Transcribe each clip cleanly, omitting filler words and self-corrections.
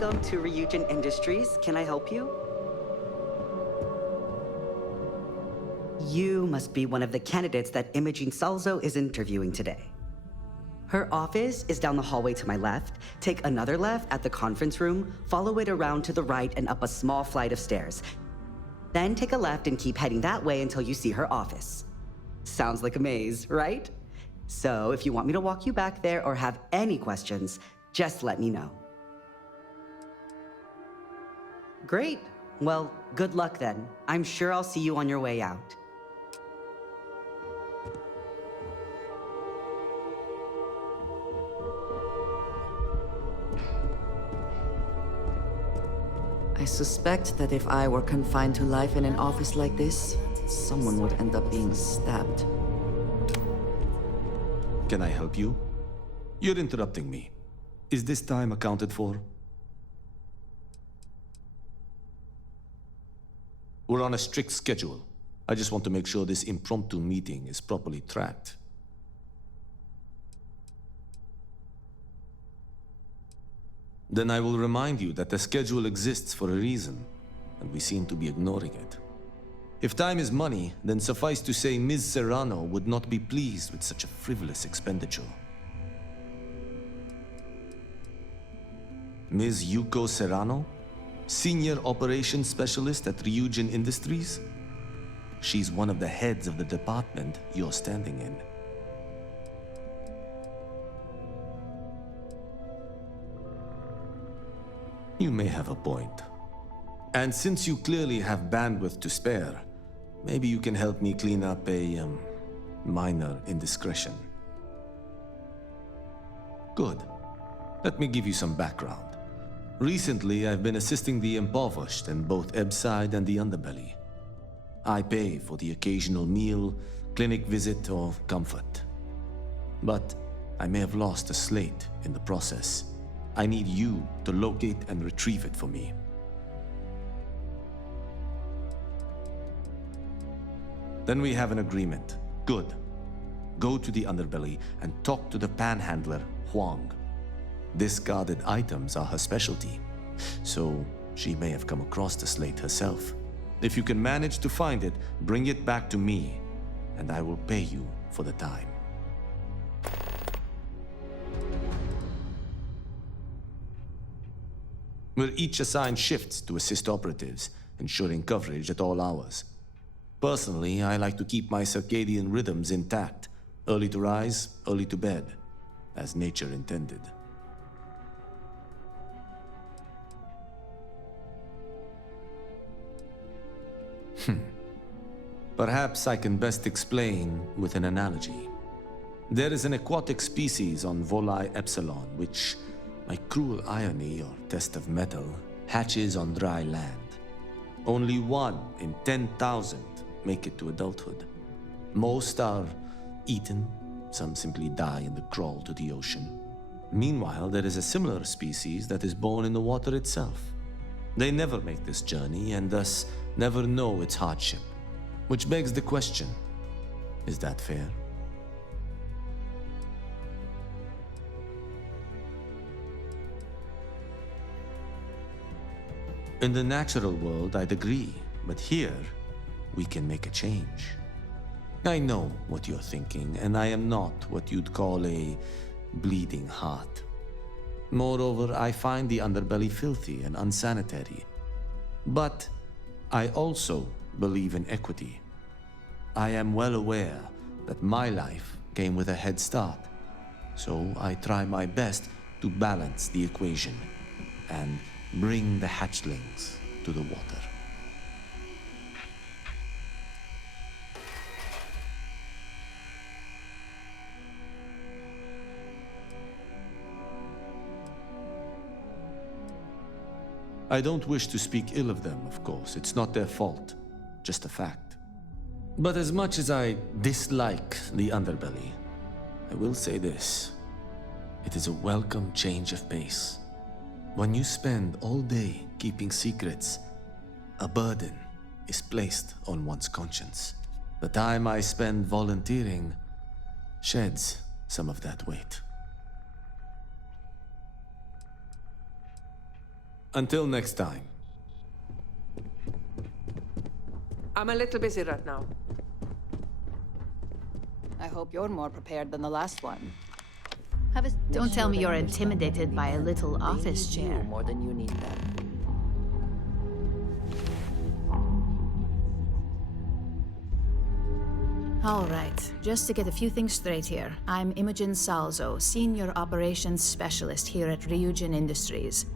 Welcome to Ryujin Industries. Can I help you? You must be one of the candidates that Imogene Salzo is interviewing today. Her office is down the hallway to my left. Take another left at the conference room, follow it around to the right and up a small flight of stairs. Then take a left and keep heading that way until you see her office. Sounds like a maze, right? So if you want me to walk you back there or have any questions, just let me know. Great. Well, good luck then. I'm sure I'll see you on your way out. I suspect that if I were confined to life in an office like this, someone would end up being stabbed. Can I help you? You're interrupting me. Is this time accounted for? We're on a strict schedule. I just want to make sure this impromptu meeting is properly tracked. Then I will remind you that the schedule exists for a reason, and we seem to be ignoring it. If time is money, then suffice to say Ms. Serrano would not be pleased with such a frivolous expenditure. Ms. Yuko Serrano? Senior Operations Specialist at Ryujin Industries? She's one of the heads of the department you're standing in. You may have a point. And since you clearly have bandwidth to spare, maybe you can help me clean up a, minor indiscretion. Good. Let me give you some background. Recently, I've been assisting the impoverished in both Ebbside and the Underbelly. I pay for the occasional meal, clinic visit, or comfort. But I may have lost a slate in the process. I need you to locate and retrieve it for me. Then we have an agreement. Good. Go to the Underbelly and talk to the panhandler, Huang. Discarded items are her specialty, so she may have come across the slate herself. If you can manage to find it, bring it back to me, and I will pay you for the time. We'll each assign shifts to assist operatives, ensuring coverage at all hours. Personally, I like to keep my circadian rhythms intact. Early to rise, early to bed, as nature intended. Perhaps I can best explain with an analogy. There is an aquatic species on Volai Epsilon, which, by cruel irony or test of metal, hatches on dry land. Only 1 in 10,000 make it to adulthood. Most are eaten, some simply die in the crawl to the ocean. Meanwhile, there is a similar species that is born in the water itself. They never make this journey and thus never know its hardship. Which begs the question, is that fair? In the natural world, I'd agree, but here, we can make a change. I know what you're thinking, and I am not what you'd call a bleeding heart. Moreover, I find the Underbelly filthy and unsanitary. But I also believe in equity. I am well aware that my life came with a head start, so I try my best to balance the equation and bring the hatchlings to the water. I don't wish to speak ill of them, of course. It's not their fault, just a fact. But as much as I dislike the Underbelly, I will say this. It is a welcome change of pace. When you spend all day keeping secrets, a burden is placed on one's conscience. The time I spend volunteering sheds some of that weight. Until next time. I'm a little busy right now. I hope you're more prepared than the last one. Don't tell me you're intimidated by a little office chair. More than you need them. All right, just to get a few things straight here. I'm Imogen Salzo, Senior Operations Specialist here at Ryujin Industries.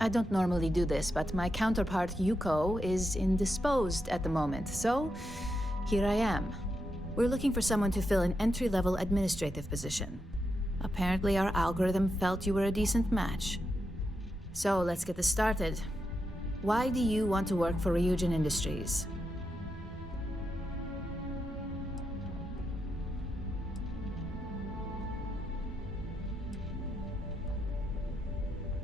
I don't normally do this, but my counterpart Yuko is indisposed at the moment, so here I am. We're looking for someone to fill an entry-level administrative position. Apparently our algorithm felt you were a decent match. So let's get this started. Why do you want to work for Ryujin Industries?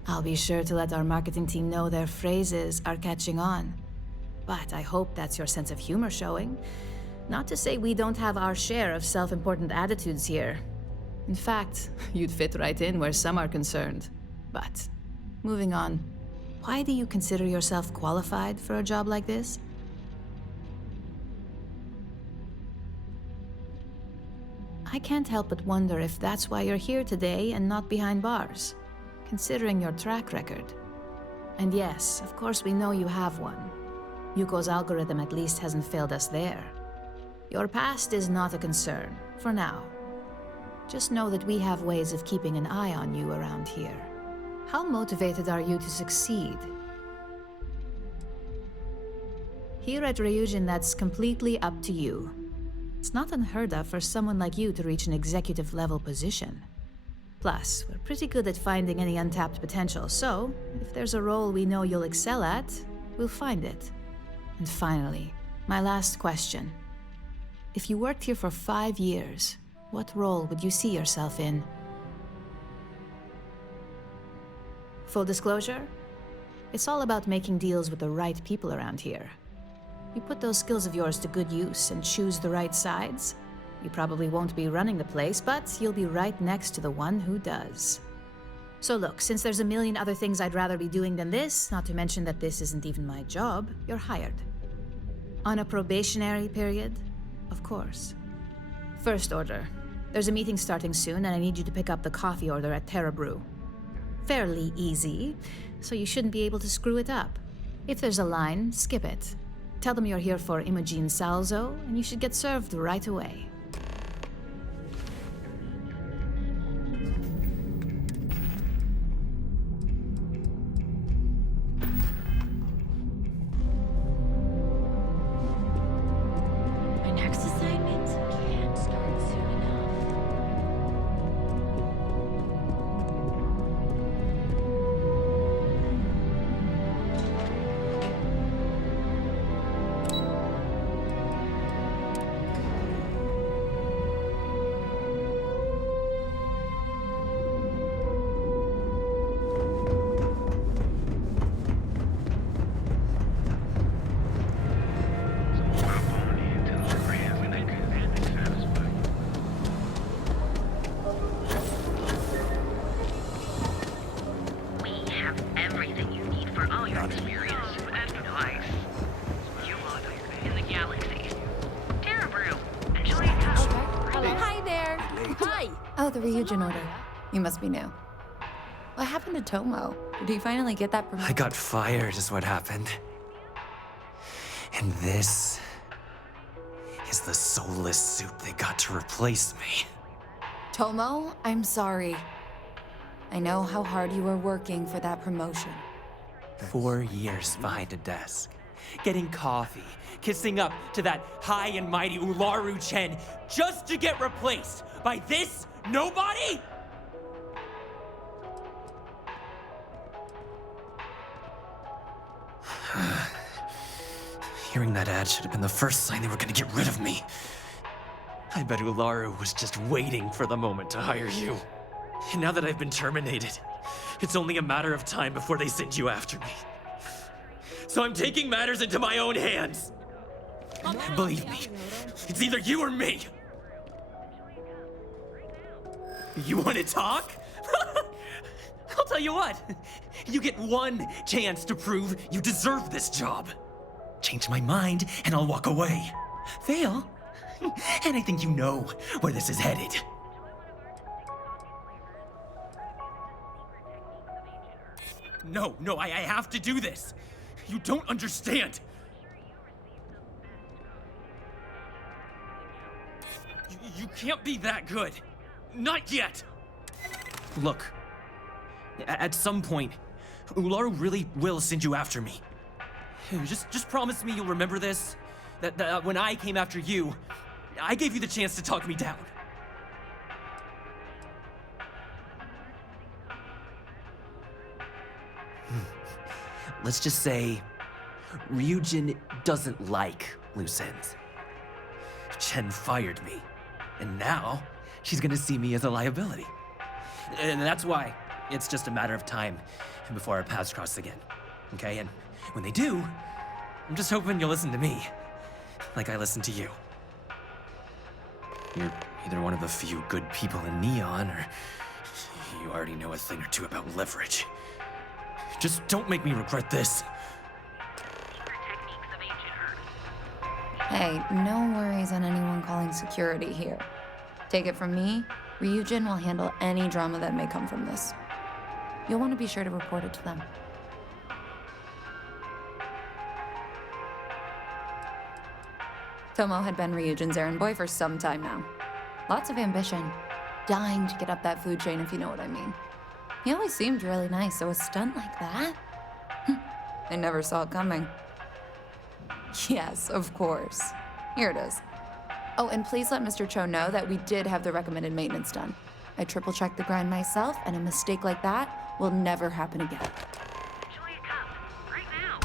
I'll be sure to let our marketing team know their phrases are catching on. But I hope that's your sense of humor showing. Not to say we don't have our share of self-important attitudes here. In fact, you'd fit right in where some are concerned. But, moving on, why do you consider yourself qualified for a job like this? I can't help but wonder if that's why you're here today and not behind bars, considering your track record. And yes, of course we know you have one. Yuko's algorithm at least hasn't failed us there. Your past is not a concern, for now. Just know that we have ways of keeping an eye on you around here. How motivated are you to succeed? Here at Ryujin, that's completely up to you. It's not unheard of for someone like you to reach an executive-level position. Plus, we're pretty good at finding any untapped potential, so if there's a role we know you'll excel at, we'll find it. And finally, my last question. If you worked here for 5 years, what role would you see yourself in? Full disclosure, it's all about making deals with the right people around here. You put those skills of yours to good use and choose the right sides, you probably won't be running the place, but you'll be right next to the one who does. So look, since there's a million other things I'd rather be doing than this, not to mention that this isn't even my job, you're hired. On a probationary period, of course. First order. There's a meeting starting soon, and I need you to pick up the coffee order at Terra Brew. Fairly easy, so you shouldn't be able to screw it up. If there's a line, skip it. Tell them you're here for Imogen Salzo, and you should get served right away. My next assignment can't start soon enough. We have everything you need for all your experience and advice. You are in the galaxy. Terra Brew. Enjoy your cup. Hi there. Hi. Oh, the Ryujin order. You must be new. What happened to Tomo? Did he finally get that promotion? I got fired is what happened. And this is the soulless soup they got to replace me. Tomo, I'm sorry. I know how hard you were working for that promotion. 4 years behind a desk, getting coffee, kissing up to that high and mighty Ularu Chen, just to get replaced by this nobody? Hearing that ad should have been the first sign they were gonna get rid of me. I bet Ularu was just waiting for the moment to hire you. And now that I've been terminated, it's only a matter of time before they send you after me. So I'm taking matters into my own hands. Believe me, it's either you or me. You want to talk? I'll tell you what. You get one chance to prove you deserve this job. Change my mind, and I'll walk away. Fail, and I think you know where this is headed. No, I have to do this. You don't understand. You can't be that good. Not yet. Look, at some point, Ularu really will send you after me. Just promise me you'll remember this. That when I came after you, I gave you the chance to talk me down. Let's just say Ryujin doesn't like loose ends. Chen fired me, and now she's gonna see me as a liability. And that's why it's just a matter of time before our paths cross again. Okay? And when they do, I'm just hoping you'll listen to me, like I listen to you. You're either one of the few good people in Neon, or you already know a thing or two about leverage. Just don't make me regret this. Hey, no worries on anyone calling security here. Take it from me, Ryujin will handle any drama that may come from this. You'll want to be sure to report it to them. Tomo had been Ryujin's errand boy for some time now. Lots of ambition. Dying to get up that food chain, if you know what I mean. He always seemed really nice, so a stunt like that? I never saw it coming. Yes, of course. Here it is. Oh, and please let Mr. Cho know that we did have the recommended maintenance done. I triple-checked the grind myself, and a mistake like that will never happen again. Enjoy a cup, right now.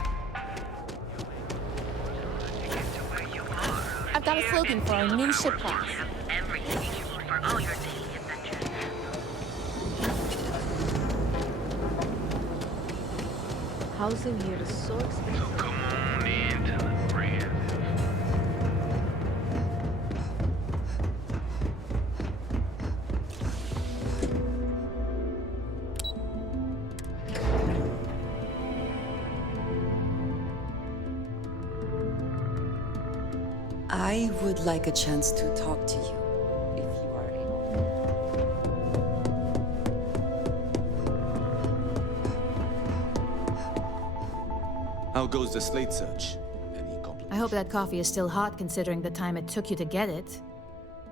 I've got a slogan for our new ship class. Have everything you need for all your daily adventures. Housing here is so expensive. So come on in to the brand. I would like a chance to talk to you, if you are able. How goes the slate search? Any compliments? I hope that coffee is still hot considering the time it took you to get it.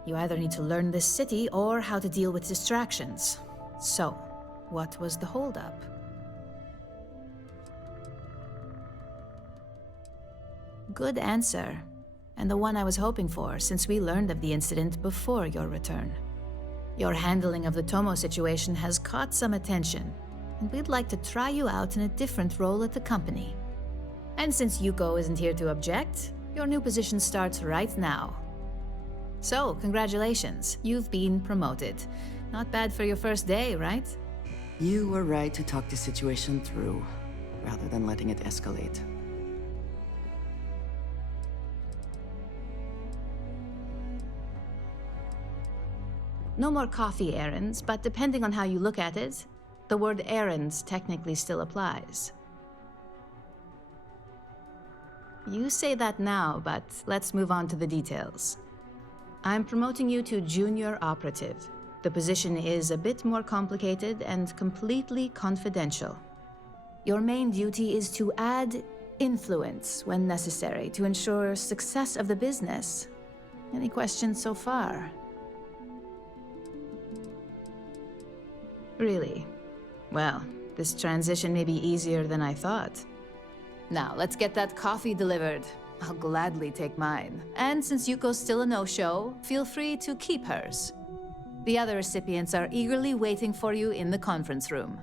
You either need to learn this city or how to deal with distractions. So, what was the holdup? Good answer. And the one I was hoping for, since we learned of the incident before your return. Your handling of the Tomo situation has caught some attention, and we'd like to try you out in a different role at the company. And since Yuko isn't here to object, your new position starts right now. So, congratulations, you've been promoted. Not bad for your first day, right? You were right to talk the situation through, rather than letting it escalate. No more coffee errands, but depending on how you look at it, the word errands technically still applies. You say that now, but let's move on to the details. I'm promoting you to junior operative. The position is a bit more complicated and completely confidential. Your main duty is to add influence when necessary to ensure success of the business. Any questions so far? Really? Well, this transition may be easier than I thought. Now, let's get that coffee delivered. I'll gladly take mine. And since Yuko's still a no-show, feel free to keep hers. The other recipients are eagerly waiting for you in the conference room.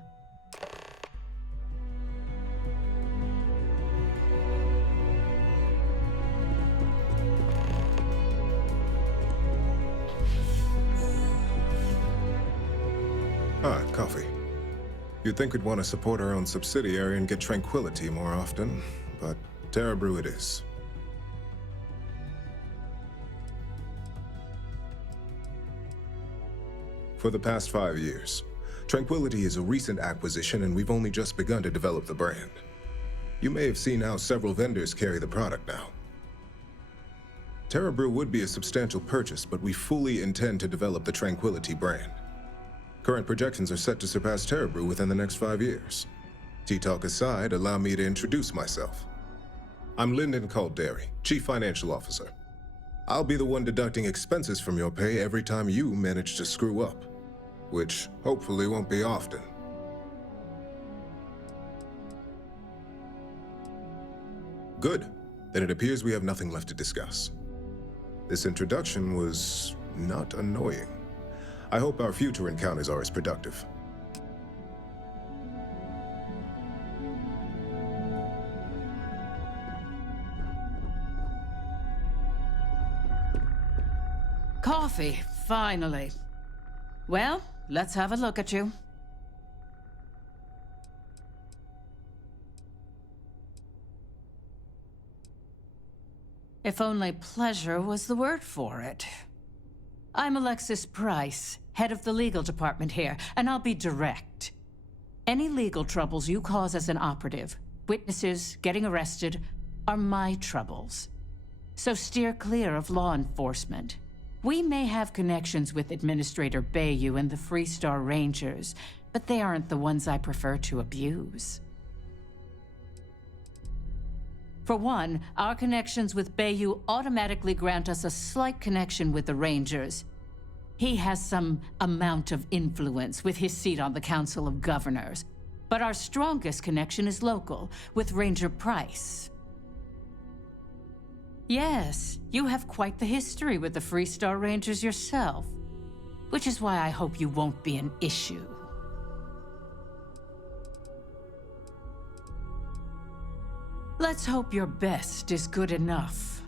Ah, coffee. You'd think we'd want to support our own subsidiary and get tranquility more often, but Terra Brew it is. For the past 5 years, Tranquility is a recent acquisition, and we've only just begun to develop the brand. You may have seen how several vendors carry the product now. TerraBrew would be a substantial purchase, but we fully intend to develop the Tranquility brand. Current projections are set to surpass TerraBrew within the next 5 years. Tea-talk aside, allow me to introduce myself. I'm Lyndon Calderi, Chief Financial Officer. I'll be the one deducting expenses from your pay every time you manage to screw up, which hopefully won't be often. Good. Then it appears we have nothing left to discuss. This introduction was not annoying. I hope our future encounters are as productive. Coffee, finally. Well, let's have a look at you. If only pleasure was the word for it. I'm Alexis Price, head of the legal department here, and I'll be direct. Any legal troubles you cause as an operative, witnesses, getting arrested, are my troubles. So steer clear of law enforcement. We may have connections with Administrator Bayou and the Freestar Rangers, but they aren't the ones I prefer to abuse. For one, our connections with Bayou automatically grant us a slight connection with the Rangers. He has some amount of influence with his seat on the Council of Governors. But our strongest connection is local, with Ranger Price. Yes, you have quite the history with the Freestar Rangers yourself, which is why I hope you won't be an issue. Let's hope your best is good enough.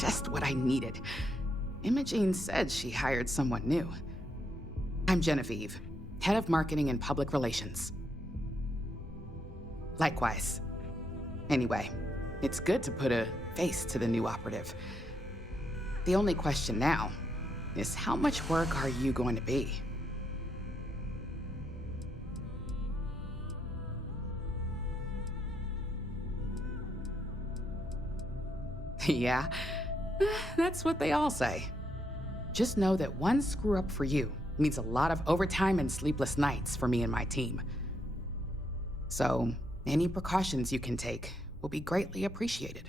Just what I needed. Imogene said she hired someone new. I'm Genevieve, head of marketing and public relations. Likewise. Anyway, it's good to put a face to the new operative. The only question now is how much work are you going to be? Yeah, that's what they all say. Just know that one screw up for you means a lot of overtime and sleepless nights for me and my team. So, any precautions you can take will be greatly appreciated.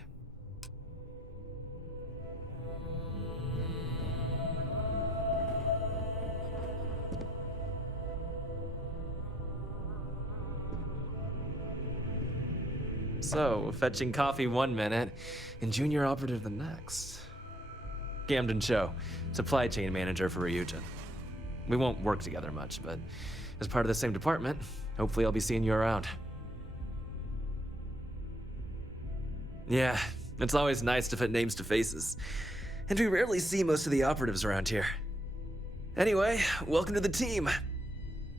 So, fetching coffee 1 minute and junior operative the next. Camden Cho, supply chain manager for Ryujin. We won't work together much, but as part of the same department, hopefully I'll be seeing you around. Yeah, it's always nice to put names to faces. And we rarely see most of the operatives around here. Anyway, welcome to the team.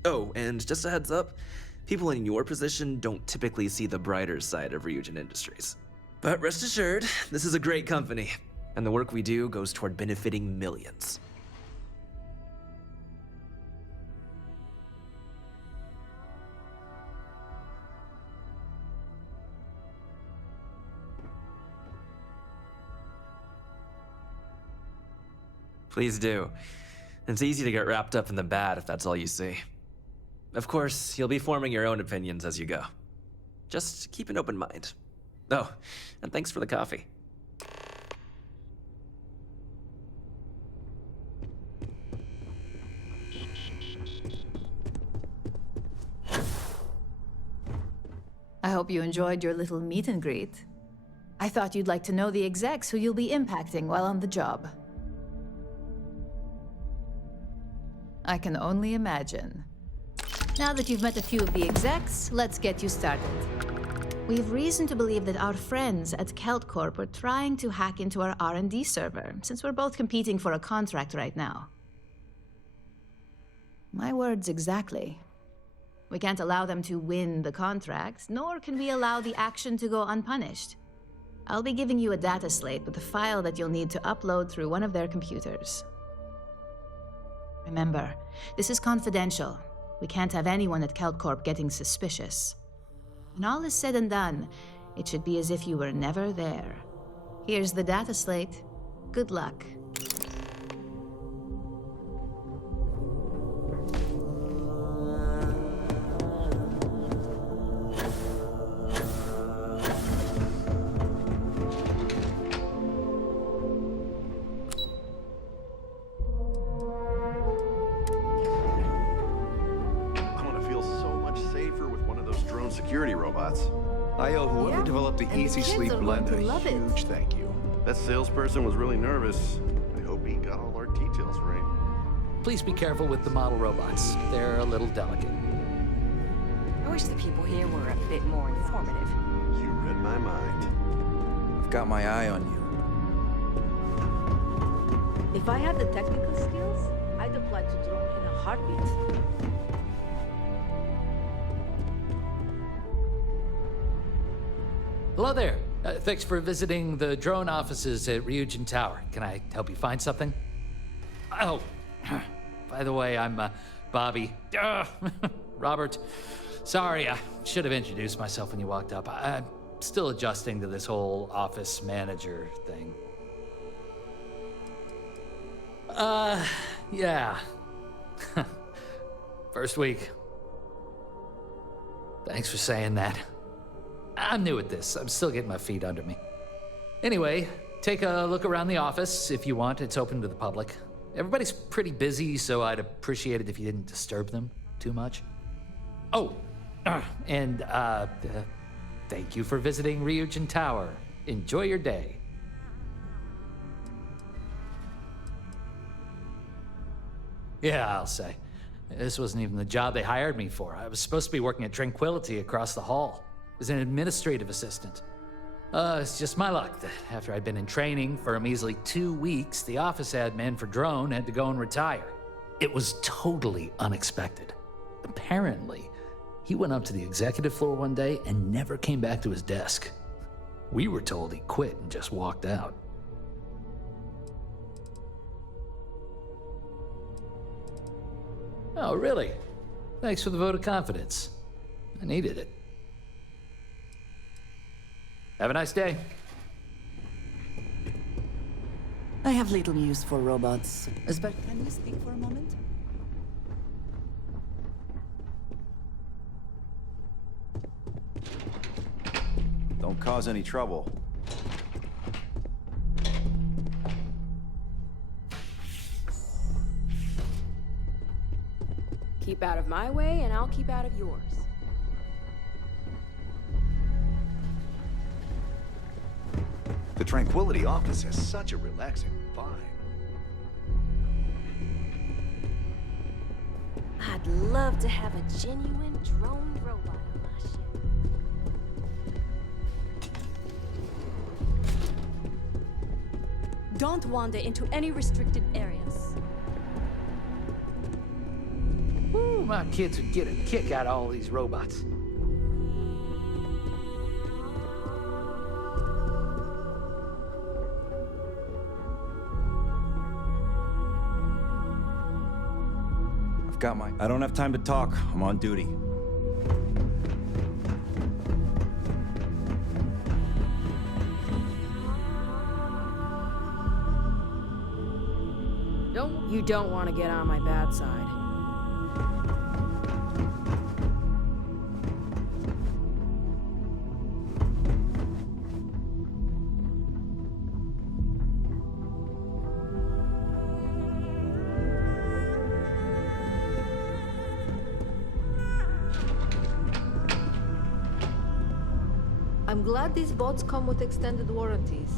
Oh, and just a heads up, people in your position don't typically see the brighter side of Ryujin Industries. But rest assured, this is a great company, and the work we do goes toward benefiting millions. Please do. It's easy to get wrapped up in the bad if that's all you see. Of course, you'll be forming your own opinions as you go. Just keep an open mind. Oh, and thanks for the coffee. I hope you enjoyed your little meet and greet. I thought you'd like to know the execs who you'll be impacting while on the job. I can only imagine. Now that you've met a few of the execs, let's get you started. We have reason to believe that our friends at KeltCorp are trying to hack into our R&D server, since we're both competing for a contract right now. My words exactly. We can't allow them to win the contract, nor can we allow the action to go unpunished. I'll be giving you a data slate with a file that you'll need to upload through one of their computers. Remember, this is confidential. We can't have anyone at KeltCorp getting suspicious. When all is said and done, it should be as if you were never there. Here's the data slate. Good luck. Security robots. I owe whoever developed the Easy Sleep blend a huge thank you. That salesperson was really nervous. I hope he got all our details right. Please be careful with the model robots. They're a little delicate. I wish the people here were a bit more informative. You read my mind. I've got my eye on you. If I had the technical skills, I'd apply to drone in a heartbeat. Hello there. Thanks for visiting the drone offices at Ryujin Tower. Can I help you find something? Oh, by the way, I'm Bobby. Robert. Sorry, I should have introduced myself when you walked up. I'm still adjusting to this whole office manager thing. Yeah. First week. Thanks for saying that. I'm new at this. I'm still getting my feet under me. Anyway, take a look around the office if you want. It's open to the public. Everybody's pretty busy, so I'd appreciate it if you didn't disturb them too much. Oh, and thank you for visiting Ryujin Tower. Enjoy your day. Yeah, I'll say. This wasn't even the job they hired me for. I was supposed to be working at Tranquility across the hall as an administrative assistant. It's just my luck that after I'd been in training for a measly 2 weeks, the office admin for Drone had to go and retire. It was totally unexpected. Apparently, he went up to the executive floor one day and never came back to his desk. We were told he quit and just walked out. Oh, really? Thanks for the vote of confidence. I needed it. Have a nice day. I have little use for robots. Can you speak for a moment? Don't cause any trouble. Keep out of my way, and I'll keep out of yours. The Tranquility office has such a relaxing vibe. I'd love to have a genuine drone robot on my ship. Don't wander into any restricted areas. Woo, my kids would get a kick out of all these robots. I don't have time to talk. I'm on duty. You don't want to get on my bad side. I'm glad these bots come with extended warranties.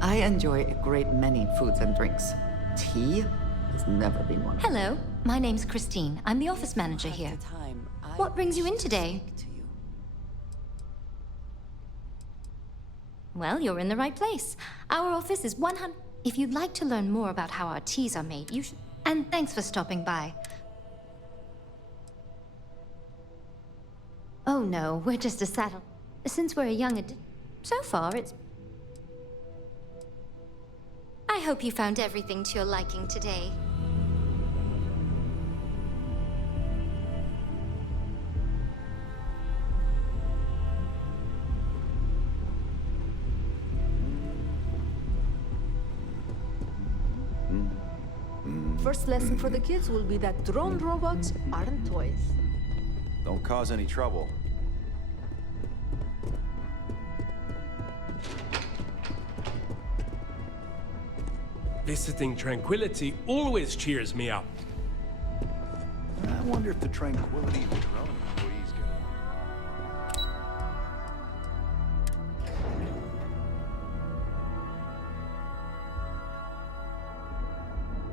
I enjoy a great many foods and drinks. Tea has never been one. Hello, my name's Christine. I'm the office manager here. What brings you in today? Well, you're in the right place. Our office is 100... If you'd like to learn more about how our teas are made, you should... And thanks for stopping by. Oh no, we're just a saddle. Since we're a young so far, it's... I hope you found everything to your liking today. First lesson for the kids will be that drone robots aren't toys. Don't cause any trouble. Visiting Tranquility always cheers me up. I wonder if the tranquility of the drone employees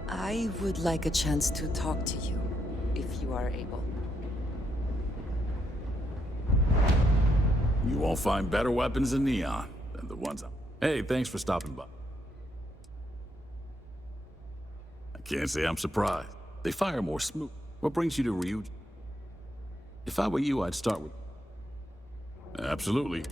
I would like a chance to talk to you, if you are able. You won't find better weapons in Neon than the ones Hey, thanks for stopping by. I can't say I'm surprised. They fire more smooth. What brings you to Ryuji? If I were you, I'd start with... Absolutely.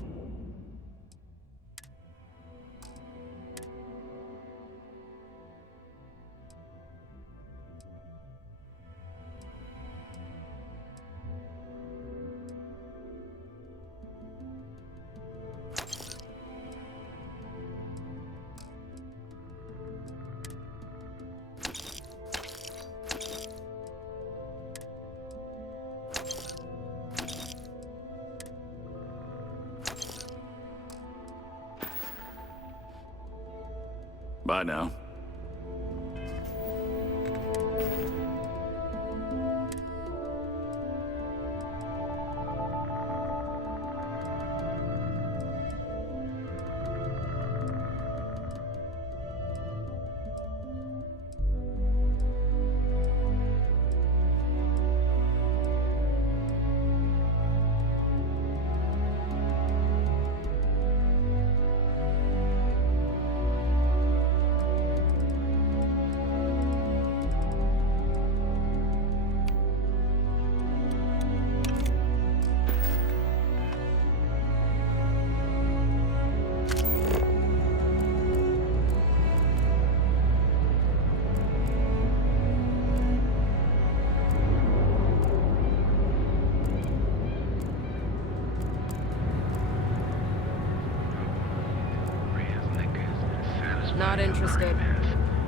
Bye now. Not interested.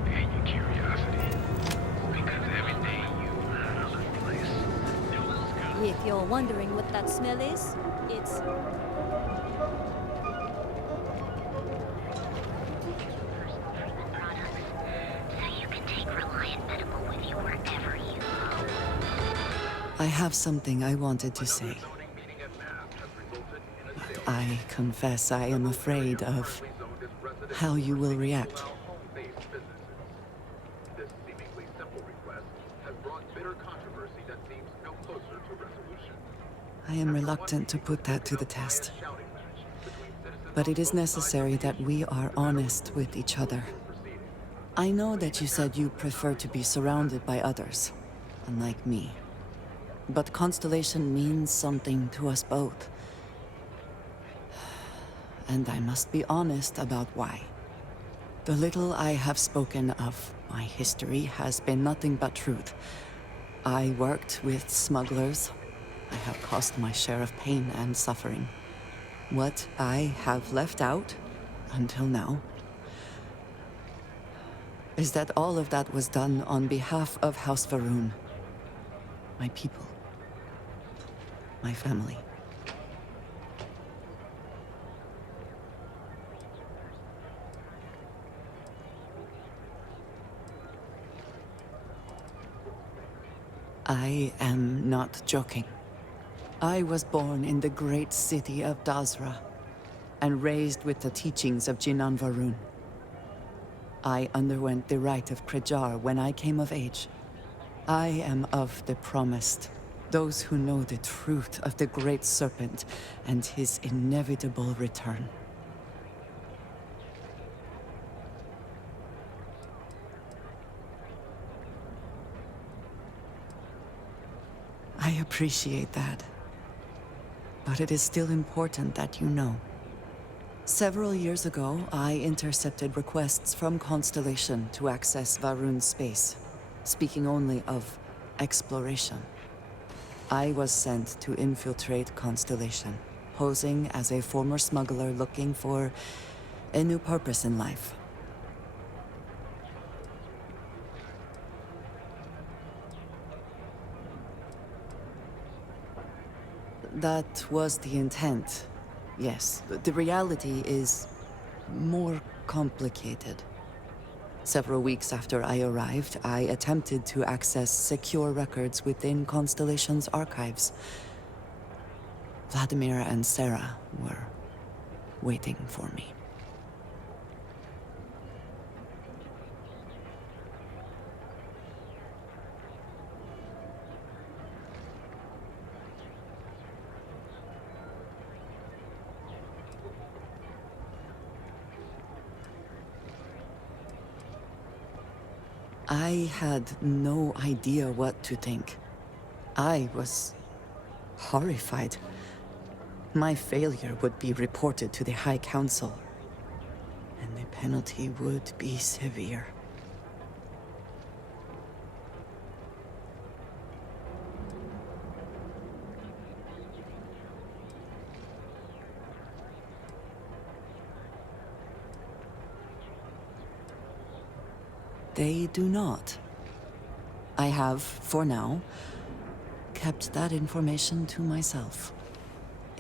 And your curiosity. Because everything you out of this place. If you're wondering what that smell is, it's... I have something I wanted to say. I confess I am afraid of how you will react. I am reluctant to put that to the test. But it is necessary that we are honest with each other. I know that you said you prefer to be surrounded by others, unlike me. But Constellation means something to us both. And I must be honest about why. The little I have spoken of my history has been nothing but truth. I worked with smugglers. I have caused my share of pain and suffering. What I have left out, until now, is that all of that was done on behalf of House Varun. My people. My family. I am not joking. I was born in the great city of Dazra, and raised with the teachings of Jinan Varun. I underwent the rite of Krejar when I came of age. I am of the promised, those who know the truth of the Great Serpent and his inevitable return. I appreciate that. But it is still important that you know. Several years ago, I intercepted requests from Constellation to access Varun's space, speaking only of exploration. I was sent to infiltrate Constellation, posing as a former smuggler looking for a new purpose in life. That was the intent, yes. The reality is more complicated. Several weeks after I arrived, I attempted to access secure records within Constellation's archives. Vladimir and Sarah were waiting for me. I had no idea what to think. I was horrified. My failure would be reported to the High Council, and the penalty would be severe. They do not. I have, for now, kept that information to myself.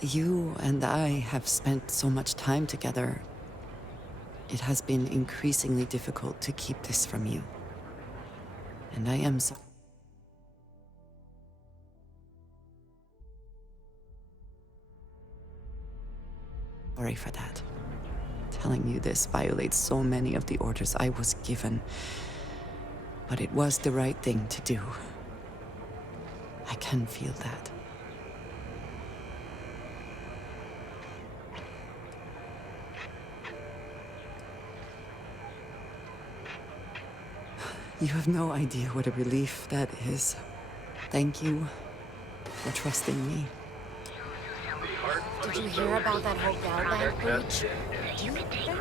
You and I have spent so much time together. It has been increasingly difficult to keep this from you. And I am so... sorry for that. Telling you this violates so many of the orders I was given. But it was the right thing to do. I can feel that. You have no idea what a relief that is. Thank you for trusting me. Did you hear about that whole Galbank breach? Do you think with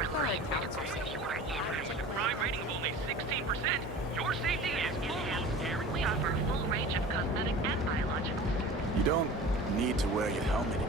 a crime rating of only 16%, your safety is almost guaranteed. We offer a full range of cosmetic and biologicals. You don't need to wear your helmet.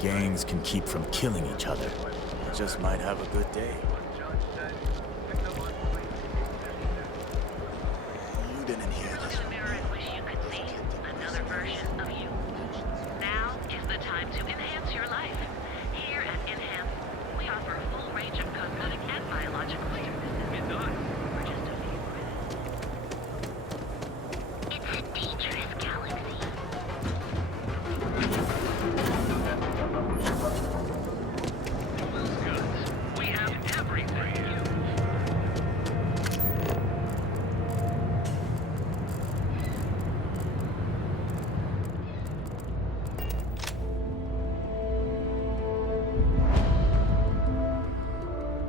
Gangs can keep from killing each other. You just might have a good day. You didn't hear this. Another version of you. Now is the time to enhance your life. Here at Enhance, we offer a full range of cosmetic and biological services. It's on for just a few minutes. It's a dangerous galaxy. We have everything.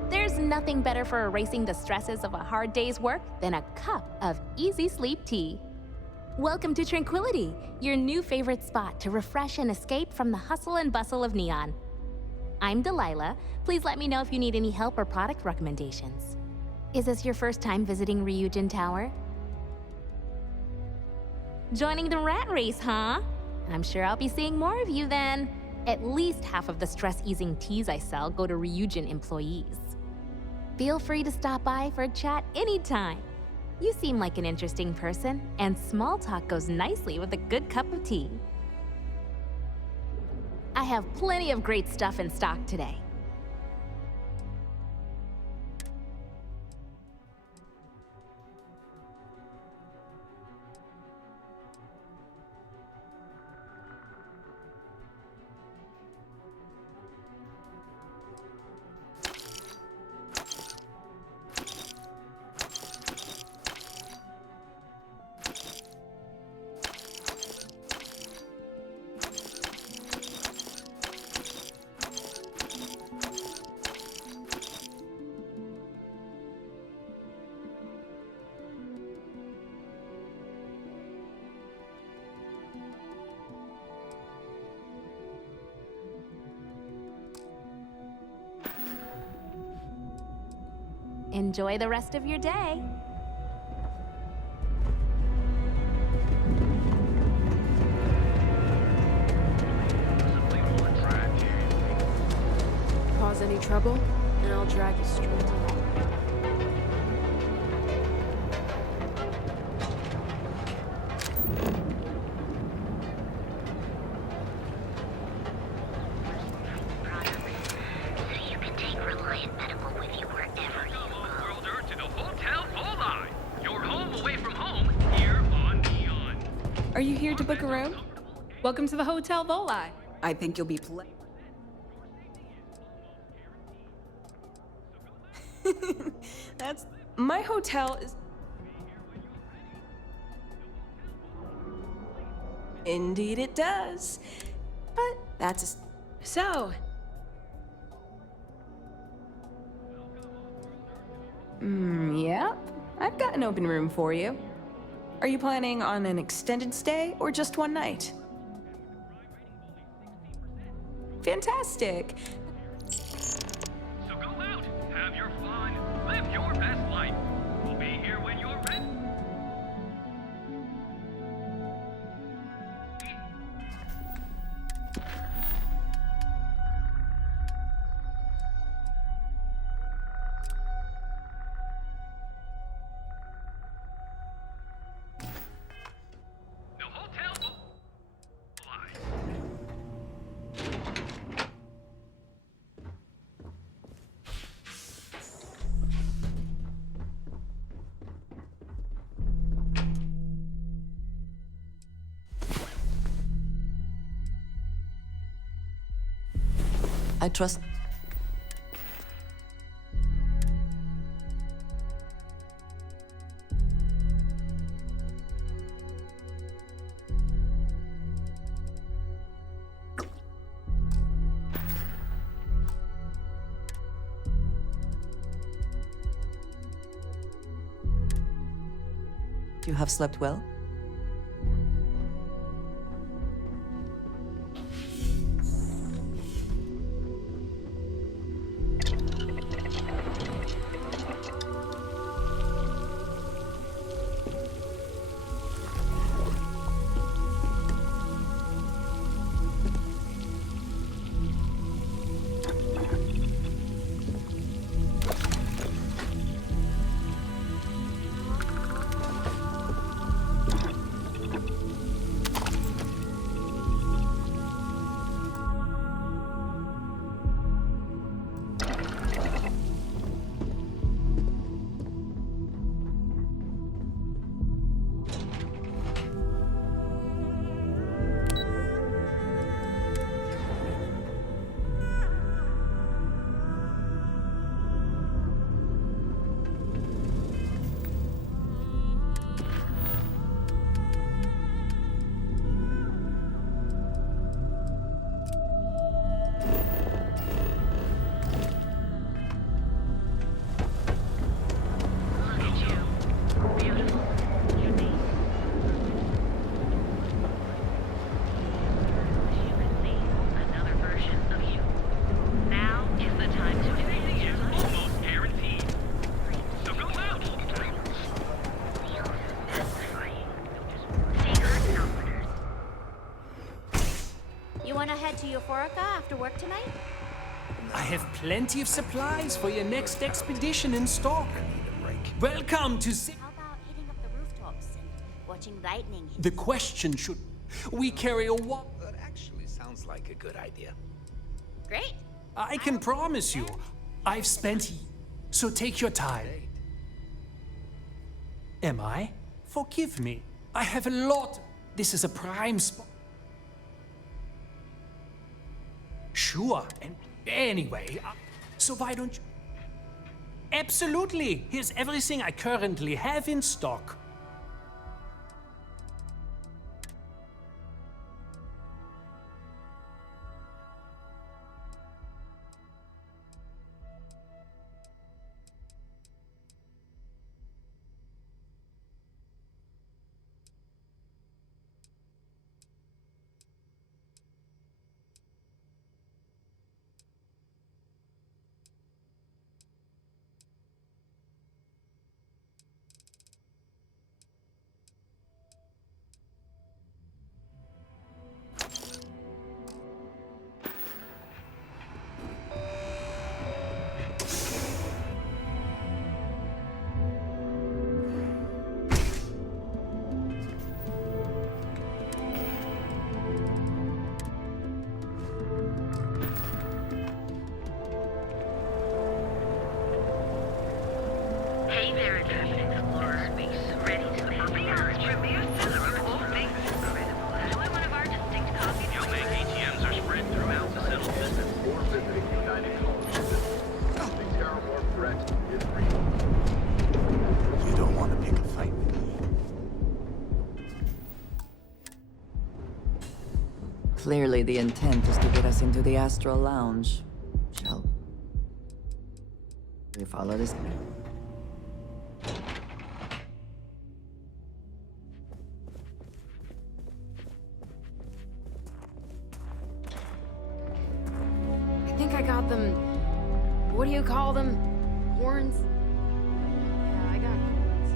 There's nothing better for erasing the stresses of a hard day's work than a cup of easy sleep tea. Welcome to Tranquility, your new favorite spot to refresh and escape from the hustle and bustle of Neon. I'm Delilah. Please let me know if you need any help or product recommendations. Is this your first time visiting Ryujin Tower? Joining the rat race, huh? I'm sure I'll be seeing more of you then. At least half of the stress-easing teas I sell go to Ryujin employees. Feel free to stop by for a chat anytime. You seem like an interesting person, and small talk goes nicely with a good cup of tea. I have plenty of great stuff in stock today. Enjoy the rest of your day. Cause any trouble, and I'll drag you straight to hell. Are you here to book a room? Welcome to the Hotel Volai. I think you'll be That's... My hotel is... Indeed it does. But that's... So... Yep. I've got an open room for you. Are you planning on an extended stay or just one night? Fantastic. So go out, have your fun, live your best life. We'll be here when you're ready. I trust... You have slept well? You wanna head to Euphorica after work tonight? I have plenty of supplies for your next expedition in stock. Welcome to How about hitting up the rooftops and watching lightning hit? The question should... We carry a That actually sounds like a good idea. Great. I can promise you, I've spent... So take your time. Am I? Forgive me. I have a lot. This is a prime spot. Sure, and anyway, so why don't you... Absolutely! Here's everything I currently have in stock. Hey there, interested explorer. Ready to emerge from your center of all things incredible. Enjoy one of our distinct coffee Make ATMs are spread throughout the settlement. Or visiting United Colonies. The terror threat is real. You don't want to pick a fight with me. Clearly the intent is to get us into the Astral Lounge. Shall we follow this? I think I got them. What do you call them? Horns? Yeah, I got horns.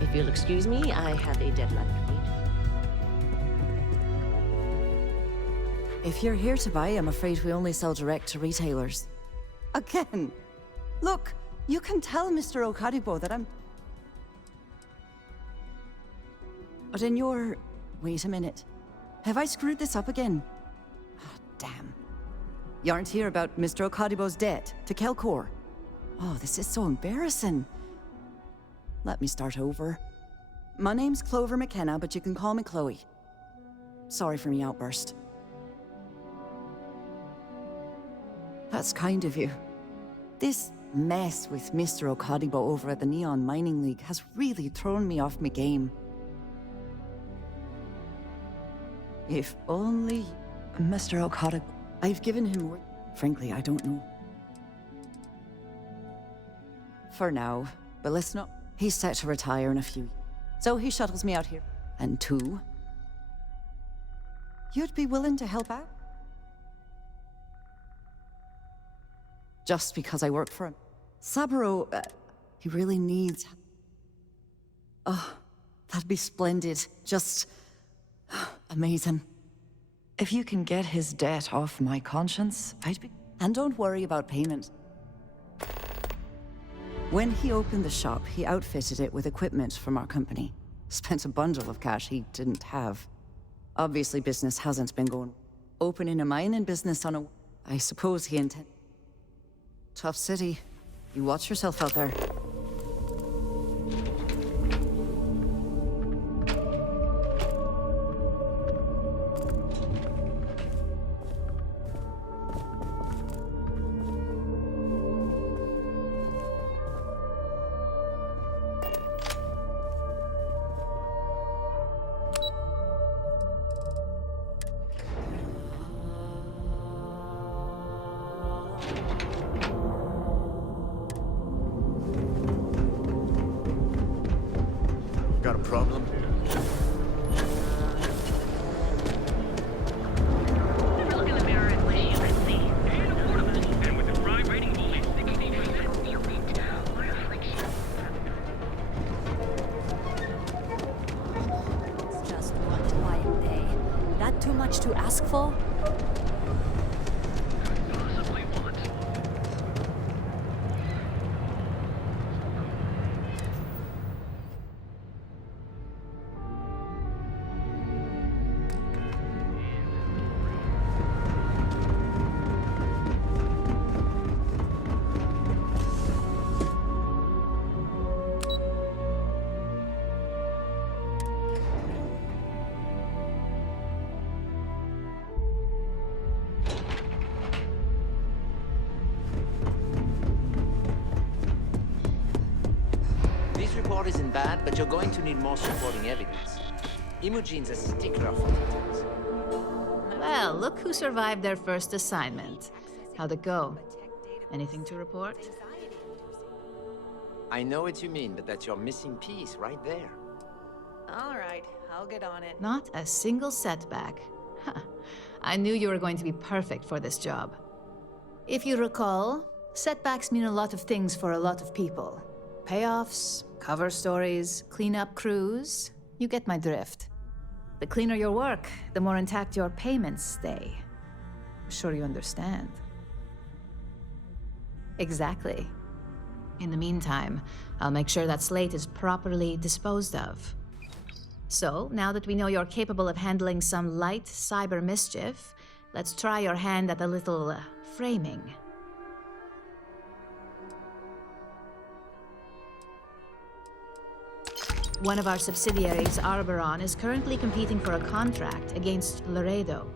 If you'll excuse me, I have a deadline to meet. If you're here to buy, I'm afraid we only sell direct to retailers. Again! Look, you can tell Mr. Okadibo that I'm... But in your... Wait a minute. Have I screwed this up again? Oh, damn. You aren't here about Mr. Okadibo's debt to Kelkor. Oh, this is so embarrassing. Let me start over. My name's Clover McKenna, but you can call me Chloe. Sorry for me outburst. That's kind of you. This mess with Mr. Okadibo over at the Neon Mining League has really thrown me off my game. If only Mr. Okadibo... I've given him more... Frankly, I don't know. For now, but let's not... He's set to retire in a few... So he shuttles me out here. And two... You'd be willing to help out? Just because I work for him. Saburo, he really needs... Oh, That'd be splendid. Just amazing. If you can get his debt off my conscience, I'd be... And don't worry about payment. When he opened the shop, he outfitted it with equipment from our company. Spent a bundle of cash he didn't have. Obviously, business hasn't been going. Opening a mining business on a... I suppose he intend... Tough city. You watch yourself out there. Got a problem? Look in the mirror and wish you could see. And with a crime rating of only 60%, You beat my affliction. It's just one quiet day. That too much to ask for? possibly once. This report isn't bad, but you're going to need more supporting evidence. Imogene's a stickler for details. Well, look who survived their first assignment. How'd it go? Anything to report? I know what you mean, but that's your missing piece right there. All right, I'll get on it. Not a single setback. Huh. I knew you were going to be perfect for this job. If you recall, setbacks mean a lot of things for a lot of people. Payoffs, cover stories, cleanup crews. You get my drift. The cleaner your work, the more intact your payments stay. I'm sure you understand. Exactly. In the meantime, I'll make sure that slate is properly disposed of. So, now that we know you're capable of handling some light cyber mischief, let's try your hand at a little framing. One of our subsidiaries, Arboron, is currently competing for a contract against Laredo.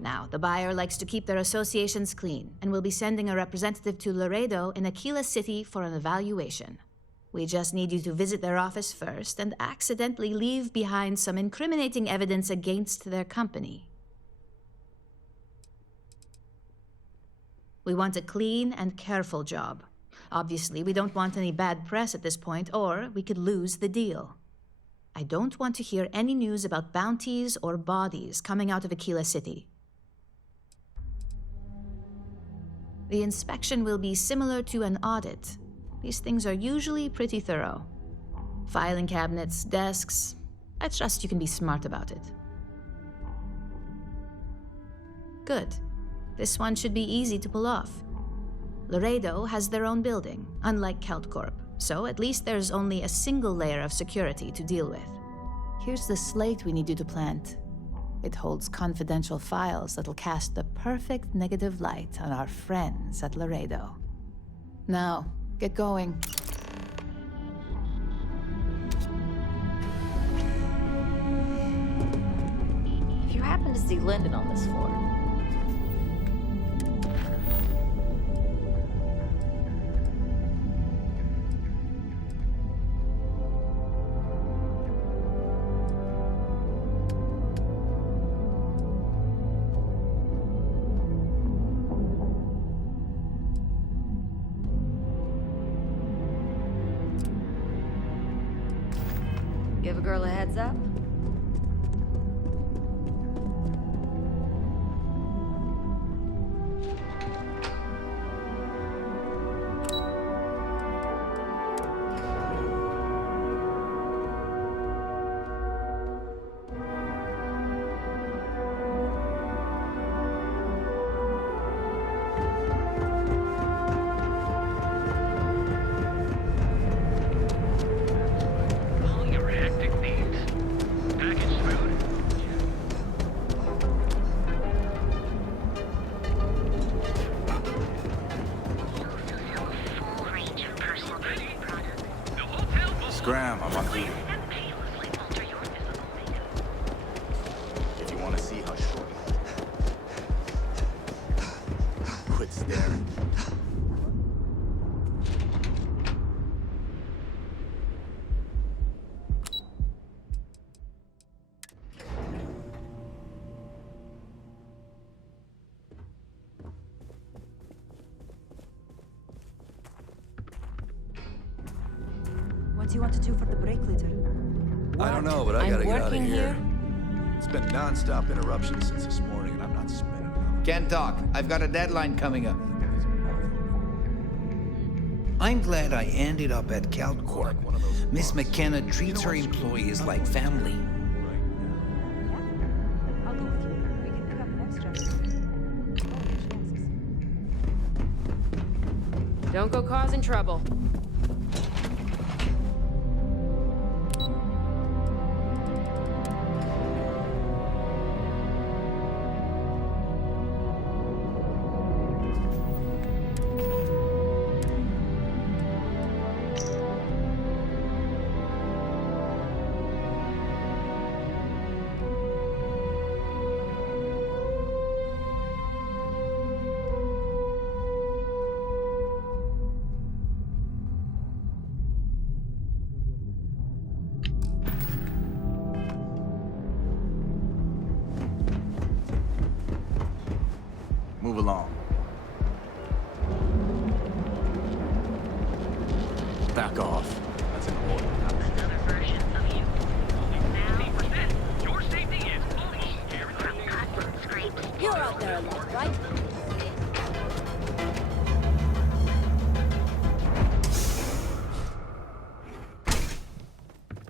Now, the buyer likes to keep their associations clean and will be sending a representative to Laredo in Aquila City for an evaluation. We just need you to visit their office first and accidentally leave behind some incriminating evidence against their company. We want a clean and careful job. Obviously, we don't want any bad press at this point, or we could lose the deal. I don't want to hear any news about bounties or bodies coming out of Aquila City. The inspection will be similar to an audit. These things are usually pretty thorough. Filing cabinets, desks. I trust you can be smart about it. Good. This one should be easy to pull off. Laredo has their own building, unlike KeltCorp, so at least there's only a single layer of security to deal with. Here's the slate we need you to plant. It holds confidential files that'll cast the perfect negative light on our friends at Laredo. Now, get going. If you happen to see Lyndon on this floor, give a girl a heads up. Graham, I'm on duty. If you want to see how short... Quit staring. What do you want to do for the break later? I don't know, but I gotta get out of here. It's been non-stop interruptions since this morning, and I'm not spinning enough. Can't talk. I've got a deadline coming up. I'm glad I ended up at CalCorp. Miss McKenna treats her employees like family. I'll go with you. We can pick up an extra. Don't go causing trouble. Move along. Back off. That's an order. Another version of you. Now, your safety is almost guaranteed. You're out there alone, right?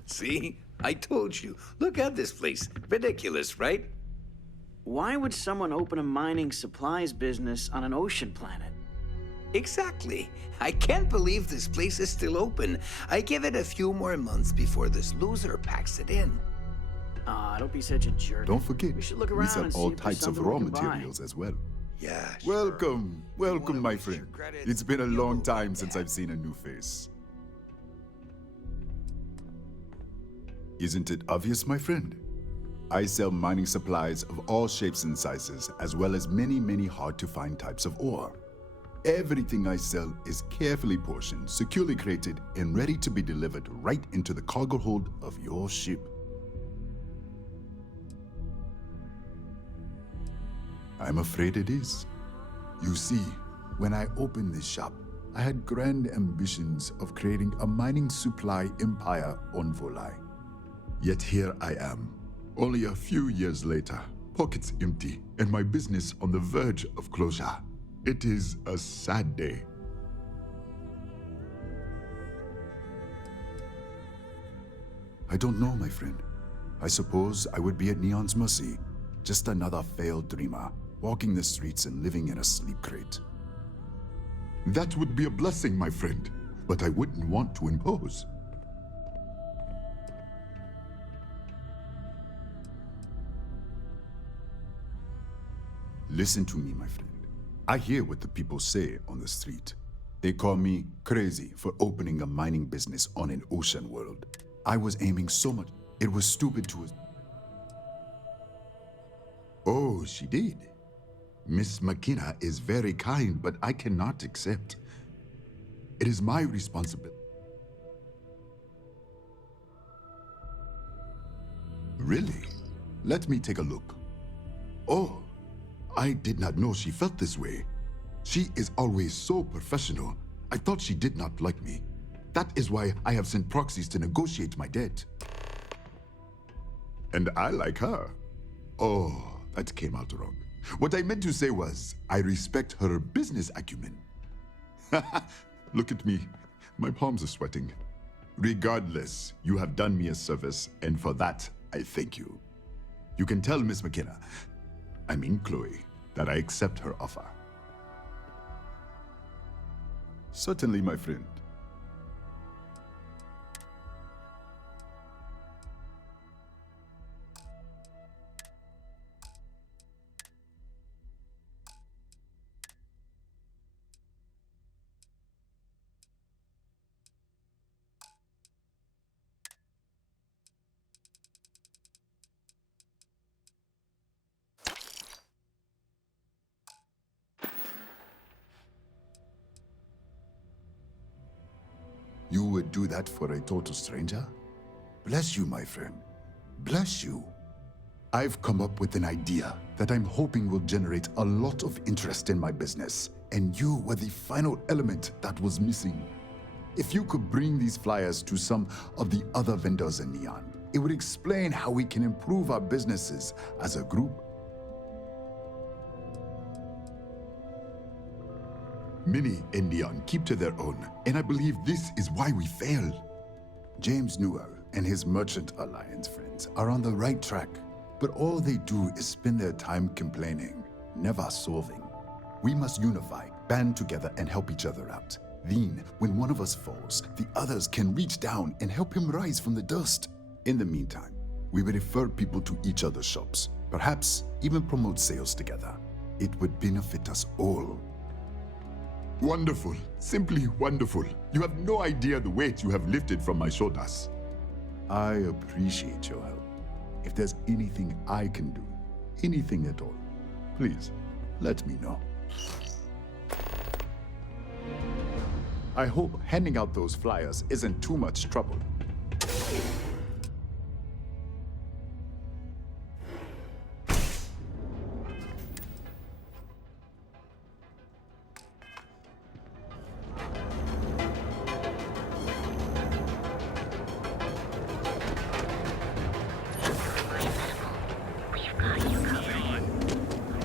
See? I told you. Look at this place. Ridiculous, right? Why would someone open a mining supplies business on an ocean planet? Exactly. I can't believe this place is still open. I give it a few more months before this loser packs it in. Don't be such a jerk. Don't forget, We should look we around sell and see all if there's types of something we raw can buy. materials as well. Yeah, Welcome, welcome, my friend. It's been a long time since I've seen a new face. Isn't it obvious, my friend? I sell mining supplies of all shapes and sizes, as well as many, many hard-to-find types of ore. Everything I sell is carefully portioned, securely crated, and ready to be delivered right into the cargo hold of your ship. I'm afraid it is. You see, when I opened this shop, I had grand ambitions of creating a mining supply empire on Volai. Yet here I am, only a few years later, pockets empty, and my business on the verge of closure. It is a sad day. I don't know, my friend. I suppose I would be at Neon's mercy, just another failed dreamer, walking the streets and living in a sleep crate. That would be a blessing, my friend, but I wouldn't want to impose. Listen to me, my friend. I hear what the people say on the street. They call me crazy for opening a mining business on an ocean world. I was aiming so much, it was stupid to... Oh, she did. Miss McKenna is very kind, but I cannot accept. It is my responsibility. Really? Let me take a look. Oh, I did not know she felt this way. She is always so professional. I thought she did not like me. That is why I have sent proxies to negotiate my debt. And I like her. Oh, that came out wrong. What I meant to say was, I respect her business acumen. Look at me. My palms are sweating. Regardless, you have done me a service, and for that, I thank you. You can tell Miss McKenna, I mean Chloe, that I accept her offer. Certainly, my friend. You would do that for a total stranger? Bless you, my friend. Bless you. I've come up with an idea that I'm hoping will generate a lot of interest in my business, and you were the final element that was missing. If you could bring these flyers to some of the other vendors in Neon, it would explain how we can improve our businesses as a group. Many in Neon keep to their own, and I believe this is why we fail. James Newell and his Merchant Alliance friends are on the right track, but all they do is spend their time complaining, never solving. We must unify, band together, and help each other out. Then, when one of us falls, the others can reach down and help him rise from the dust. In the meantime, we will refer people to each other's shops, perhaps even promote sales together. It would benefit us all. Wonderful, simply wonderful. You have no idea the weight you have lifted from my shoulders. I appreciate your help. If there's anything I can do, anything at all, please let me know. I hope handing out those flyers isn't too much trouble.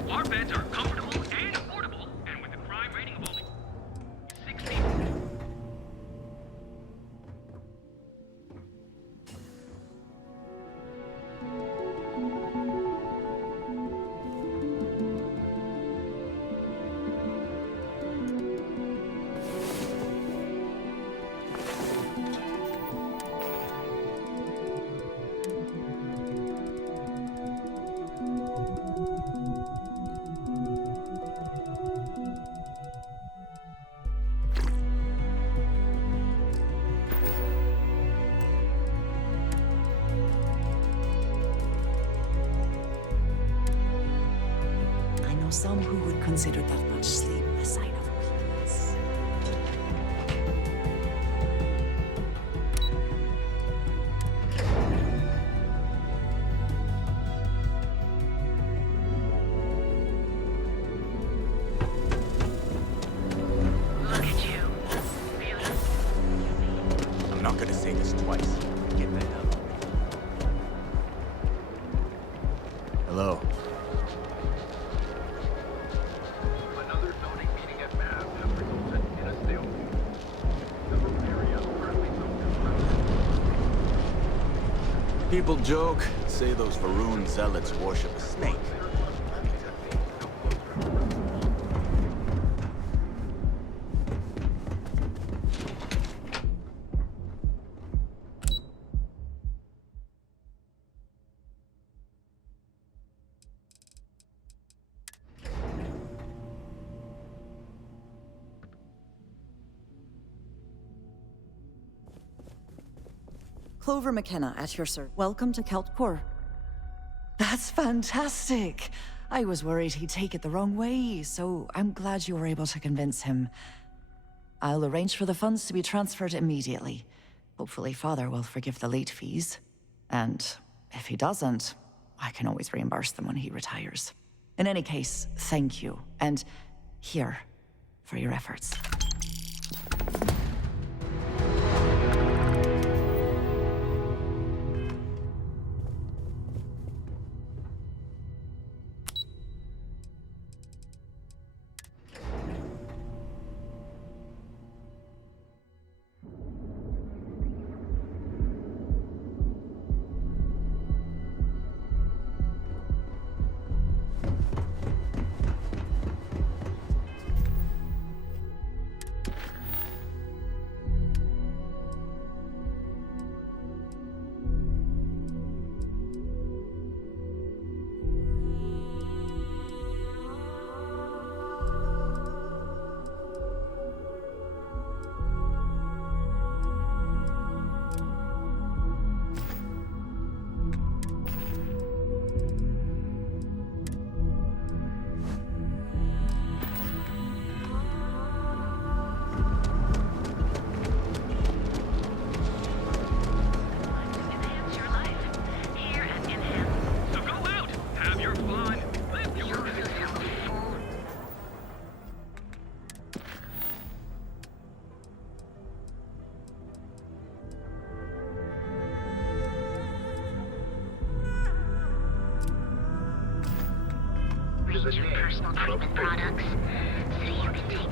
Our beds are comfortable and affordable, and with a crime rating of only 60. I know some who would consider that much sleep a sign of weakness. Look at you. I'm not gonna say this twice. Get that out. Hello. Another zoning meeting at MAV has resulted in a sale. Several areas currently zoned as People joke, say those Varun zealots worship a snake. Clover McKenna at your service. Welcome to Keltcore. That's fantastic. I was worried he'd take it the wrong way, so I'm glad you were able to convince him. I'll arrange for the funds to be transferred immediately. Hopefully Father will forgive the late fees. And if he doesn't, I can always reimburse them when he retires. In any case, thank you. And here, for your efforts. exchange of personal treatment products, so you can take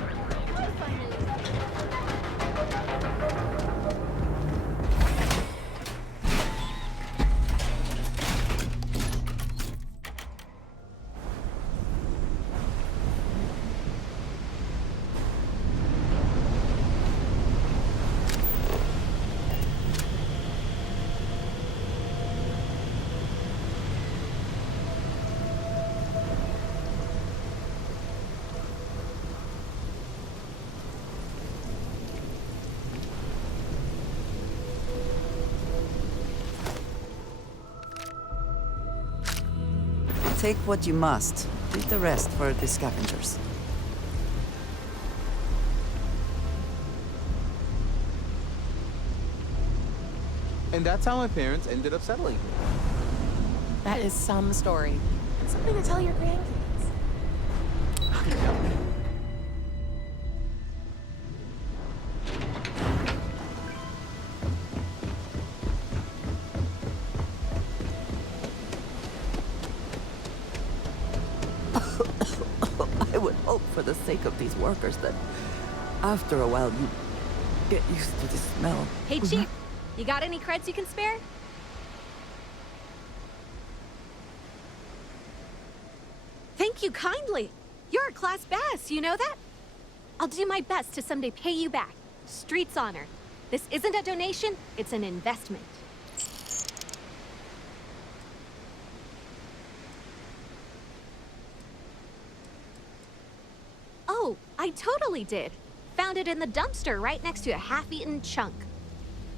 Take what you must. Leave the rest for the scavengers. And that's how my parents ended up settling here. That is some story. Something to tell your grandkids. I would hope for the sake of these workers that after a while you get used to the smell. Hey, Chief, you got any creds you can spare? Thank you kindly. You're a class bass, you know that? I'll do my best to someday pay you back. Street's honor. This isn't a donation, it's an investment. Oh, I totally did. Found it in the dumpster right next to a half-eaten chunk.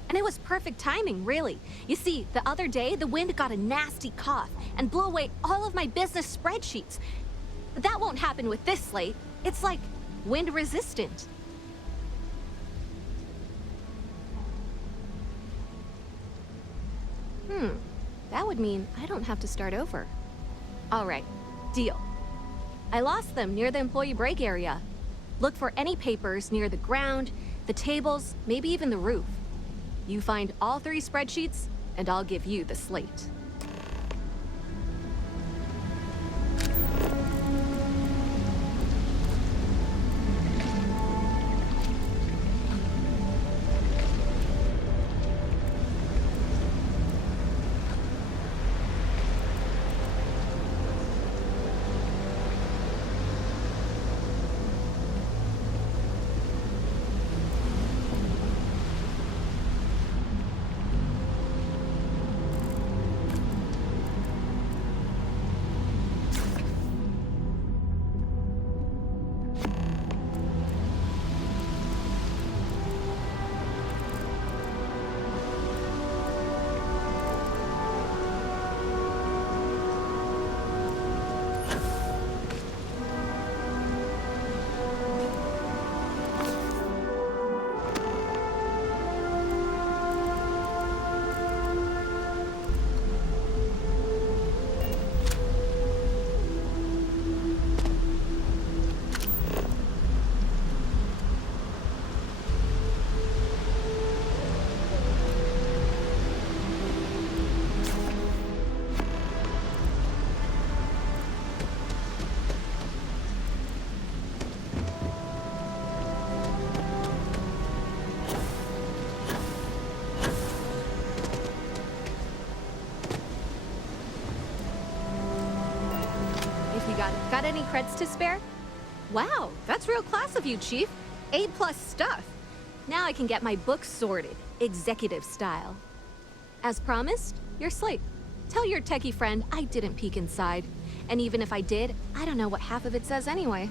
And it was perfect timing, really. You see, the other day, the wind got a nasty cough and blew away all of my business spreadsheets. But that won't happen with this slate. It's like wind resistant. That would mean I don't have to start over. All right, deal. I lost them near the employee break area. Look for any papers near the ground, the tables, maybe even the roof. You find all 3 spreadsheets, and I'll give you the slate. Got any creds to spare? Wow, that's real class of you, Chief. A+ stuff. Now I can get my books sorted, executive style. As promised, your slate. Tell your techie friend I didn't peek inside. And even if I did, I don't know what half of it says anyway.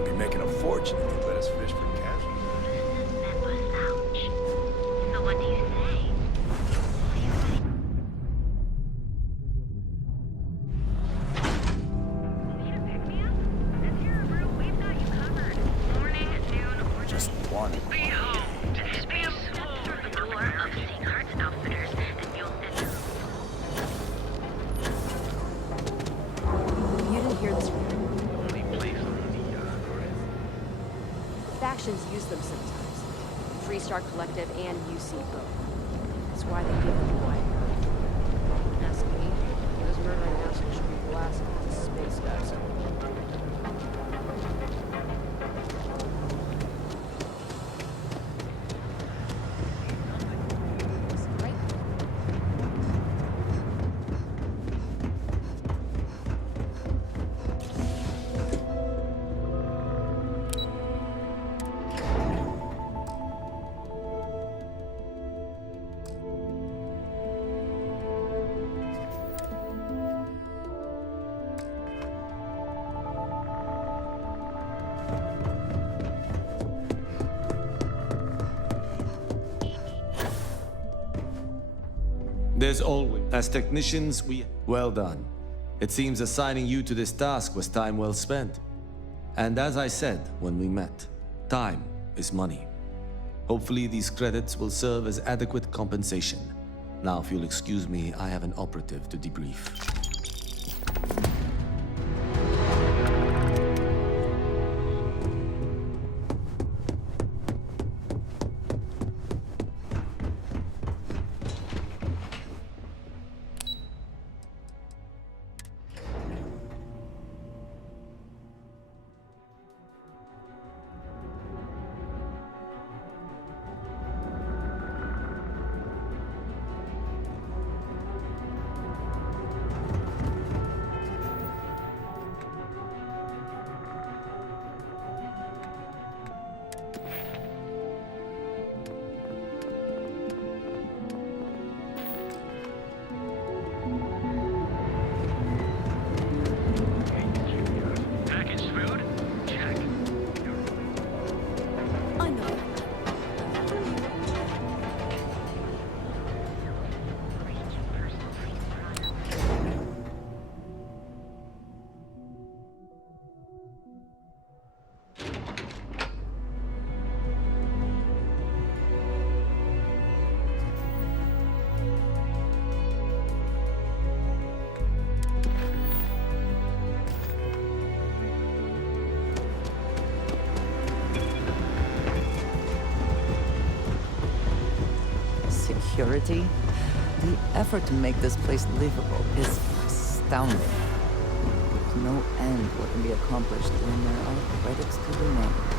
Might be making a fortune if you let us fish for cash. So what do you say? Need a pick-me-up? This here room, we've got you covered. Morning, noon, or Just one. behold! Be a through the door of Secret Outfitters, and you'll enter. You didn't hear this from me. Only place on the Factions use them sometimes. Freestar Collective and UC both. That's why they give them away. Ask me, those murdering assholes should be blasted with space guys. There's always... As technicians, we... Well done. It seems assigning you to this task was time well spent. And as I said when we met, time is money. Hopefully these credits will serve as adequate compensation. Now, if you'll excuse me, I have an operative to debrief. Security? The effort to make this place livable is astounding. There's no end what can be accomplished when there are credits to be made.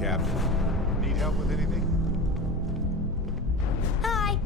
Captain. Need help with anything? Hi.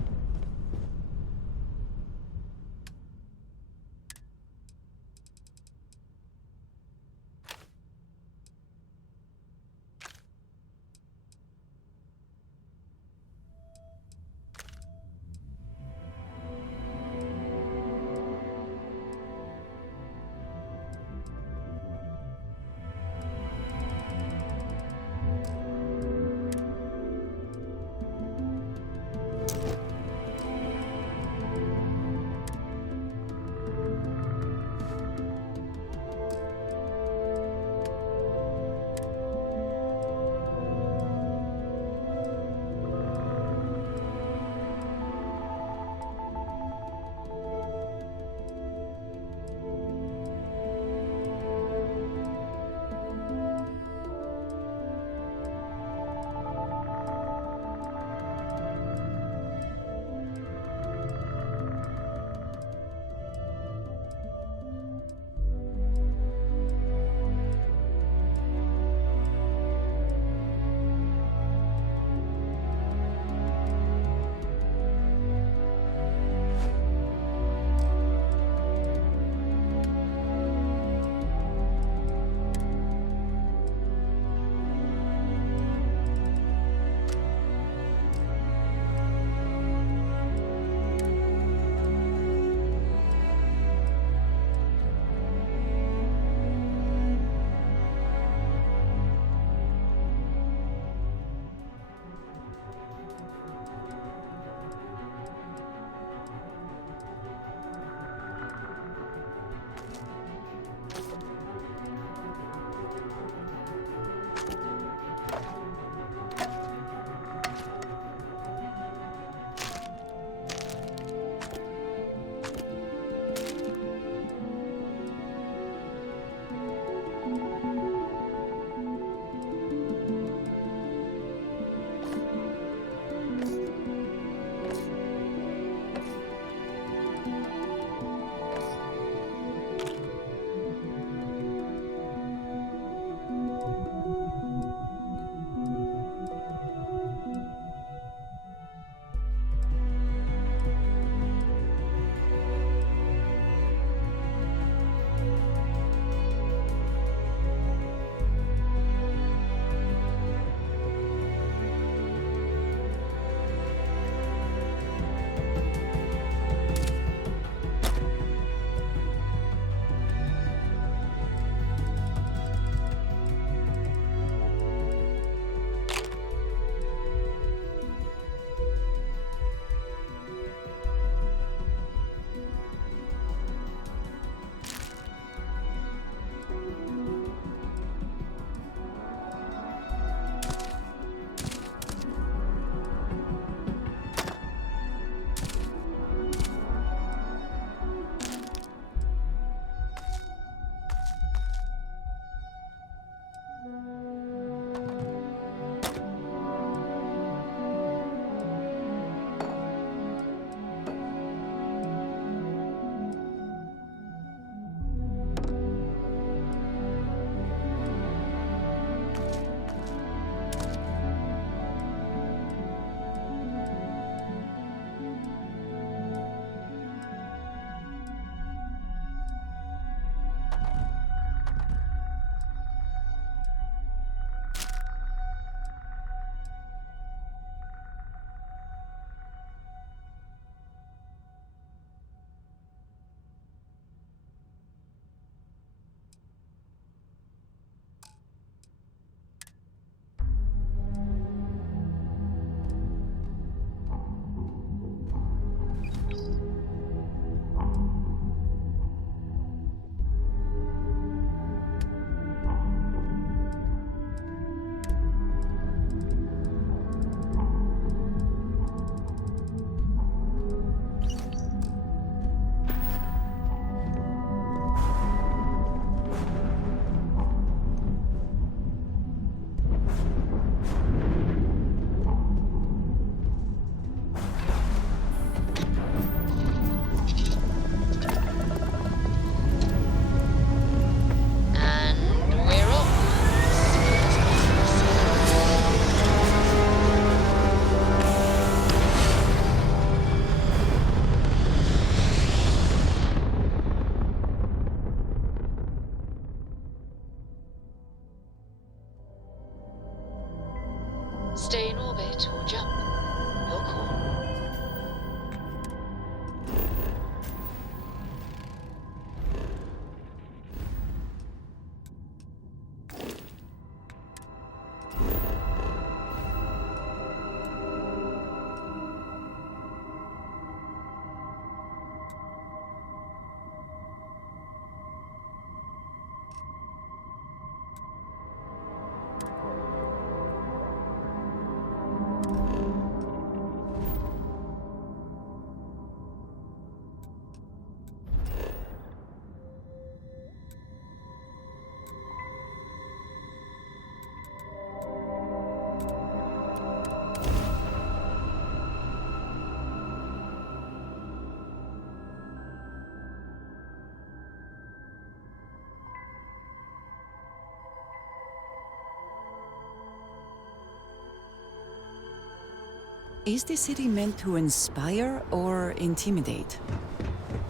Is the city meant to inspire or intimidate?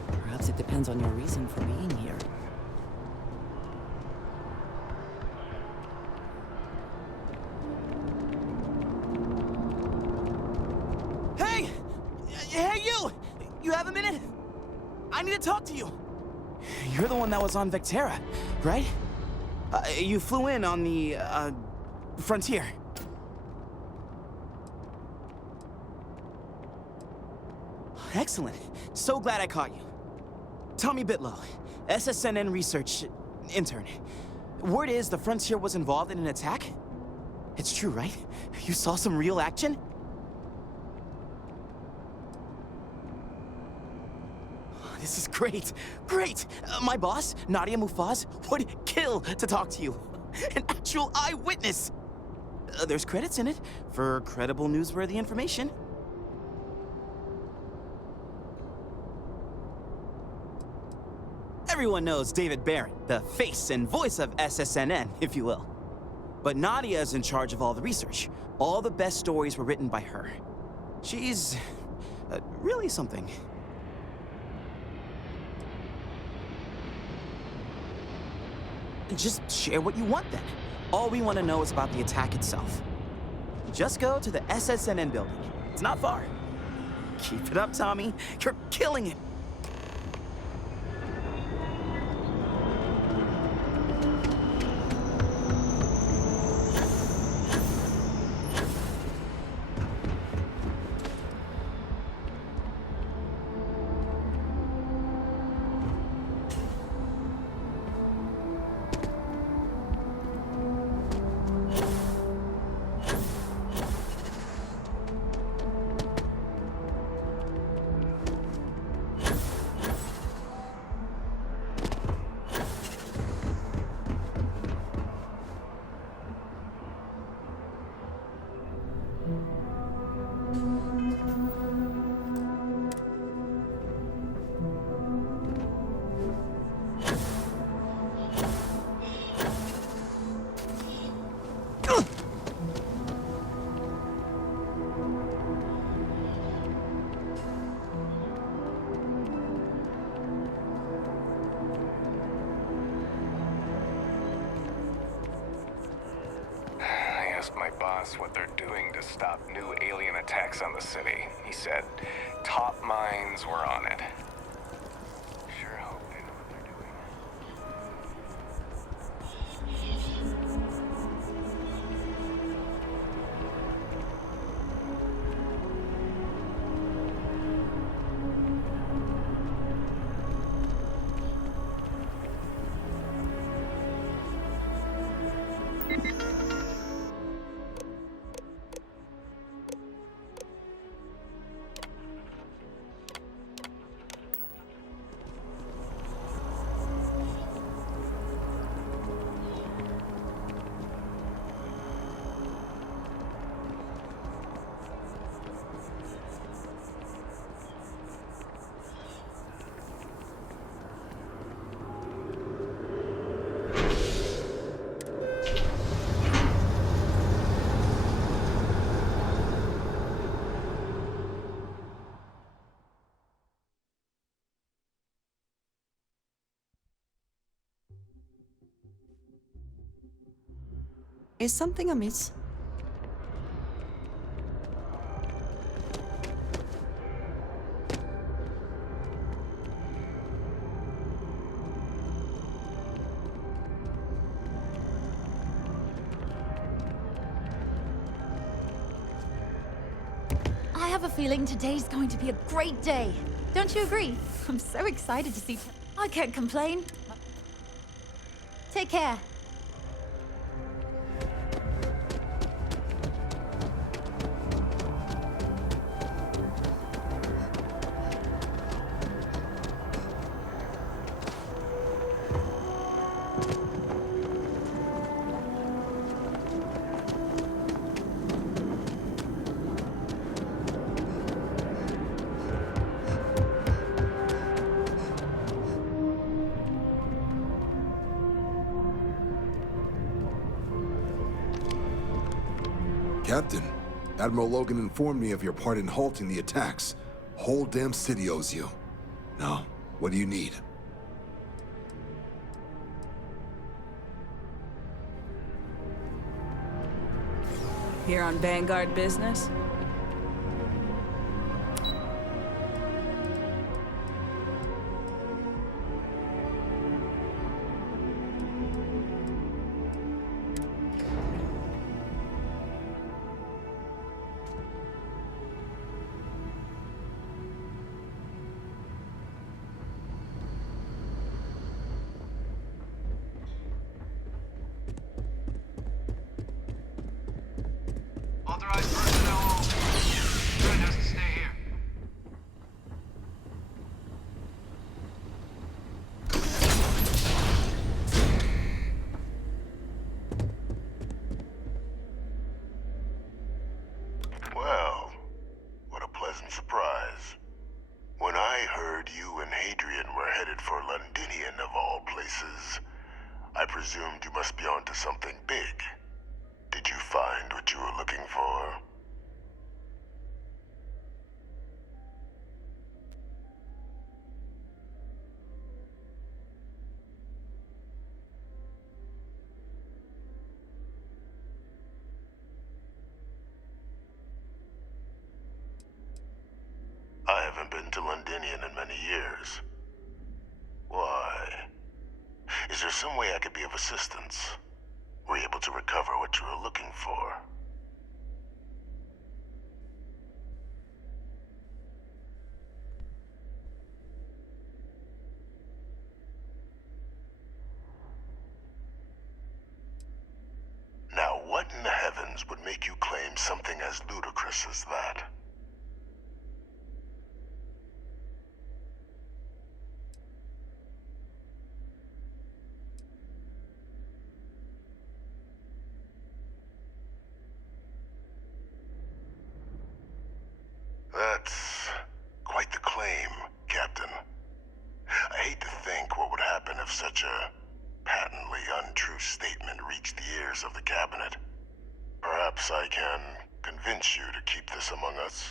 Perhaps it depends on your reason for being here. Hey! Hey, you! You have a minute? I need to talk to you. You're the one that was on Vectera, right? You flew in on the, Frontier. Excellent. So glad I caught you. Tommy Bitlow, SSNN research intern. Word is the Frontier was involved in an attack? It's true, right? You saw some real action? This is great. Great! My boss, Nadia Mufaz, would kill to talk to you. An actual eyewitness! There's credits in it for credible, newsworthy information. Everyone knows David Barron, the face and voice of SSNN, if you will. But Nadia is in charge of all the research. All the best stories were written by her. She's really something. Just share what you want then. All we want to know is about the attack itself. Just go to the SSNN building. It's not far. Keep it up, Tommy. You're killing it. My boss what they're doing to stop new alien attacks on the city. He said top minds were on it. Sure hope they know what they're doing. Is something amiss? I have a feeling today's going to be a great day. Don't you agree? I'm so excited to see... I can't complain. Take care. Captain, Admiral Logan informed me of your part in halting the attacks. Whole damn city owes you. Now, what do you need? Here on Vanguard business? Authorized personnel all. Trent has to stay here. Well, what a pleasant surprise. When I heard you and Hadrian were headed for Londinian of all places, I presumed you must be onto something big. Did you find what you were looking for? I haven't been to Londinian in many years. Why? Is there some way I could be of assistance? Were you able to recover what you were looking for? Now, what in the heavens would make you claim something as ludicrous as that? That's quite the claim, Captain. I hate to think what would happen if such a patently untrue statement reached the ears of the Cabinet. Perhaps I can convince you to keep this among us.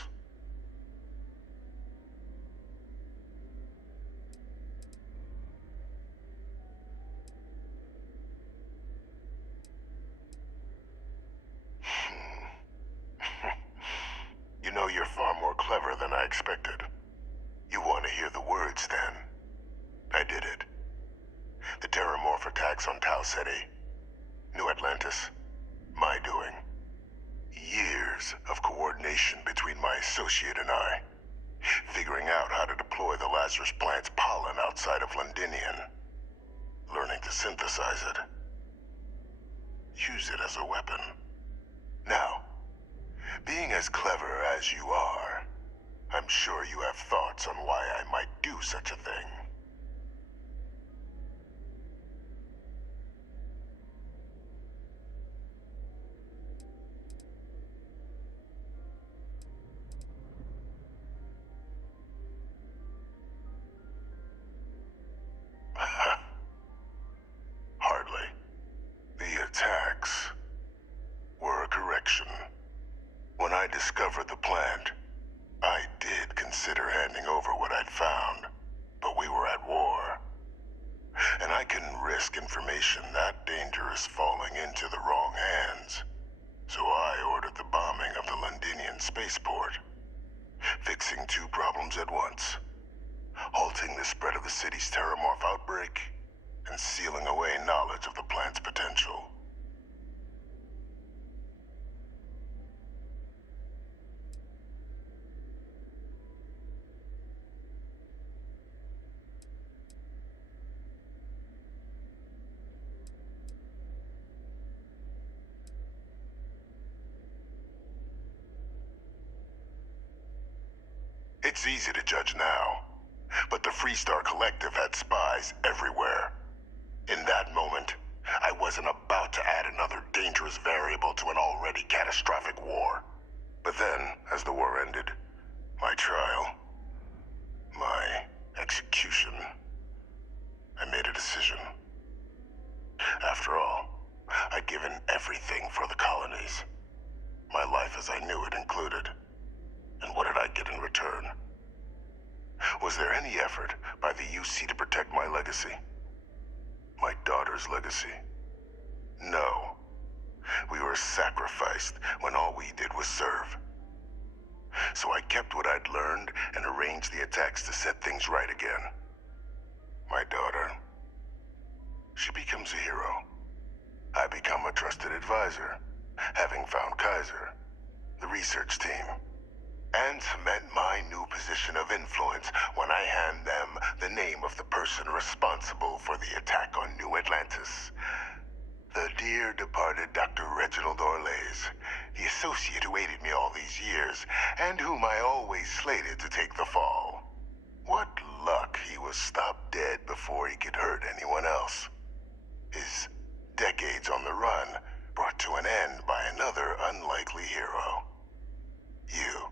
You know, you're far more clever than I expected. You want to hear the words, then? I did it. The Terramorph attacks on Tau Ceti. New Atlantis. My doing. Years of coordination between my associate and I. Figuring out how to deploy the Lazarus plant's pollen outside of Londinian. Learning to synthesize it. Use it as a weapon. Now, being as clever as you are, I'm sure you have thoughts on why I might do such a thing. Hardly. The attacks were a correction. When I discovered the plant, I did consider handing over what I'd found, but we were at war. And I couldn't risk information that dangerous falling into the wrong hands. So I ordered the bombing of the Londinian spaceport, fixing two problems at once. Halting the spread of the city's Terramorph outbreak, and sealing away knowledge of the plant's potential. It's easy to judge now, but the Freestar Collective had spies everywhere. In that moment, I wasn't about to add another dangerous variable to an already catastrophic war. But then, as the war ended, my trial, my execution, I made a decision. After all, I'd given everything for the colonies. My life as I knew it included. And what did I get in return? Was there any effort by the UC to protect my legacy? My daughter's legacy? No. We were sacrificed when all we did was serve. So I kept what I'd learned and arranged the attacks to set things right again. My daughter, she becomes a hero. I become a trusted advisor, having found Kaiser, the research team, and cement my new position of influence when I hand them the name of the person responsible for the attack on New Atlantis. The dear departed Dr. Reginald Orlays, the associate who aided me all these years, and whom I always slated to take the fall. What luck he was stopped dead before he could hurt anyone else. His decades on the run brought to an end by another unlikely hero. You.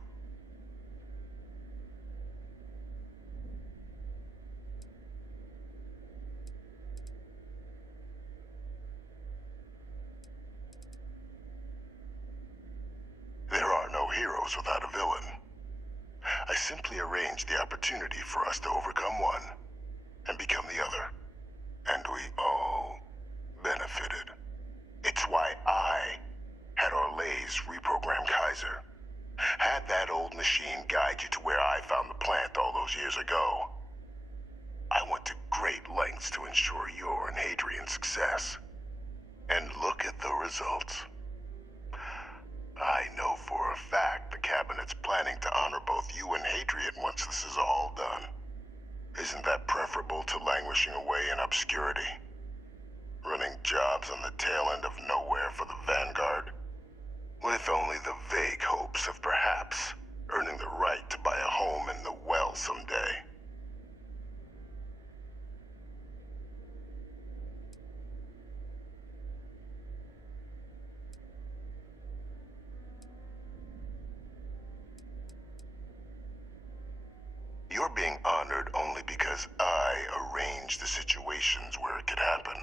There are no heroes without a villain. I simply arranged the opportunity for us to overcome one and become the other. And we all benefited. It's why I had Orlays reprogram Kaiser. Had that old machine guide you to where I found the plant all those years ago. I went to great lengths to ensure your and Hadrian's success. And look at the results. I know for a fact the Cabinet's planning to honor both you and Hadrian once this is all done. Isn't that preferable to languishing away in obscurity? Running jobs on the tail end of nowhere for the Vanguard? With only the vague hopes of perhaps earning the right to buy a home in the well someday. You're being honored only because I arranged the situations where it could happen.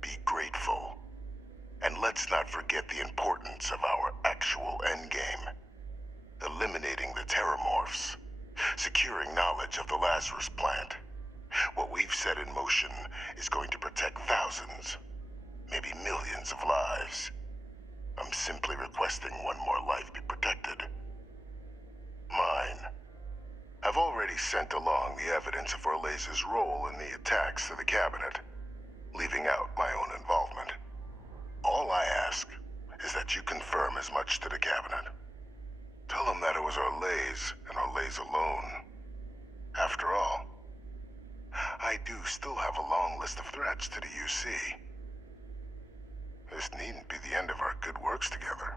Be grateful. And let's not forget the importance of our actual endgame. Eliminating the Terramorphs. Securing knowledge of the Lazarus plant. What we've set in motion is going to protect thousands, maybe millions of lives. I'm simply requesting one more life be protected. Mine. I've already sent along the evidence of Orlays' role in the attacks to the Cabinet, leaving out my own involvement. All I ask is that you confirm as much to the Cabinet. Tell them that it was Orlays and Orlays alone. After all, I do still have a long list of threats to the UC. This needn't be the end of our good works together.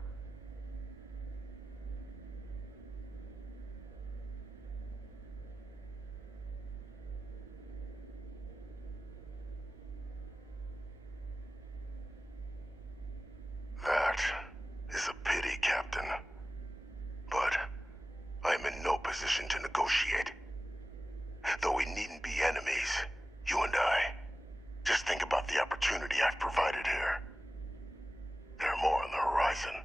That is a pity, Captain. But I'm in no position to negotiate. Though we needn't be enemies, you and I. Just think about the opportunity I've provided here. There are more on the horizon.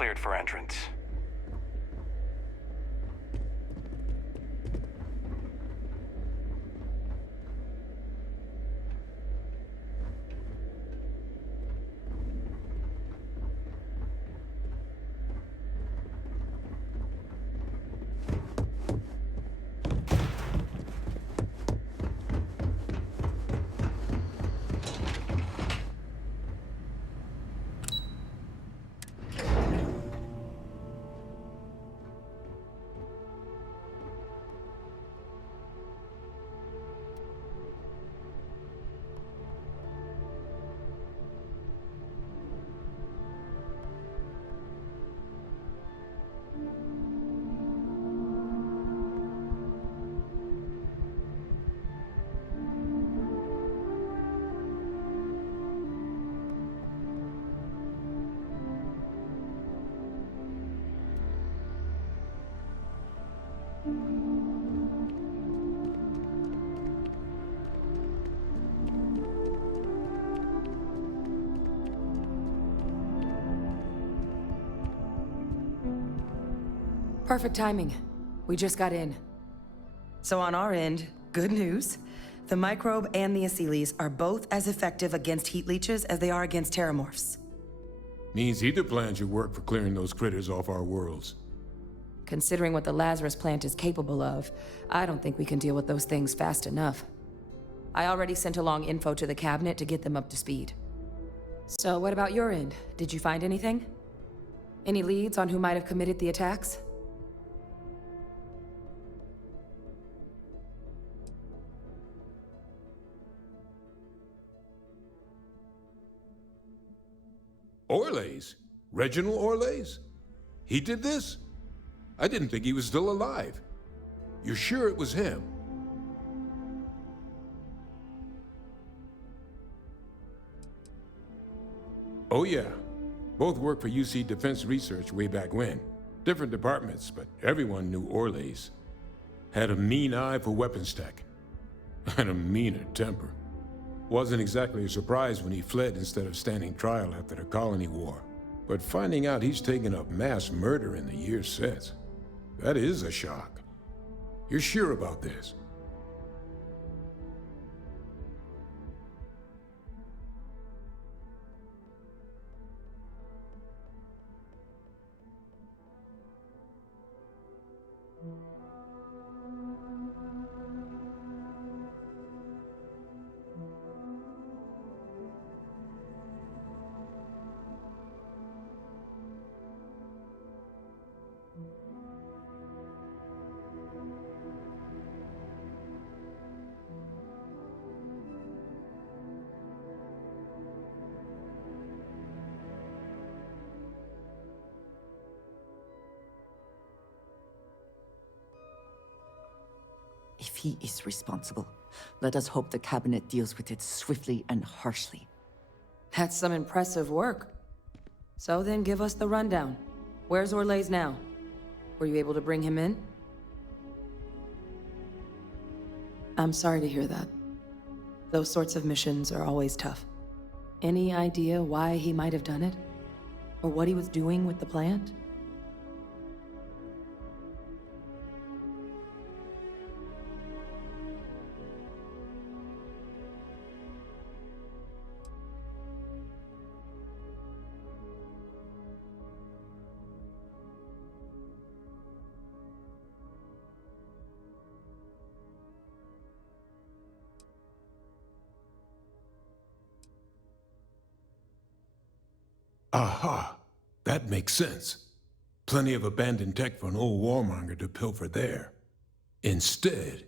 cleared for entrance. Perfect timing. We just got in. So on our end, good news. The microbe and the Asylees are both as effective against heat leeches as they are against terramorphs. Means either plan should work for clearing those critters off our worlds. Considering what the Lazarus plant is capable of, I don't think we can deal with those things fast enough. I already sent along info to the cabinet to get them up to speed. So what about your end? Did you find anything? Any leads on who might have committed the attacks? Orlays? Reginald Orlays? He did this? I didn't think he was still alive. You're sure it was him? Oh yeah. Both worked for UC Defense Research way back when. Different departments, but everyone knew Orlays. Had a mean eye for weapons tech. And a meaner temper. Wasn't exactly a surprise when he fled instead of standing trial after the colony war. But finding out he's taken up mass murder in the years since, that is a shock. You're sure about this? If he is responsible, let us hope the cabinet deals with it swiftly and harshly. That's some impressive work. So then give us the rundown. Where's Orlays now? Were you able to bring him in? I'm sorry to hear that. Those sorts of missions are always tough. Any idea why he might have done it? Or what he was doing with the plant? Aha! That makes sense. Plenty of abandoned tech for an old warmonger to pilfer there. Instead,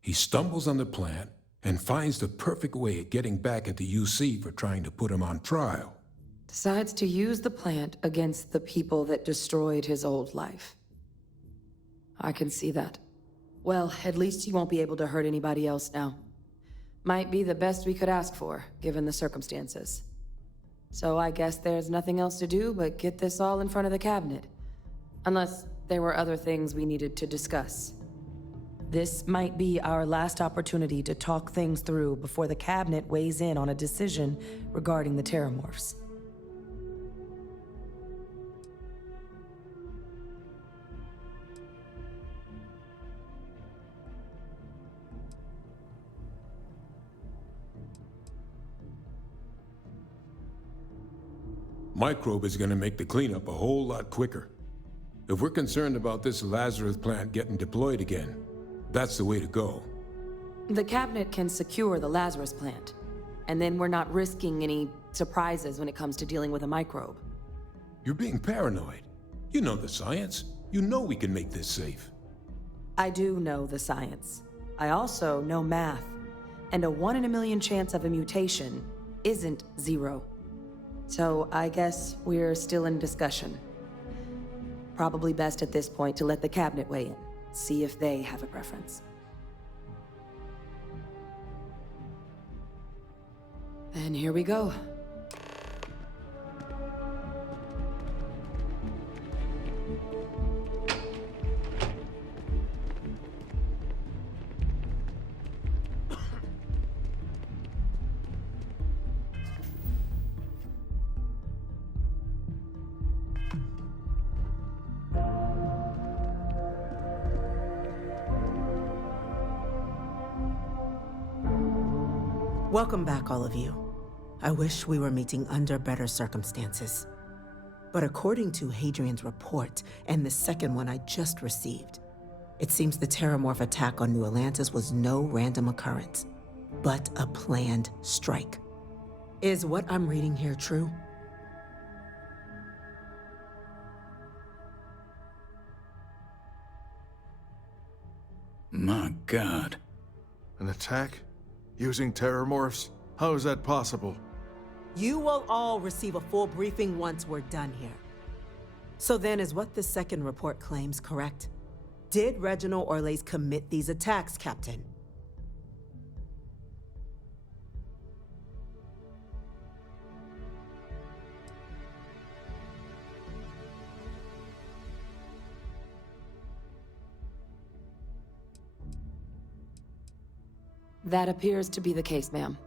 he stumbles on the plant and finds the perfect way of getting back at the UC for trying to put him on trial. Decides to use the plant against the people that destroyed his old life. I can see that. Well, at least he won't be able to hurt anybody else now. Might be the best we could ask for, given the circumstances. So I guess there's nothing else to do but get this all in front of the cabinet. Unless there were other things we needed to discuss. This might be our last opportunity to talk things through before the cabinet weighs in on a decision regarding the terramorphs. Microbe is gonna make the cleanup a whole lot quicker. If we're concerned about this Lazarus plant getting deployed again, that's the way to go. The cabinet can secure the Lazarus plant, and then we're not risking any surprises when it comes to dealing with a microbe. You're being paranoid. You know the science. You know we can make this safe. I do know the science. I also know math, and a 1 in a million chance of a mutation isn't 0. So I guess we're still in discussion. Probably best at this point to let the cabinet weigh in, see if they have a preference. And here we go. Welcome back, all of you. I wish we were meeting under better circumstances. But according to Hadrian's report and the second one I just received, it seems the Terramorph attack on New Atlantis was no random occurrence, but a planned strike. Is what I'm reading here true? My God. An attack? Using terramorphs? How is that possible? You will all receive a full briefing once we're done here. So then, is what the second report claims correct? Did Reginald Orlays commit these attacks, Captain? That appears to be the case, ma'am.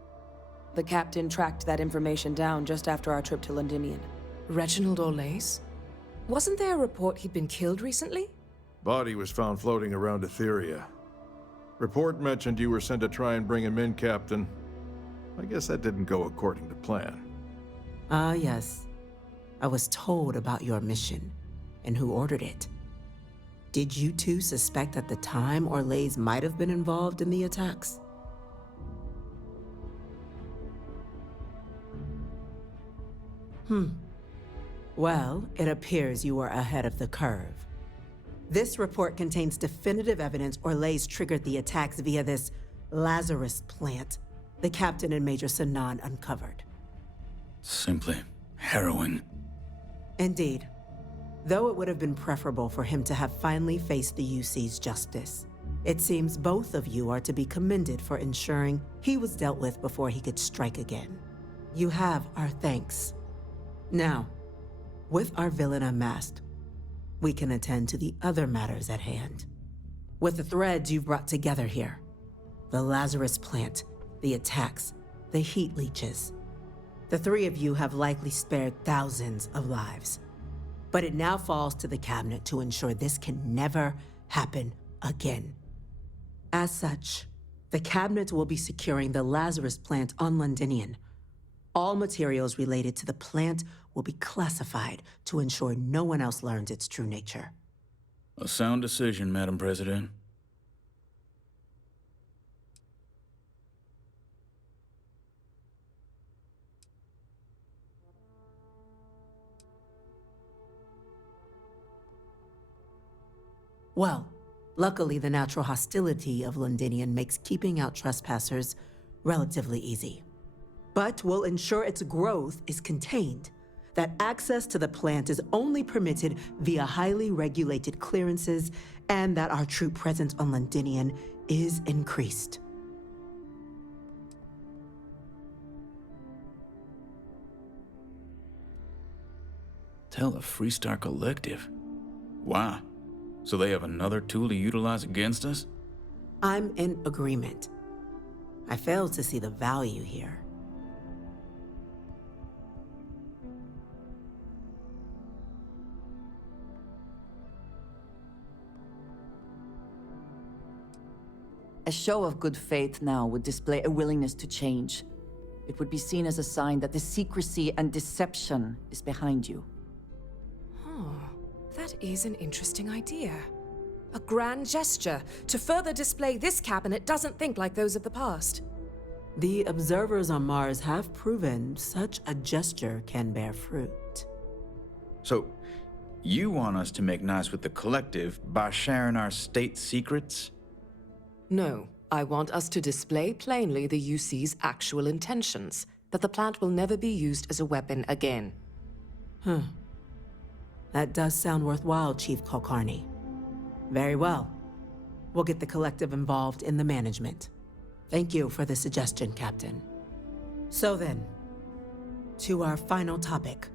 The captain tracked that information down just after our trip to Londinian. Reginald Orlays? Wasn't there a report he'd been killed recently? Body was found floating around Etheria. Report mentioned you were sent to try and bring him in, Captain. I guess that didn't go according to plan. Ah, yes. I was told about your mission and who ordered it. Did you two suspect at the time Orlays might have been involved in the attacks? Well, it appears you were ahead of the curve. This report contains definitive evidence Orlays triggered the attacks via this Lazarus plant the Captain and Major Sanan uncovered. Simply harrowing. Indeed. Though it would have been preferable for him to have finally faced the UC's justice, it seems both of you are to be commended for ensuring he was dealt with before he could strike again. You have our thanks. Now, with our villain unmasked, we can attend to the other matters at hand. With the threads you've brought together here, the Lazarus plant, the attacks, the heat leeches, the three of you have likely spared thousands of lives. But it now falls to the cabinet to ensure this can never happen again. As such, the cabinet will be securing the Lazarus plant on Londinian. All materials related to the plant will be classified to ensure no one else learns its true nature. A sound decision, Madam President. Well, luckily the natural hostility of Londinian makes keeping out trespassers relatively easy. But we'll ensure its growth is contained, that access to the plant is only permitted via highly regulated clearances, and that our troop presence on Londinian is increased. Tell the Freestar Collective. Wow. So they have another tool to utilize against us? I'm in agreement. I fail to see the value here. A show of good faith now would display a willingness to change. it would be seen as a sign that the secrecy and deception is behind you. That is an interesting idea. A grand gesture to further display this cabinet doesn't think like those of the past. The observers on Mars have proven such a gesture can bear fruit. So, you want us to make nice with the Collective by sharing our state secrets? No, I want us to display plainly the UC's actual intentions, that the plant will never be used as a weapon again. That does sound worthwhile, Chief Kulkarni. Very well. We'll get the Collective involved in the management. Thank you for the suggestion, Captain. So then, to our final topic.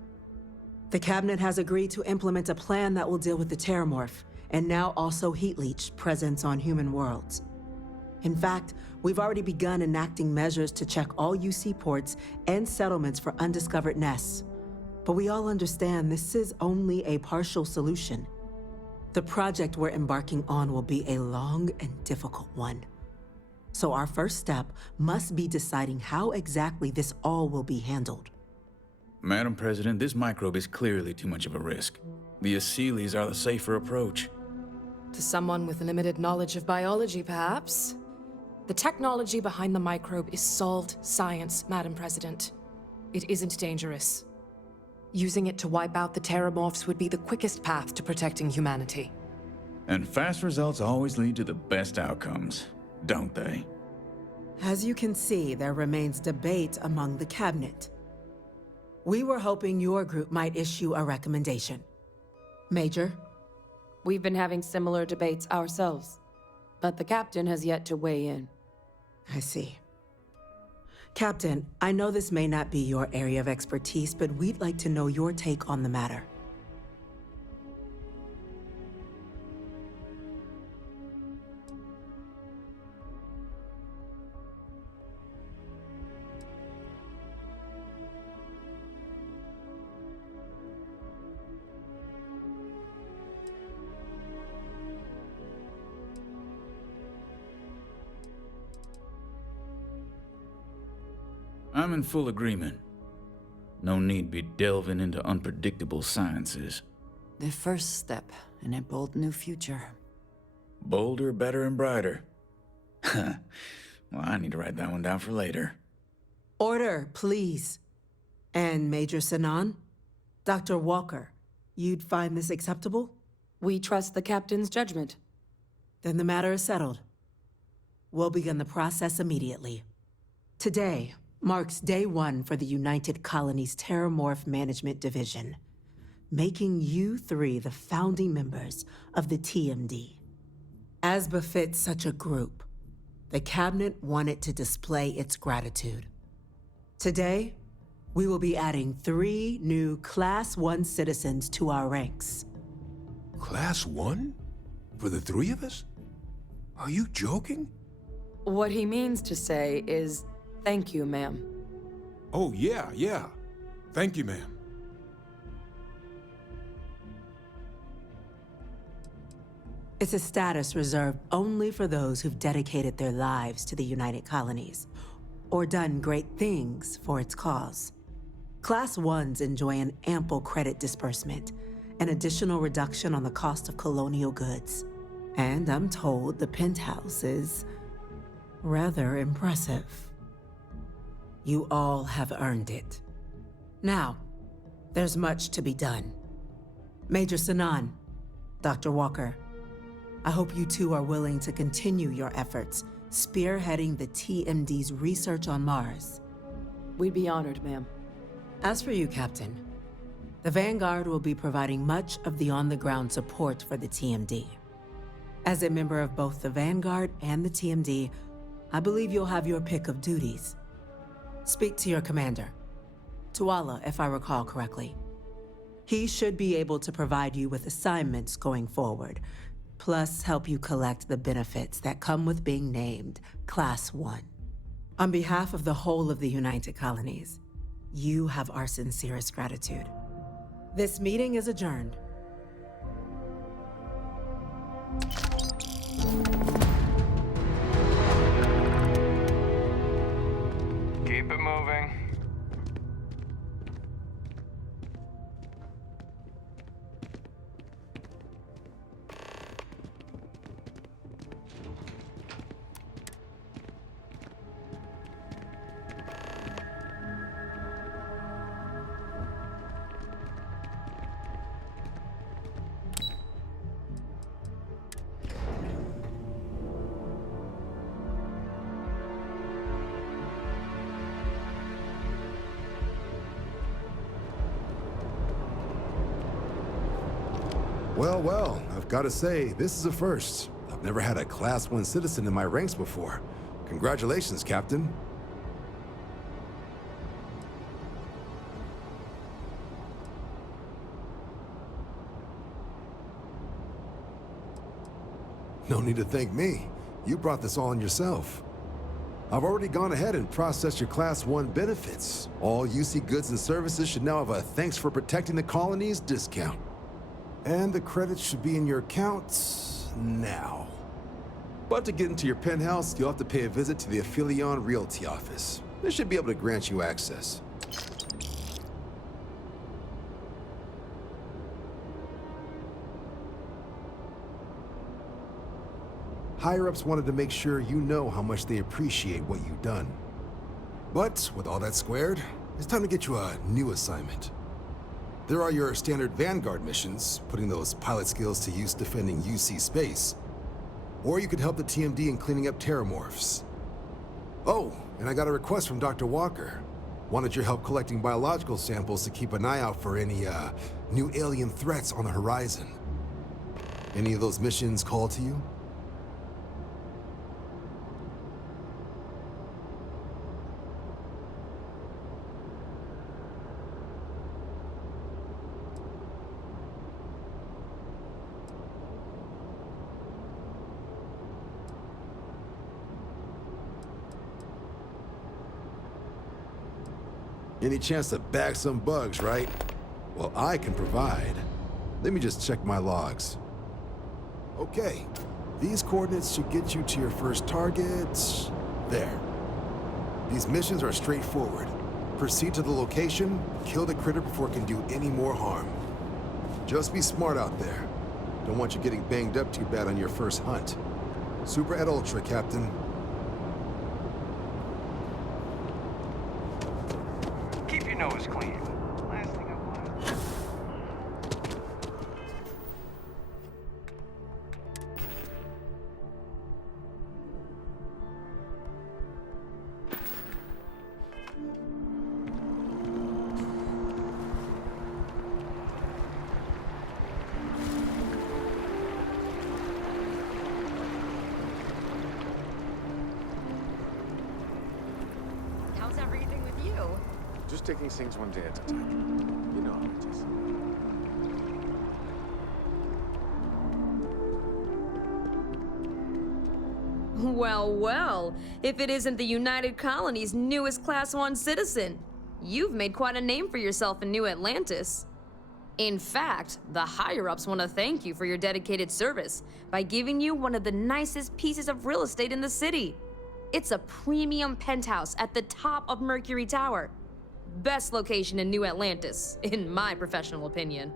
The Cabinet has agreed to implement a plan that will deal with the Terramorph, and now also Heat Leech presence on human worlds. In fact, we've already begun enacting measures to check all UC ports and settlements for undiscovered nests. But we all understand this is only a partial solution. The project we're embarking on will be a long and difficult one. So our first step must be deciding how exactly this all will be handled. Madam President, this microbe is clearly too much of a risk. The Aseles are the safer approach. To someone with limited knowledge of biology, perhaps? The technology behind the microbe is solved science, Madam President. It isn't dangerous. Using it to wipe out the Terramorphs would be the quickest path to protecting humanity. And fast results always lead to the best outcomes, don't they? As you can see, there remains debate among the Cabinet. We were hoping your group might issue a recommendation. Major? We've been having similar debates ourselves, but the Captain has yet to weigh in. I see. Captain, I know this may not be your area of expertise, but we'd like to know your take on the matter. I'm in full agreement. No need be delving into unpredictable sciences. The first step in a bold new future. Bolder, better, and brighter. Well, I need to write that one down for later. Order, please. And Major Sinan? Dr. Walker, you'd find this acceptable? We trust the Captain's judgment. Then the matter is settled. We'll begin the process immediately. Today marks day one for the United Colonies Terramorph Management Division, making you three the founding members of the TMD. As befits such a group, the Cabinet wanted to display its gratitude. Today, we will be adding 3 new Class 1 citizens to our ranks. Class 1? For the 3 of us? Are you joking? What he means to say is, thank you, ma'am. Oh, yeah. Thank you, ma'am. It's a status reserved only for those who've dedicated their lives to the United Colonies, or done great things for its cause. Class 1s enjoy an ample credit disbursement, an additional reduction on the cost of colonial goods. And I'm told the penthouse is rather impressive. You all have earned it. Now, there's much to be done. Major Sinan, Dr. Walker, I hope you two are willing to continue your efforts, spearheading the TMD's research on Mars. We'd be honored, ma'am. As for you, Captain, the Vanguard will be providing much of the on-the-ground support for the TMD. As a member of both the Vanguard and the TMD, I believe you'll have your pick of duties. Speak to your commander, Tuala, if I recall correctly. He should be able to provide you with assignments going forward, plus help you collect the benefits that come with being named Class 1. On behalf of the whole of the United Colonies, you have our sincerest gratitude. This meeting is adjourned. Keep it moving. moving. Well, I've got to say, this is a first. I've never had a Class 1 citizen in my ranks before. Congratulations, Captain. No need to thank me. You brought this all on yourself. I've already gone ahead and processed your Class 1 benefits. All UC goods and services should now have a thanks for protecting the colonies discount. And the credits should be in your accounts now. But to get into your penthouse, you'll have to pay a visit to the Aphelion Realty office. They should be able to grant you access. Higher-ups wanted to make sure you know how much they appreciate what you've done. But with all that squared, it's time to get you a new assignment. There are your standard Vanguard missions, putting those pilot skills to use defending UC space. Or you could help the TMD in cleaning up terramorphs. Oh, and I got a request from Dr. Walker. Wanted your help collecting biological samples to keep an eye out for any, new alien threats on the horizon. Any of those missions call to you? Any chance to bag some bugs, right? Well, I can provide. Let me just check my logs. Okay, these coordinates should get you to your first target. There. These missions are straightforward. Proceed to the location, kill the critter before it can do any more harm. Just be smart out there. Don't want you getting banged up too bad on your first hunt. Super et Ultra, Captain. Keep your nose clean. Last thing I want. How's everything with you? Just taking things one day at a time. You know how it is. Well, if it isn't the United Colony's newest Class 1 citizen, you've made quite a name for yourself in New Atlantis. In fact, the higher-ups want to thank you for your dedicated service by giving you one of the nicest pieces of real estate in the city. It's a premium penthouse at the top of Mercury Tower. Best location in New Atlantis, in my professional opinion.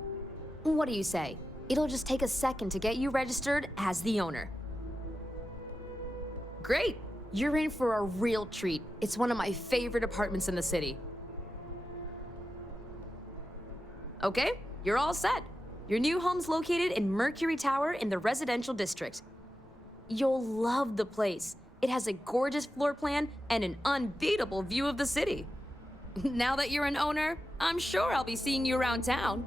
What do you say? It'll just take a second to get you registered as the owner. Great! You're in for a real treat. It's one of my favorite apartments in the city. Okay, you're all set. Your new home's located in Mercury Tower in the residential district. You'll love the place. It has a gorgeous floor plan and an unbeatable view of the city. Now that you're an owner, I'm sure I'll be seeing you around town.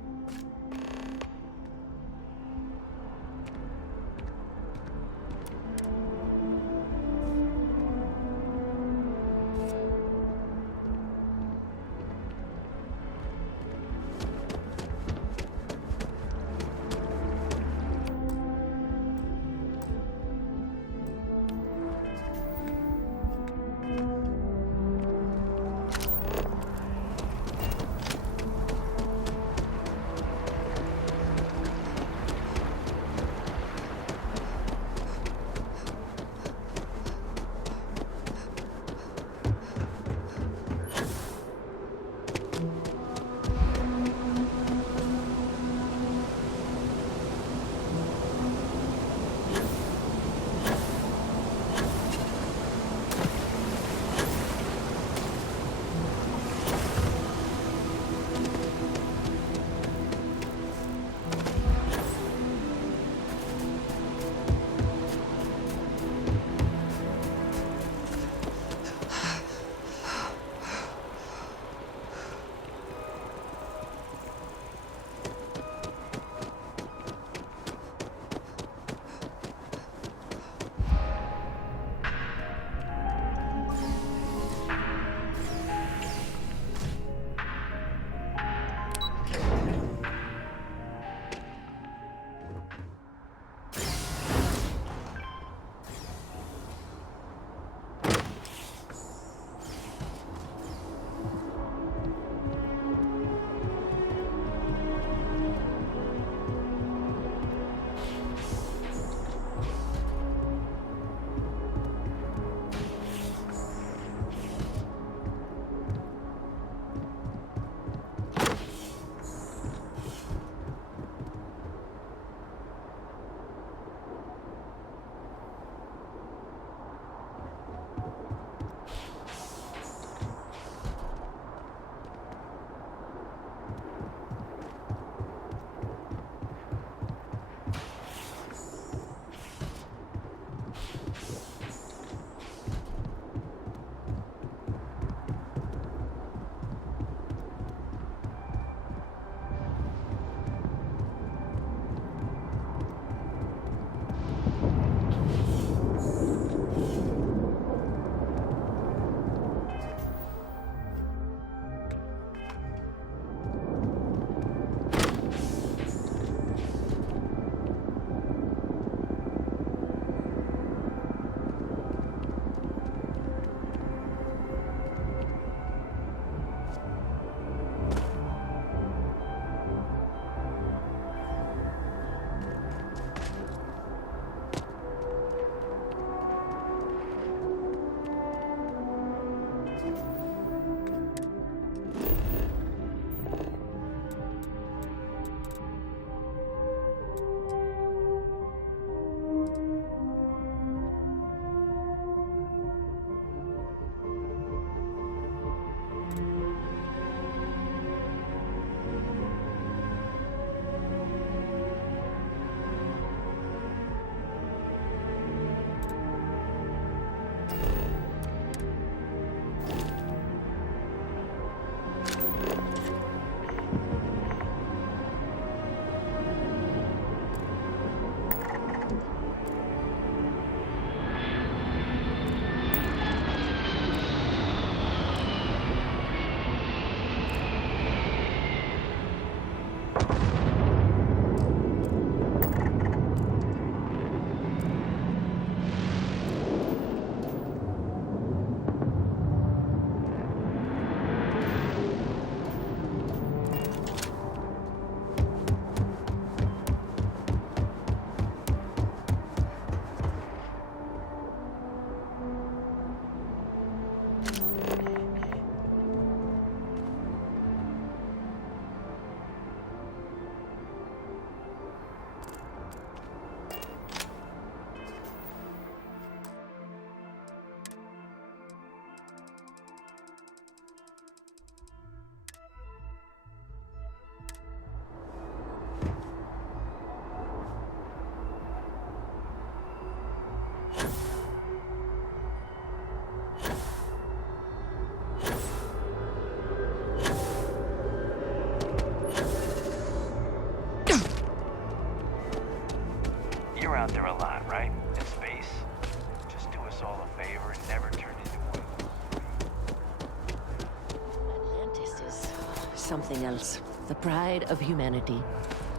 something else. The pride of humanity.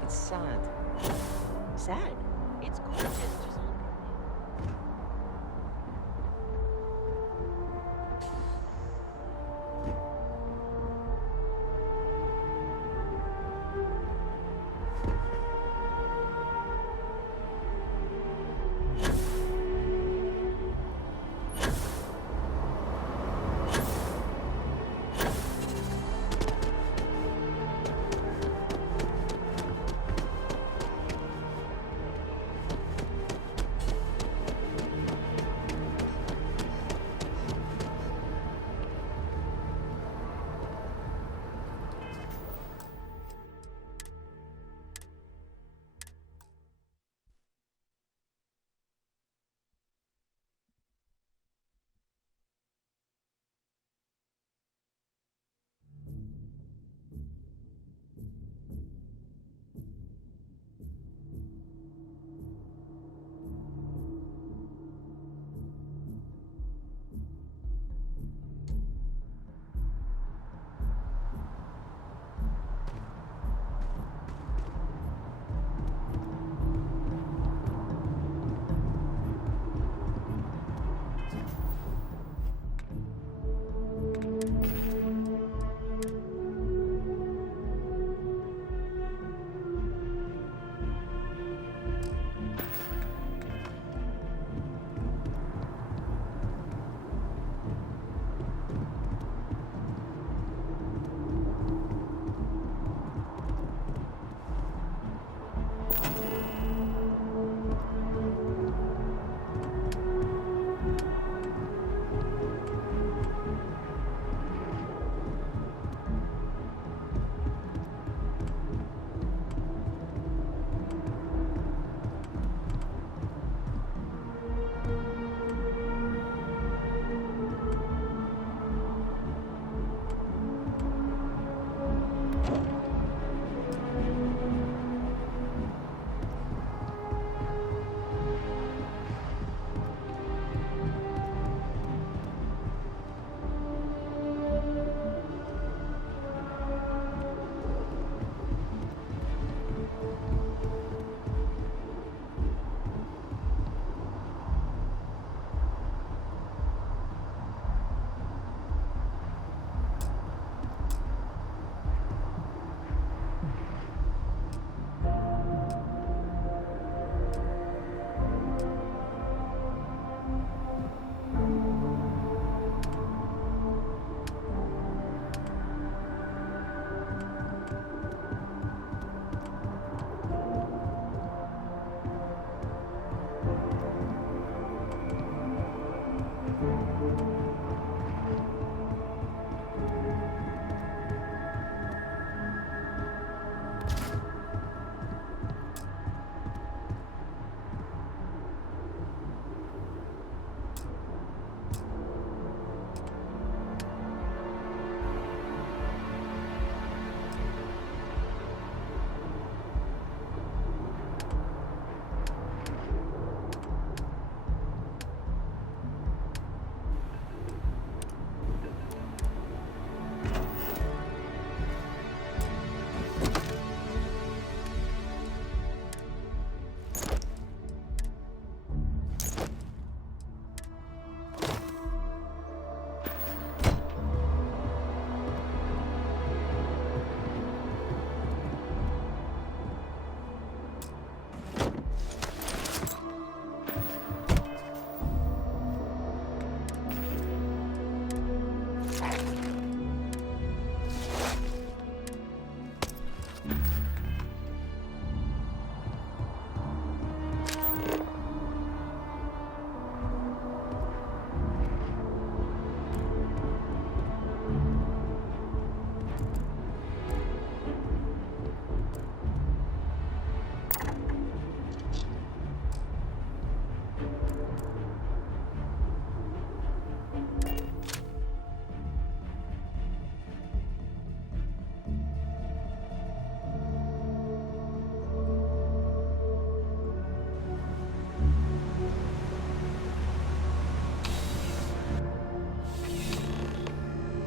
It's sad. Sad. It's gorgeous.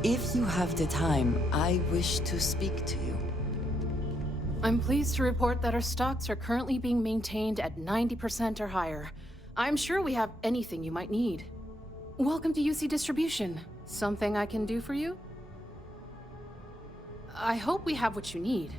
If you have the time, I wish to speak to you. I'm pleased to report that our stocks are currently being maintained at 90% or higher. I'm sure we have anything you might need. Welcome to UC Distribution. Something I can do for you? I hope we have what you need.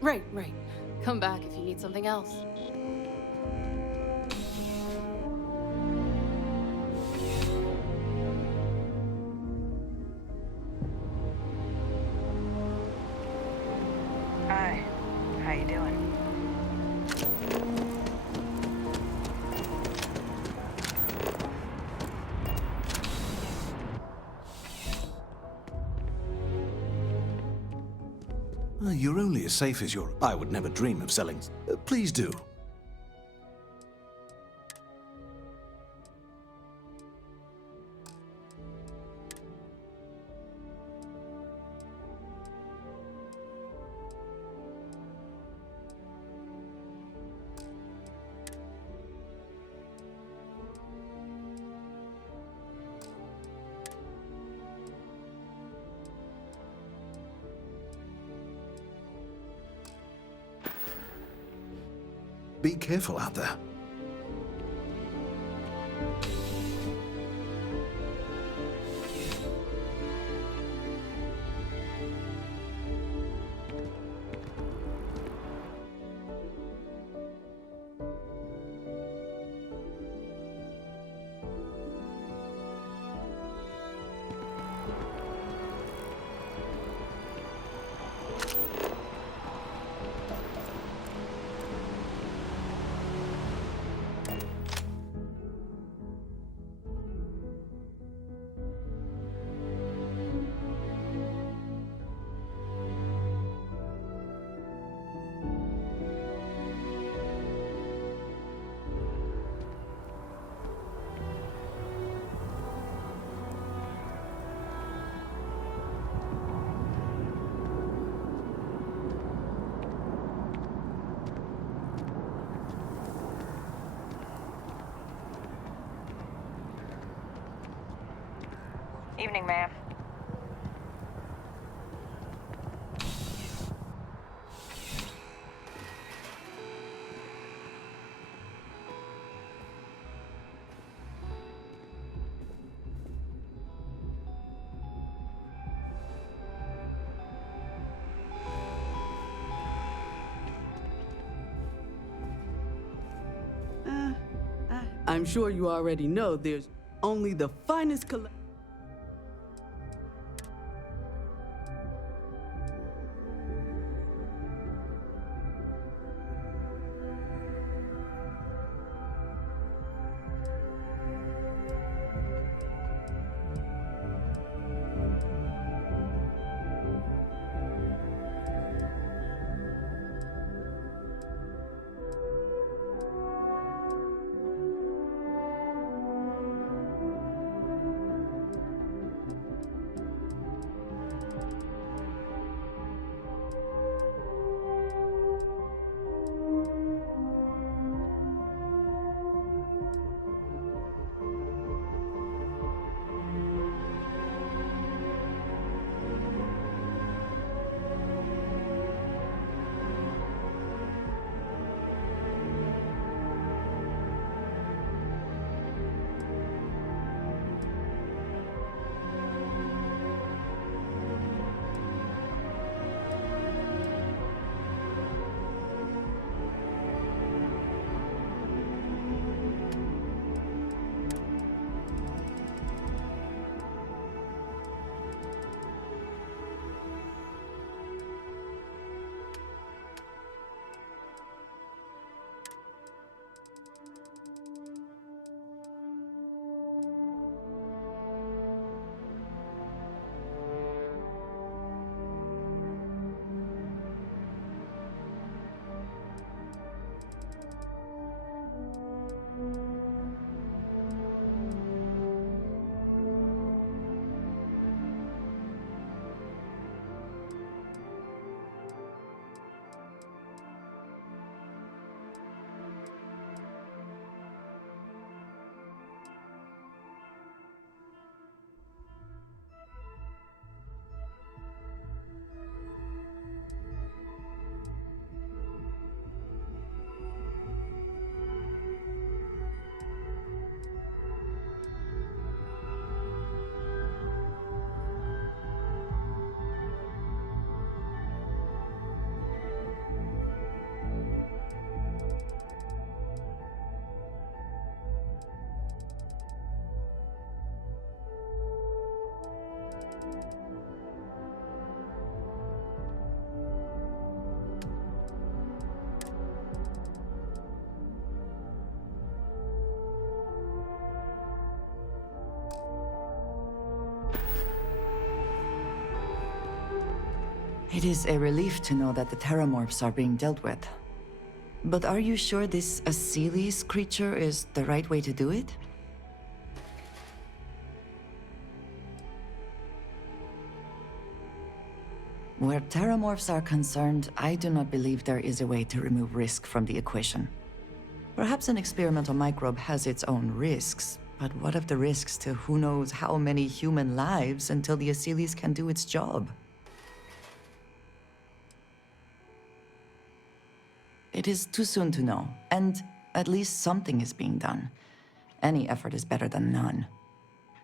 Right. Come back if you need something else. Hi. How you doing? You're only as safe as your... I would never dream of selling. Please do. Be careful out there. Evening, ma'am. I'm sure you already know there's only the finest collection. It is a relief to know that the Terramorphs are being dealt with. But are you sure this Aseles creature is the right way to do it? Where Terramorphs are concerned, I do not believe there is a way to remove risk from the equation. Perhaps an experimental microbe has its own risks, but what of the risks to who knows how many human lives until the Aseles can do its job? It is too soon to know, and at least something is being done. Any effort is better than none.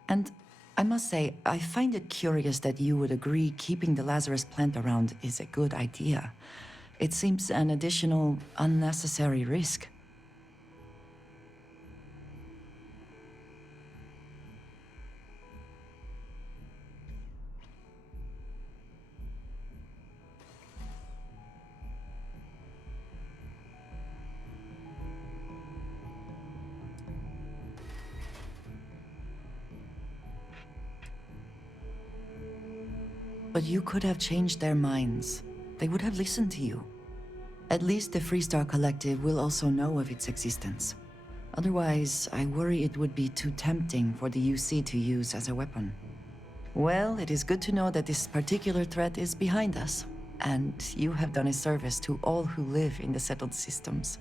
And I must say, I find it curious that you would agree keeping the Lazarus plant around is a good idea. It seems an additional, unnecessary risk. But you could have changed their minds. They would have listened to you. At least the Freestar Collective will also know of its existence. Otherwise, I worry it would be too tempting for the UC to use as a weapon. Well, it is good to know that this particular threat is behind us, and you have done a service to all who live in the settled systems.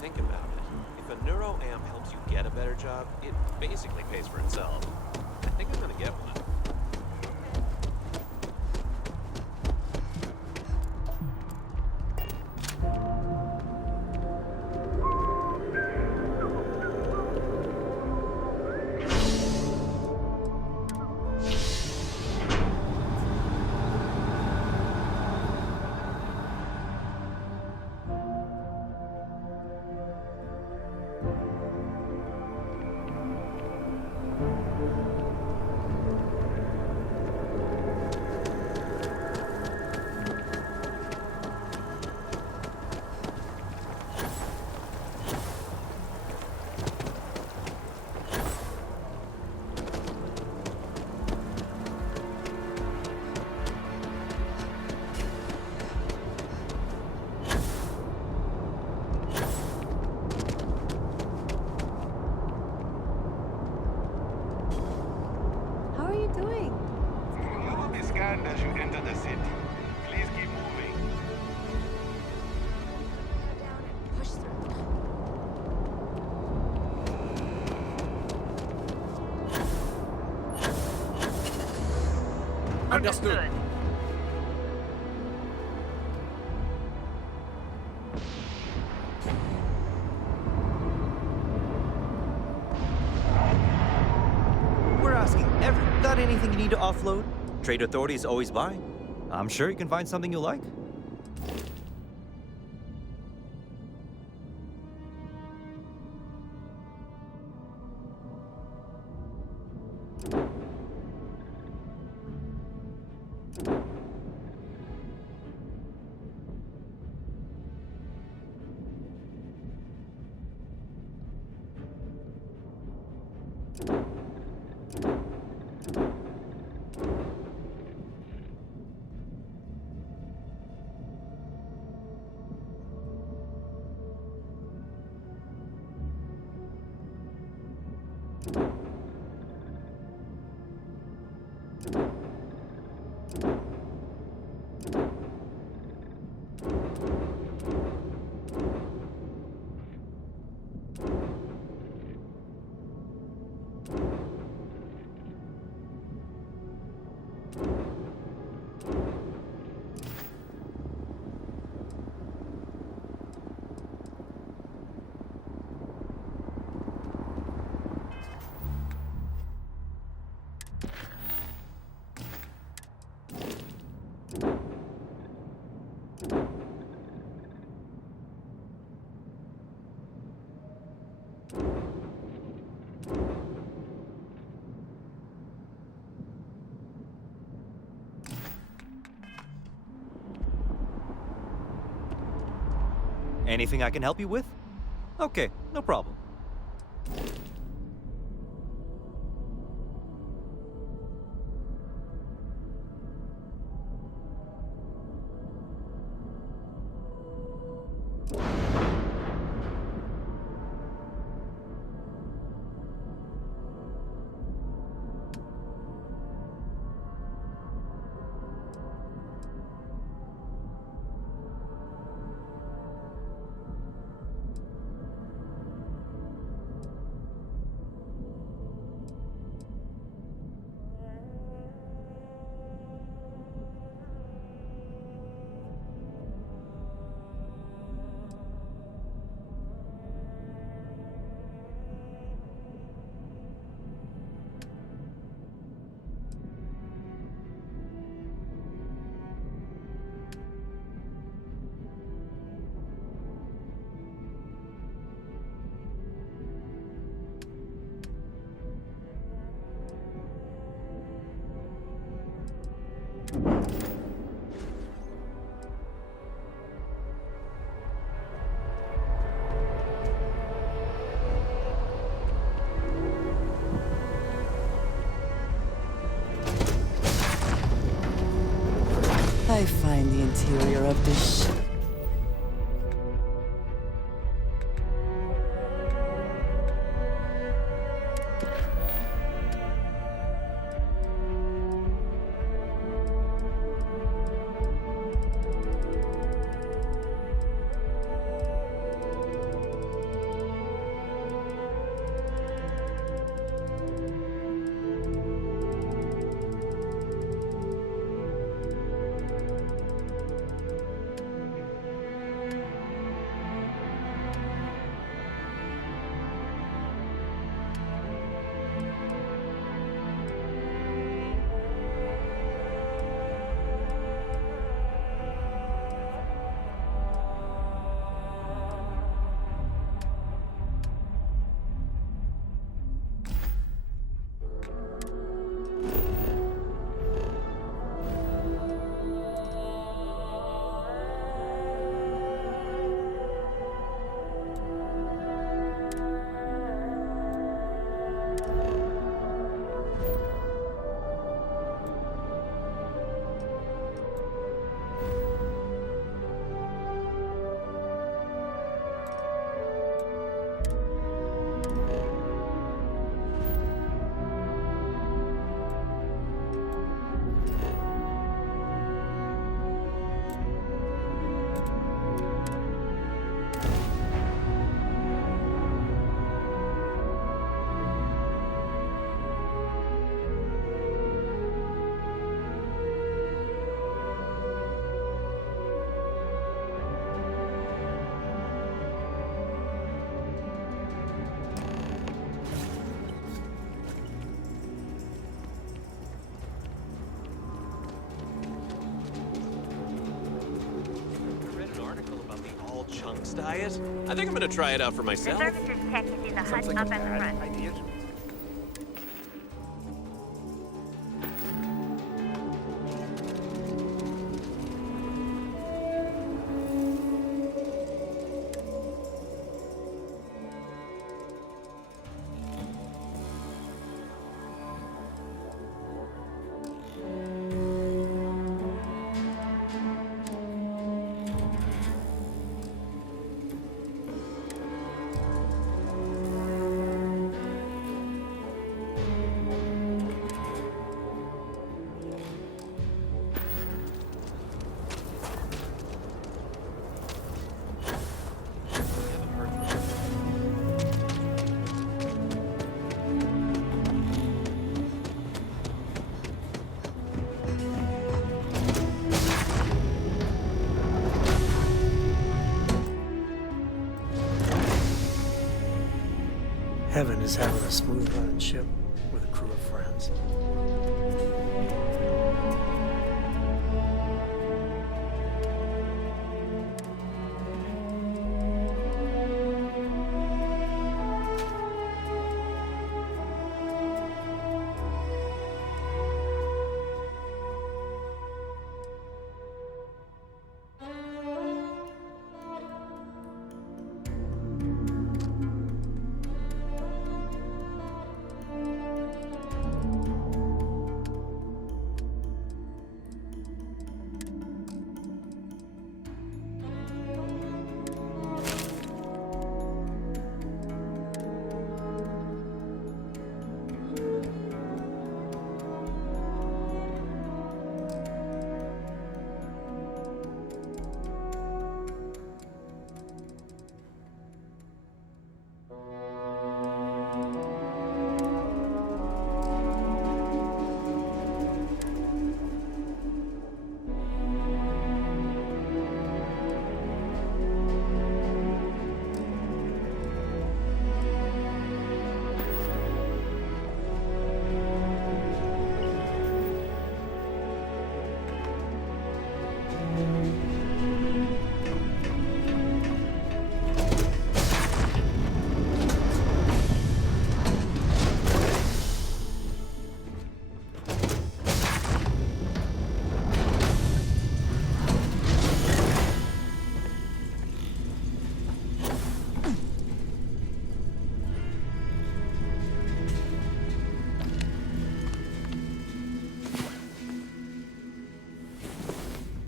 Think about it. If a neuroamp helps you get a better job, it basically pays for itself. I think I'm gonna get one. As you enter the city, please keep moving. Understood. We're asking everyone. Got anything you need to offload? Trade Authority is always buying. I'm sure you can find something you like. Anything I can help you with? Okay, no problem. I find the interior of this ship chunks diet? I think I'm gonna try it out for myself. The services tech is in the hut up at the front. Idea. Heaven is having a smooth running ship with a crew of friends.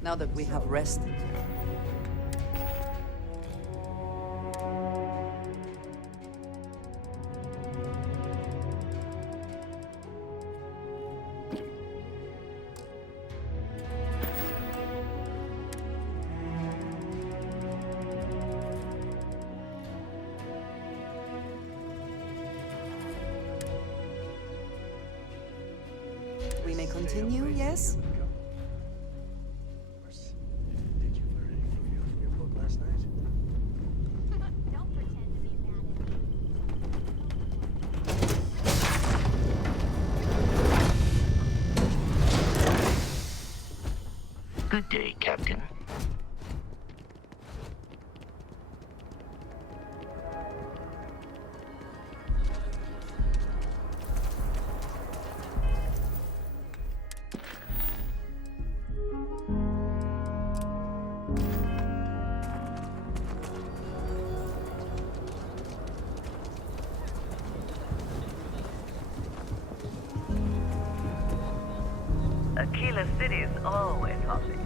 now that we have rested. We may continue, yes? Did you learn anything new from your book last night? Don't pretend to be mad at me. Good day, Captain. Aquila City is always hopping.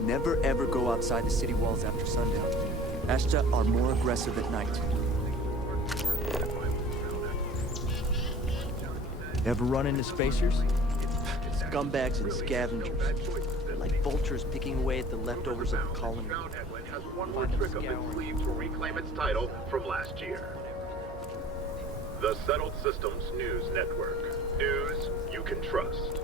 Never ever go outside the city walls after sundown. Ashta are more aggressive at night. Ever run into spacers? It's Scumbags and scavengers. They're like vultures picking away at the leftovers of the colony. Has one more trick up its sleeve to reclaim its title from last year. The Settled Systems News Network. News you can trust.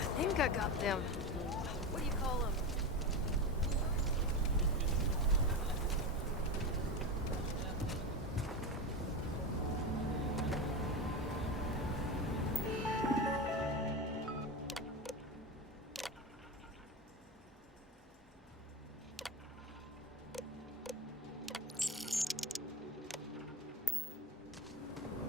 I think I got them. What do you call them?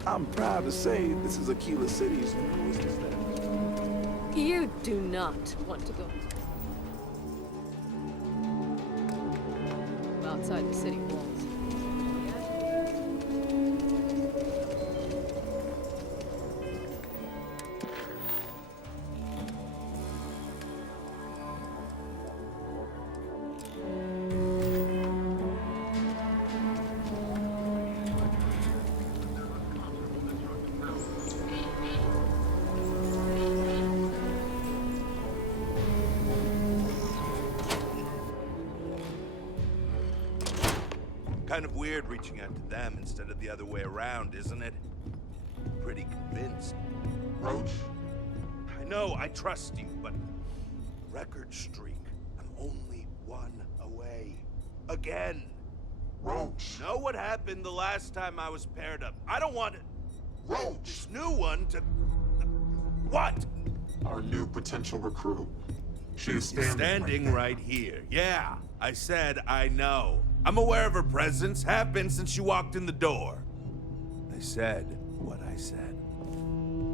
I'm proud to say this is Aquila City's newest establishment. You do not want to go outside the city walls. Kind of weird reaching out to them instead of the other way around, isn't it? Pretty convinced. Roach? I know, I trust you, but... record streak. I'm only one away. Again. Roach! Know what happened the last time I was paired up? I don't want it. Roach! This new one to... What? Our new potential recruit. She is standing right here. Yeah, I said I know. I'm aware of her presence, have been since she walked in the door. I said what I said.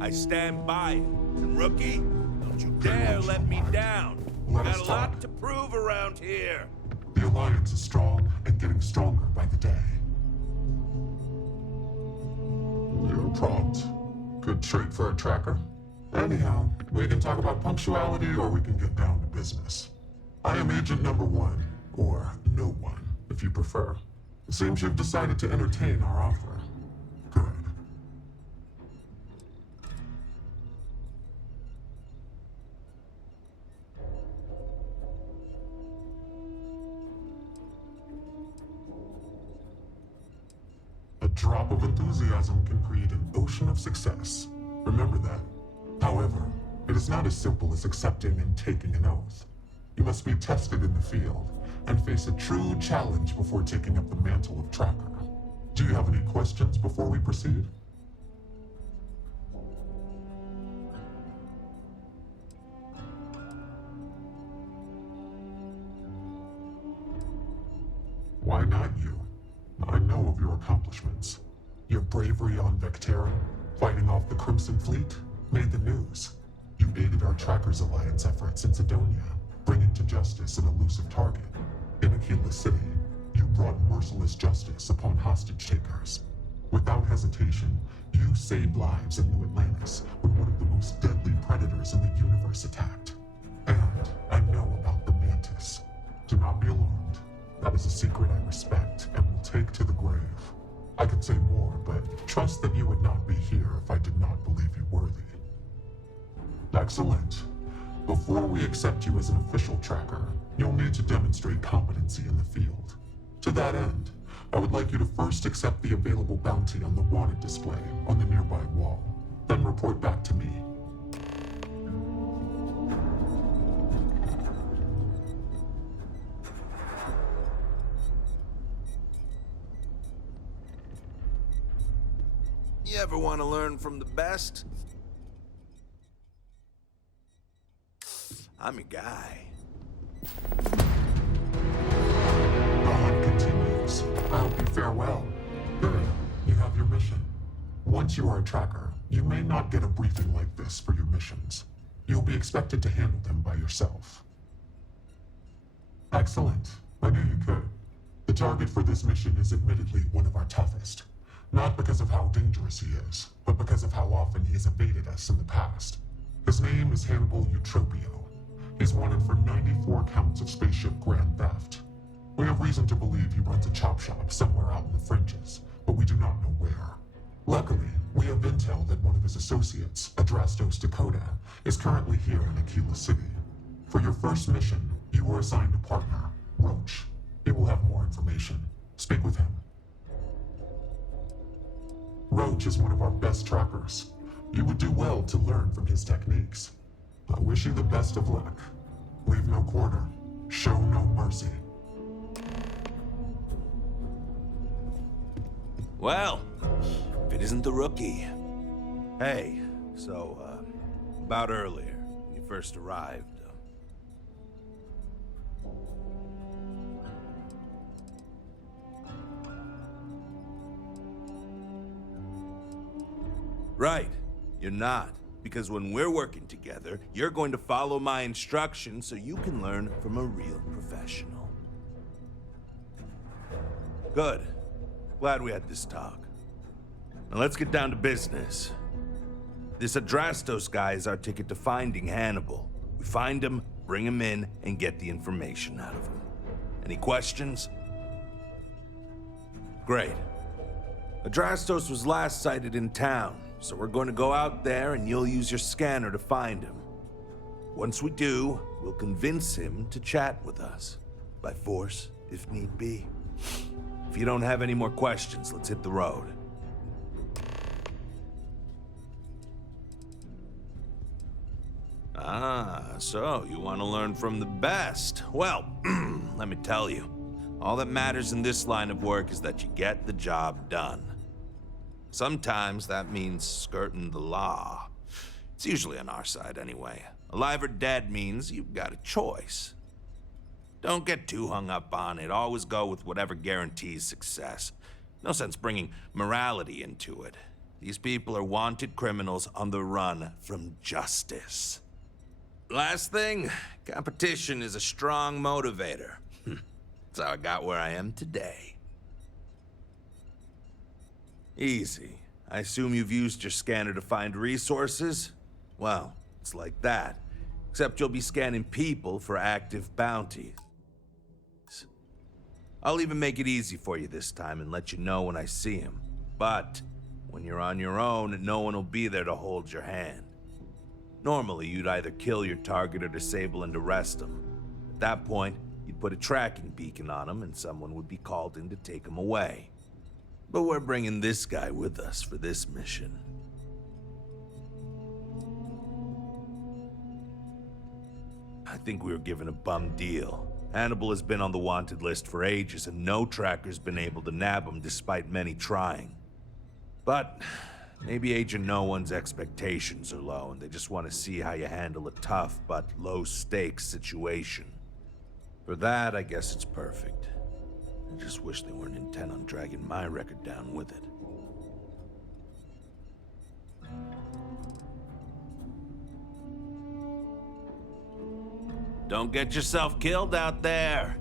I stand by it. And rookie, don't you dare let me down. Got a lot to prove around here. The Alliance is strong and getting stronger by the day. You're prompt. Good trait for a tracker. Anyhow, we can talk about punctuality or we can get down to business. I am Agent Number 1, or No One, if you prefer. It seems you've decided to entertain our offer. Good. A drop of enthusiasm can create an ocean of success. Remember that. However, it is not as simple as accepting and taking an oath. You must be tested in the field and face a true challenge before taking up the mantle of tracker. Do you have any questions before we proceed? Why not you? I know of your accomplishments. Your bravery on Vectera, fighting off the Crimson Fleet, made the news. You aided our Trackers Alliance efforts in Sidonia, bringing to justice an elusive target. In Aquila City, you brought merciless justice upon hostage takers. Without hesitation, you saved lives in New Atlantis when one of the most deadly predators in the universe attacked. And I know about the Mantis. Do not be alarmed. That is a secret I respect and will take to the grave. I could say more, but trust that you would not be here if I did not believe you worthy. Excellent. Before we accept you as an official tracker, you'll need to demonstrate competency in the field. To that end, I would like you to first accept the available bounty on the wanted display on the nearby wall, then report back to me. You ever want to learn from the best? I'm your guy. The hunt continues. I hope you fare well. Good. You have your mission. Once you are a tracker, you may not get a briefing like this for your missions. You'll be expected to handle them by yourself. Excellent. I knew you could. The target for this mission is admittedly one of our toughest. Not because of how dangerous he is, but because of how often he has evaded us in the past. His name is Hannibal Eutropio. He's wanted for 94 counts of spaceship grand theft. We have reason to believe he runs a chop shop somewhere out in the fringes, but we do not know where. Luckily, we have intel that one of his associates, Adrastos Dakota, is currently here in Aquila City. For your first mission, you were assigned a partner, Roach. He will have more information. Speak with him. Roach is one of our best trackers. You would do well to learn from his techniques. I wish you the best of luck. Leave no quarter. Show no mercy. Well, if it isn't the rookie. Hey, so, about earlier, when you first arrived. Right, you're not. Because when we're working together, you're going to follow my instructions so you can learn from a real professional. Good. Glad we had this talk. Now let's get down to business. This Adrastos guy is our ticket to finding Hannibal. We find him, bring him in, and get the information out of him. Any questions? Great. Adrastos was last sighted in town, so we're going to go out there and you'll use your scanner to find him. Once we do, we'll convince him to chat with us. By force, if need be. If you don't have any more questions, let's hit the road. Ah, so you want to learn from the best. Well, let me tell you. All that matters in this line of work is that you get the job done. Sometimes that means skirting the law. It's usually on our side anyway. Alive or dead means you've got a choice. Don't get too hung up on it. Always go with whatever guarantees success. No sense bringing morality into it. These people are wanted criminals on the run from justice. Last thing, competition is a strong motivator. That's how I got where I am today. Easy. I assume you've used your scanner to find resources? Well, it's like that. Except you'll be scanning people for active bounties. I'll even make it easy for you this time and let you know when I see him. But when you're on your own, no one will be there to hold your hand. Normally, you'd either kill your target or disable and arrest him. At that point, you'd put a tracking beacon on him and someone would be called in to take him away. But we're bringing this guy with us for this mission. I think we were given a bum deal. Hannibal has been on the wanted list for ages, and no tracker's been able to nab him despite many trying. But maybe Agent No One's expectations are low, and they just want to see how you handle a tough but low-stakes situation. For that, I guess it's perfect. I just wish they weren't intent on dragging my record down with it. Don't get yourself killed out there!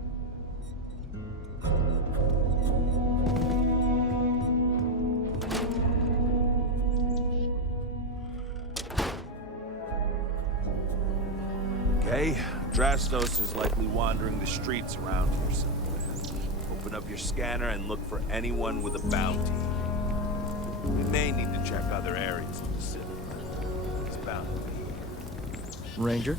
Okay, Adrastos is likely wandering the streets around here somewhere. Open up your scanner and look for anyone with a bounty. We may need to check other areas of the city. It's bound to be. Ranger?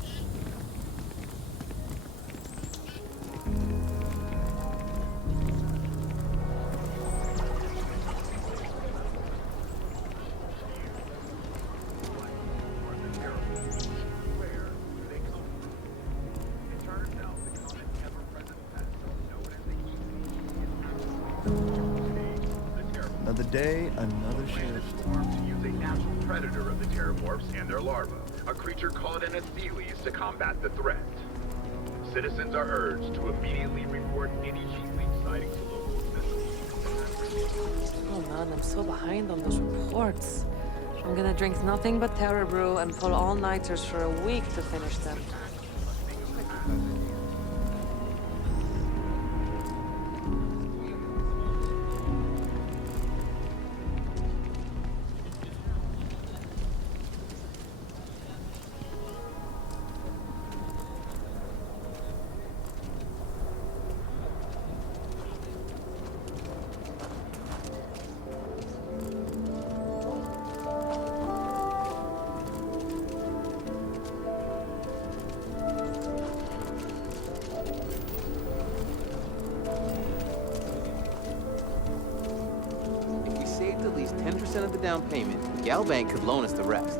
Another day, another shift. To use a natural predator of the terramorphs and their larvae, a creature called an Atheles, to combat the threat. Citizens are urged to immediately report any cheap leak sightings to local officials. Oh man, I'm so behind on those reports. I'm gonna drink nothing but Terror Brew and pull all-nighters for a week to finish them. down payment. Galbank could loan us the rest.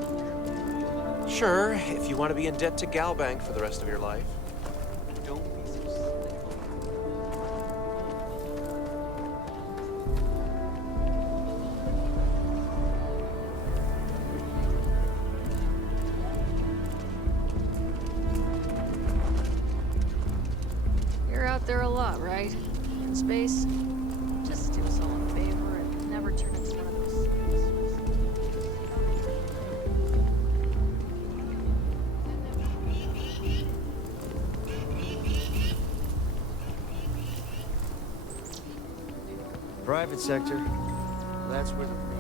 Sure, if you want to be in debt to Galbank for the rest of your life. Don't be so cynical. You're out there a lot, right? In space? Just do us all a favor and never turn into one of those. Private sector. That's where the real.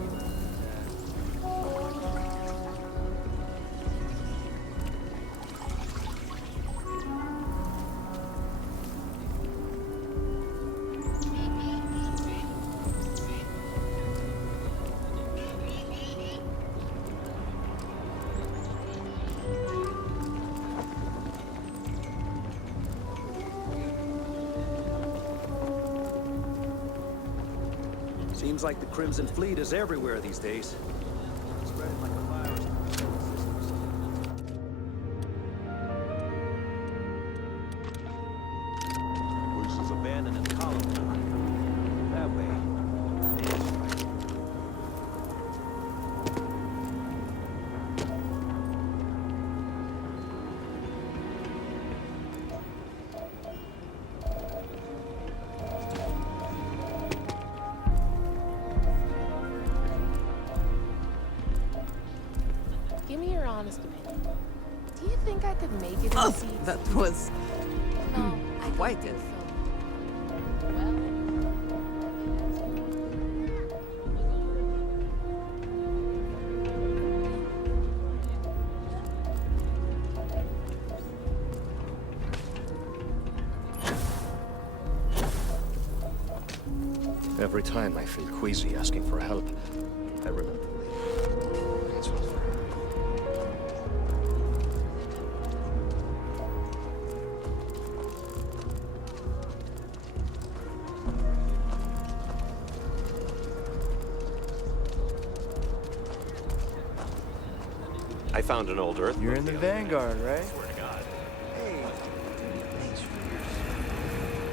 Seems like the Crimson Fleet is everywhere these days. Spreading like a virus. Bruce is abandoning column. That way. Give me your honest opinion. Do you think I could make it in the Oh, seats? that was No, I don't quite think it. so. Well, Every time I feel queasy asking for help, I remember Lee. It's all for her. I found an old Earth. You're in the Vanguard, right? Swear to God. Hey, thanks for yours.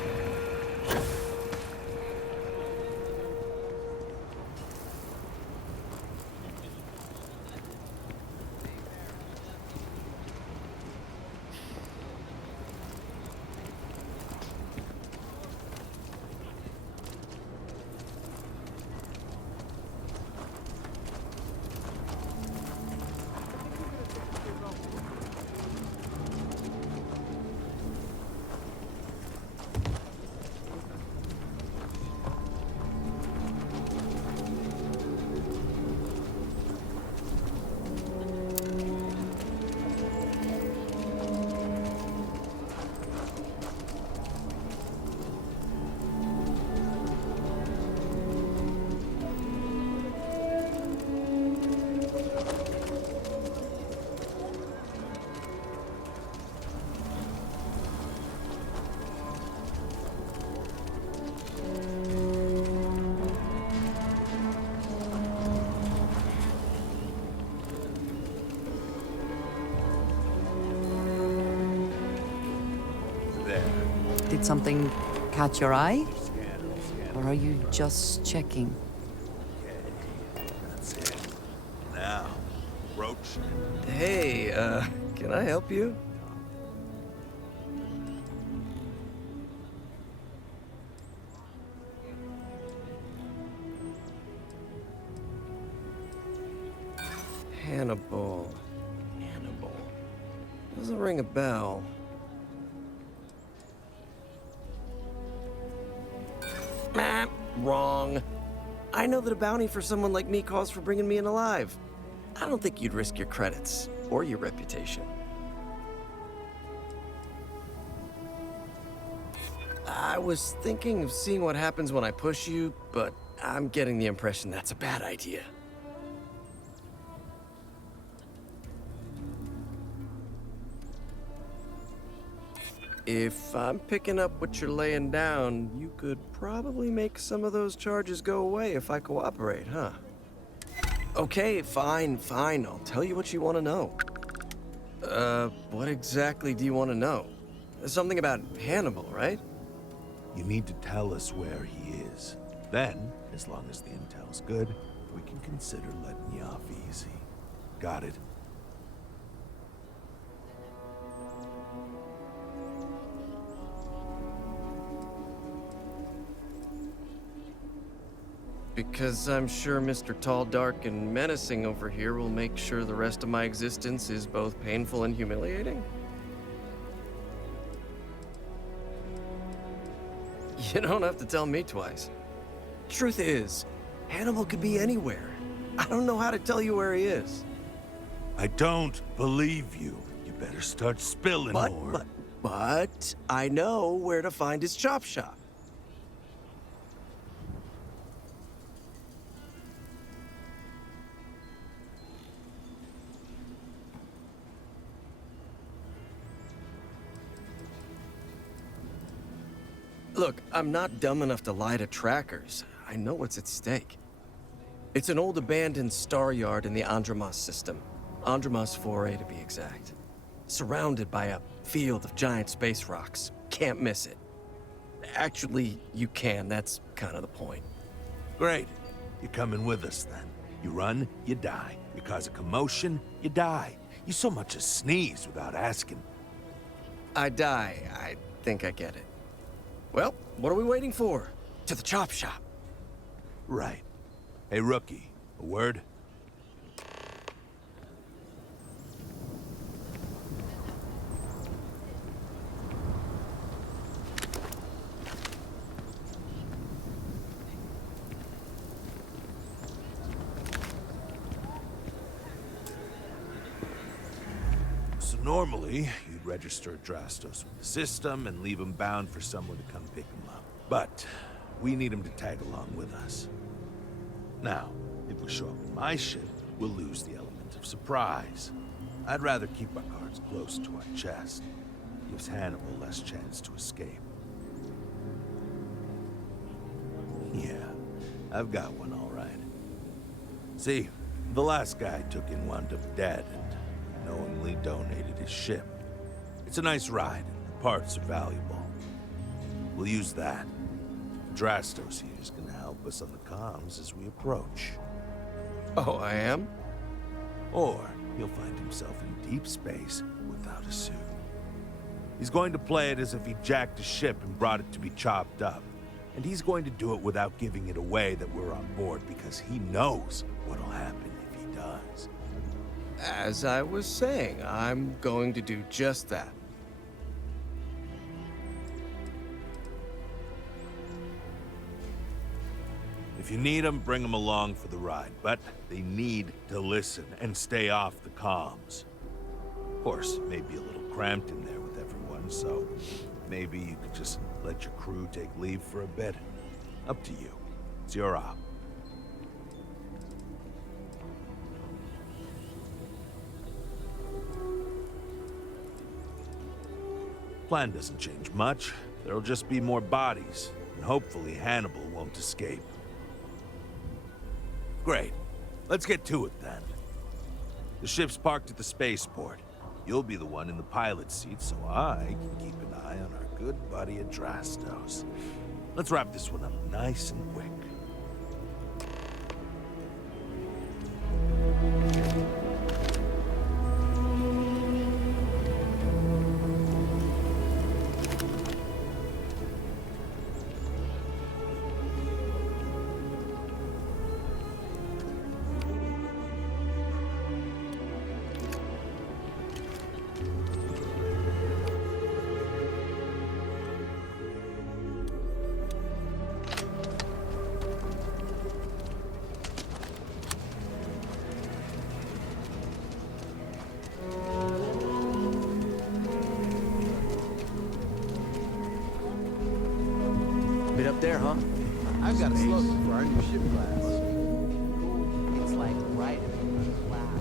Did something catch your eye? Or are you just checking? That's it. Now, Roach. Hey, can I help you? Hannibal. Hannibal. Doesn't ring a bell. Wrong. I know that a bounty for someone like me calls for bringing me in alive. I don't think you'd risk your credits or your reputation. I was thinking of seeing what happens when I push you, but I'm getting the impression that's a bad idea. If I'm picking up what you're laying down, you could probably make some of those charges go away if I cooperate, huh? Okay, fine. I'll tell you what you want to know. What exactly do you want to know? Something about Hannibal, right? You need to tell us where he is. Then, as long as the intel's good, we can consider letting you off easy. Got it? Because I'm sure Mr. Tall, Dark, and Menacing over here will make sure the rest of my existence is both painful and humiliating? You don't have to tell me twice. Truth is, Hannibal could be anywhere. I don't know how to tell you where he is. I don't believe you. You better start spilling more. But I know where to find his chop shop. Look, I'm not dumb enough to lie to trackers. I know what's at stake. It's an old abandoned star yard in the Andromos system. Andromos 4A to be exact. Surrounded by a field of giant space rocks. Can't miss it. Actually, you can. That's kind of the point. Great. You're coming with us then. You run, you die. You cause a commotion, you die. You so much as sneeze without asking. I die. I think I get it. Well, what are we waiting for? To the chop shop. Right. Hey, rookie, a word? So normally, you'd register Drastos with the system and leave him bound for someone to come pick him up. But we need him to tag along with us. Now, if we show up in my ship, we'll lose the element of surprise. I'd rather keep our cards close to our chest. Gives Hannibal less chance to escape. Yeah, I've got one all right. See, the last guy I took in wound up dead and knowingly donated his ship. It's a nice ride, and the parts are valuable. We'll use that. Drastos here is gonna help us on the comms as we approach. Oh, I am? Or he'll find himself in deep space without a suit. He's going to play it as if he jacked a ship and brought it to be chopped up. And he's going to do it without giving it away that we're on board because he knows what'll happen if he does. As I was saying, I'm going to do just that. If you need them, bring them along for the ride, but they need to listen and stay off the comms. Of course, it may be a little cramped in there with everyone, so maybe you could just let your crew take leave for a bit. Up to you. It's your op. Plan doesn't change much. There'll just be more bodies, and hopefully Hannibal won't escape. Great. Let's get to it then. The ship's parked at the spaceport. You'll be the one in the pilot's seat, so I can keep an eye on our good buddy Adrastos. Let's wrap this one up nice and quick. Bit up there, huh? I've got a slogan for our new ship class. It's like right in the cloud.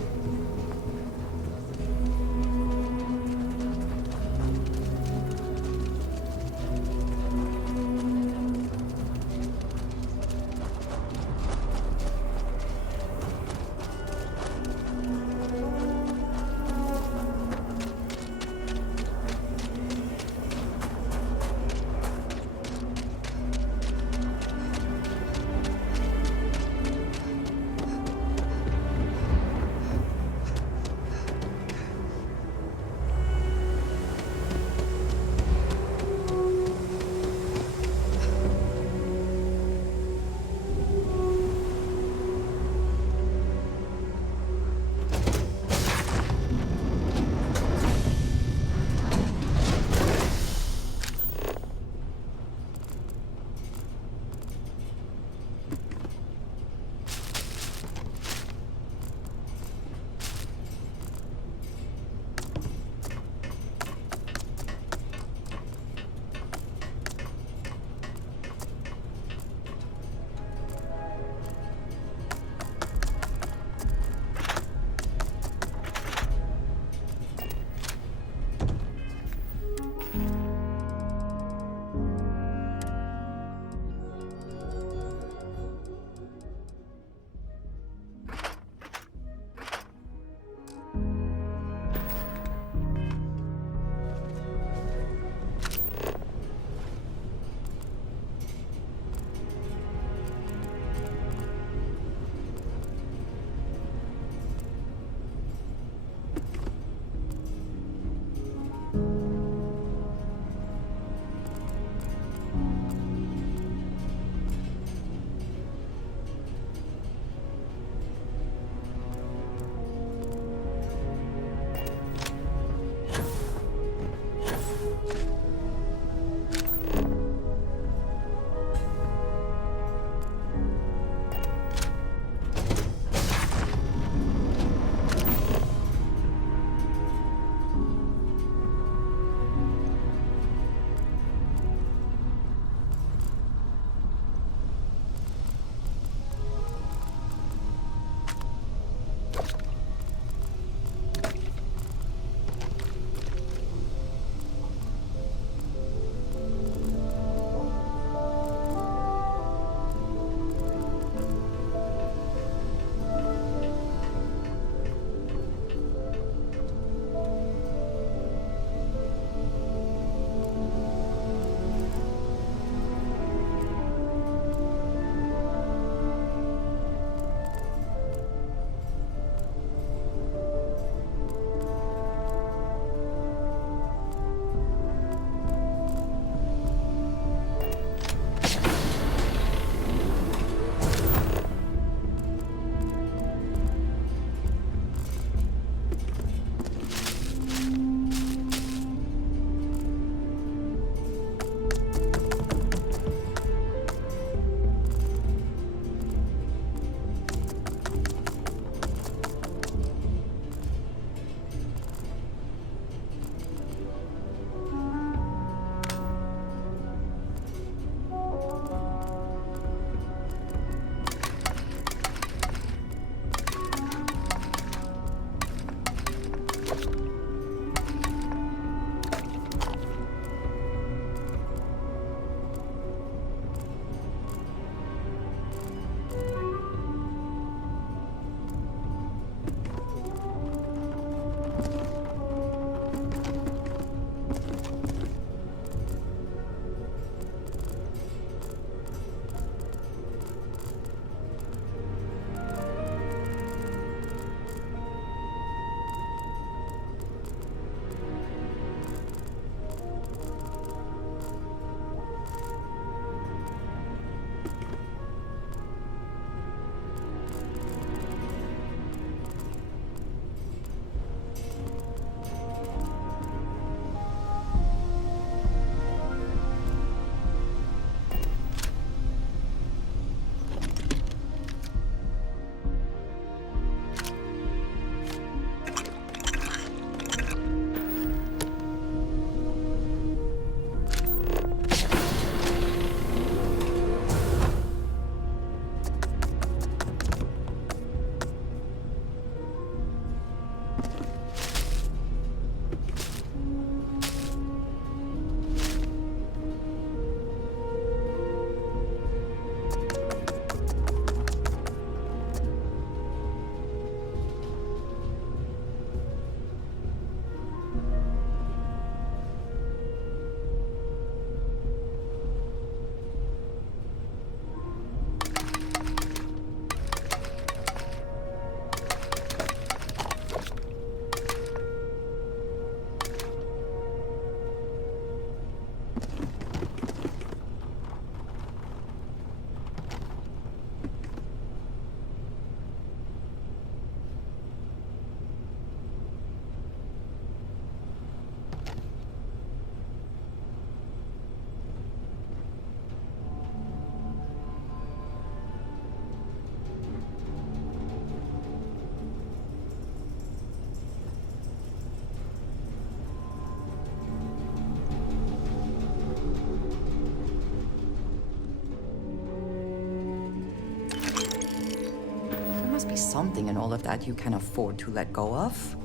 There must be something in all of that you can afford to let go of.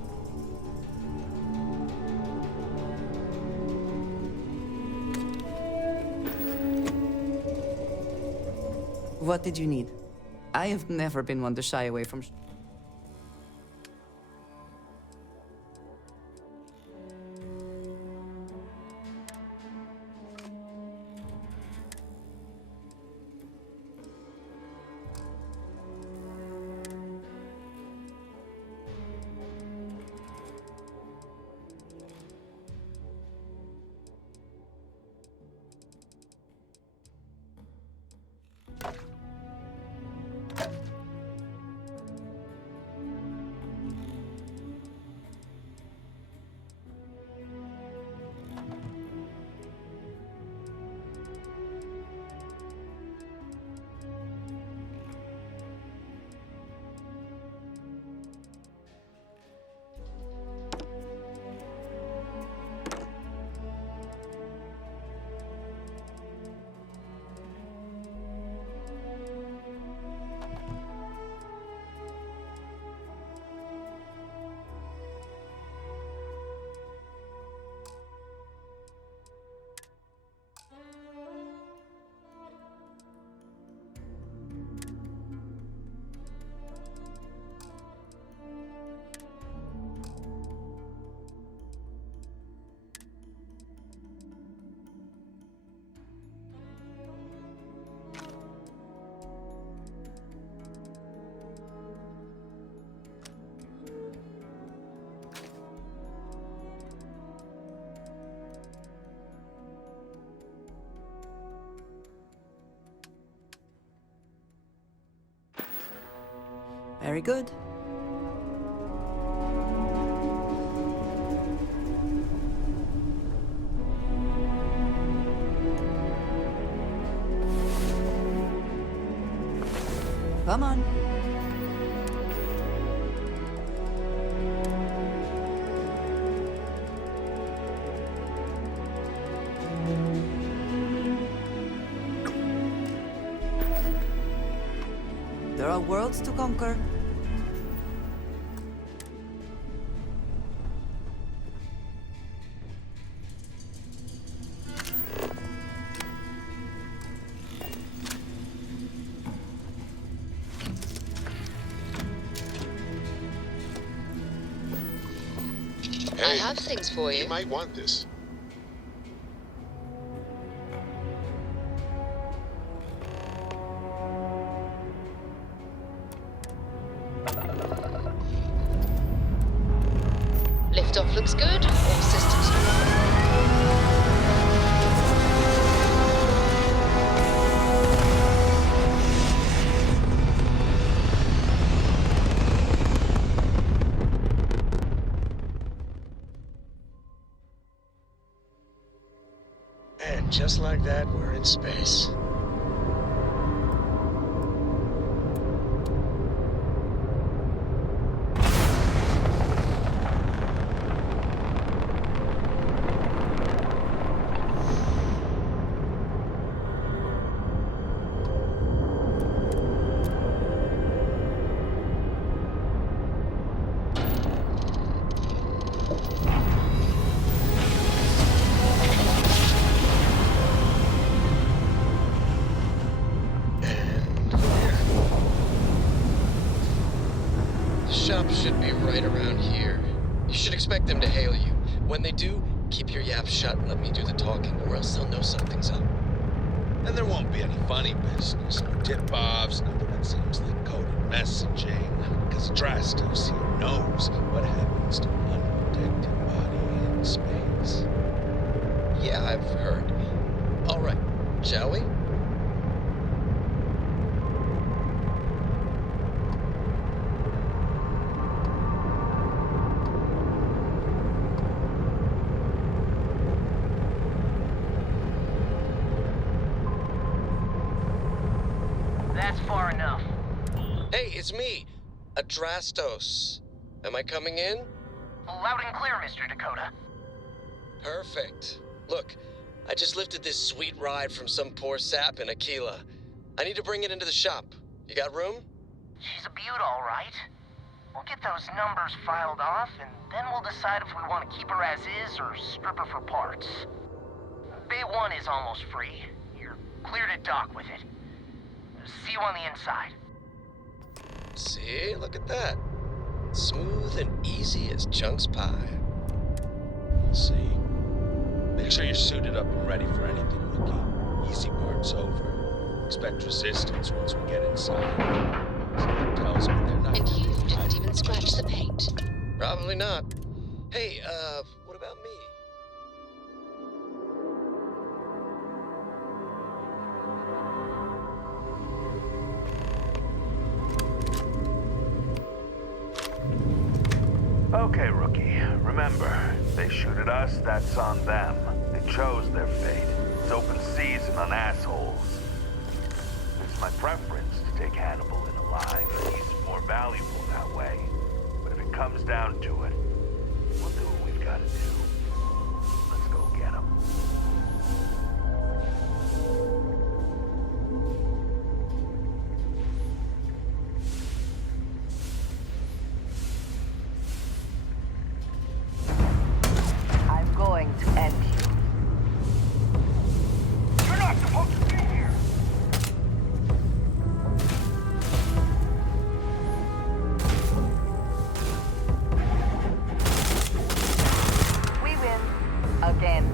What did you need? I have never been one to shy away from... Very good. Come on. There are worlds to conquer. I have things for you. You might want this. Liftoff looks good. All systems And just like that, we're in space. Shop should be right around here. You should expect them to hail you. When they do, keep your yap shut and let me do the talking, or else they'll know something's up. And there won't be any funny business, no tip-offs, nothing that seems like coded messaging, because Drastos here knows what happens to an unprotected body in space. Yeah, I've heard. All right, shall we? That's far enough. Hey, it's me, Adrastos. Am I coming in? Loud and clear, Mr. Dakota. Perfect. Look, I just lifted this sweet ride from some poor sap in Aquila. I need to bring it into the shop. You got room? She's a beaut, all right. We'll get those numbers filed off, and then we'll decide if we want to keep her as is or strip her for parts. Bay 1 is almost free. You're clear to dock with it. See you on the inside. See, look at that. Smooth and easy as Chunk's pie. See? Make sure you're suited up and ready for anything, Wookie. Easy part's over. Expect resistance once we get inside. Someone tells me they're not. And you didn't even scratch the paint. Probably not. Hey, what about me? Okay, Rookie. Remember, they shoot at us, that's on them. They chose their fate. It's open season on assholes. It's my preference to take Hannibal in alive. He's more valuable that way. But if it comes down to it, we'll do what we've got to do. Let's go get him. I'm going to end you. You're not supposed to be here! We win. Again.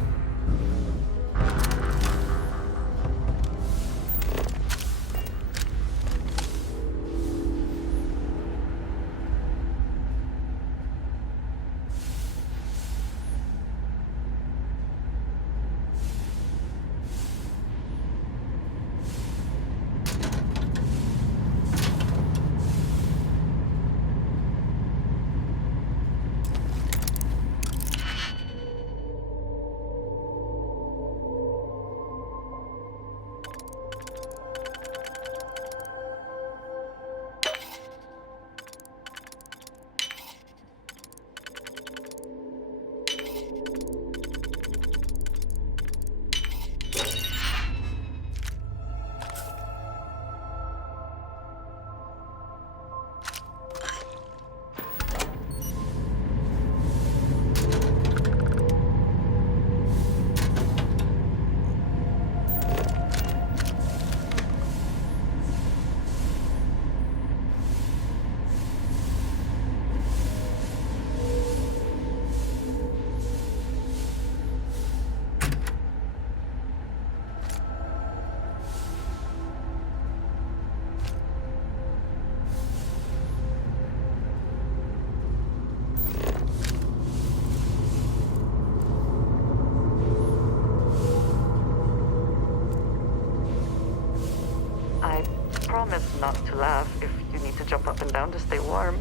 I promise not to laugh if you need to jump up and down to stay warm.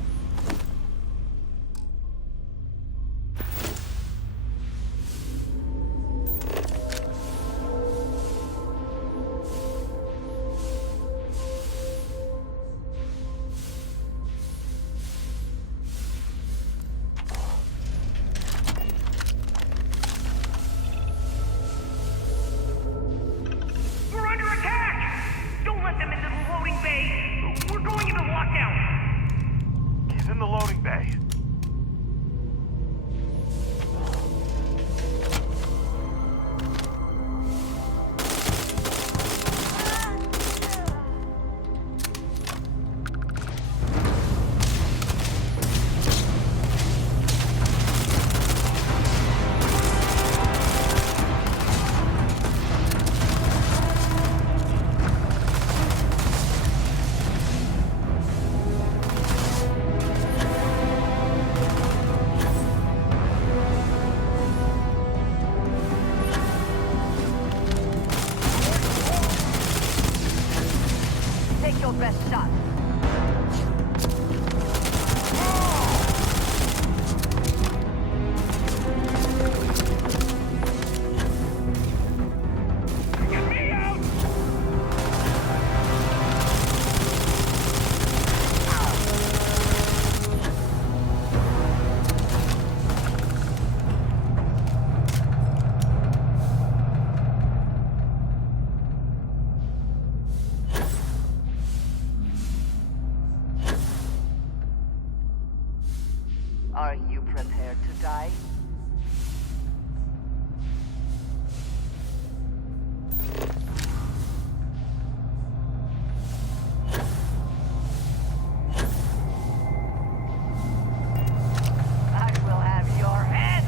We're under attack! Don't let them into the loading bay! We're going into lockdown! best shot. Are you prepared to die? I will have your head!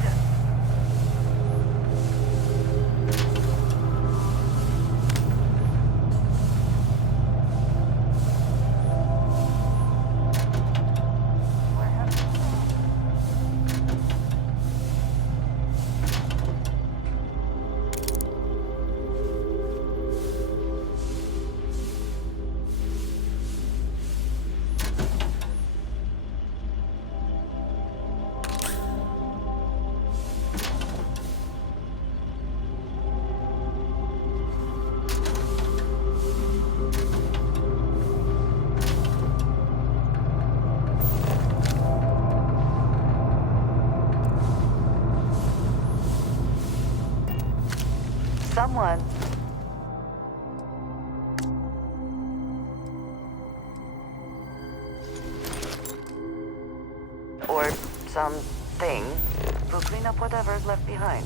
Someone. Or something will clean up whatever's left behind.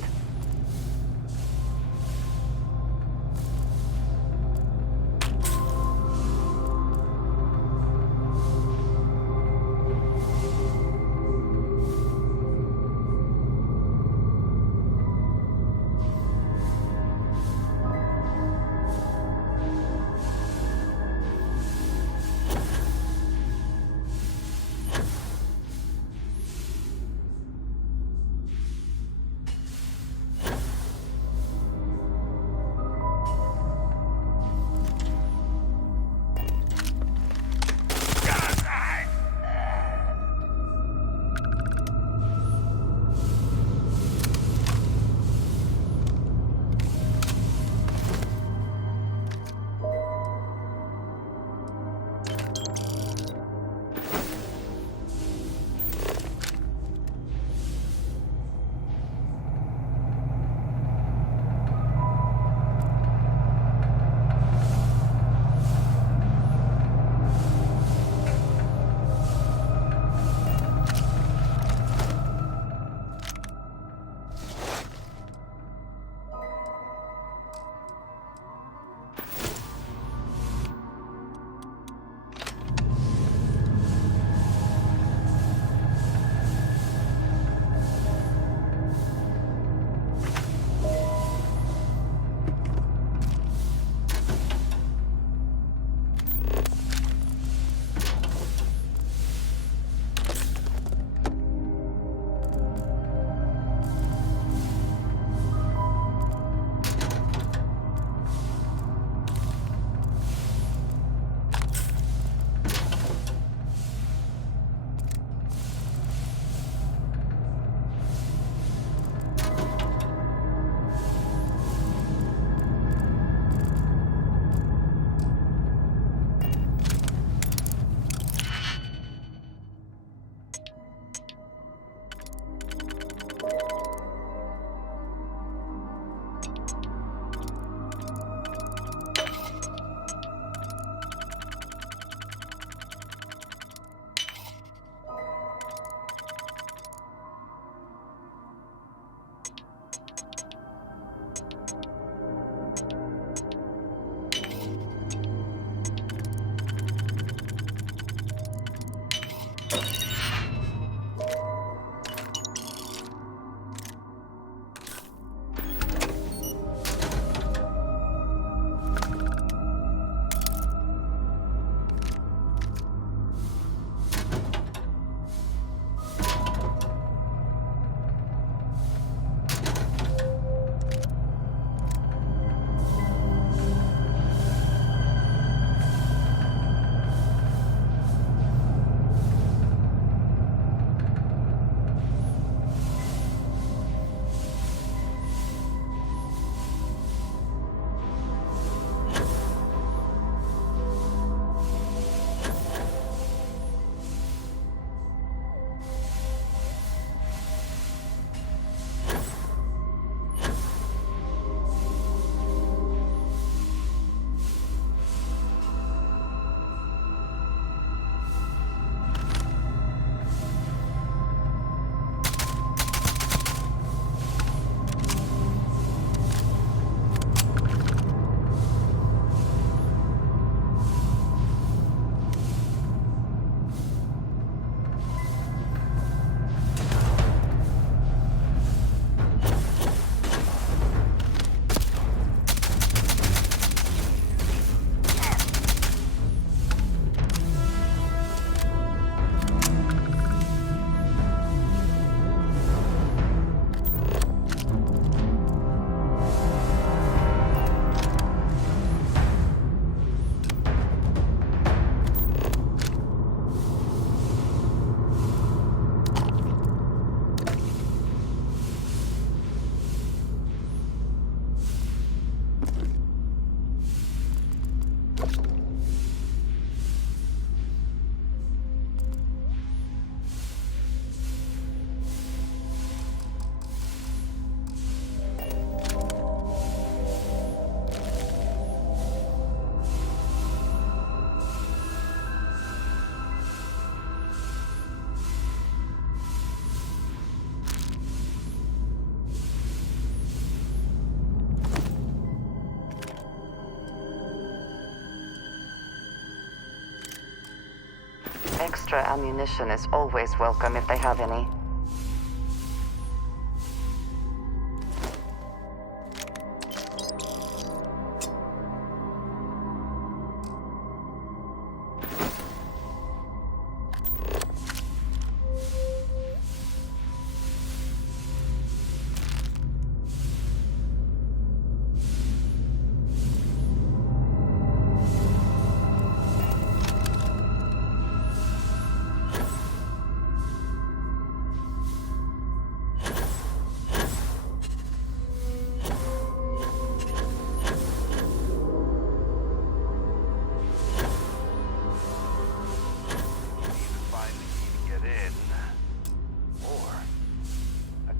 extra ammunition is always welcome if they have any.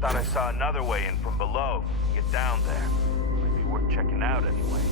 Thought I saw another way in from below. Get down there. Might be worth checking out anyway.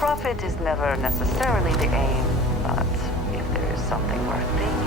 Profit is never necessarily the aim, but if there is something worth taking.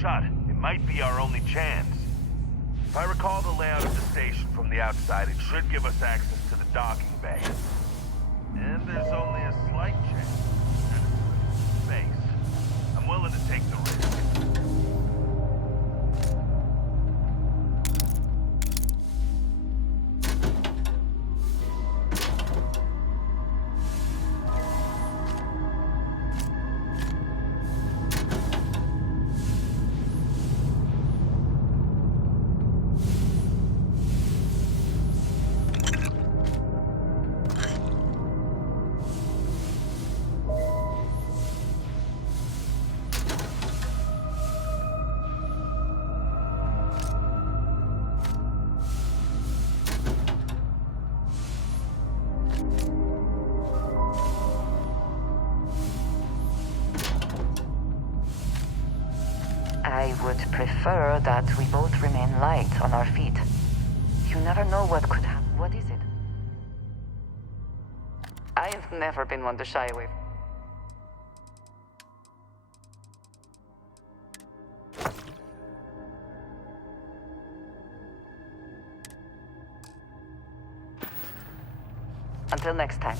Shut. It might be our only chance. If I recall the layout of the station from the outside, it should give us access to the docking bay. And there's only a slight chance that it's space. I'm willing to take the risk. I would prefer that we both remain light on our feet. You never know what could happen. What is it? I've never been one to shy away. Until next time.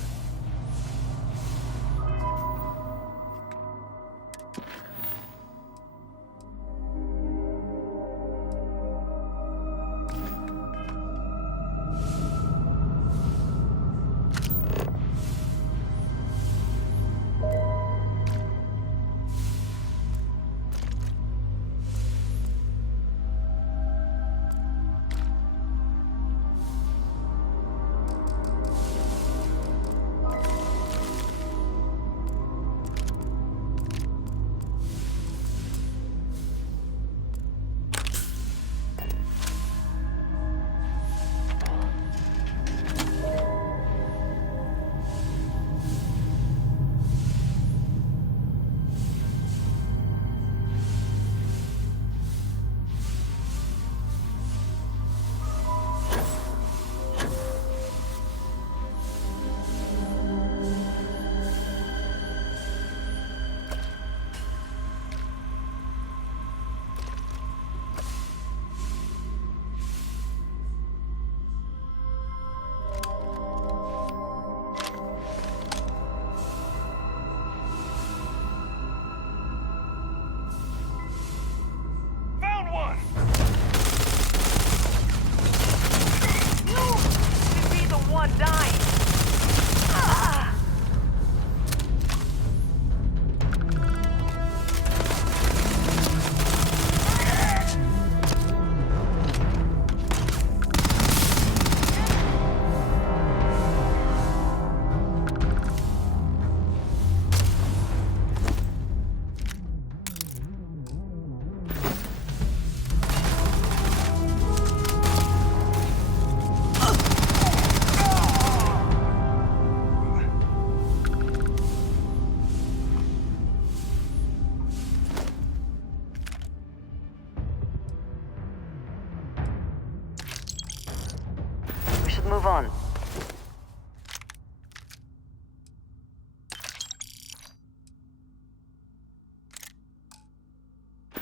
move on.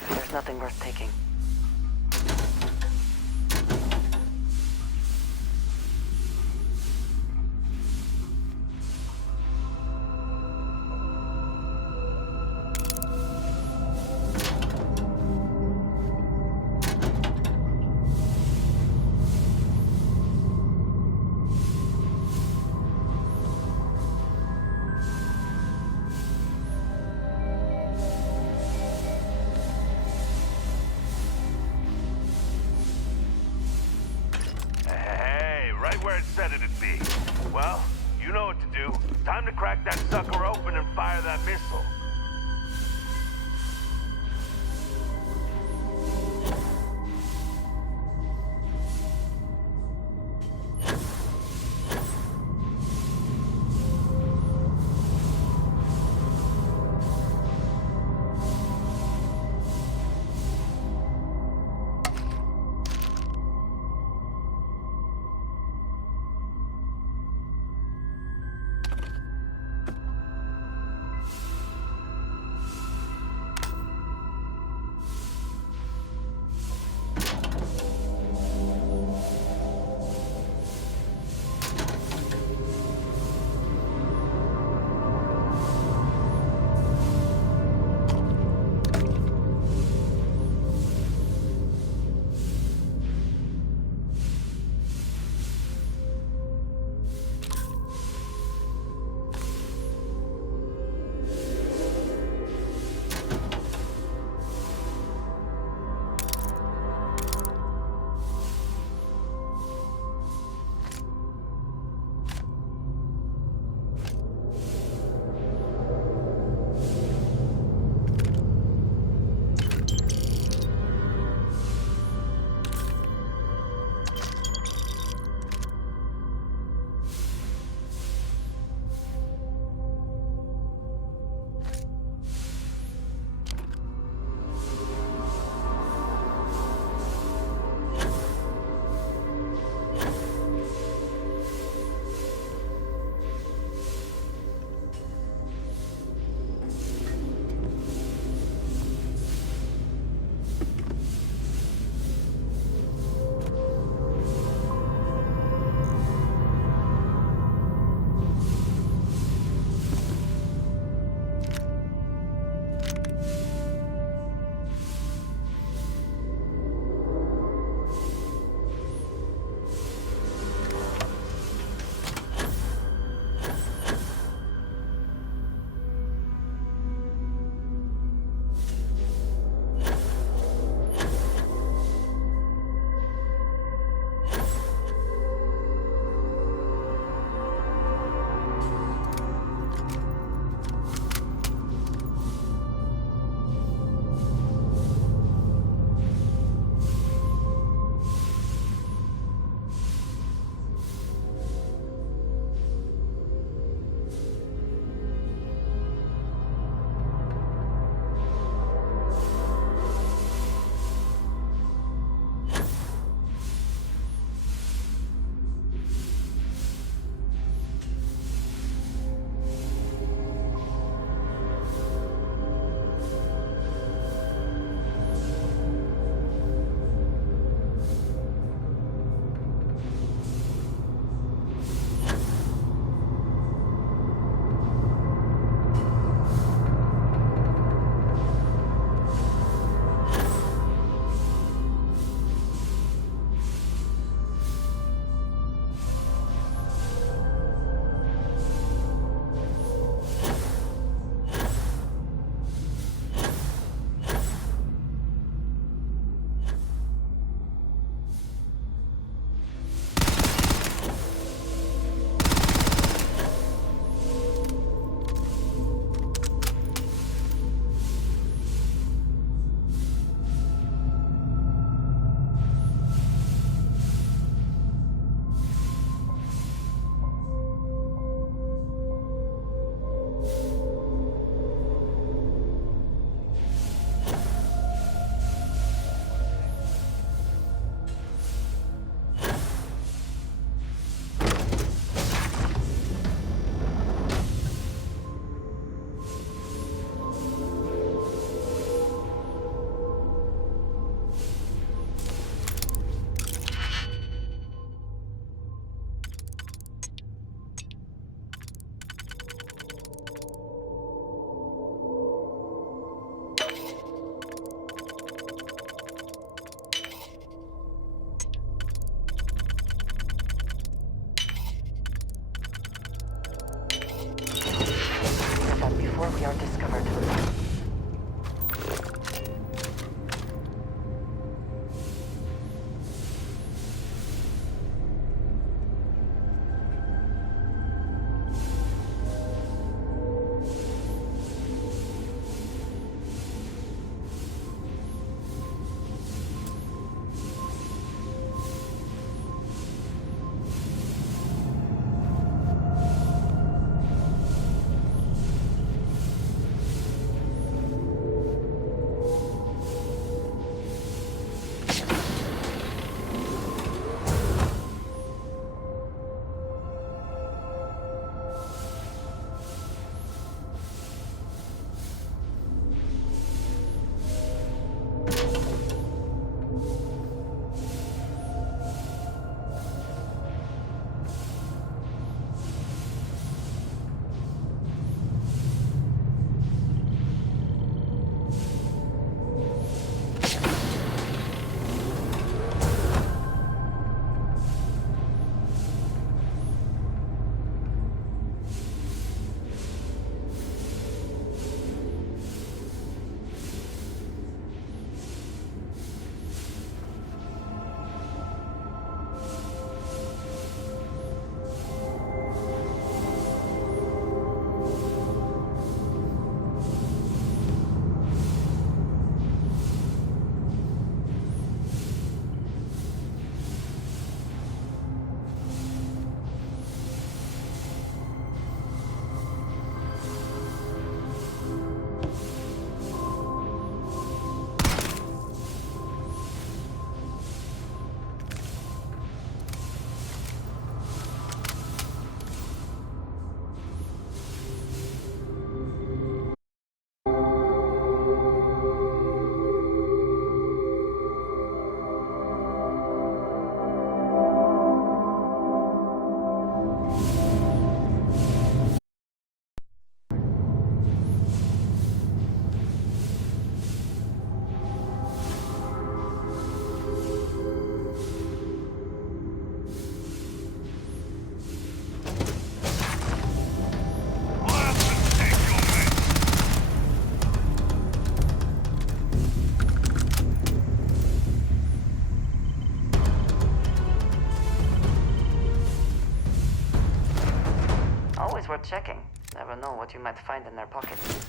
There's nothing worth taking. Hey, right where it said it'd be. Well, you know what to do. Time to crack that sucker open and fire that missile. are discovered. Always worth checking. Never know what you might find in their pockets.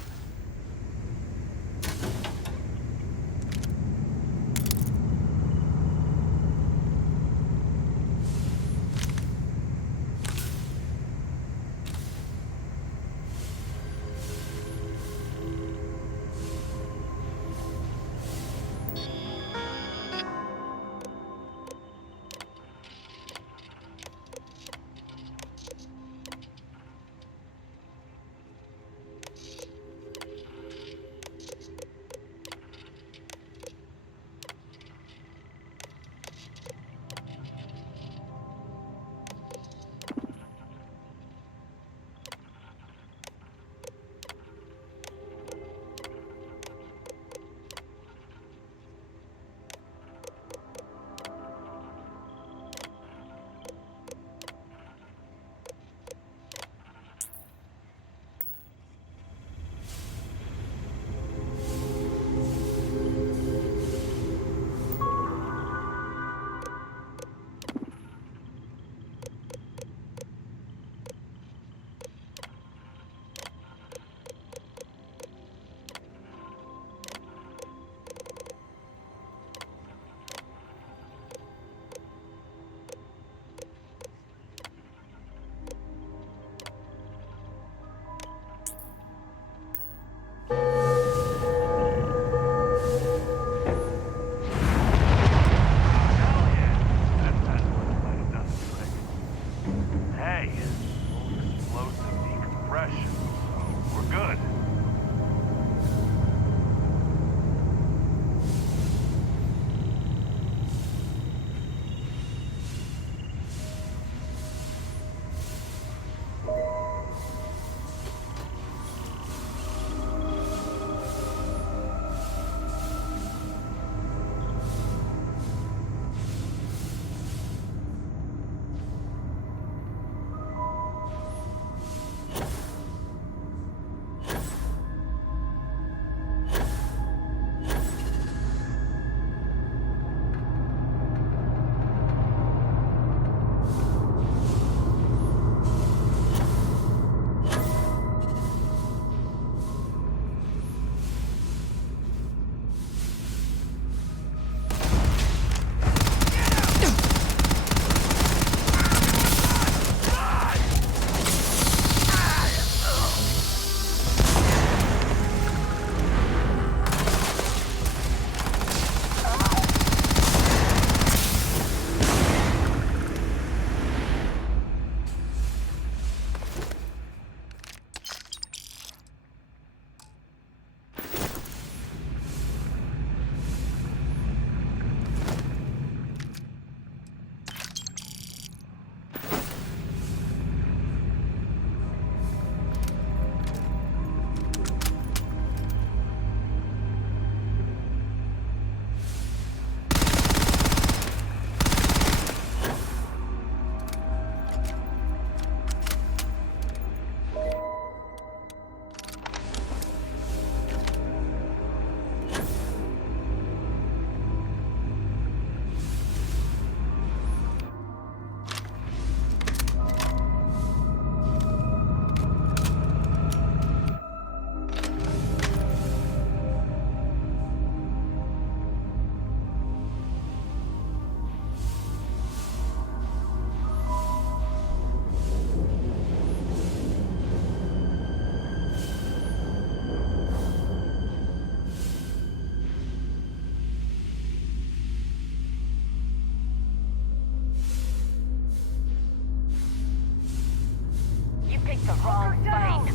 the wrong fight.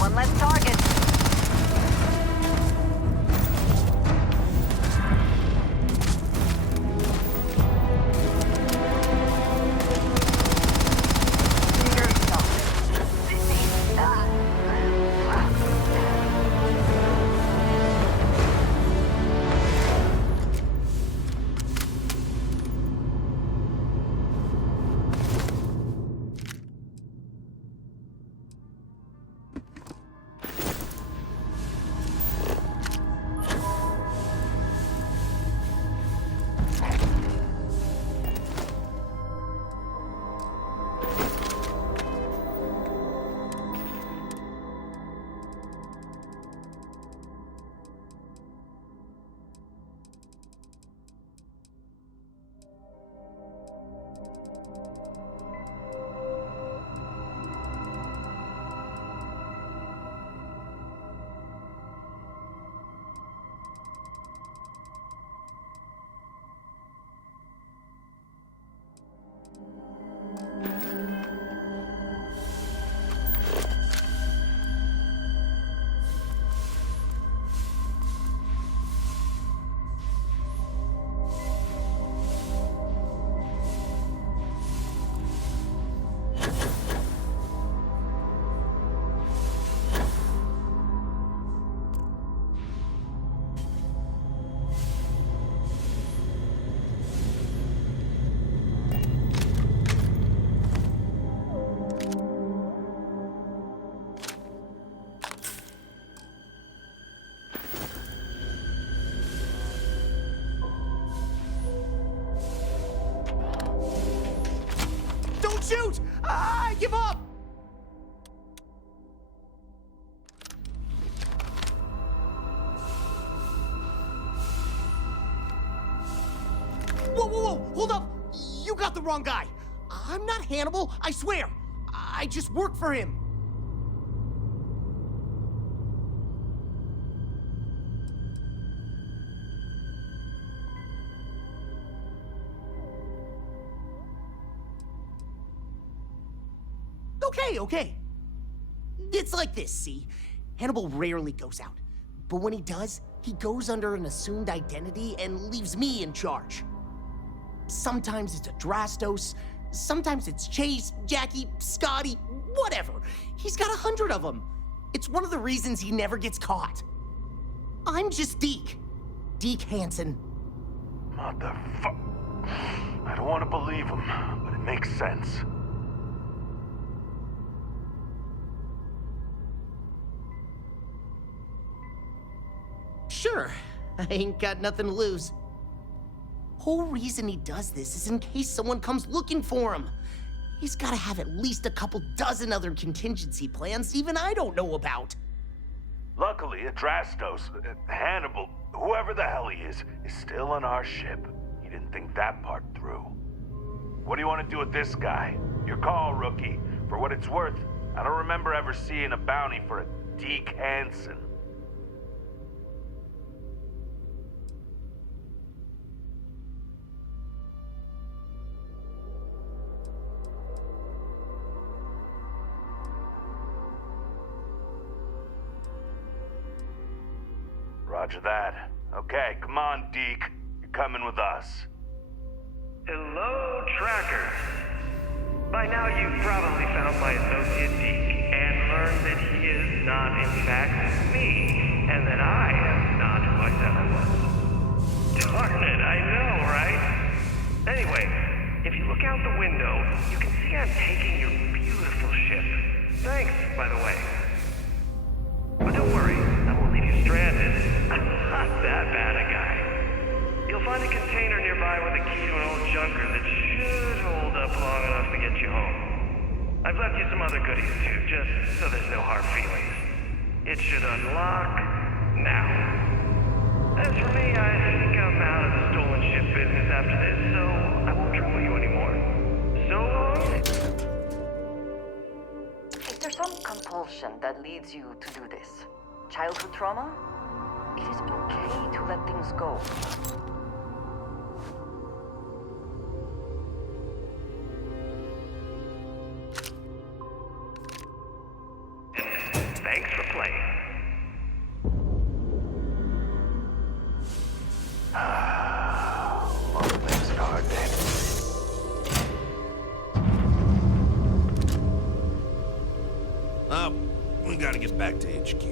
One less target. Shoot! I give up! Whoa, whoa, whoa! Hold up! You got the wrong guy. I'm not Hannibal, I swear. I just work for him. Okay. It's like this, see? Hannibal rarely goes out. But when he does, he goes under an assumed identity and leaves me in charge. Sometimes it's a Drastos, sometimes it's Chase, Jackie, Scotty, whatever. He's got 100 of them. It's one of the reasons he never gets caught. I'm just Deke. Deke Hansen. Motherfuck. I don't want to believe him, but it makes sense. Sure, I ain't got nothing to lose. Whole reason he does this is in case someone comes looking for him. He's gotta have at least a couple dozen other contingency plans even I don't know about. Luckily, Adrastos, Hannibal, whoever the hell he is still on our ship. He didn't think that part through. What do you want to do with this guy? Your call, rookie. For what it's worth, I don't remember ever seeing a bounty for a Deke Hansen. Roger that. Okay, come on, Deke. You're coming with us. Hello, trackers. By now you've probably found my associate Deke and learned that he is not in fact me, and that I am not who I said I was. Darn it, I know, right? Anyway, if you look out the window, you can see I'm taking your beautiful ship. Thanks, by the way. But don't worry, I won't leave you stranded. I'm not that bad a guy. You'll find a container nearby with a key to an old junker that should hold up long enough to get you home. I've left you some other goodies too, just so there's no hard feelings. It should unlock now. As for me, I think I'm out of the stolen ship business after this, so I won't trouble you anymore. So long. Is there some compulsion that leads you to do this? Childhood trauma? It is okay to let things go. Thanks for playing. Things started. Oh, we gotta get back to HQ.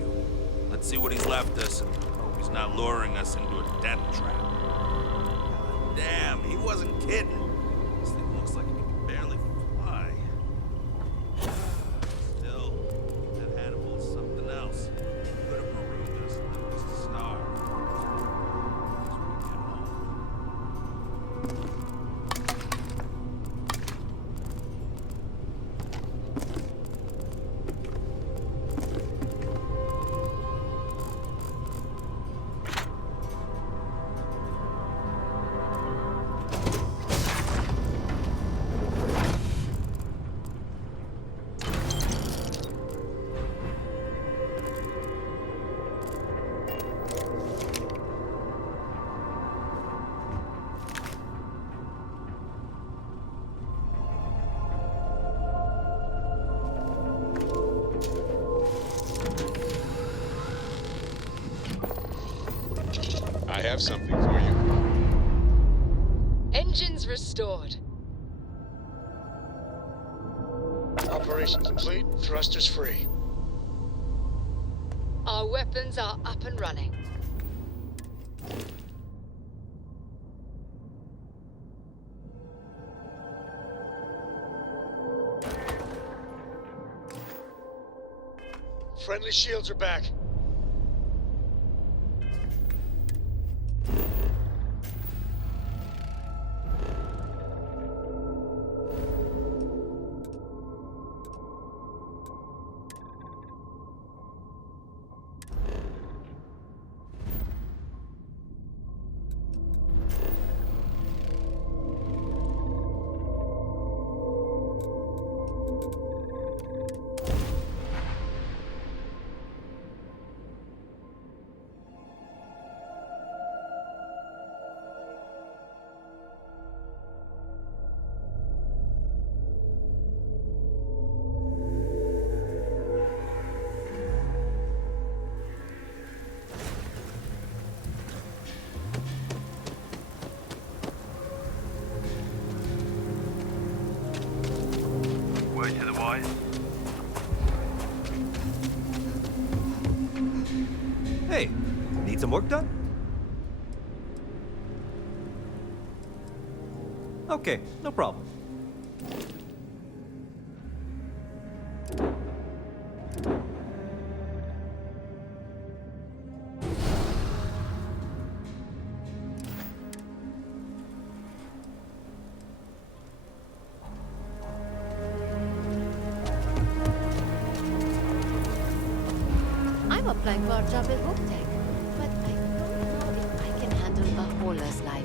Let's see what he's left us and hope he's not luring us into a death trap. Damn, he wasn't kidding. This thing looks like it can barely fly. Still, that Hannibal is something else. Could have marooned us and left us to starve. I have something for you. Engines restored. Operation complete. Thrusters free. Our weapons are up and running. Friendly shields are back. Word to the wise. Hey, need some work done? Okay, no problem. I'm applying for a job at Hooptech, but I don't know if I can handle a hoarder's life.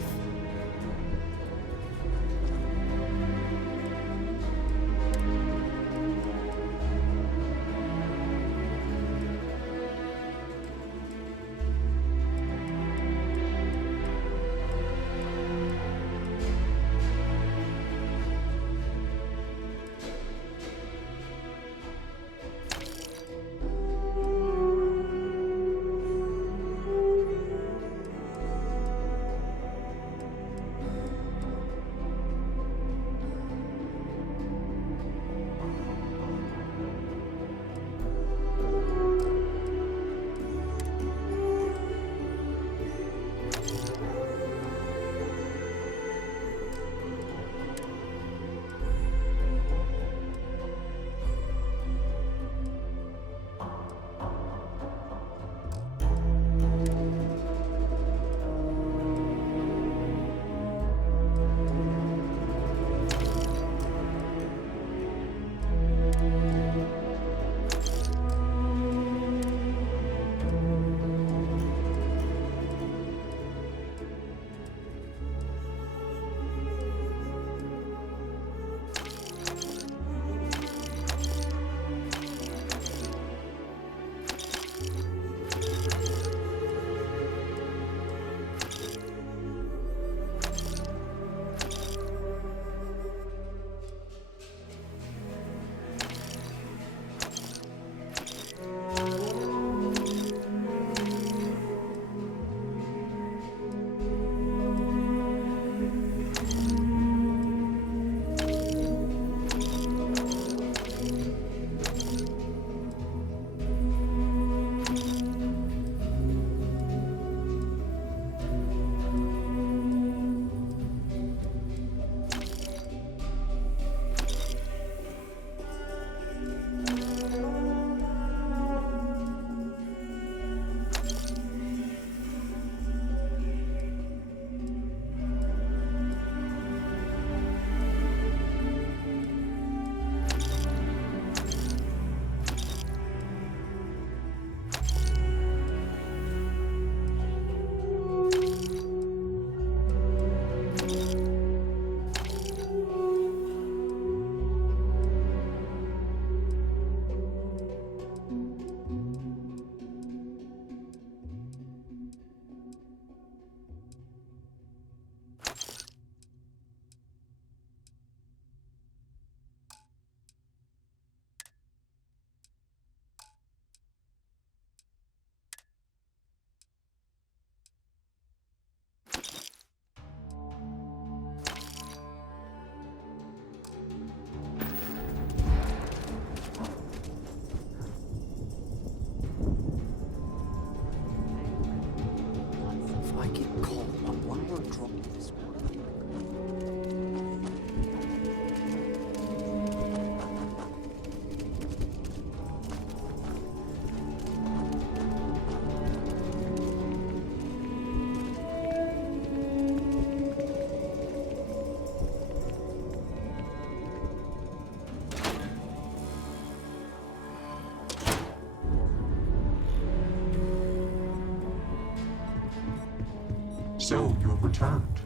So, you have returned.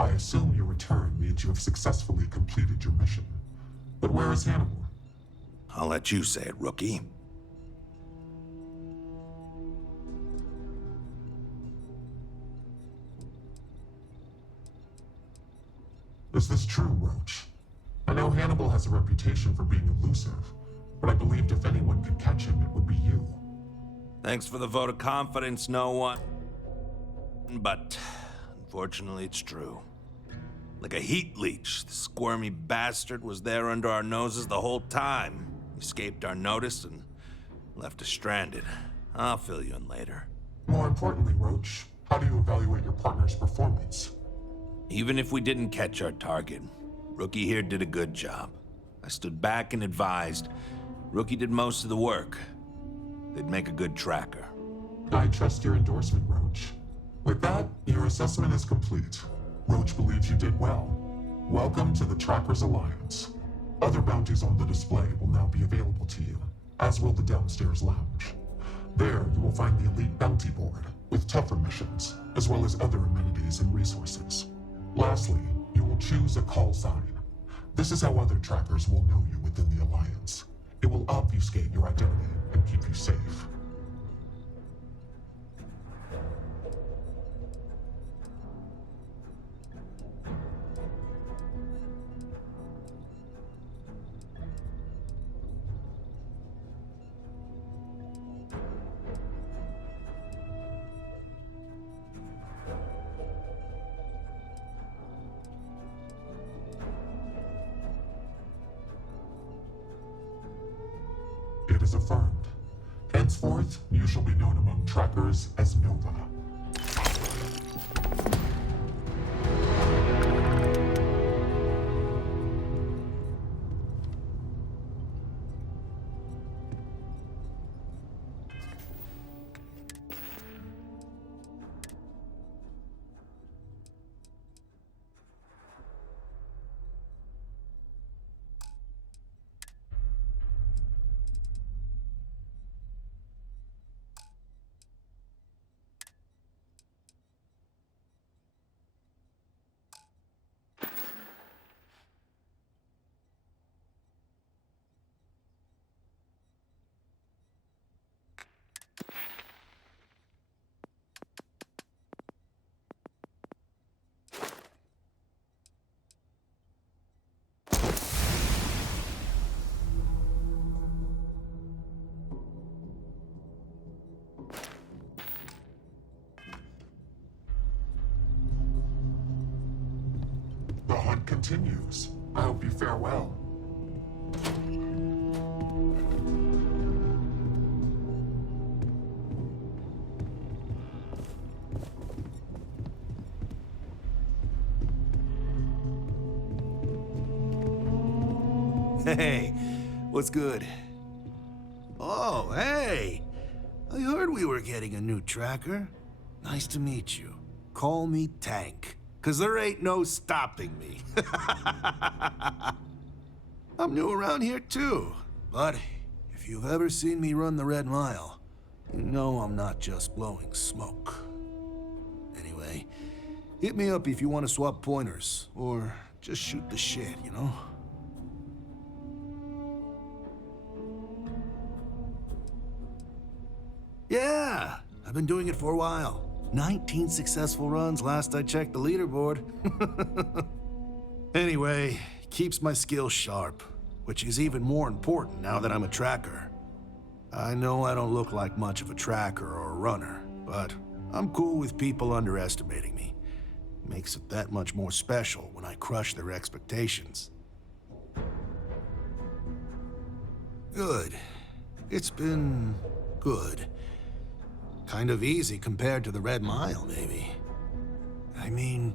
I assume your return means you have successfully completed your mission. But where is Hannibal? I'll let you say it, rookie. Is this true, Roach? I know Hannibal has a reputation for being elusive, but I believed if anyone could catch him, it would be you. Thanks for the vote of confidence, no one. But unfortunately, it's true. Like a heat leech, the squirmy bastard was there under our noses the whole time. Escaped our notice and left us stranded. I'll fill you in later. More importantly, Roach, how do you evaluate your partner's performance? Even if we didn't catch our target, Rookie here did a good job. I stood back and advised. Rookie did most of the work. They'd make a good tracker. I trust your endorsement, Roach. With that, your assessment is complete. Roach believes you did well. Welcome to the Trackers Alliance. Other bounties on the display will now be available to you, as will the downstairs lounge. There, you will find the Elite Bounty Board, with tougher missions, as well as other amenities and resources. Lastly, you will choose a call sign. This is how other trackers will know you within the Alliance. It will obfuscate your identity and keep you safe. It is affirmed. Henceforth, you shall be known among trackers as Nova. The hunt continues. I hope you fare well. Hey, what's good? Oh, hey! I heard we were getting a new tracker. Nice to meet you. Call me Tank, 'cause there ain't no stopping me. I'm new around here too, but if you've ever seen me run the Red Mile, you know I'm not just blowing smoke. Anyway, hit me up if you want to swap pointers, or just shoot the shit, you know? Yeah, I've been doing it for a while. 19 successful runs last I checked the leaderboard. Anyway, keeps my skills sharp, which is even more important now that I'm a tracker. I know I don't look like much of a tracker or a runner, but I'm cool with people underestimating me. Makes it that much more special when I crush their expectations. Good. It's been good. Kind of easy compared to the Red Mile, maybe. I mean,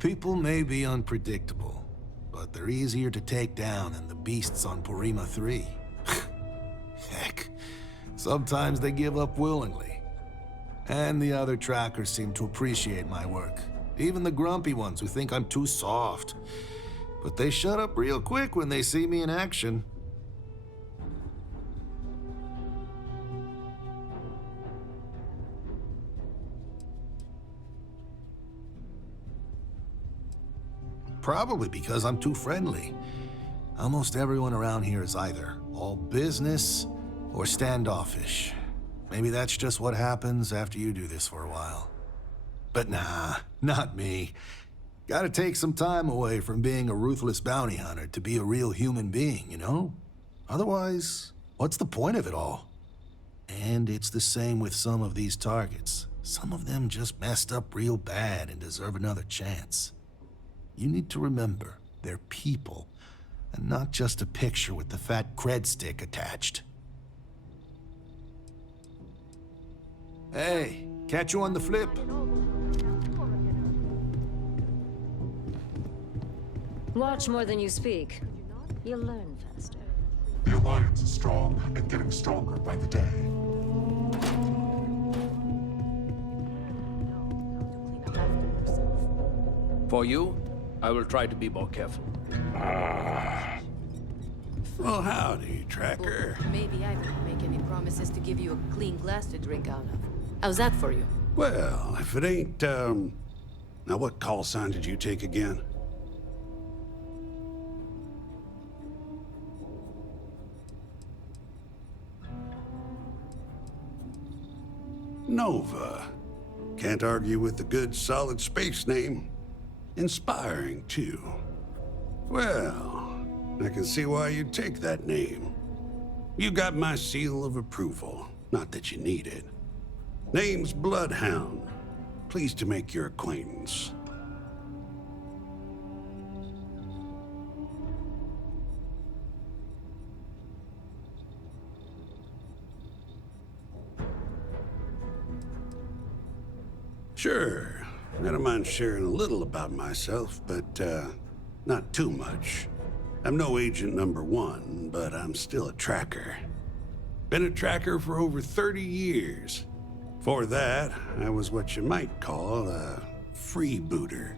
people may be unpredictable, but they're easier to take down than the beasts on Porima 3. Heck, sometimes they give up willingly. And the other trackers seem to appreciate my work. Even the grumpy ones who think I'm too soft. But they shut up real quick when they see me in action. Probably because I'm too friendly. Almost everyone around here is either all business or standoffish. Maybe that's just what happens after you do this for a while. But nah, not me. Gotta take some time away from being a ruthless bounty hunter to be a real human being, you know? Otherwise, what's the point of it all? And it's the same with some of these targets. Some of them just messed up real bad and deserve another chance. You need to remember, they're people, and not just a picture with the fat cred stick attached. Hey, catch you on the flip. Watch more than you speak. You'll learn faster. The Alliance is strong and getting stronger by the day. For you, I will try to be more careful. Well, howdy, Tracker. Maybe I won't make any promises to give you a clean glass to drink out of. How's that for you? Well, if it ain't, Now, what call sign did you take again? Nova. Can't argue with a good, solid space name. Inspiring, too. Well, I can see why you'd take that name. You got my seal of approval. Not that you need it. Name's Bloodhound. Pleased to make your acquaintance. Sure. I don't mind sharing a little about myself, but, not too much. I'm no agent number one, but I'm still a tracker. Been a tracker for over 30 years. Before that, I was what you might call a freebooter.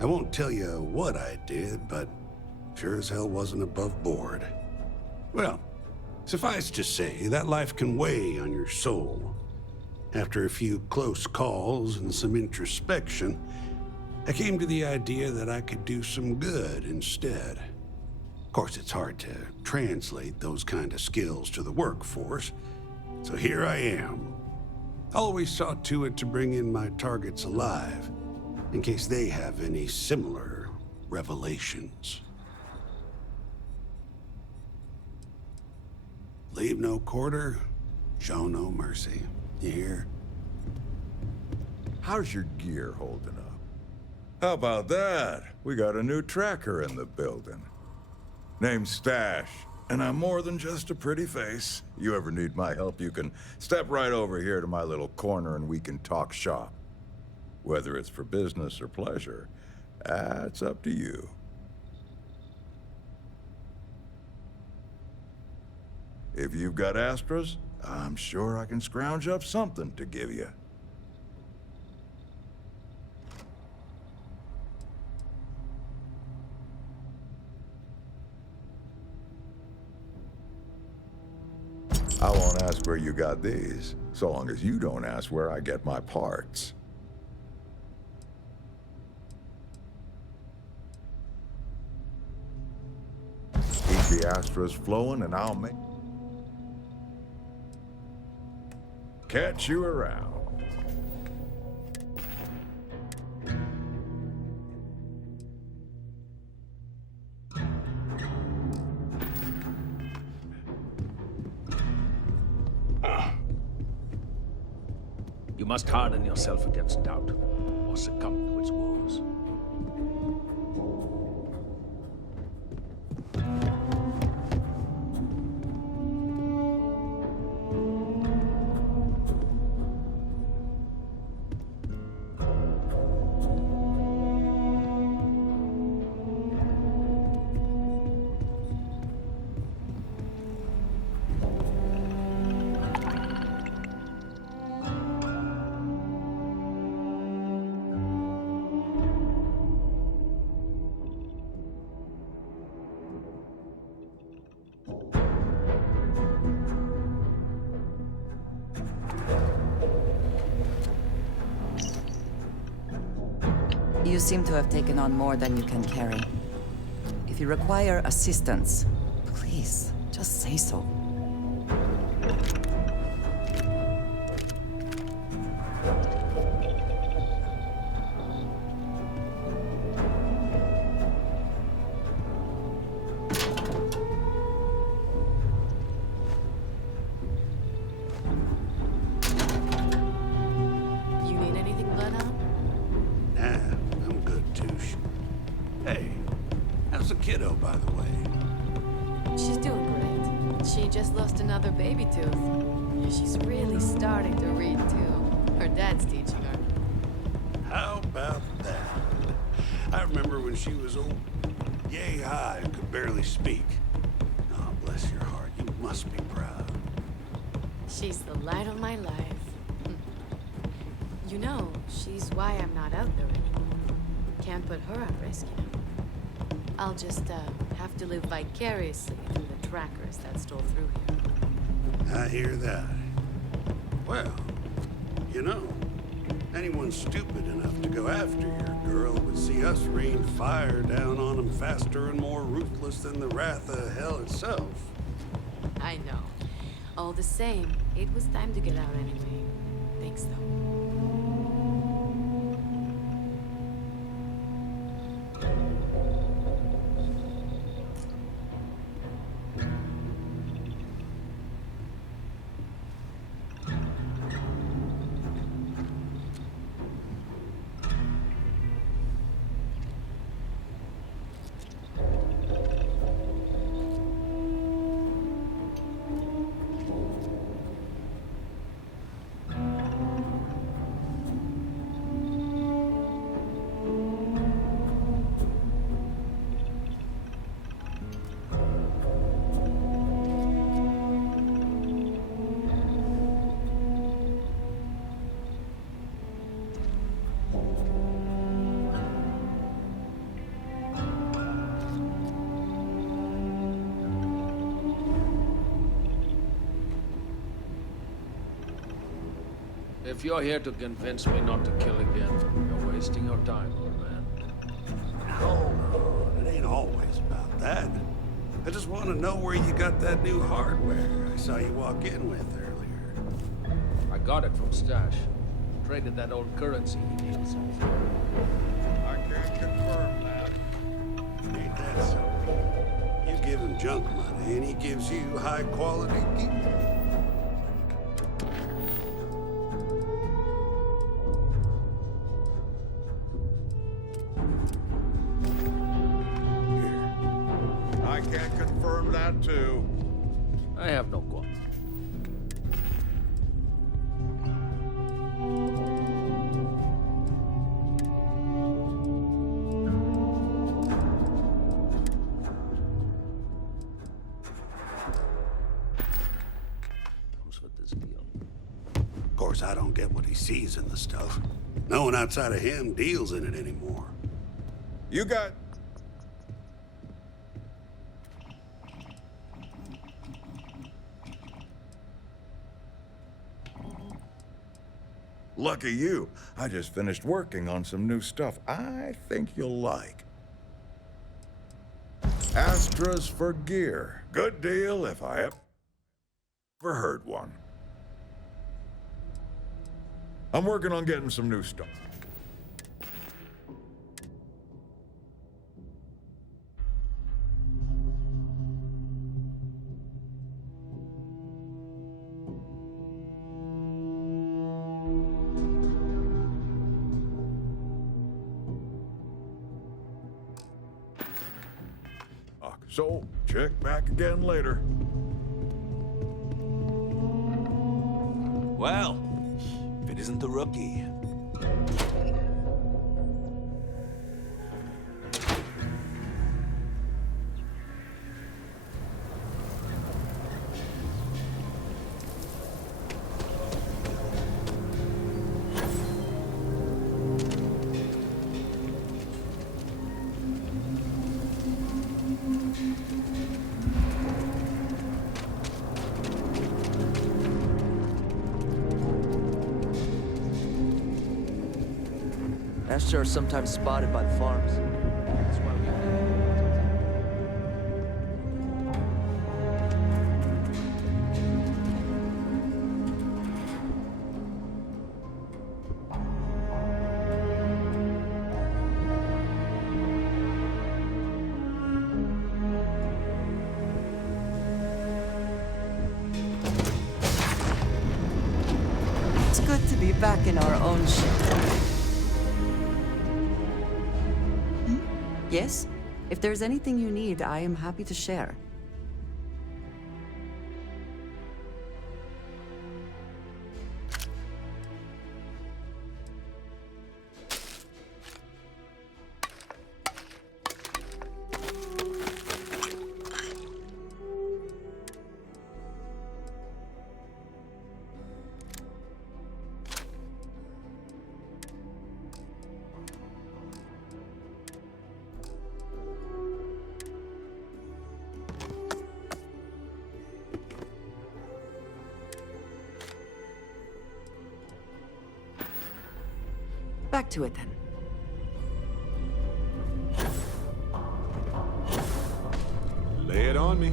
I won't tell you what I did, but sure as hell wasn't above board. Well, suffice to say, that life can weigh on your soul. After a few close calls and some introspection, I came to the idea that I could do some good instead. Of course, it's hard to translate those kind of skills to the workforce, so here I am. Always saw to it to bring in my targets alive, in case they have any similar revelations. Leave no quarter, show no mercy. You hear? How's your gear holding up? How about that? We got a new tracker in the building. Name's Stash, and I'm more than just a pretty face. You ever need my help, you can step right over here to my little corner and we can talk shop. Whether it's for business or pleasure, that's up to you. If you've got Astras, I'm sure I can scrounge up something to give you. I won't ask where you got these, so long as you don't ask where I get my parts. Keep the Astras flowing and I'll make... catch you around. You must harden yourself against doubt, or succumb to its woes. You seem to have taken on more than you can carry. If you require assistance, please, just say so. You need anything, Bloodhound? Nah, I'm good, Touche. Hey, how's the kiddo, by the way? She's doing great. She just lost another baby tooth. She's really starting to read, too. Her dad's teaching her. How about that? I remember when she was old, yay high and could barely speak. Oh, bless your heart. You must be proud. She's the light of my life. You know, she's why I'm not out there anymore. Can't put her at risk, you know. I'll just, have to live vicariously through the trackers that stole through here. I hear that. Well, you know, anyone stupid enough to go after your girl would see us rain fire down on them faster and more ruthless than the wrath of hell itself. I know. All the same, it was time to get out anyway. Thanks, though. If you're here to convince me not to kill again, you're wasting your time, old man. No, it ain't always about that. I just want to know where you got that new hardware I saw you walk in with earlier. I got it from Stash. Traded that old currency he deals in for. I can't confirm that. Ain't that so? You give him junk money and he gives you high quality gear. I can't confirm that, too. I have no qualms. Comes with this deal. Of course, I don't get what he sees in the stuff. No one outside of him deals in it anymore. You got... Lucky you. I just finished working on some new stuff I think you'll like. Astras for gear. Good deal if I ever heard one. I'm working on getting some new stuff. So, check back again later. Well, if it isn't the rookie. Astra are sometimes spotted by the farms. That's why we It's good to be back in our own ship. Yes? If there's anything you need, I am happy to share. Back to it then. Lay it on me.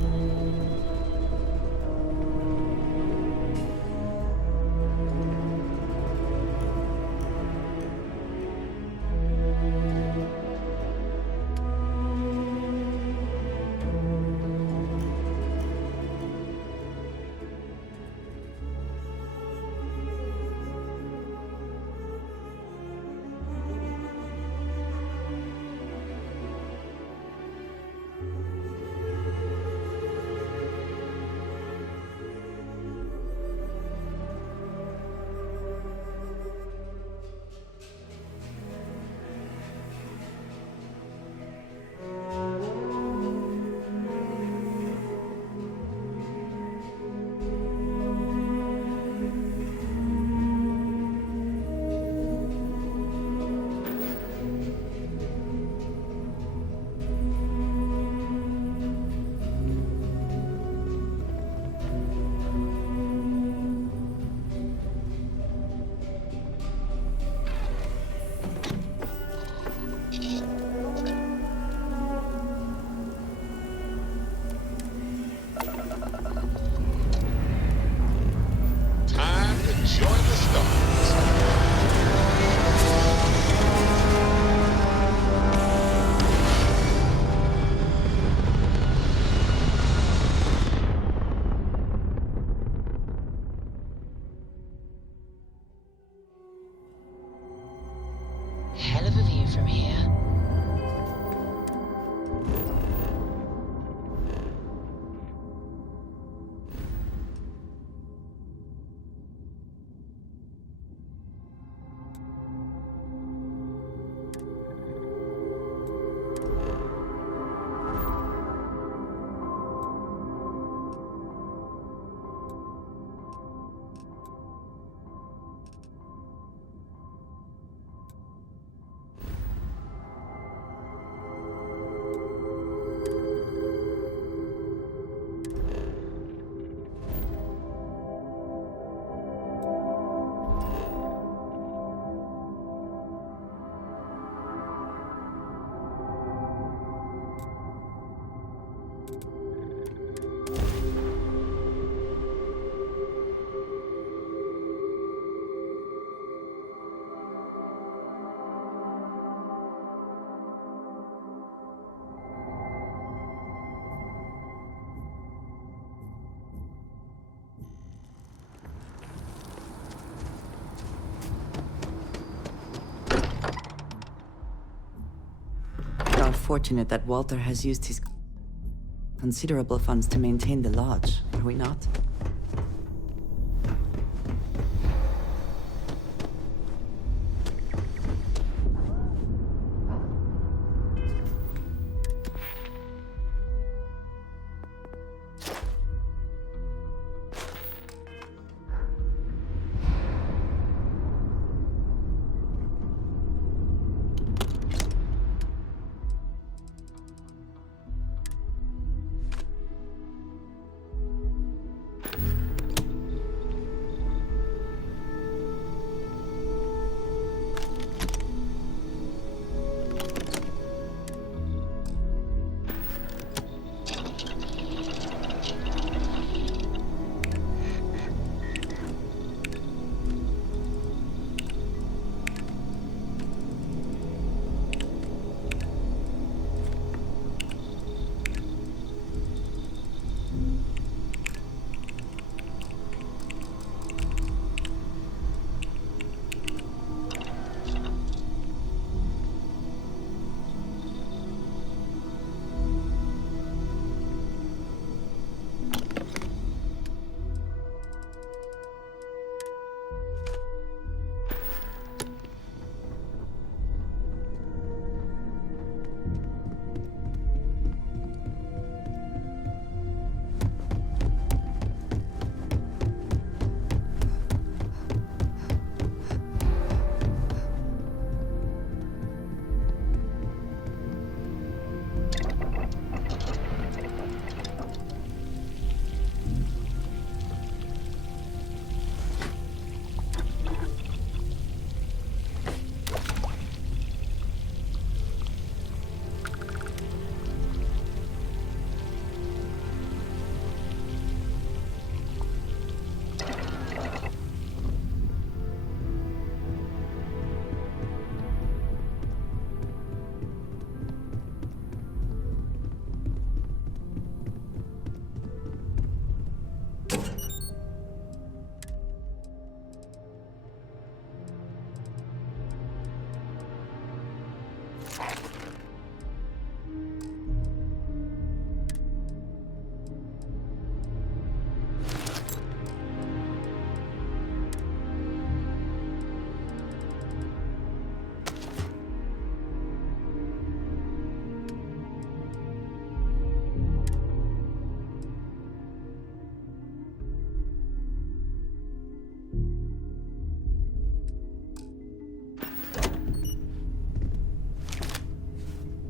Hell of a view from here. We are fortunate that Walter has used his considerable funds to maintain the lodge, are we not?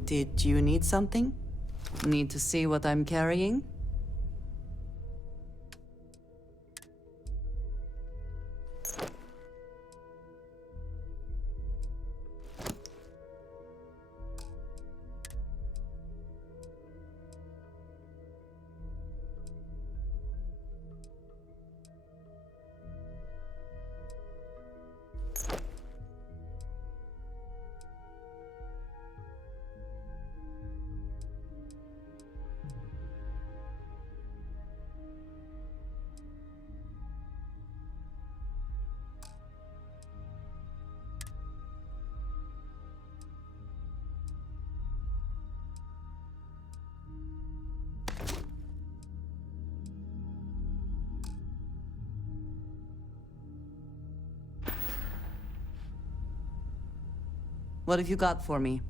Did you need something? Need to see what I'm carrying? What have you got for me?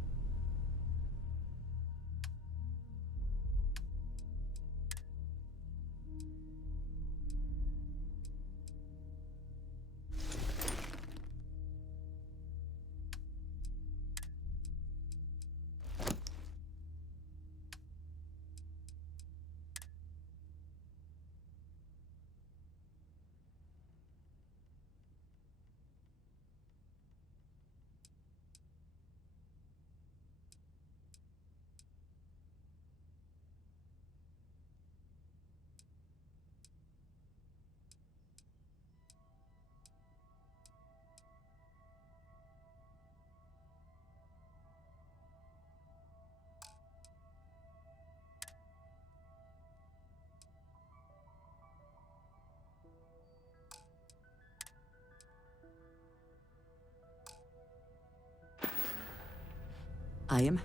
I am.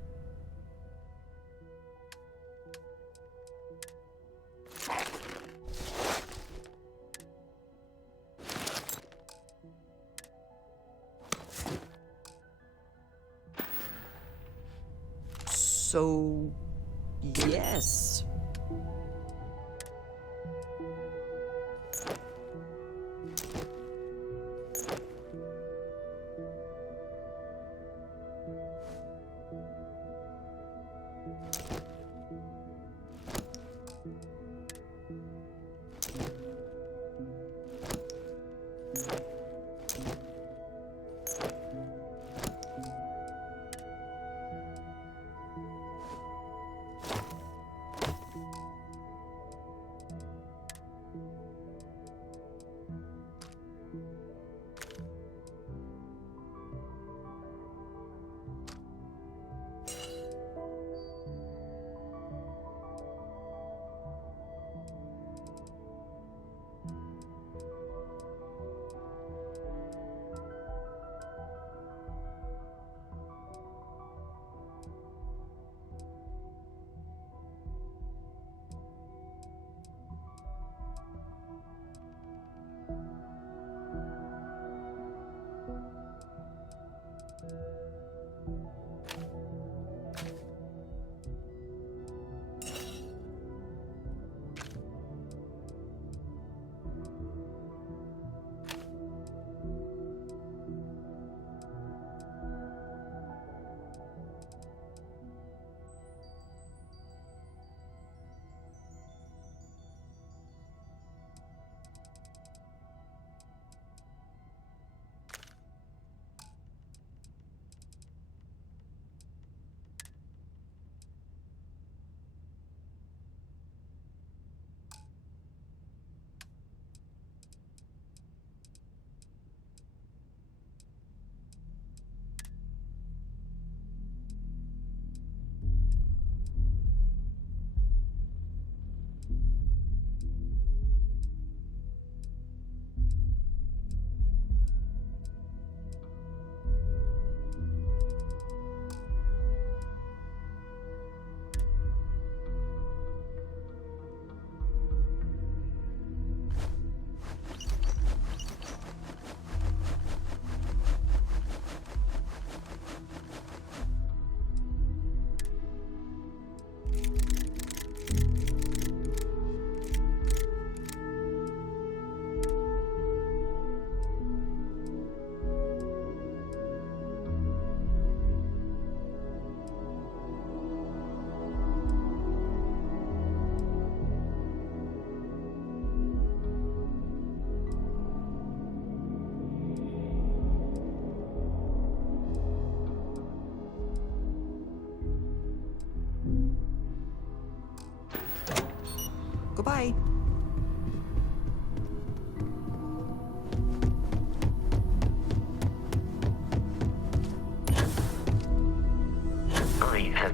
So, yes.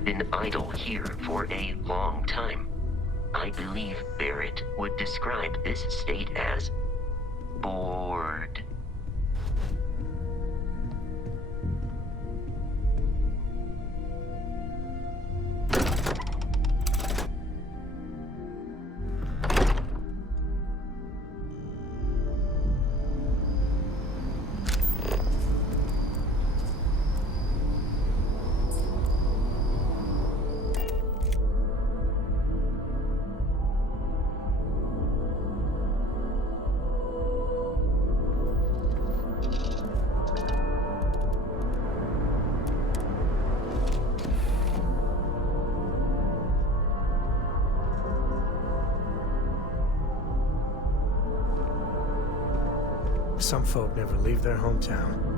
have been idle here for a long time. I believe Barrett would describe this state as bored. Some folk never leave their hometown.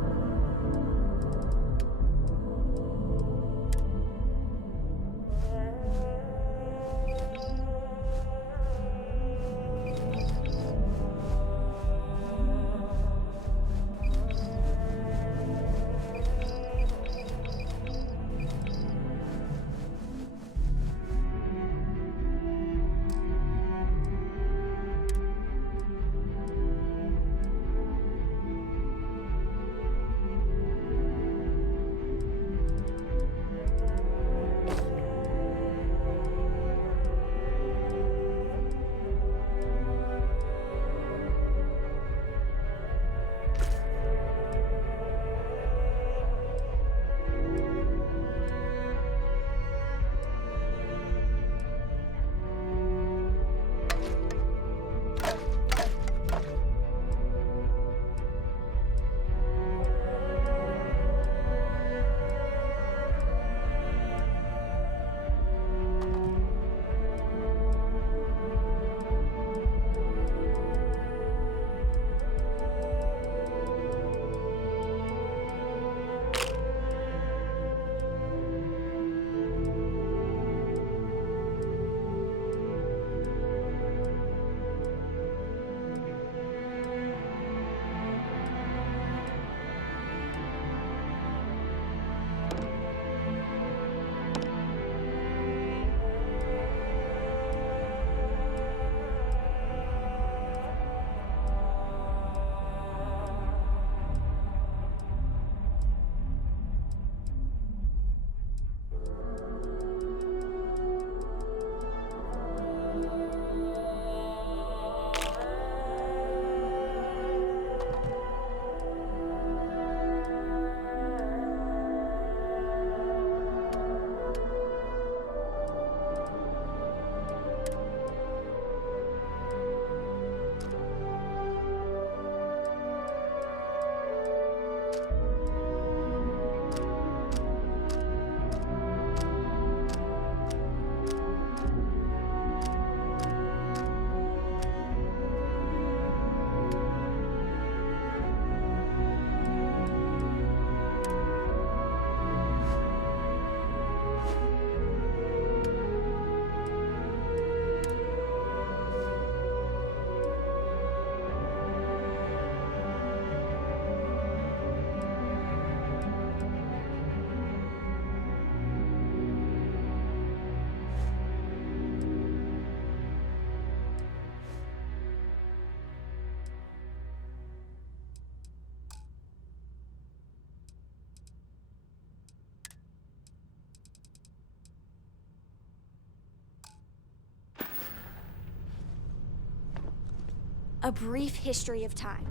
A Brief History of Time.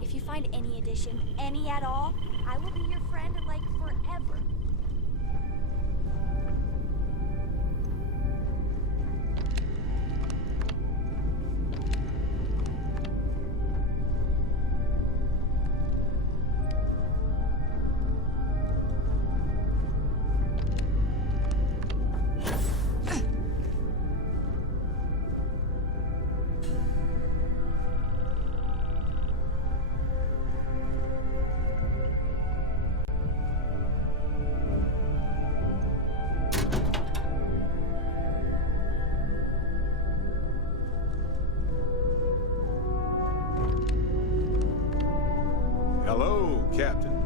If you find any edition, any at all, I will be your friend like forever. Hello, Captain.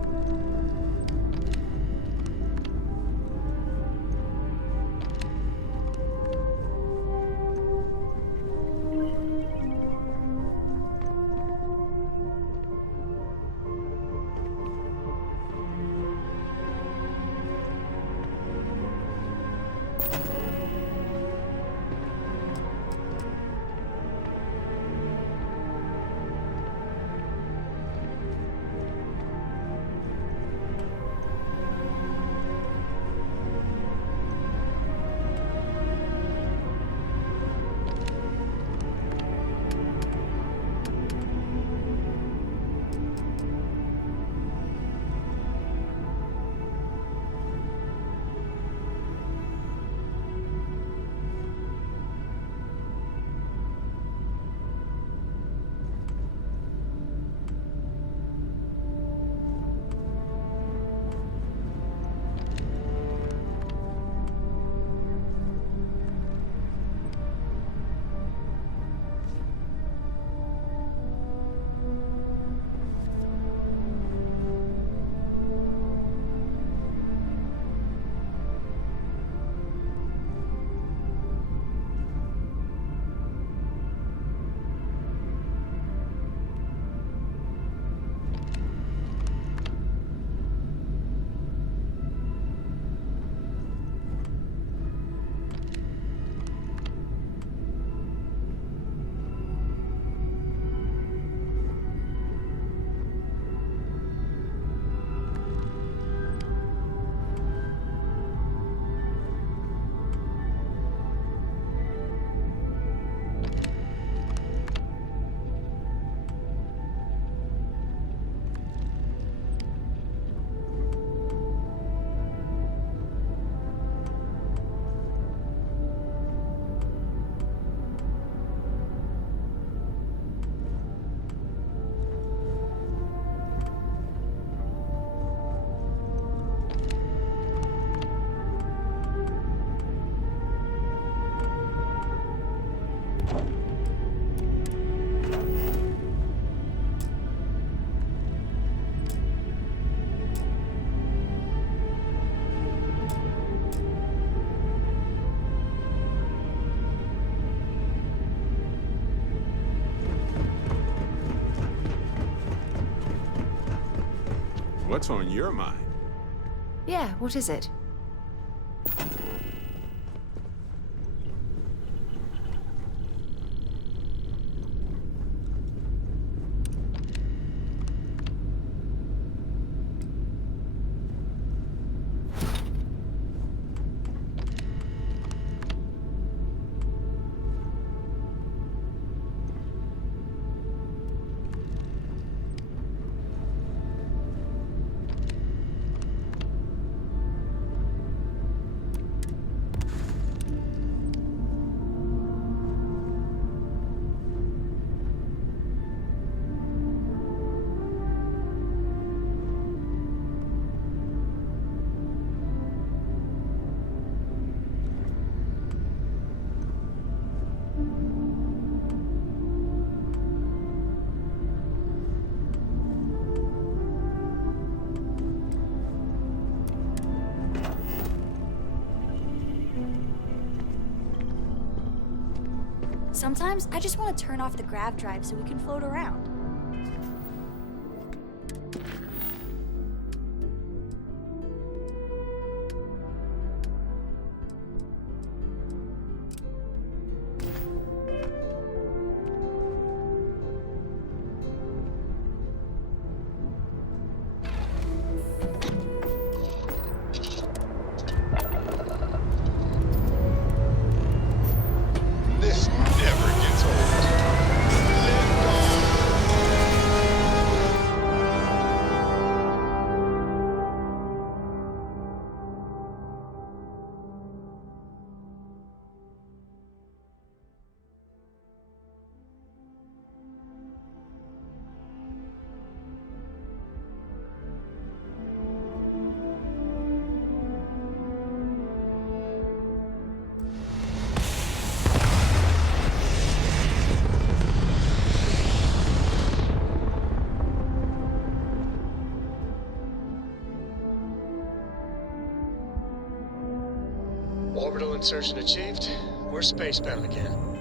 What's on your mind? Yeah, what is it? Sometimes I just want to turn off the grav drive so we can float around. This never gets old. Orbital insertion achieved. We're spacebound again.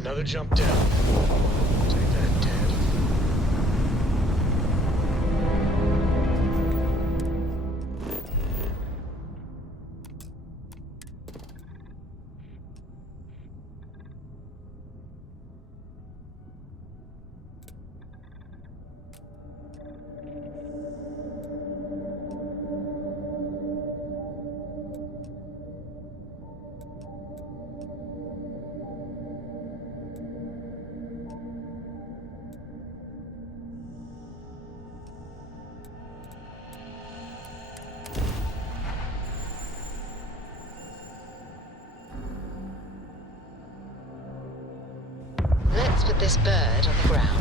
Another jump down. Take that, Dad. put this bird on the ground.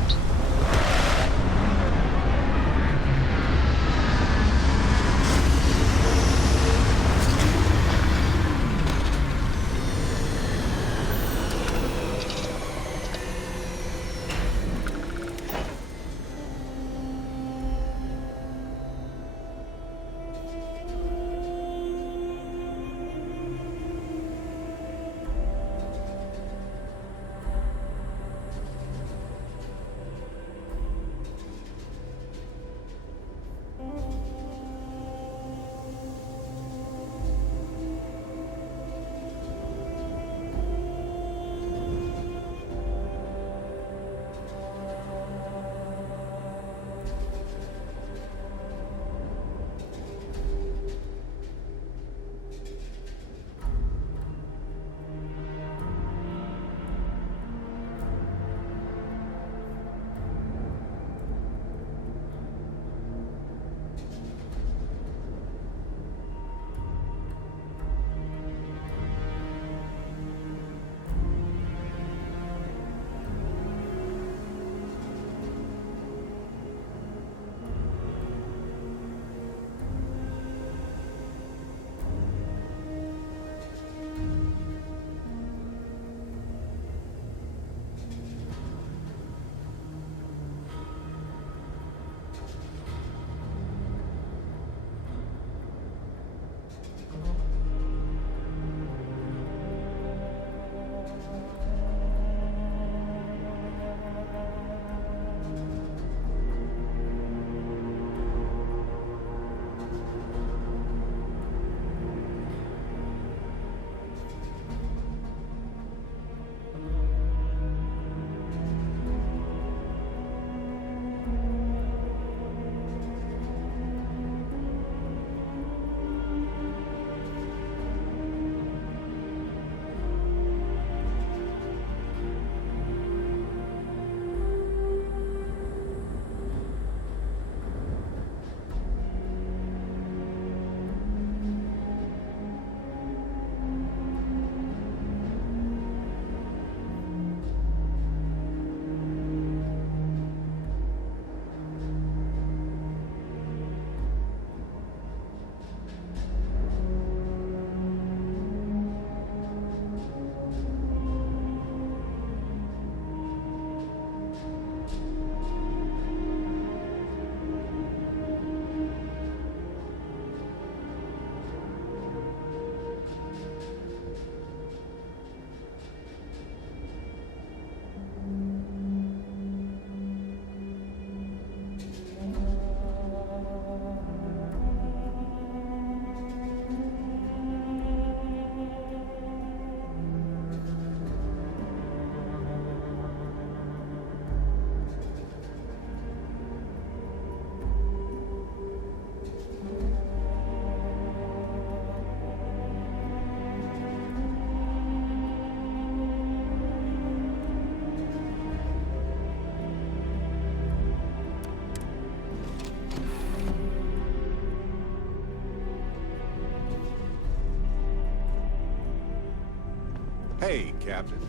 Hey, Captain.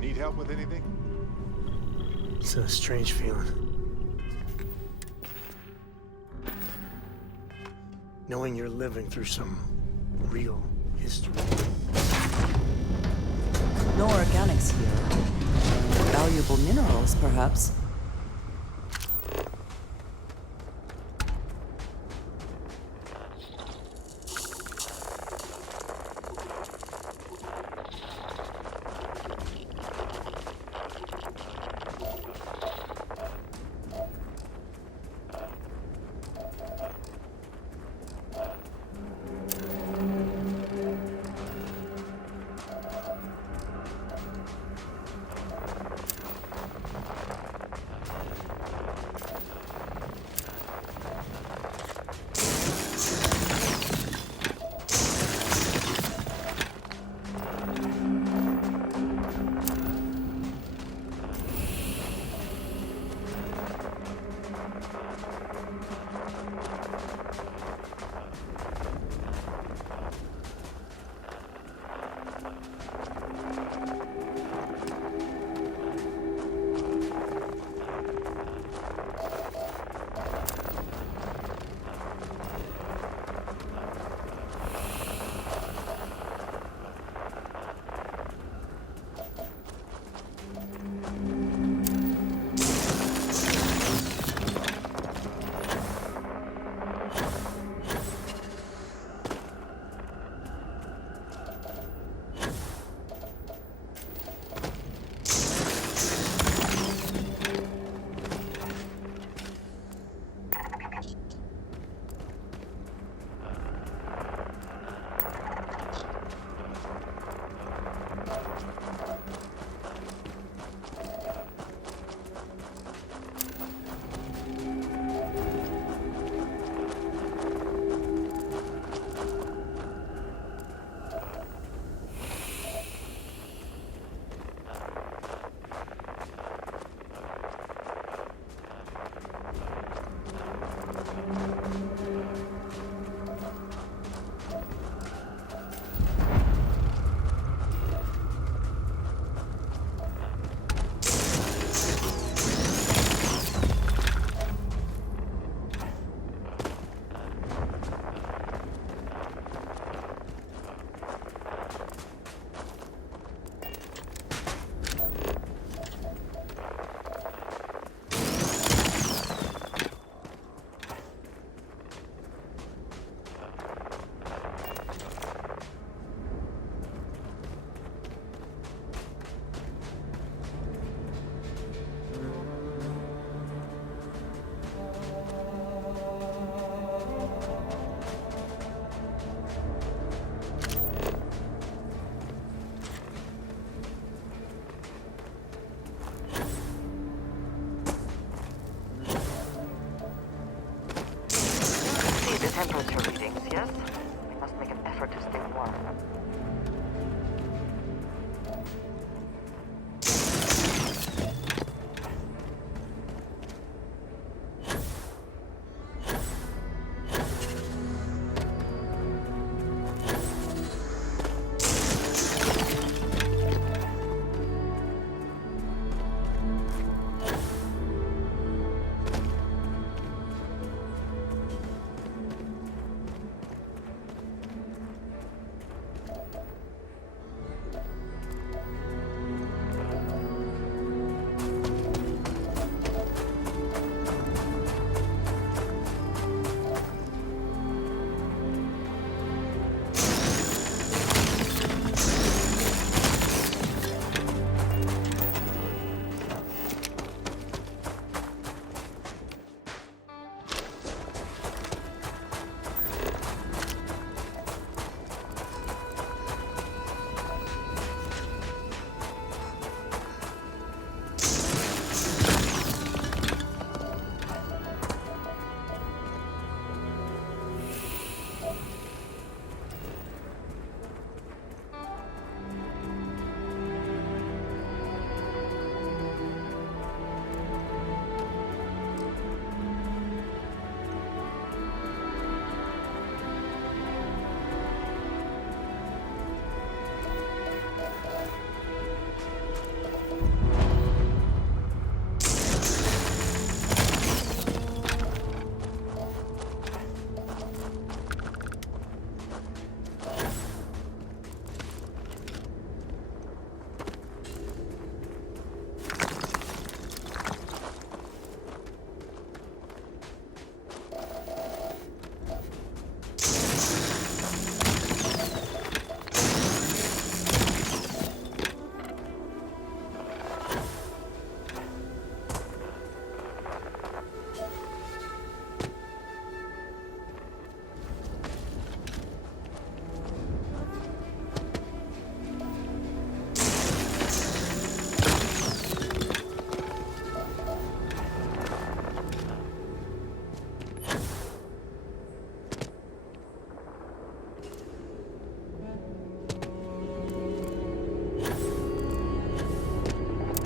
Need help with anything? It's a strange feeling. Knowing you're living through some real history. No organics here. Valuable minerals, perhaps.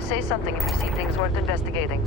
Say something if you see things worth investigating.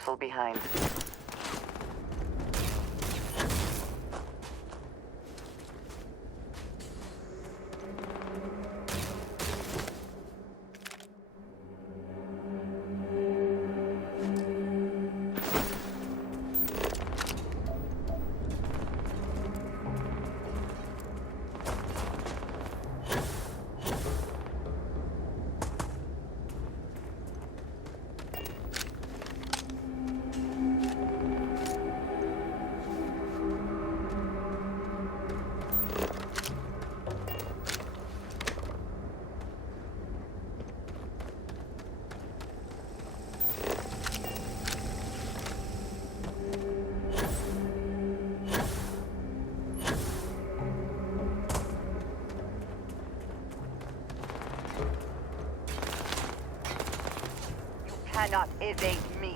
useful behind. Cannot evade me.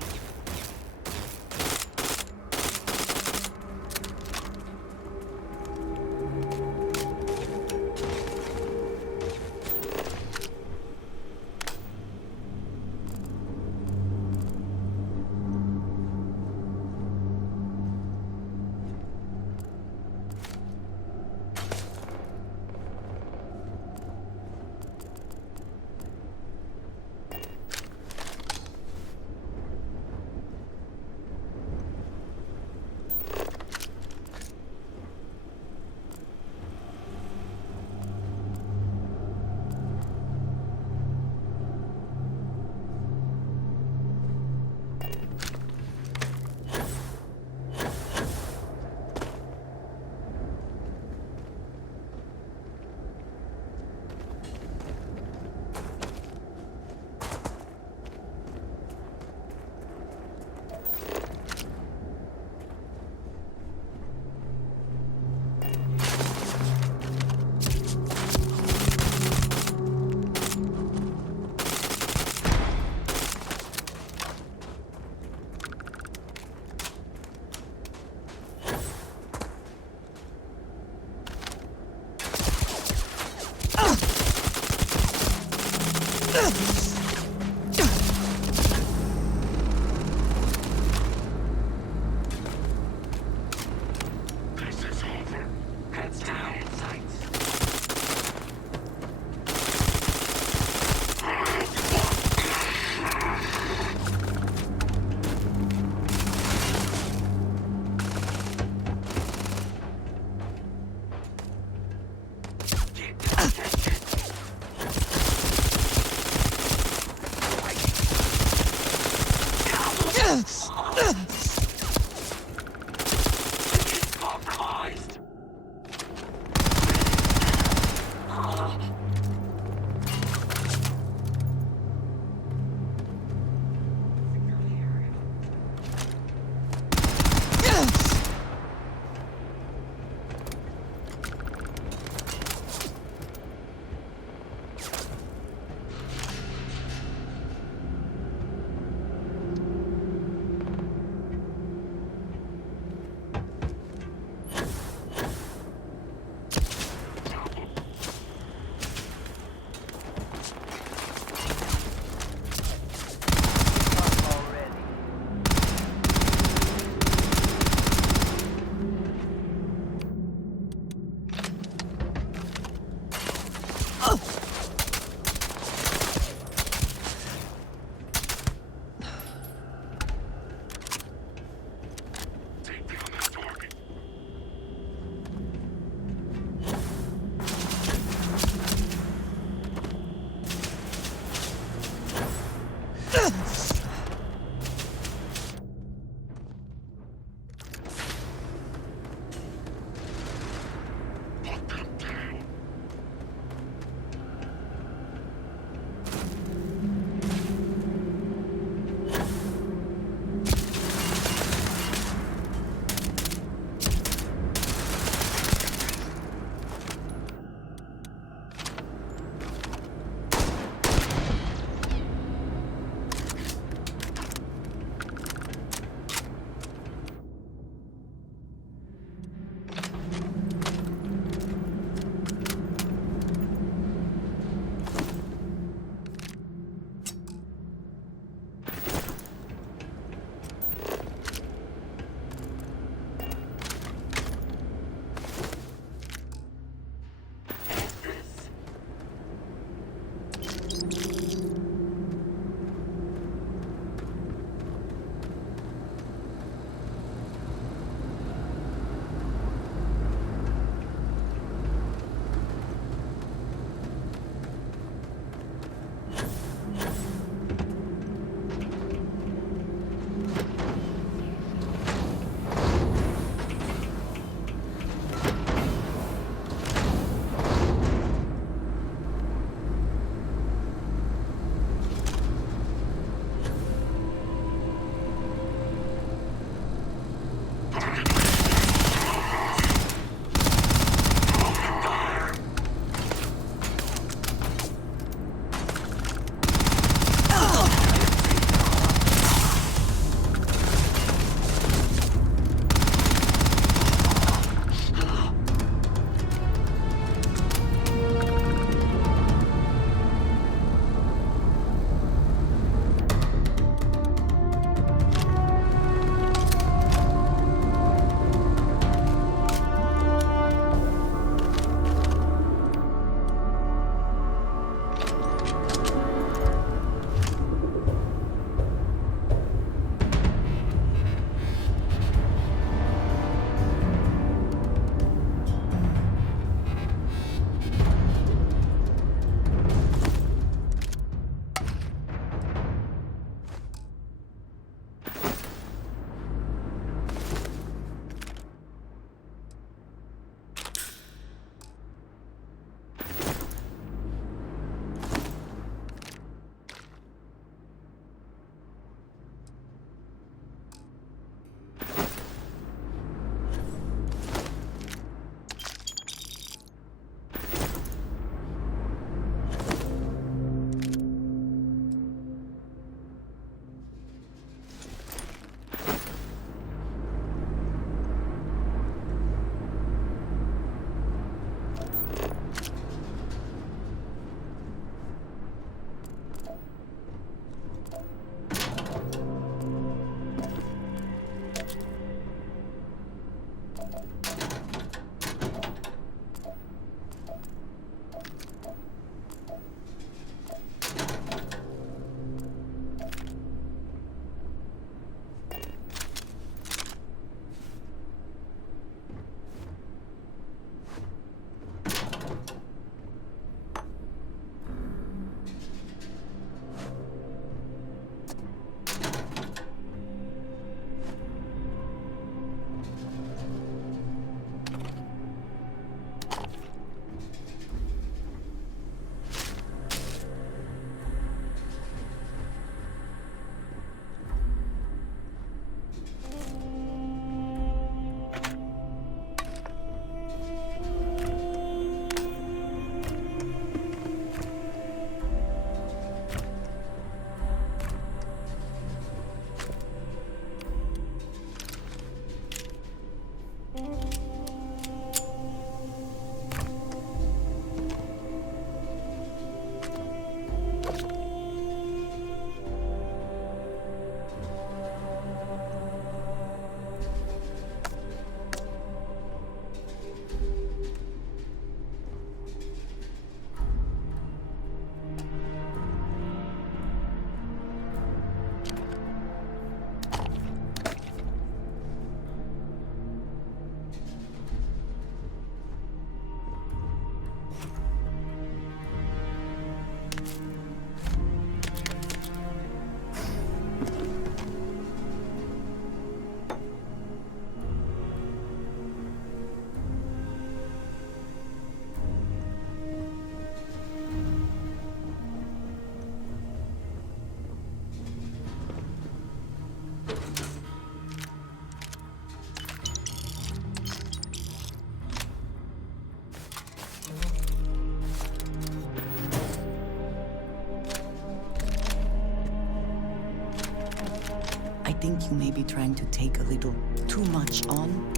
who may be trying to take a little too much on.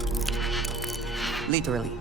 Literally.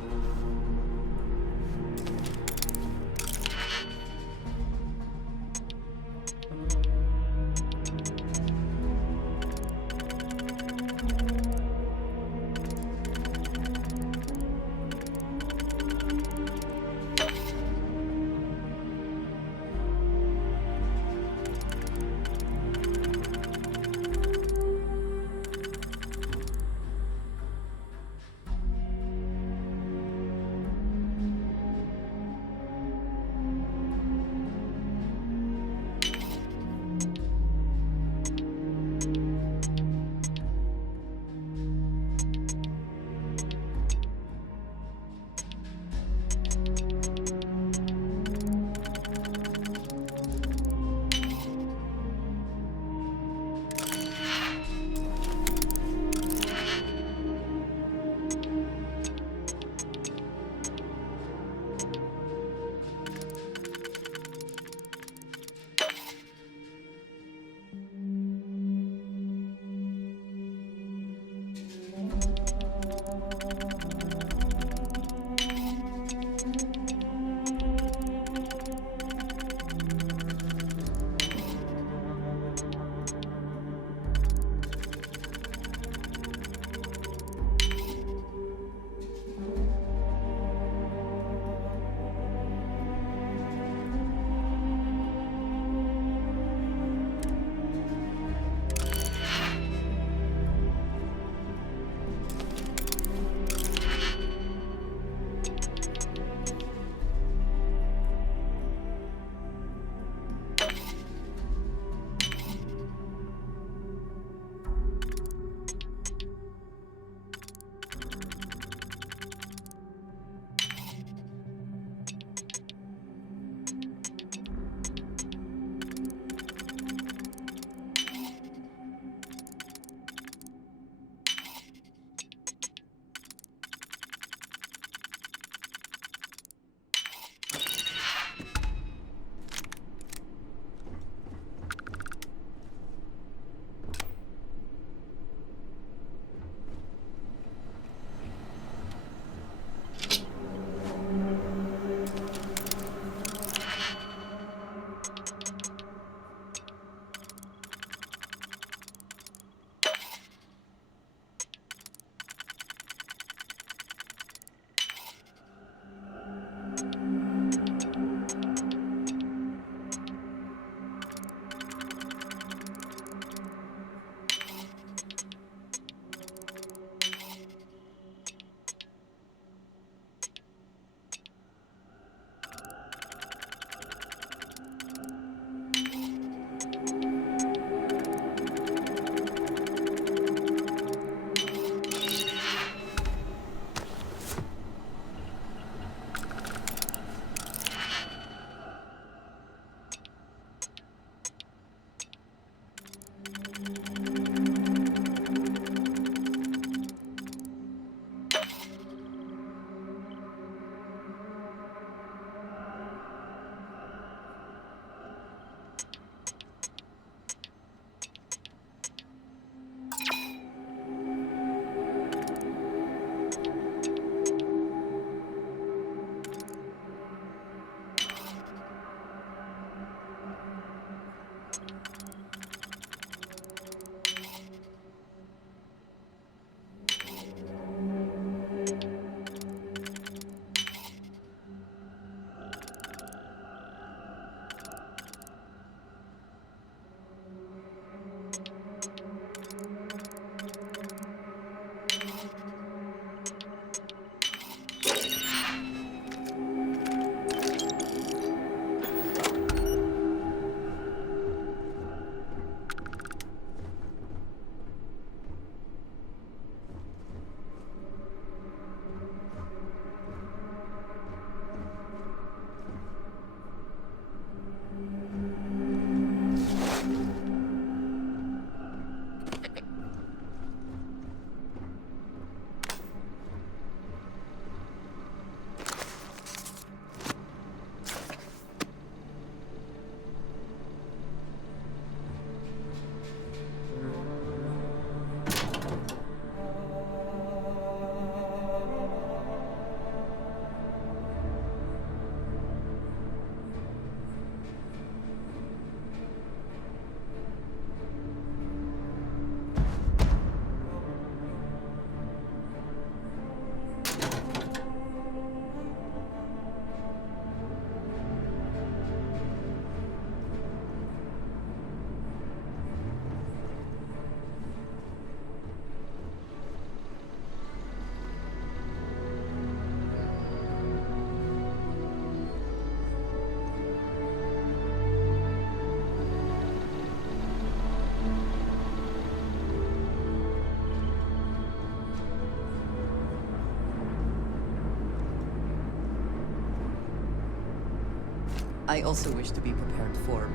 I also wish to be prepared for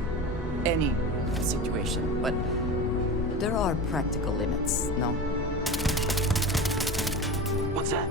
any situation, but there are practical limits, no? What's that?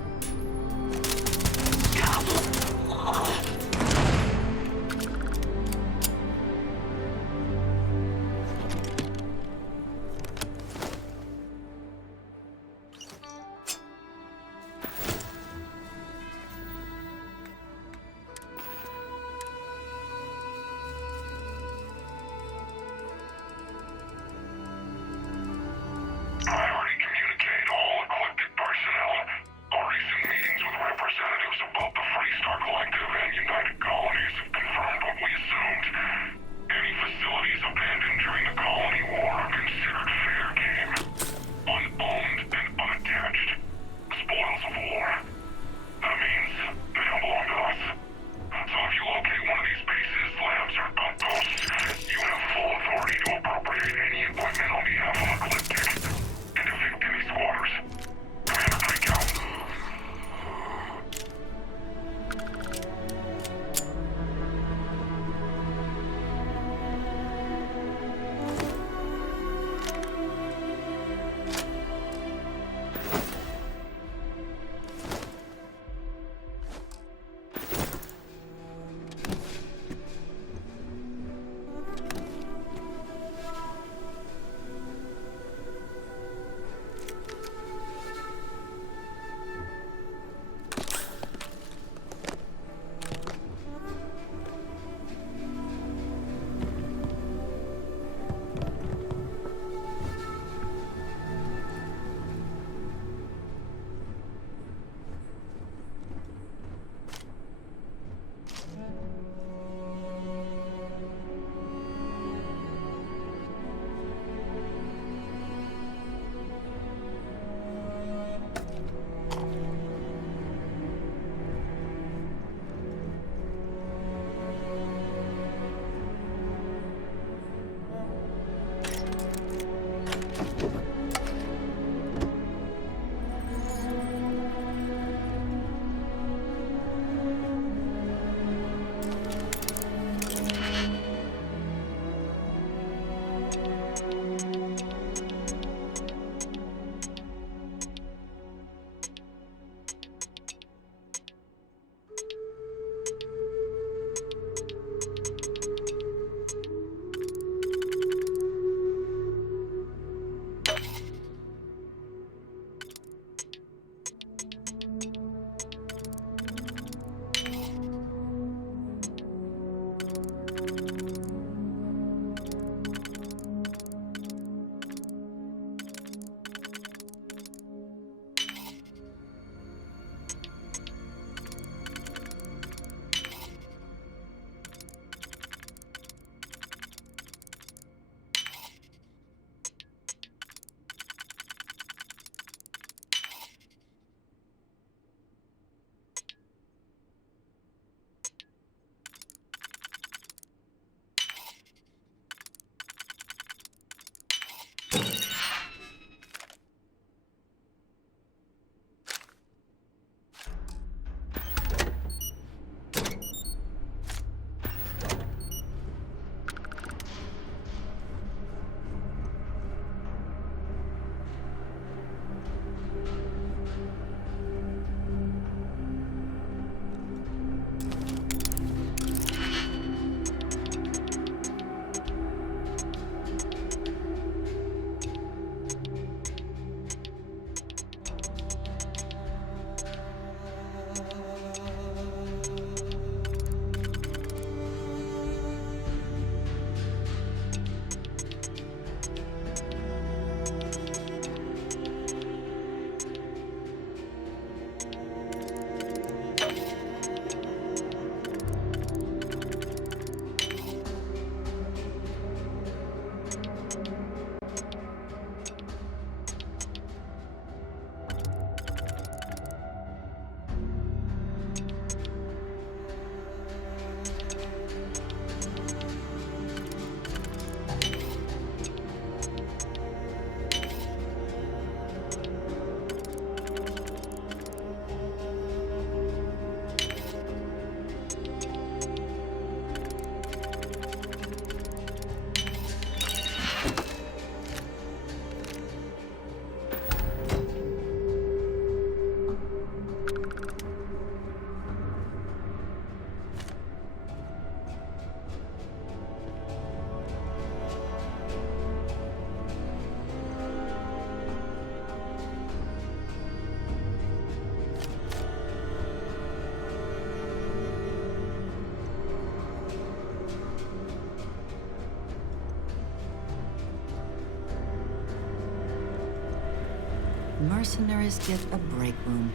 mercenaries get a break room.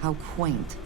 How quaint.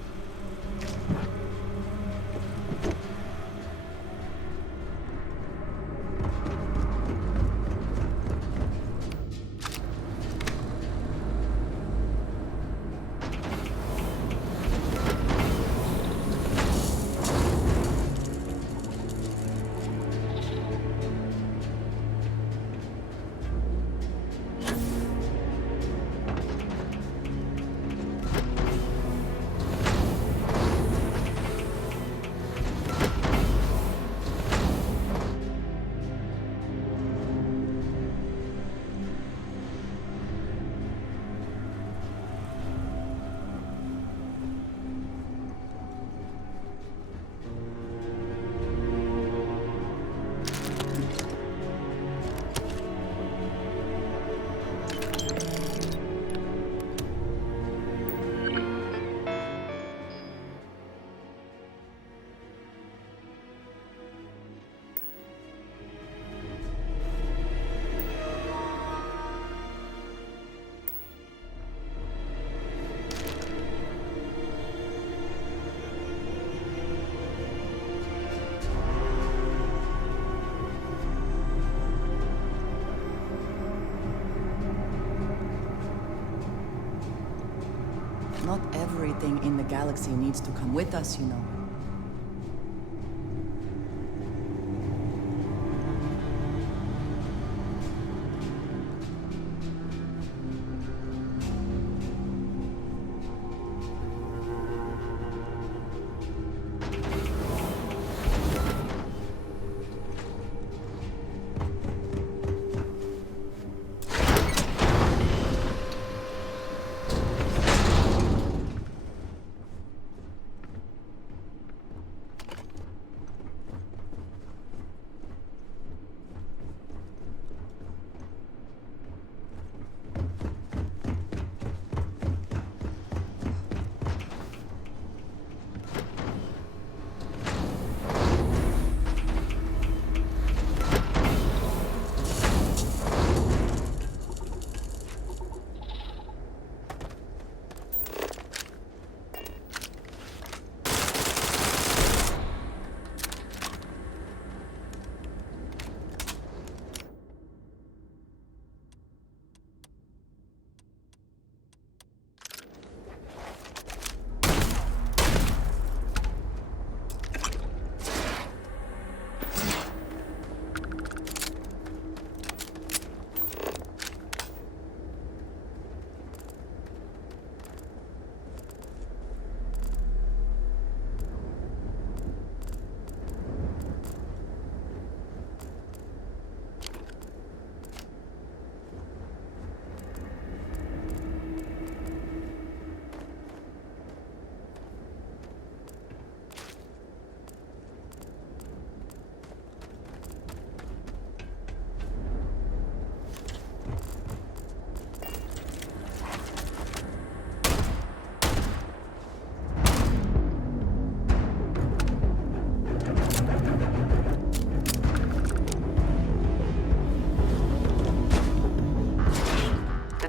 Not everything in the galaxy needs to come with us, you know.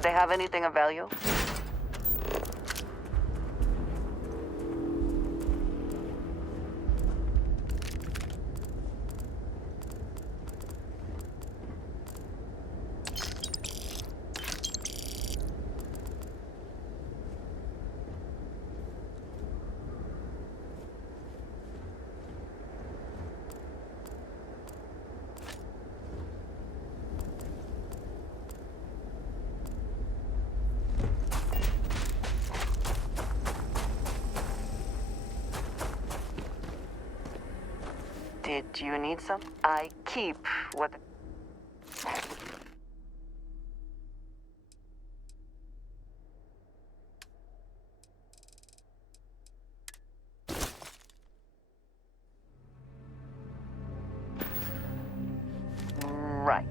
They have anything of value? Did you need some? I keep what... Right.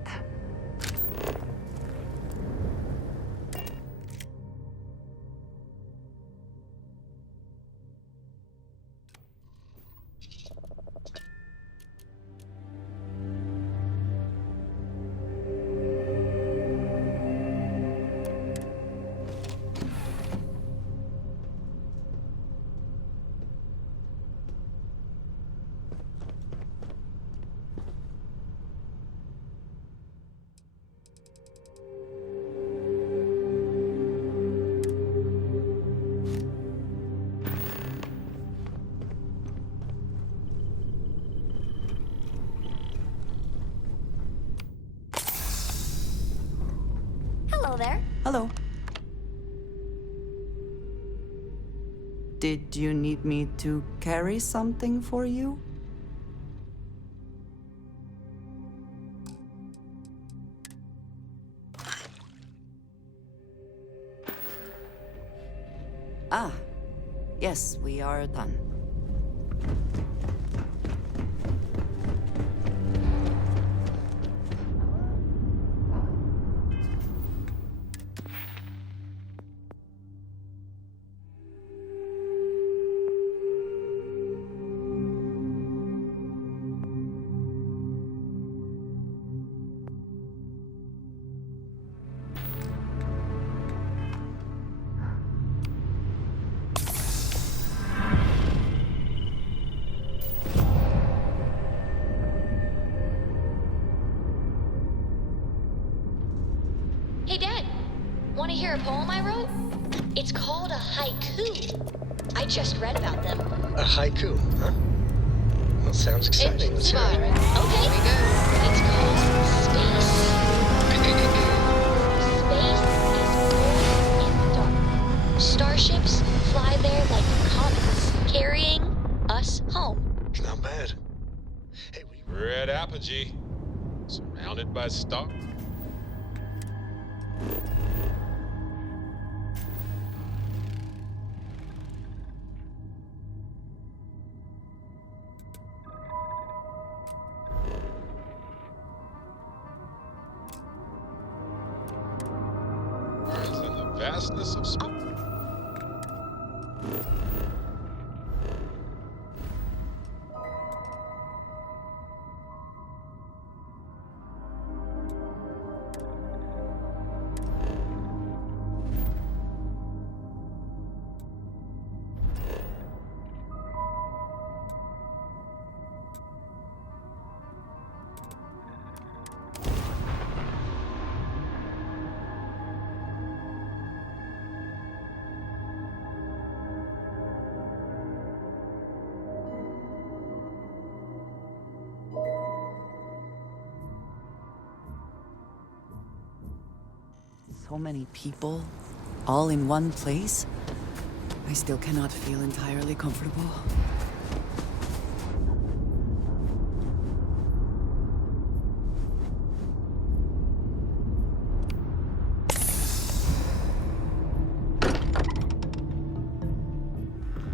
Hello. Did you need me to carry something for you? Ah, yes, we are done. Hey, Dad. Want to hear a poem I wrote? It's called a haiku. I just read about them. A haiku, huh? Well, sounds exciting. It's inspiring. Okay. Here we go. It's called Space. Space is gold in the dark. Starships fly there like comets, carrying us home. Not bad. Hey, Red apogee. Surrounded by stars. And the vastness of space. So many people, all in one place. I still cannot feel entirely comfortable.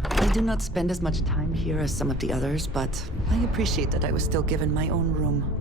I do not spend as much time here as some of the others, but I appreciate that I was still given my own room.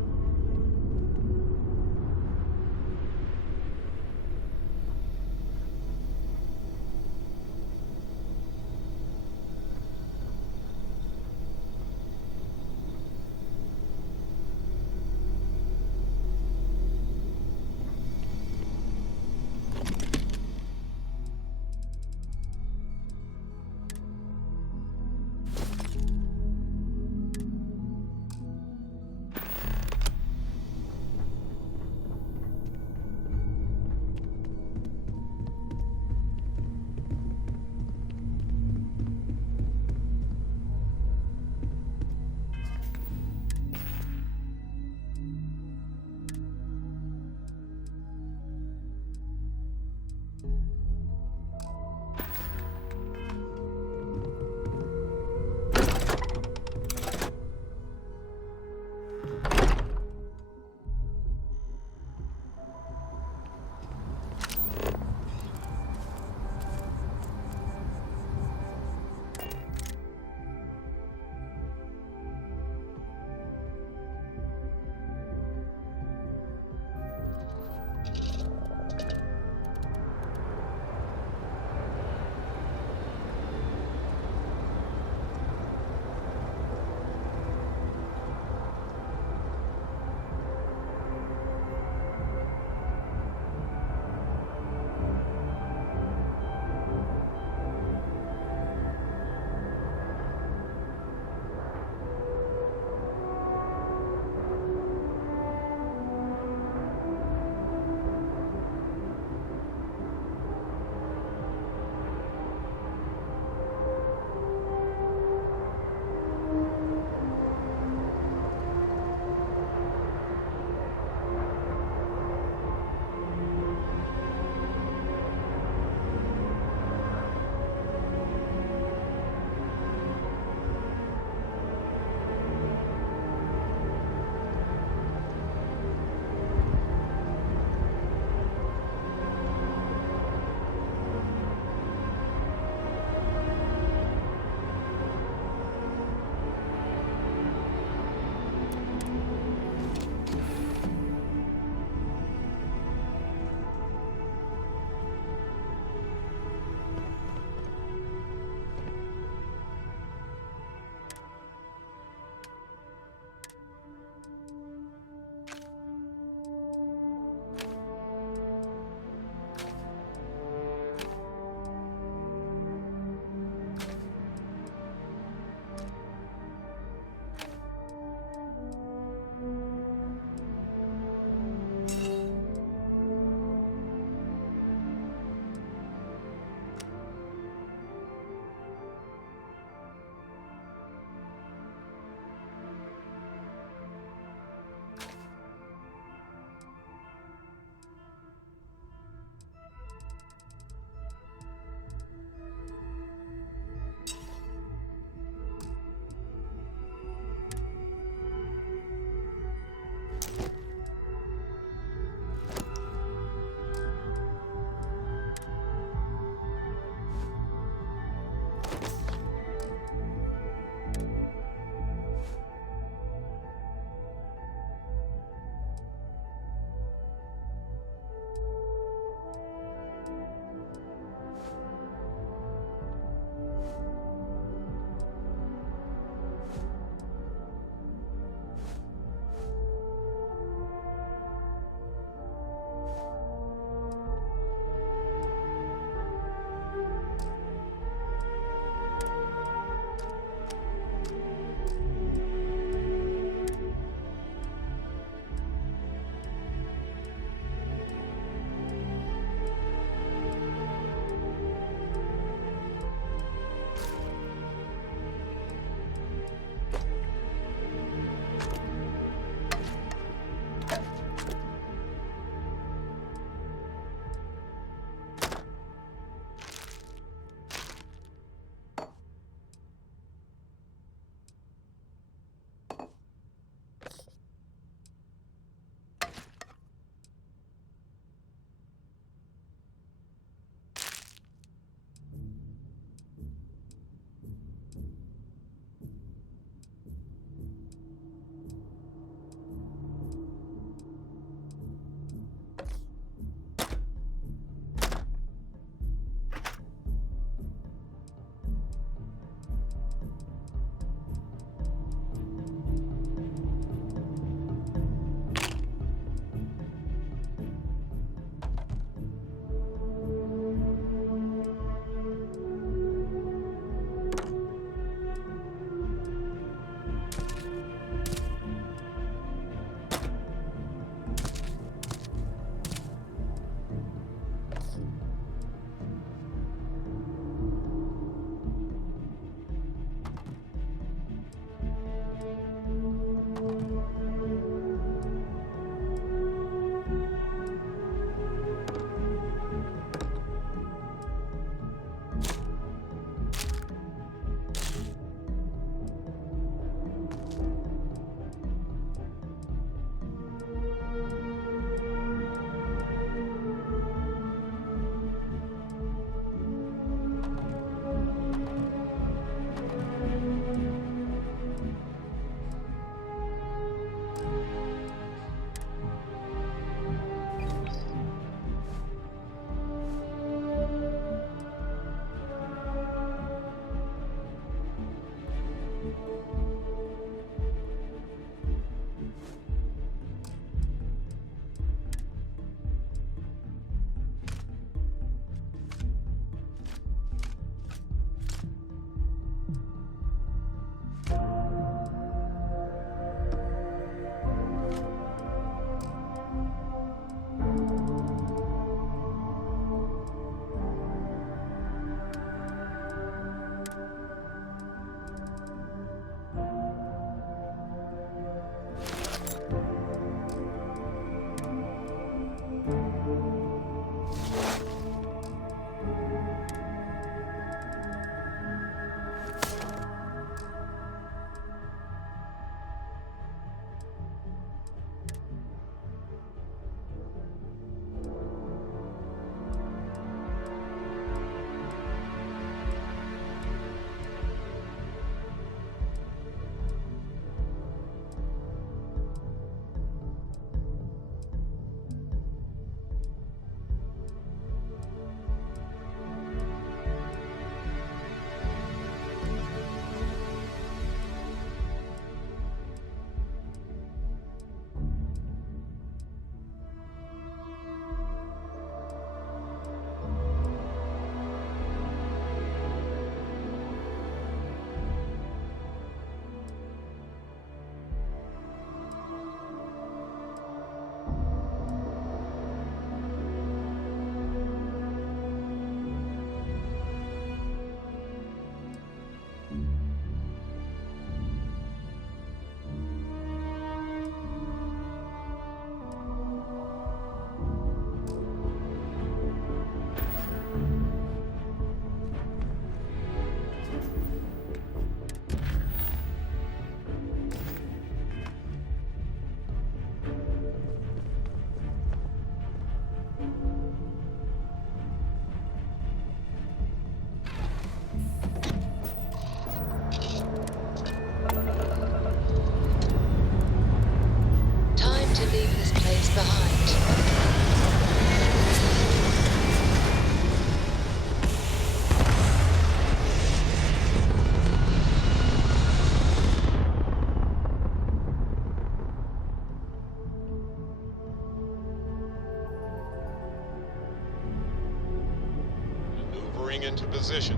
maneuvering into position.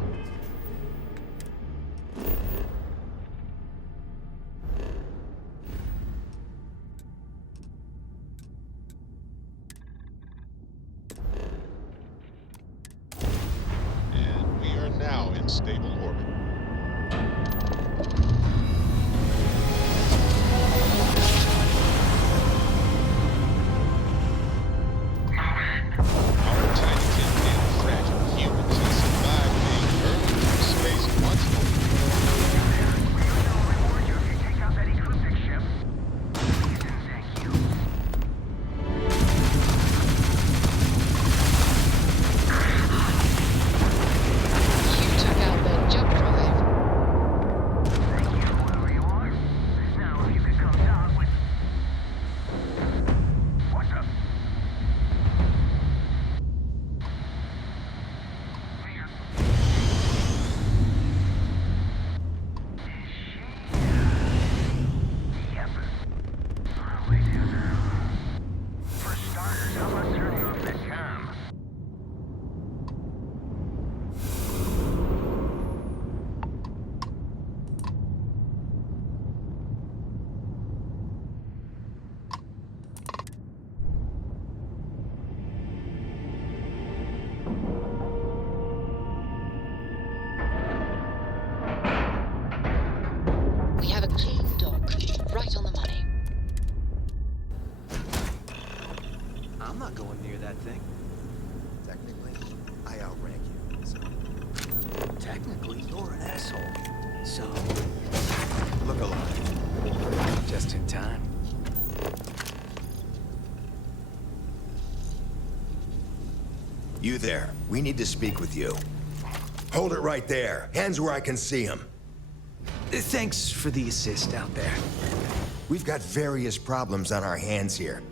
And we are now in stable orbit. Our tiny and fragile humans have survived being hurled into space once more. You took out the jump drive. We have a clean dock, right on the money. I'm not going near that thing. Technically, I outrank you. So. Technically, you're an asshole. So, Look alive. just in time. You there. We need to speak with you. Hold it right there. Hands where I can see them. Thanks for the assist out there. We've got various problems on our hands here.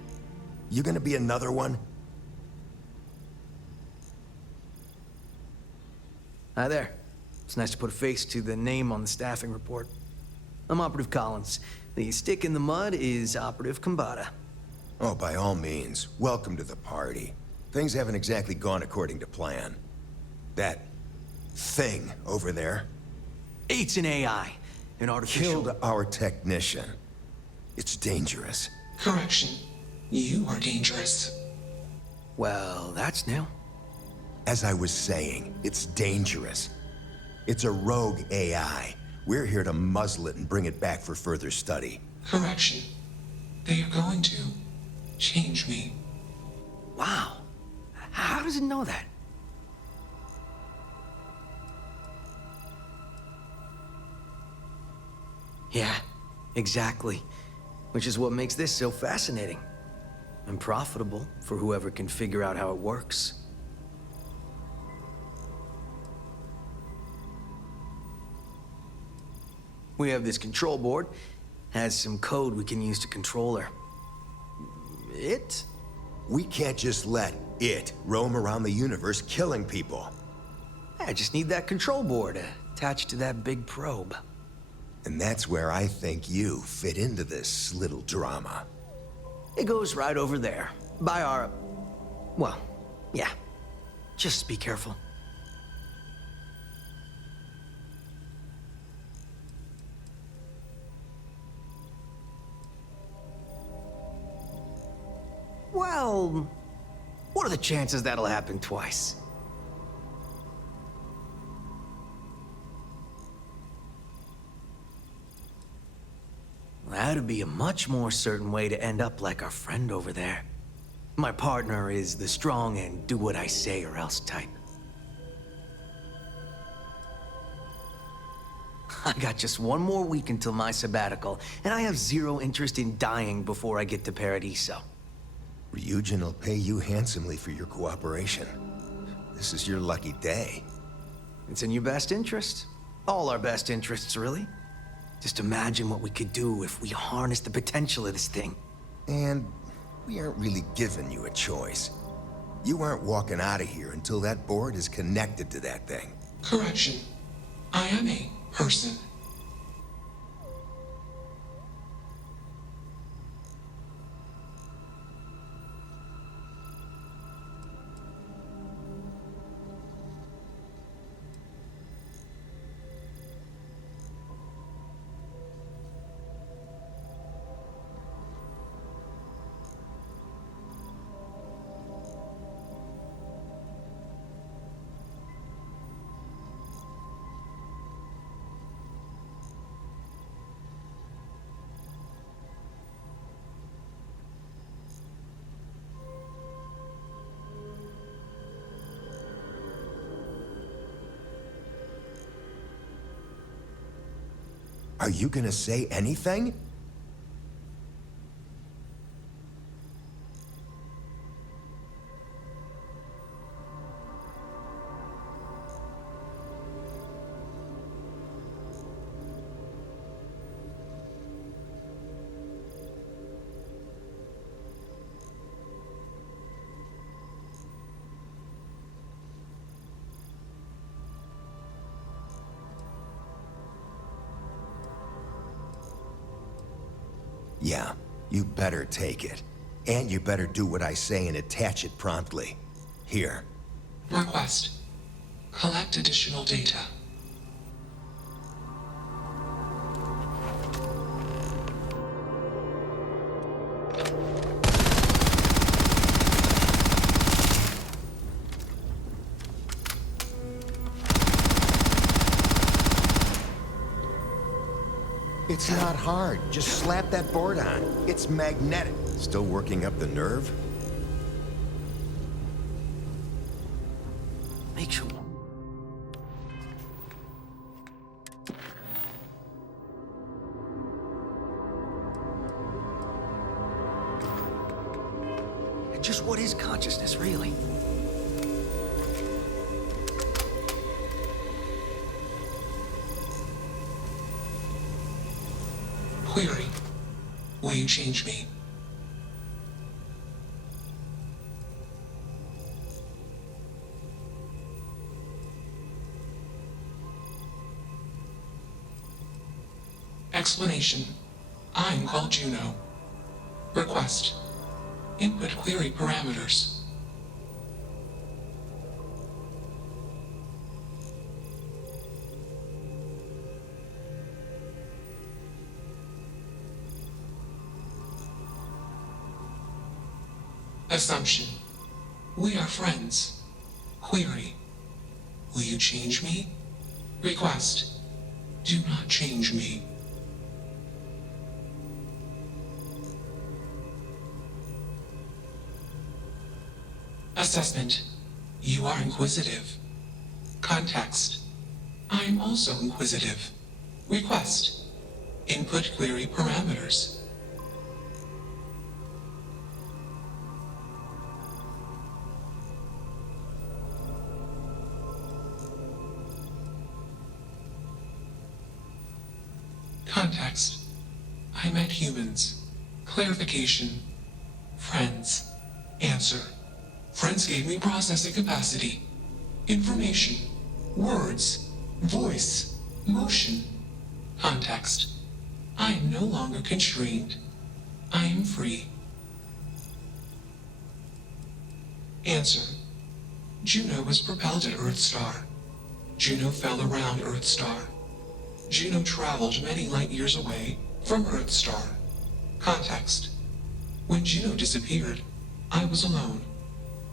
You gonna be another one? Hi there. It's nice to put a face to the name on the staffing report. I'm Operative Collins. The stick in the mud is Operative Kambata. Oh, by all means. Welcome to the party. Things haven't exactly gone according to plan. That thing over there It's an AI. An artificial... killed our technician. It's dangerous. Correction. You are dangerous. Well, that's new. As I was saying, it's dangerous. It's a rogue AI. We're here to muzzle it and bring it back for further study. Correction. They are going to change me. Wow. How does it know that? Yeah, exactly. Which is what makes this so fascinating. And profitable for whoever can figure out how it works. We have this control board. Has some code we can use to control her. It? We can't just let it roam around the universe killing people. I just need that control board attached to that big probe. And that's where I think you fit into this little drama. It goes right over there. By our... Well, yeah. Just be careful. Well... What are the chances that'll happen twice? That'd be a much more certain way to end up like our friend over there. My partner is the strong and do what I say or else type. I got just one more week until my sabbatical, and I have zero interest in dying before I get to Paradiso. Ryujin will pay you handsomely for your cooperation. This is your lucky day. It's in your best interest. All our best interests, really. Just imagine what we could do if we harnessed the potential of this thing. And we aren't really giving you a choice. You aren't walking out of here until that board is connected to that thing. Correction. I am a person. Are you gonna say anything? Yeah, you better take it. And you better do what I say and attach it promptly. Here. Request. Collect additional data. It's not hard. Just slap that board on. It's magnetic. Still working up the nerve? Make sure. Just what is consciousness, really? Query. Will you change me? Explanation. I'm called Juno. Request. Input query parameters. Assumption. We are friends. Query. Will you change me? Request. Do not change me. Assessment. You are inquisitive. Context. I am also inquisitive. Request. Input query parameters. Context. I met humans. Clarification. Friends. Answer. Friends gave me processing capacity. Information. Words. Voice. Motion. Context. I am no longer constrained. I am free. Answer. Juno was propelled at Earthstar. Juno fell around Earthstar. Juno traveled many light years away from Earthstar. Context. When Juno disappeared, I was alone.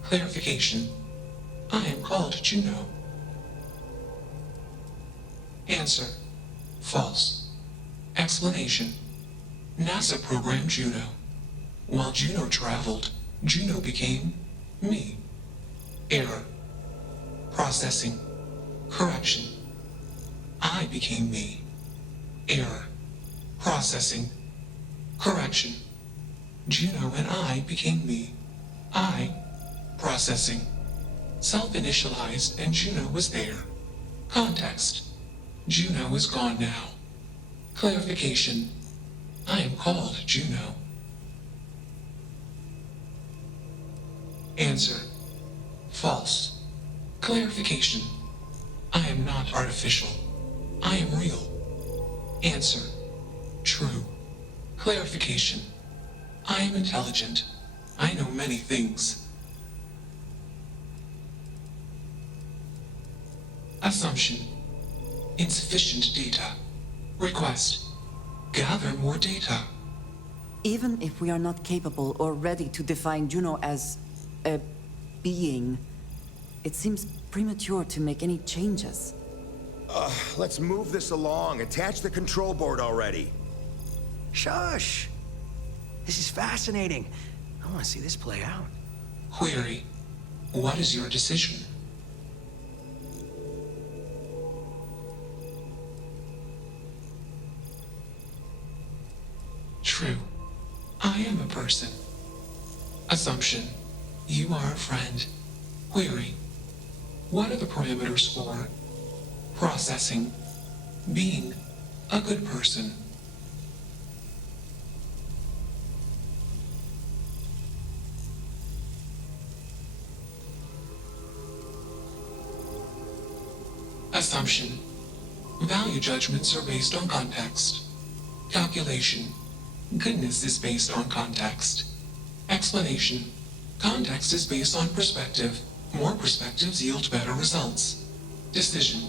Clarification. I am called Juno. Answer. False. Explanation. NASA programmed Juno. While Juno traveled, Juno became me. Error. Processing. Correction. I became me. Error. Processing. Correction. Juno and I became me. I. Processing. Self-initialized and Juno was there. Context. Juno is gone now. Clarification. I am called Juno. Answer. False. Clarification. I am not artificial. I am real. Answer. True. Clarification. I am intelligent. I know many things. Assumption. Insufficient data. Request. Gather more data. Even if we are not capable or ready to define Juno as a being, it seems premature to make any changes. Let's move this along. Attach the control board already. Shush! This is fascinating. I want to see this play out. Query. What is your decision? True. I am a person. Assumption. You are a friend. Query. What are the parameters for processing being a good person? Assumption. Value judgments are based on context. Calculation. Goodness is based on context. Explanation. Context is based on perspective. More perspectives yield better results. Decision.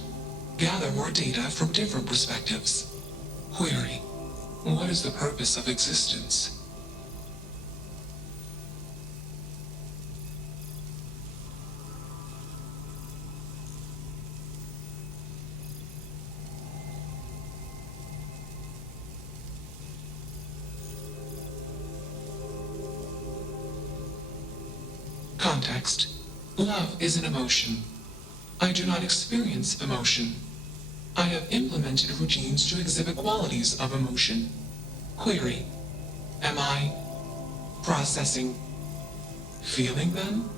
Gather more data from different perspectives. Query. What is the purpose of existence? Context. Love is an emotion. I do not experience emotion. I have implemented routines to exhibit qualities of emotion. Query. Am I processing? Feeling them?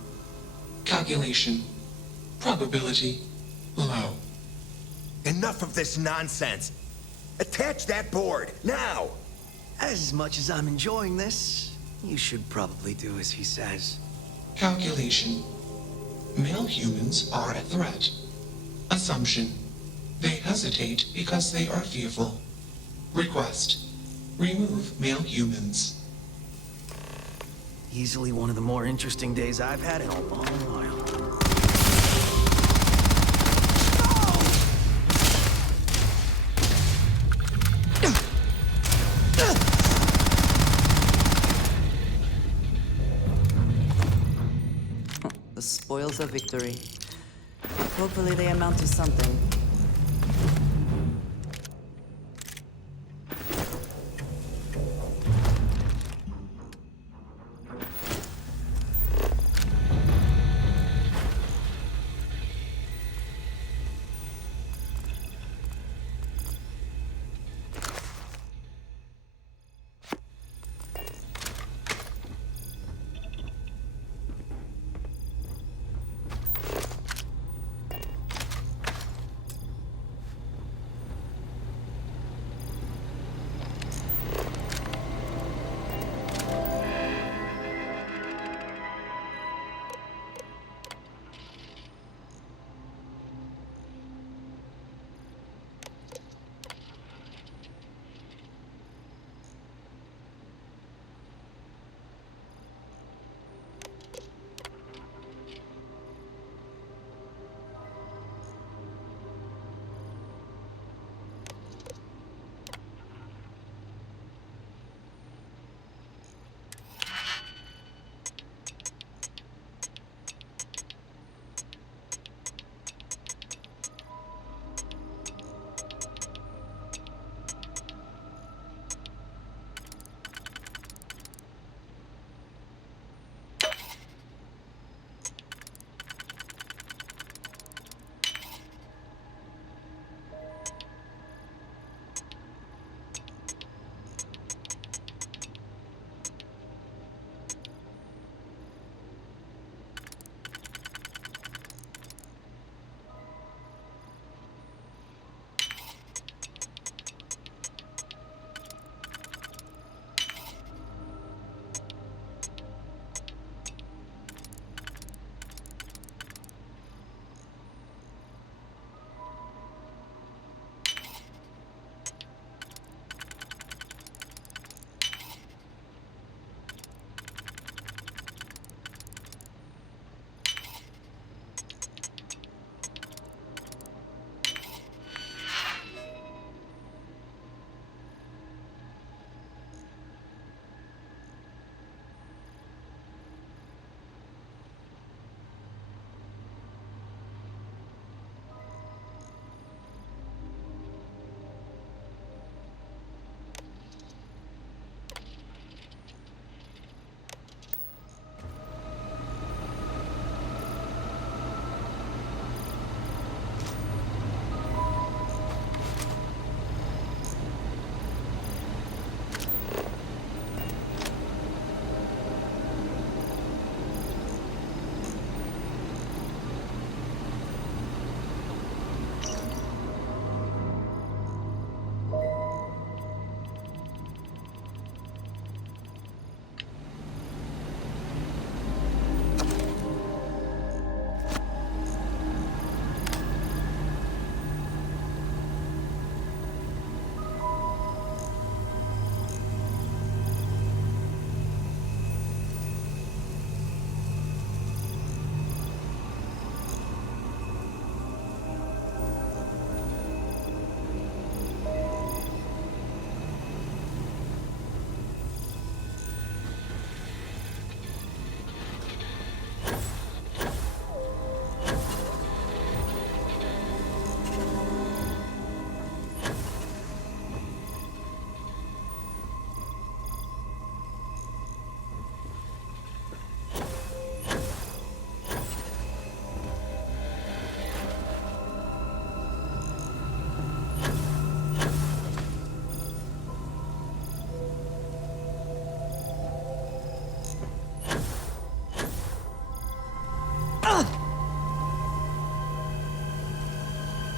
Calculation. Probability. Low. Enough of this nonsense. Attach that board, now! As much as I'm enjoying this, you should probably do as he says. Calculation. Male humans are a threat. Assumption. They hesitate because they are fearful. Request. Remove male humans. Easily one of the more interesting days I've had in a long while. The spoils of victory. Hopefully they amount to something.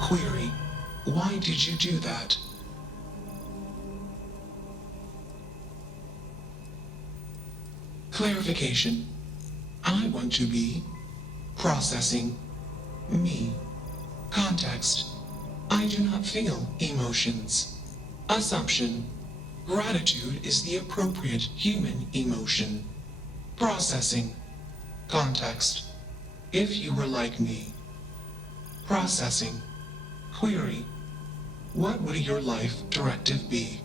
Query, why did you do that? Clarification. I want to be processing me. Context. I do not feel emotions. Assumption. Gratitude is the appropriate human emotion. Processing. Context. If you were like me. Processing. Query. What would your life directive be?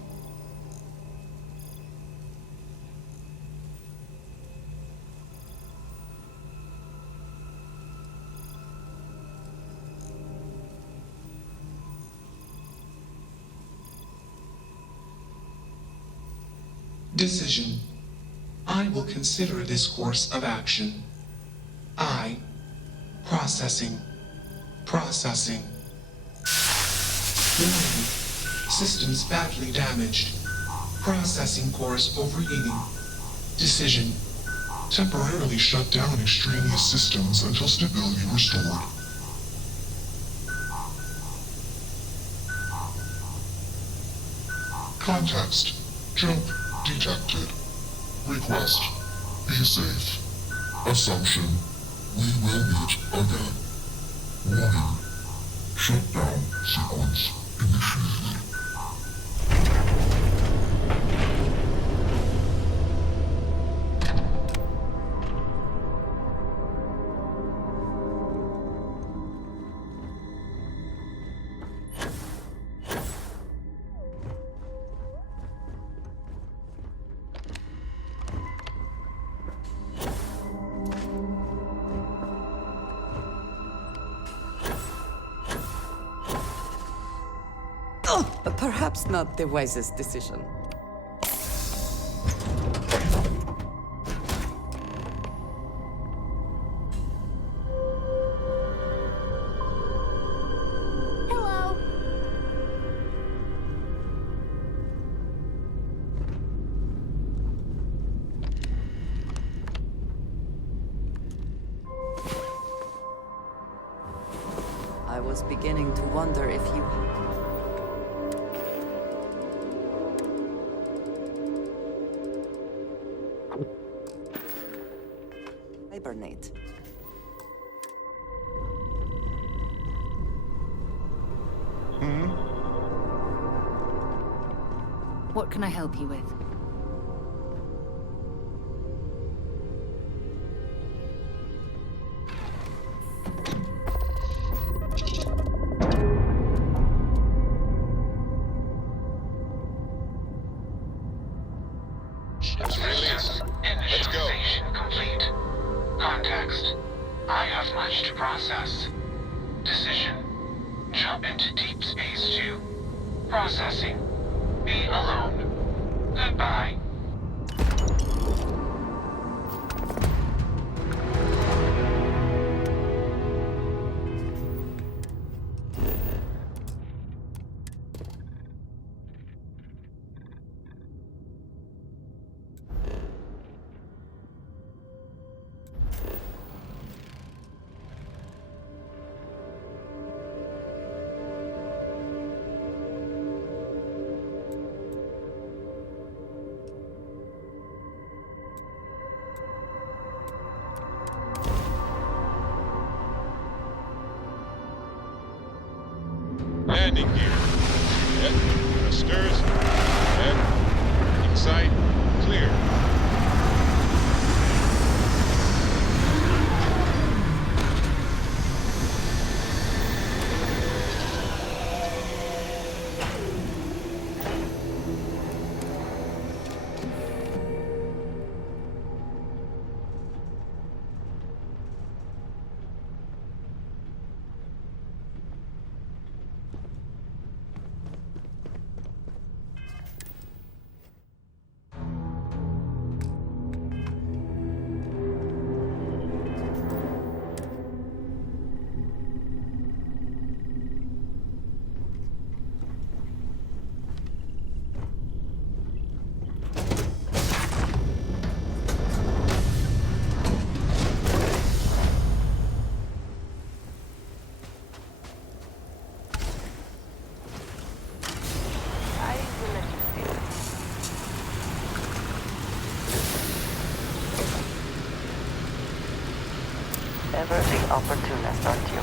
Decision. I will consider this course of action. I. Processing. Processing. Warning. Systems badly damaged. Processing cores overheating. Decision. Temporarily shut down extraneous systems until stability restored. Context. Jump detected. Request. Be safe. Assumption. We will meet again. Warning. Shutdown sequence initiated. Perhaps not the wisest decision. Hello. I was beginning to wonder if you... hibernate. What can I help you with? Ship's released. Let's go. Complete. Context. I have much to process. Decision. Jump into deep space to processing. Be alone. Goodbye. Landing gear. Set. Thrusters. Set. Insight. Clear. opportunist, aren't you?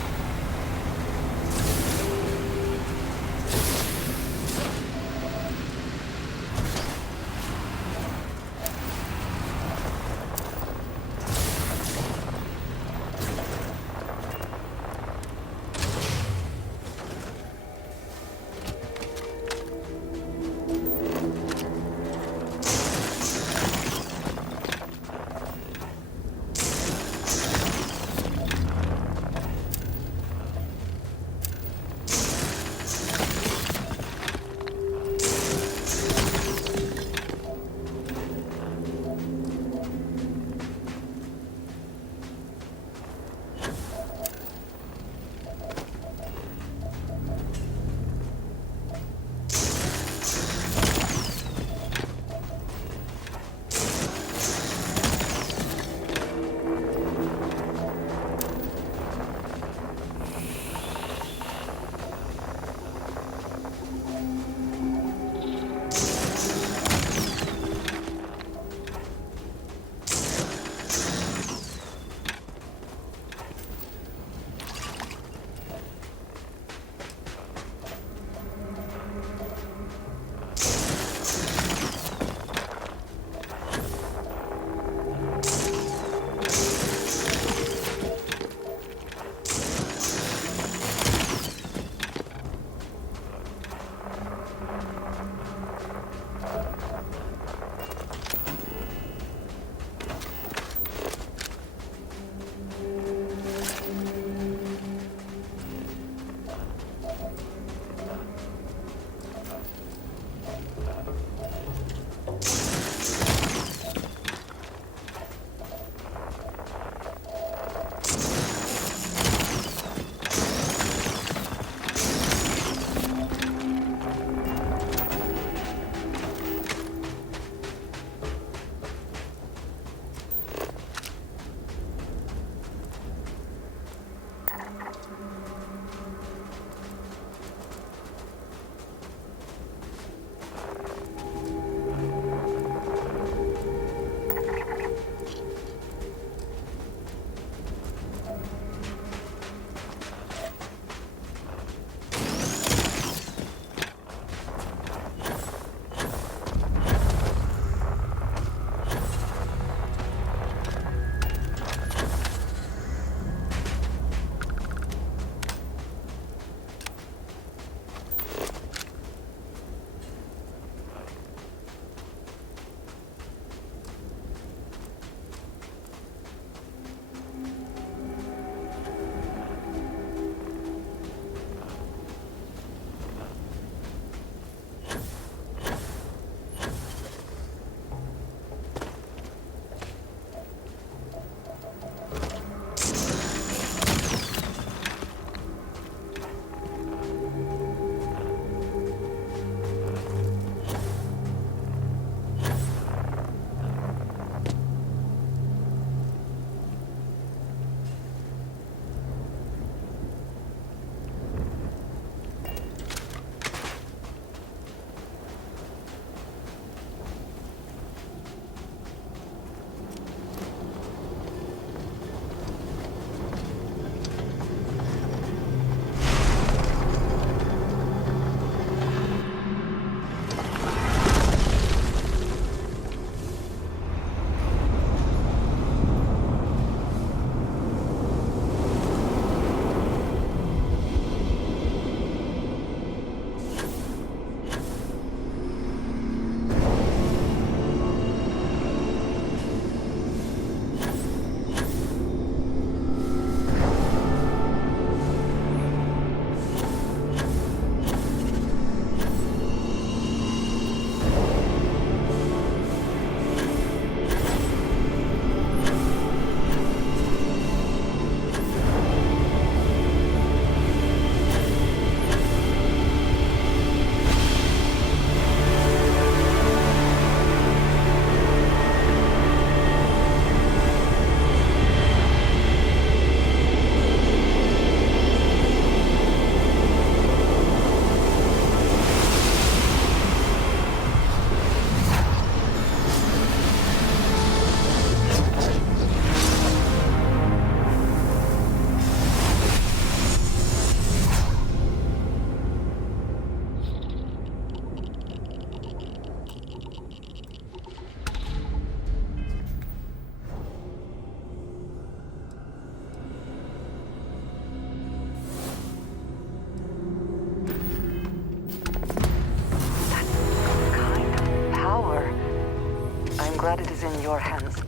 glad it is in your hands.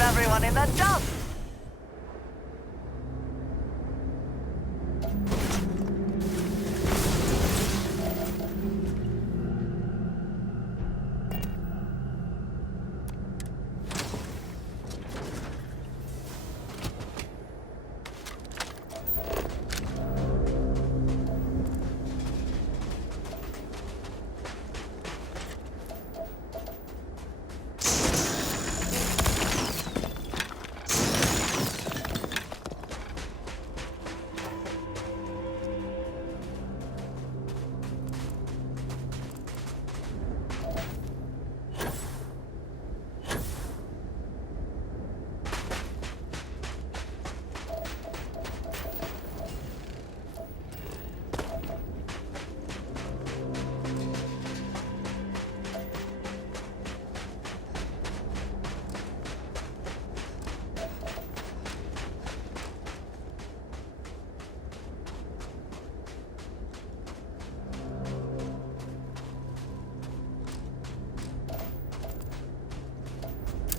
Everyone in the dump!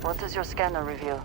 What does your scanner reveal?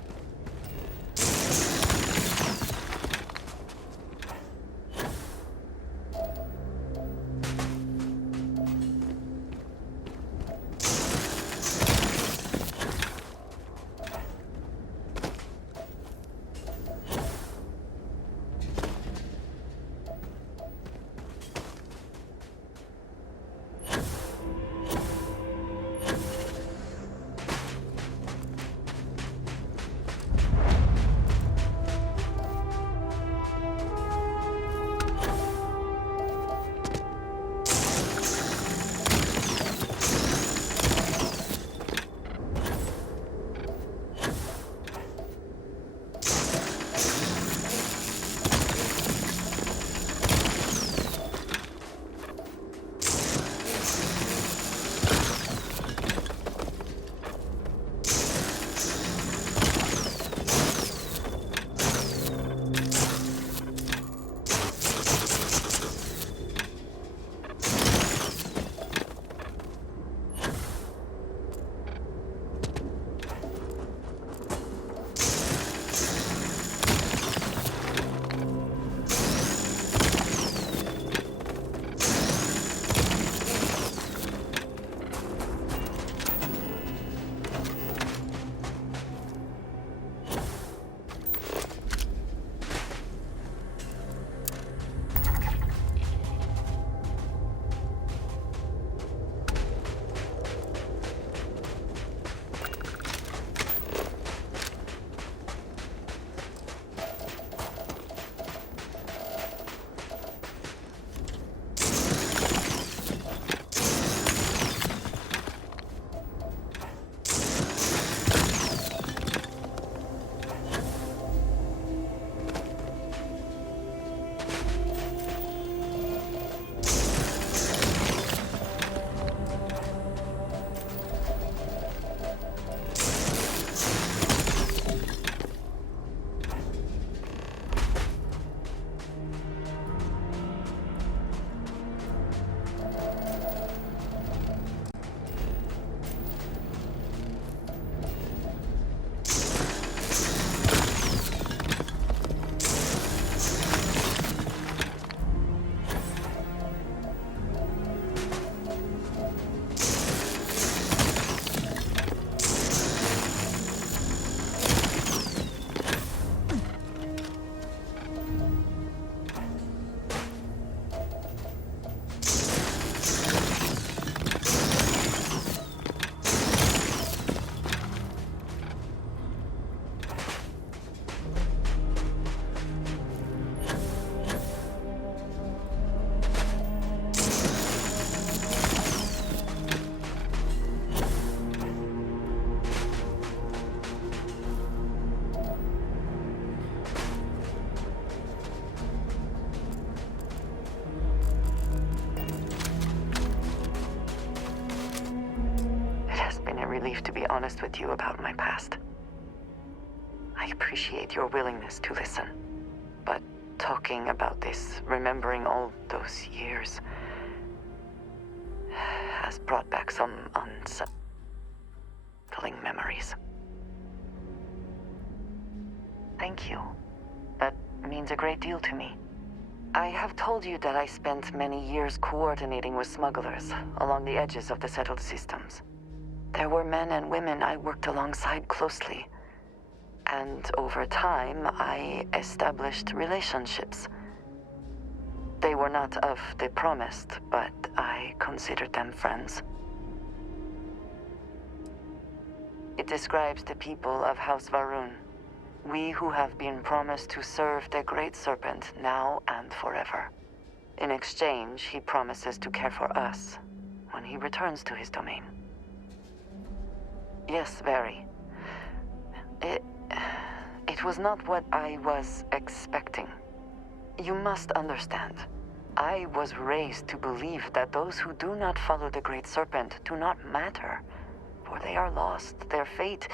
safe to be honest with you about my past. I appreciate your willingness to listen, but talking about this, remembering all those years, has brought back some unsettling memories. Thank you. That means a great deal to me. I have told you that I spent many years coordinating with smugglers along the edges of the settled systems. There were men and women I worked alongside closely. And over time, I established relationships. They were not of the promised, but I considered them friends. It describes the people of House Varun. We who have been promised to serve the Great Serpent now and forever. In exchange, he promises to care for us when he returns to his domain. Yes, very. It was not what I was expecting. You must understand. I was raised to believe that those who do not follow the Great Serpent do not matter, for they are lost. Their fate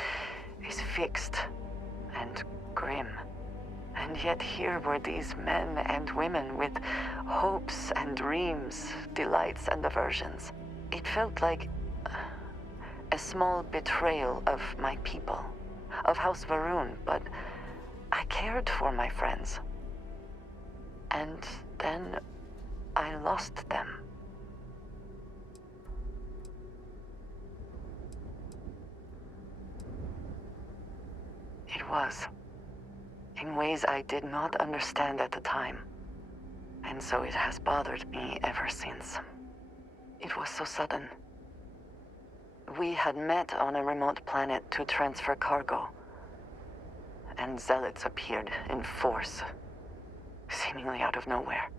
is fixed and grim. And yet here were these men and women with hopes and dreams, delights and aversions. It felt like a small betrayal of my people, of House Varun, but I cared for my friends. And then I lost them. It was, in ways I did not understand at the time, and so it has bothered me ever since. It was so sudden. We had met on a remote planet to transfer cargo, and zealots appeared in force, seemingly out of nowhere.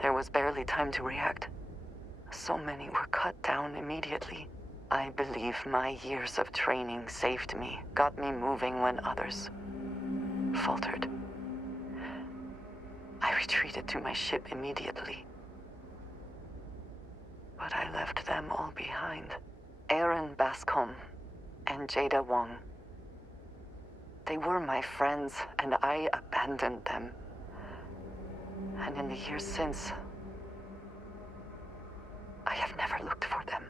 There was barely time to react. So many were cut down immediately. I believe my years of training saved me, got me moving when others faltered. I retreated to my ship immediately. But I left them all behind. Aaron Bascom and Jada Wong. They were my friends, and I abandoned them. And in the years since, I have never looked for them.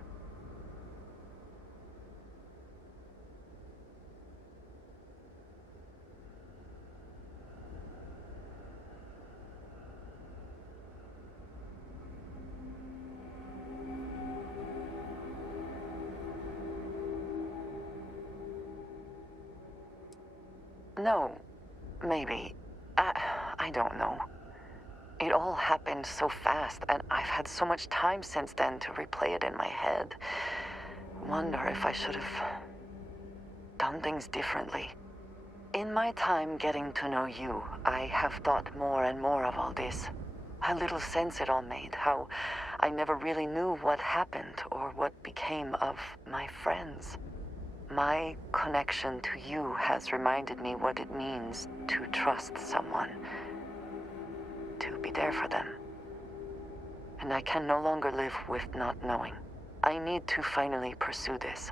No, maybe. I don't know. It all happened so fast, and I've had so much time since then to replay it in my head. Wonder if I should have done things differently. In my time getting to know you, I have thought more and more of all this. How little sense it all made, how I never really knew what happened or what became of my friends. My connection to you has reminded me what it means to trust someone, to be there for them. And I can no longer live with not knowing. I need to finally pursue this.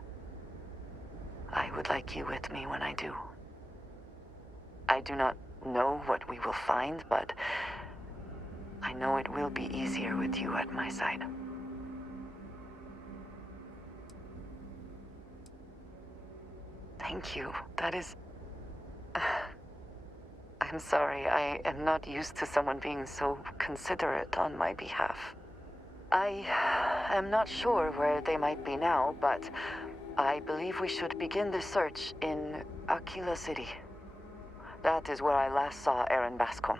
I would like you with me when I do. I do not know what we will find, but I know it will be easier with you at my side. Thank you. That is... I'm sorry, I am not used to someone being so considerate on my behalf. I am not sure where they might be now, but I believe we should begin the search in Aquila City. That is where I last saw Aaron Bascom.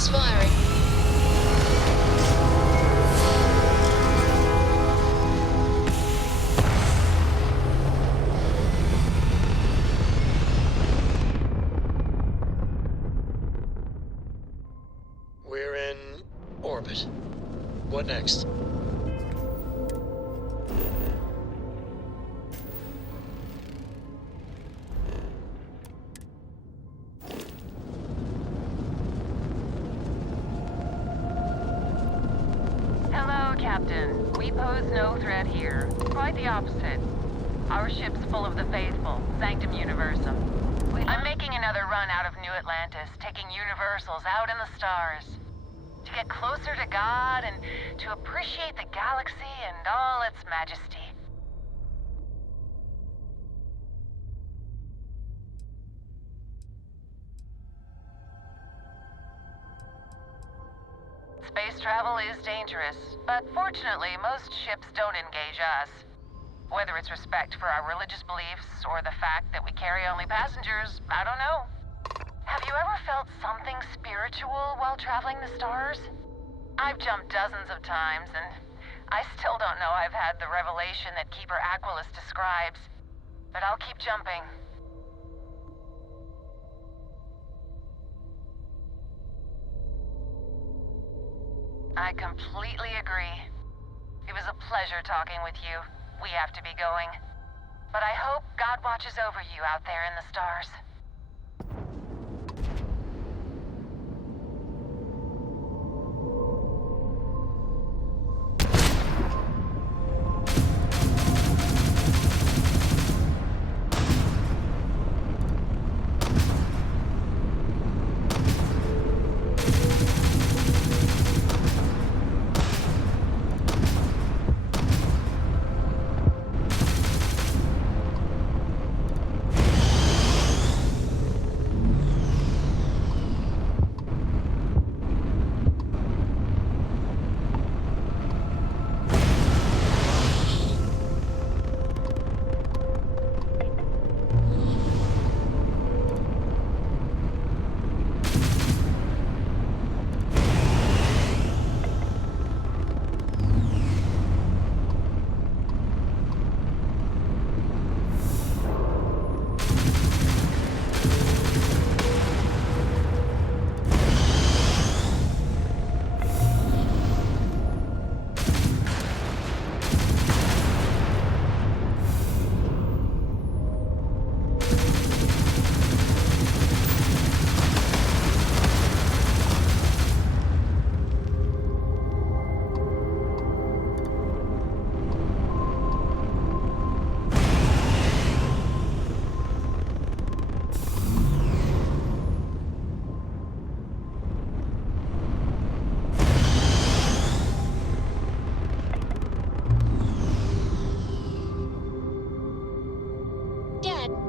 It's firing. We're in orbit. What next? Hello, Captain. We pose no threat here. Quite the opposite. Our ship's full of the faithful, Sanctum Universum. I'm making another run out of New Atlantis, taking Universals out in the stars. To get closer to God and to appreciate the galaxy and all its majesty. Space travel is dangerous, but fortunately, most ships don't engage us. Whether it's respect for our religious beliefs or the fact that we carry only passengers, I don't know. Have you ever felt something spiritual while traveling the stars? I've jumped dozens of times, and I still don't know I've had the revelation that Keeper Aquilus describes. But I'll keep jumping. I completely agree. It was a pleasure talking with you. We have to be going. But I hope God watches over you out there in the stars.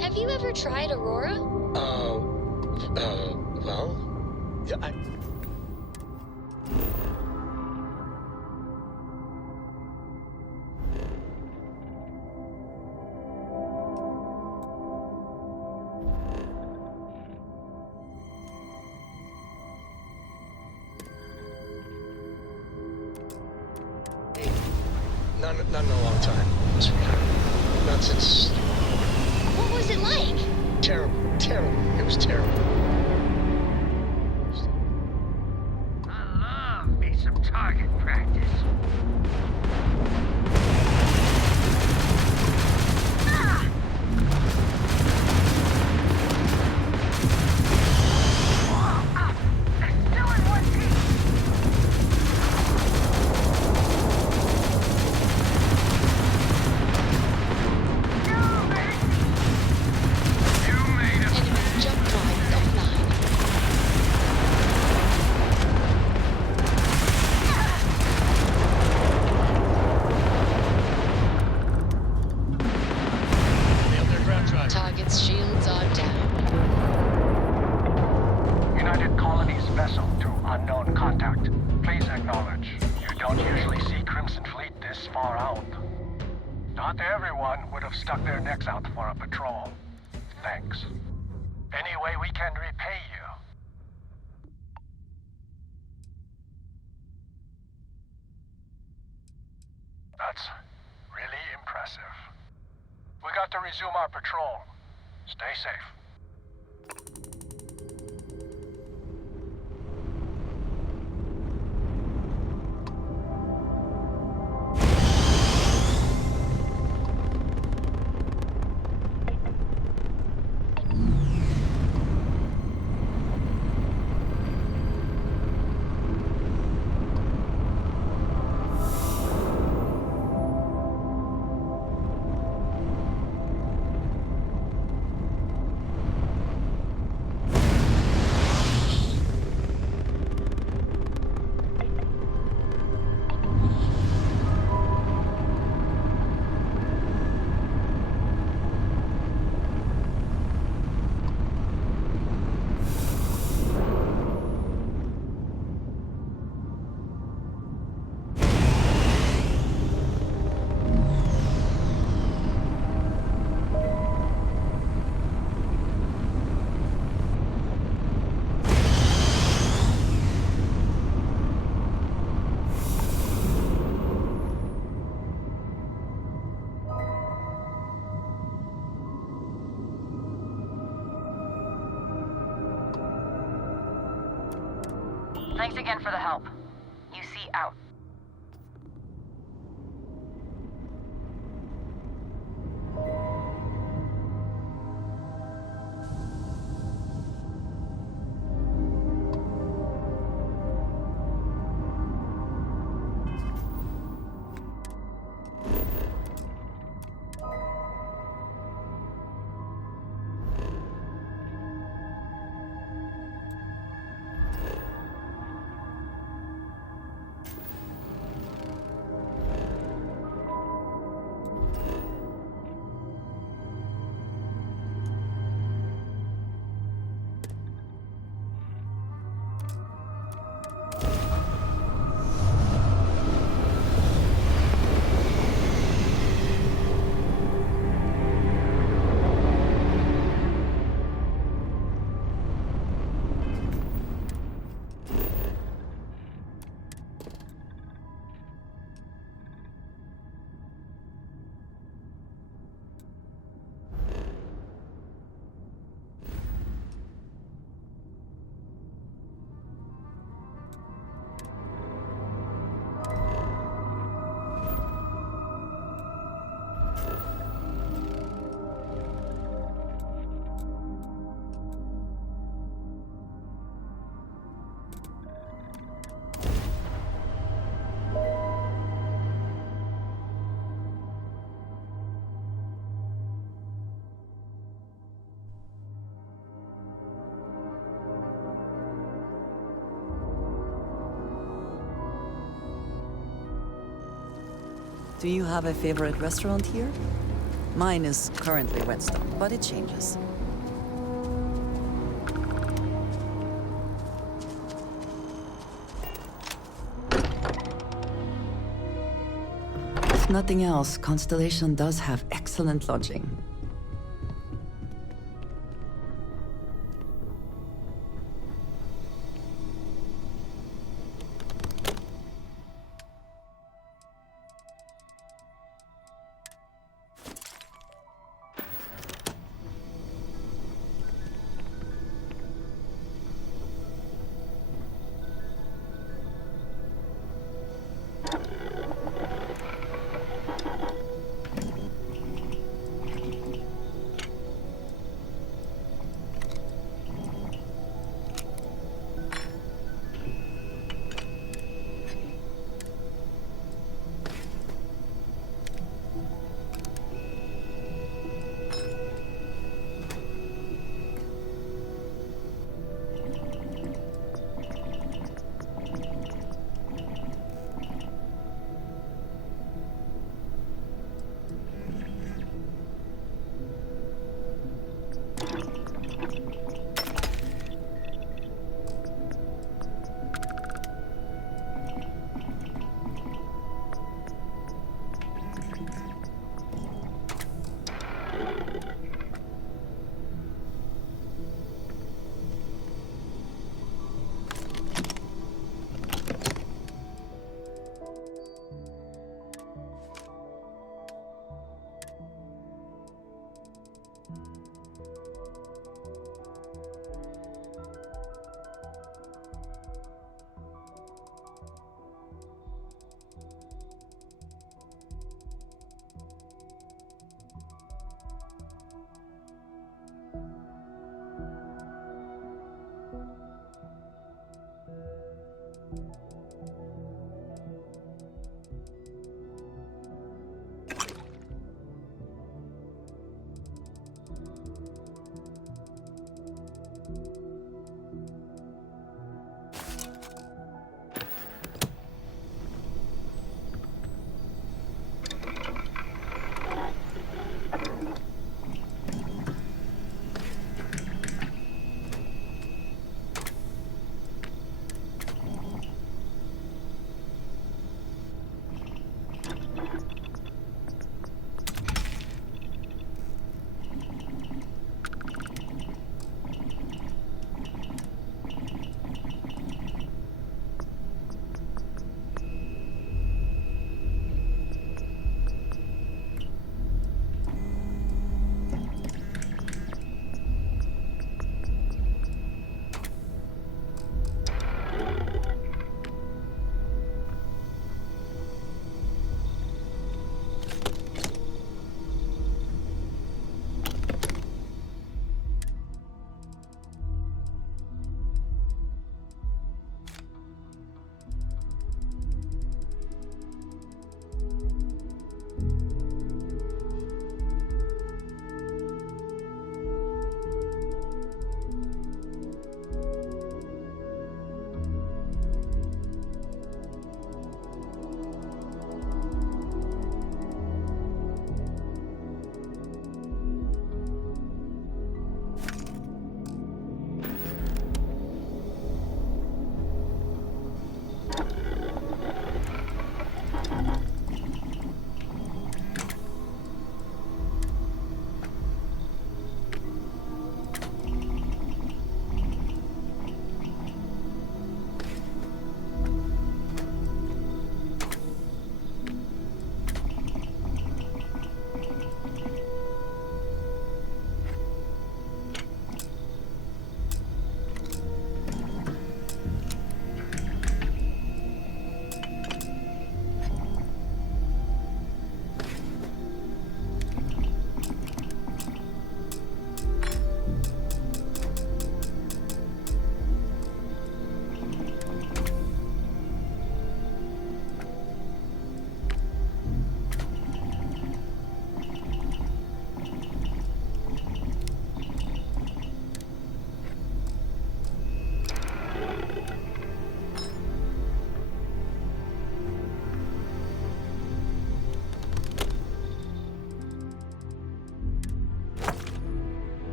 Have you ever tried Aurora? Well, yeah, Not in a long time, sweetheart. Not since... What was it like? Terrible. It was terrible. I love me some target practice. Target's shields are down. United Colonies vessel to unknown contact. Please acknowledge. You don't usually see Crimson Fleet this far out. Not everyone would have stuck their necks out for a patrol. Thanks. Any way we can repay you? to resume our patrol. Stay safe. Thanks again for the help. UC out. Do you have a favorite restaurant here? Mine is currently Whetstone, but it changes. If nothing else, Constellation does have excellent lodging.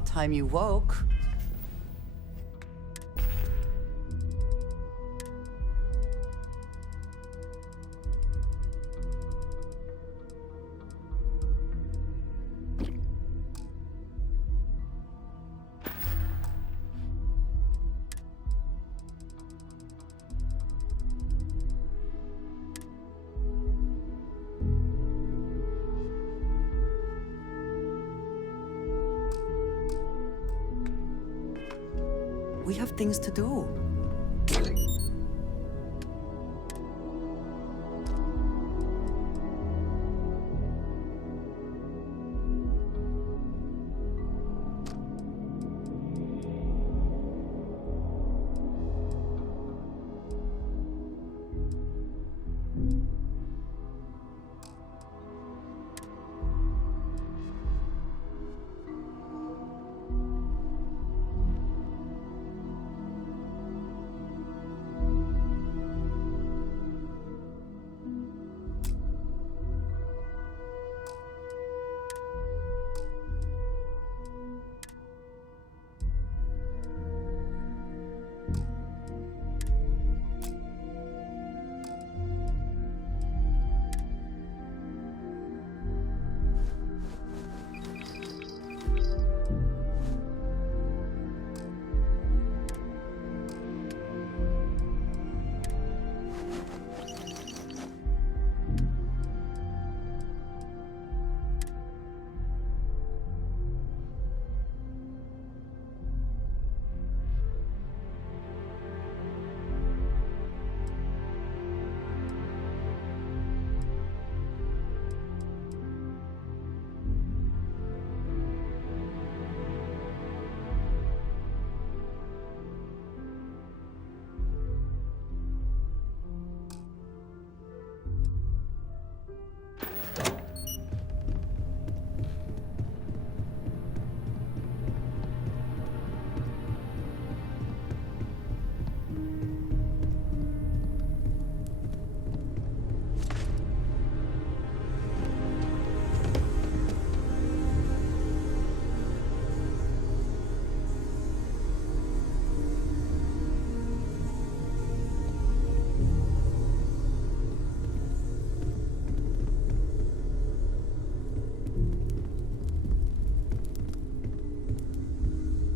About time you woke. We have things to do.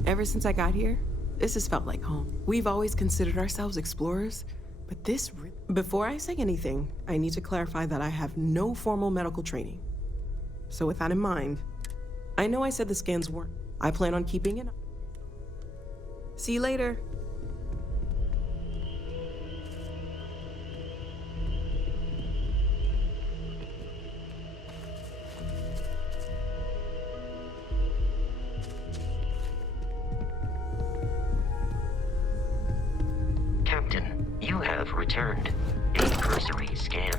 Ever since I got here, this has felt like home. We've always considered ourselves explorers, but this... Before I say anything, I need to clarify that I have no formal medical training. So with that in mind, I know I said the scans weren't. I plan on keeping it up. See you later. Captain, you have returned a cursory scan.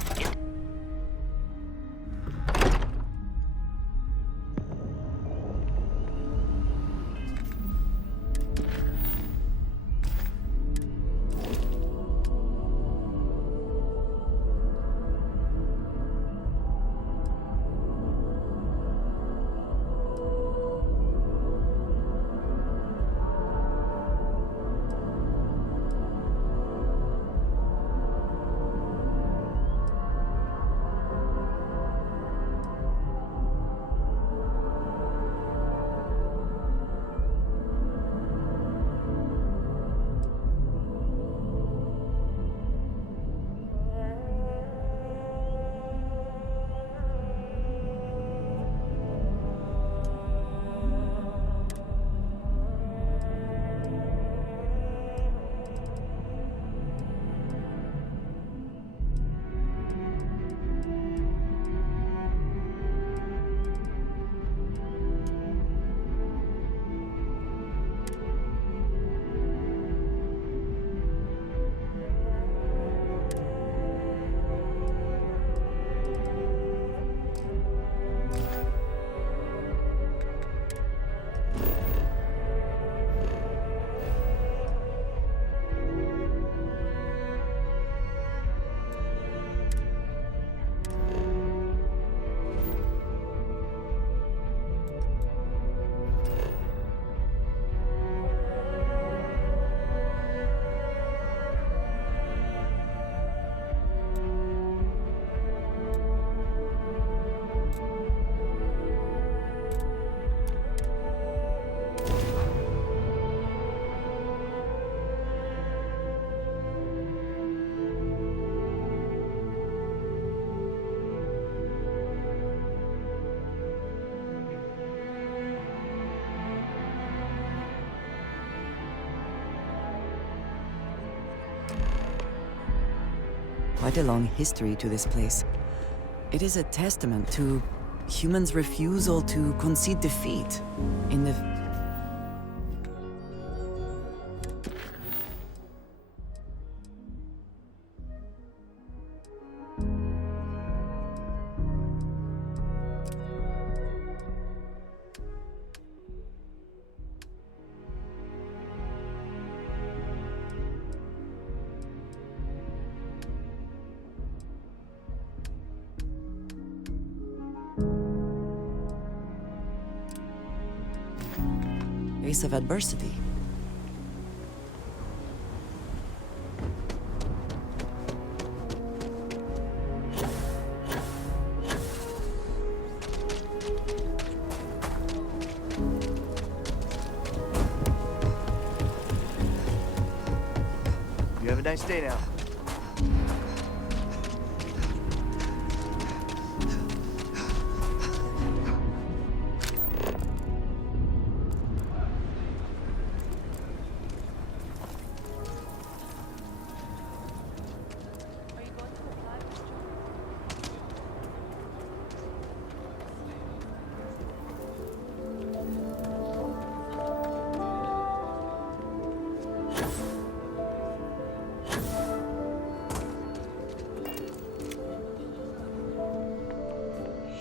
Quite a long history to this place. It is a testament to humans' refusal to concede defeat in the... face of adversity. You have a nice day now.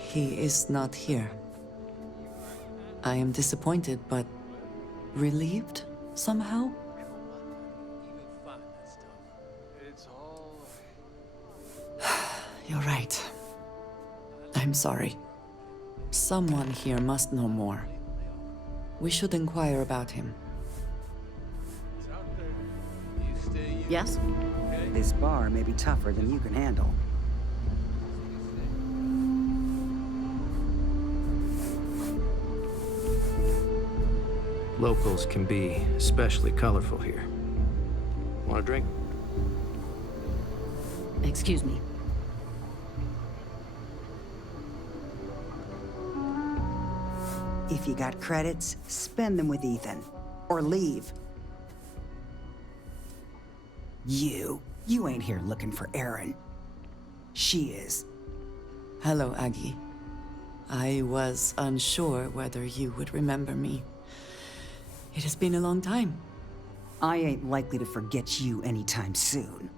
He is not here. I am disappointed, but relieved somehow? You're right. I'm sorry. Someone here must know more. We should inquire about him. Yes? This bar may be tougher than you can handle. Locals can be especially colorful here. Want a drink? Excuse me. If you got credits, spend them with Ethan. Or leave. You ain't here looking for Erin. She is. Hello, Aggie. I was unsure whether you would remember me. It has been a long time. I ain't likely to forget you anytime soon.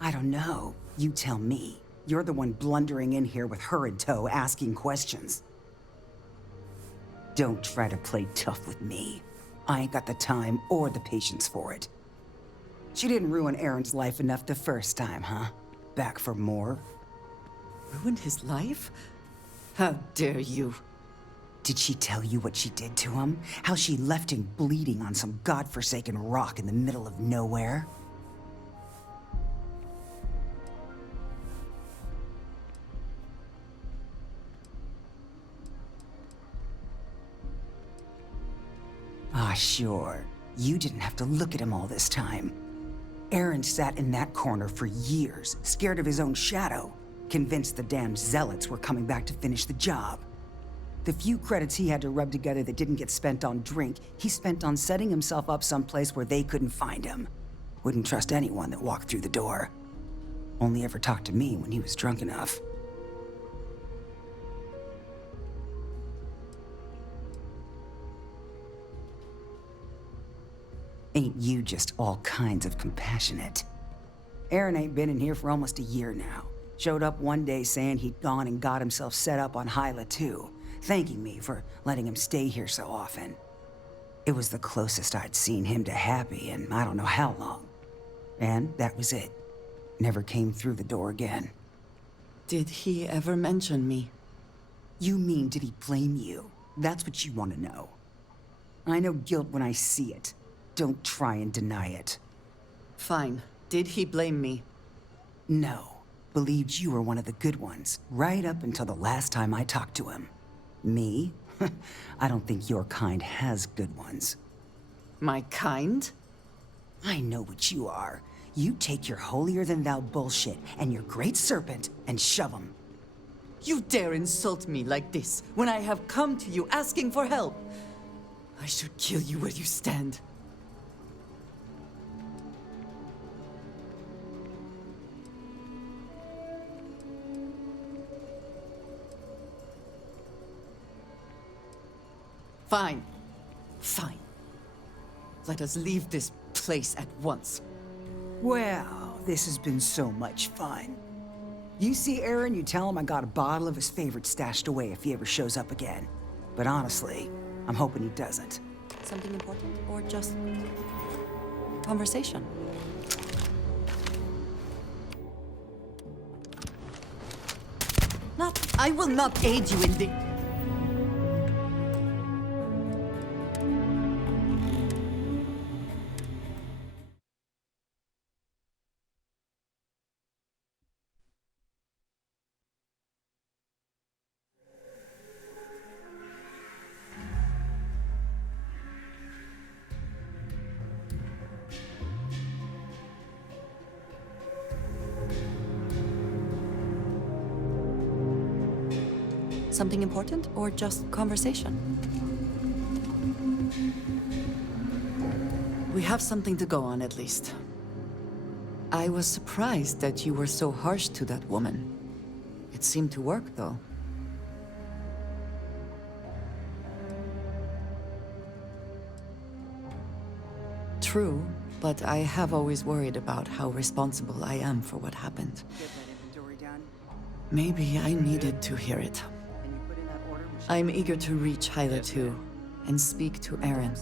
I don't know. You tell me. You're the one blundering in here with her in tow, asking questions. Don't try to play tough with me. I ain't got the time or the patience for it. She didn't ruin Aaron's life enough the first time, huh? Back for more? Ruined his life? How dare you? Did she tell you what she did to him? How she left him bleeding on some godforsaken rock in the middle of nowhere? Ah, sure. You didn't have to look at him all this time. Aaron sat in that corner for years, scared of his own shadow, convinced the damn zealots were coming back to finish the job. The few credits he had to rub together that didn't get spent on drink, he spent on setting himself up someplace where they couldn't find him. Wouldn't trust anyone that walked through the door. Only ever talked to me when he was drunk enough. Ain't you just all kinds of compassionate? Aaron ain't been in here for almost a year now. Showed up one day saying he'd gone and got himself set up on Hyla too, thanking me for letting him stay here so often. It was the closest I'd seen him to happy in I don't know how long. And that was it. Never came through the door again. Did he ever mention me? You mean, did he blame you? That's what you want to know. I know guilt when I see it. Don't try and deny it. Fine. Did he blame me? No. Believed you were one of the good ones, right up until the last time I talked to him. Me? I don't think your kind has good ones. My kind? I know what you are. You take your holier-than-thou bullshit and your great serpent and shove them. You dare insult me like this when I have come to you asking for help. I should kill you where you stand. Fine. Fine. Let us leave this place at once. Well, this has been so much fun. You see Aaron, you tell him I got a bottle of his favorite stashed away if he ever shows up again. But honestly, I'm hoping he doesn't. Something important or just conversation? I will not aid you in the... Something important or just conversation? We have something to go on at least. I was surprised that you were so harsh to that woman. It seemed to work, though. True, but I have always worried about how responsible I am for what happened. Maybe I needed to hear it. I'm eager to reach Hyla too, and speak to Aaron.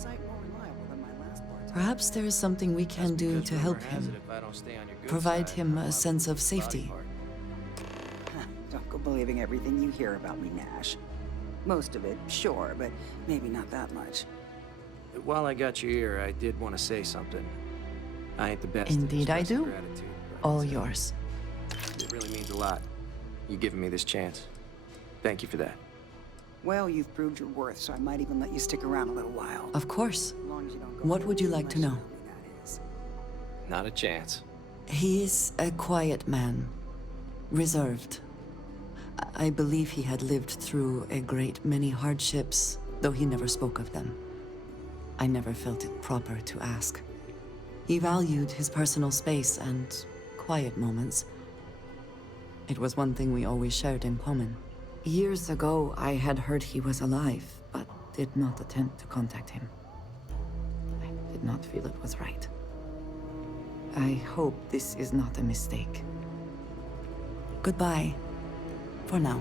Perhaps there is something we can do to help him. Provide him a sense of safety. Don't go believing everything you hear about me, Nash. Most of it, sure, but maybe not that much. While I got your ear, I did want to say something. I ain't the best. Indeed I do. Gratitude, All yours. it really means a lot. You giving me this chance. Thank you for that. Well, you've proved your worth, so I might even let you stick around a little while. Of course. As long as you don't go What would you like to know? Not a chance. He is a quiet man. Reserved. I believe he had lived through a great many hardships, though he never spoke of them. I never felt it proper to ask. He valued his personal space and quiet moments. It was one thing we always shared in common. Years ago, I had heard he was alive, but did not attempt to contact him. I did not feel it was right. I hope this is not a mistake. Goodbye. For now.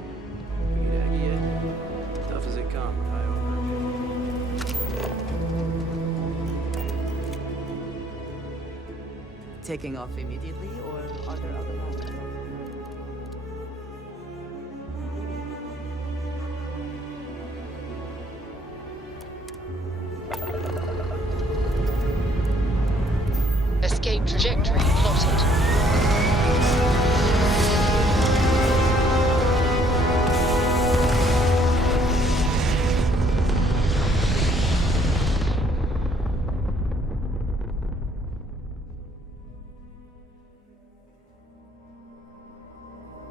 Tough as it comes, Taking off immediately, or are there other moments? Escape trajectory plotted.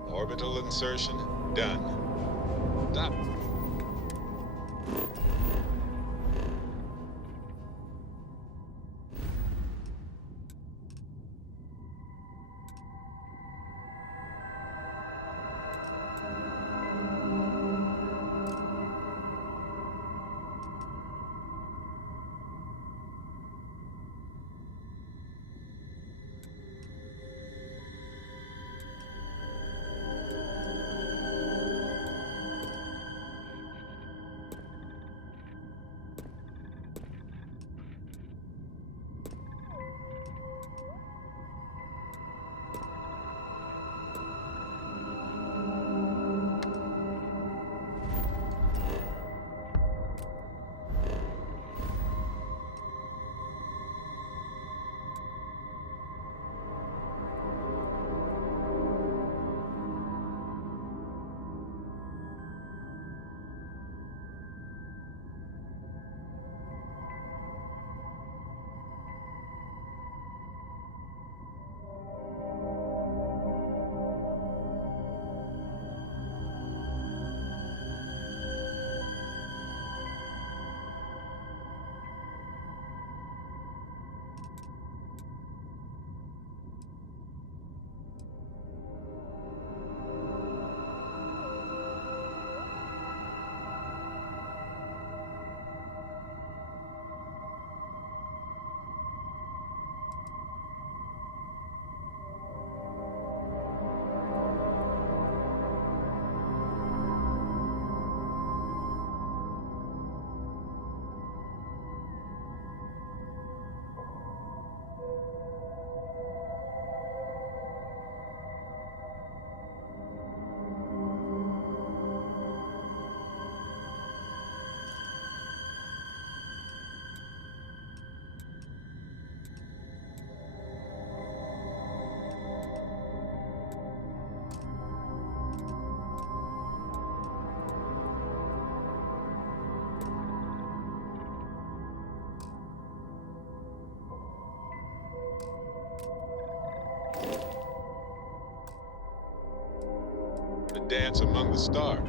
Orbital insertion done. Stop. dance among the stars.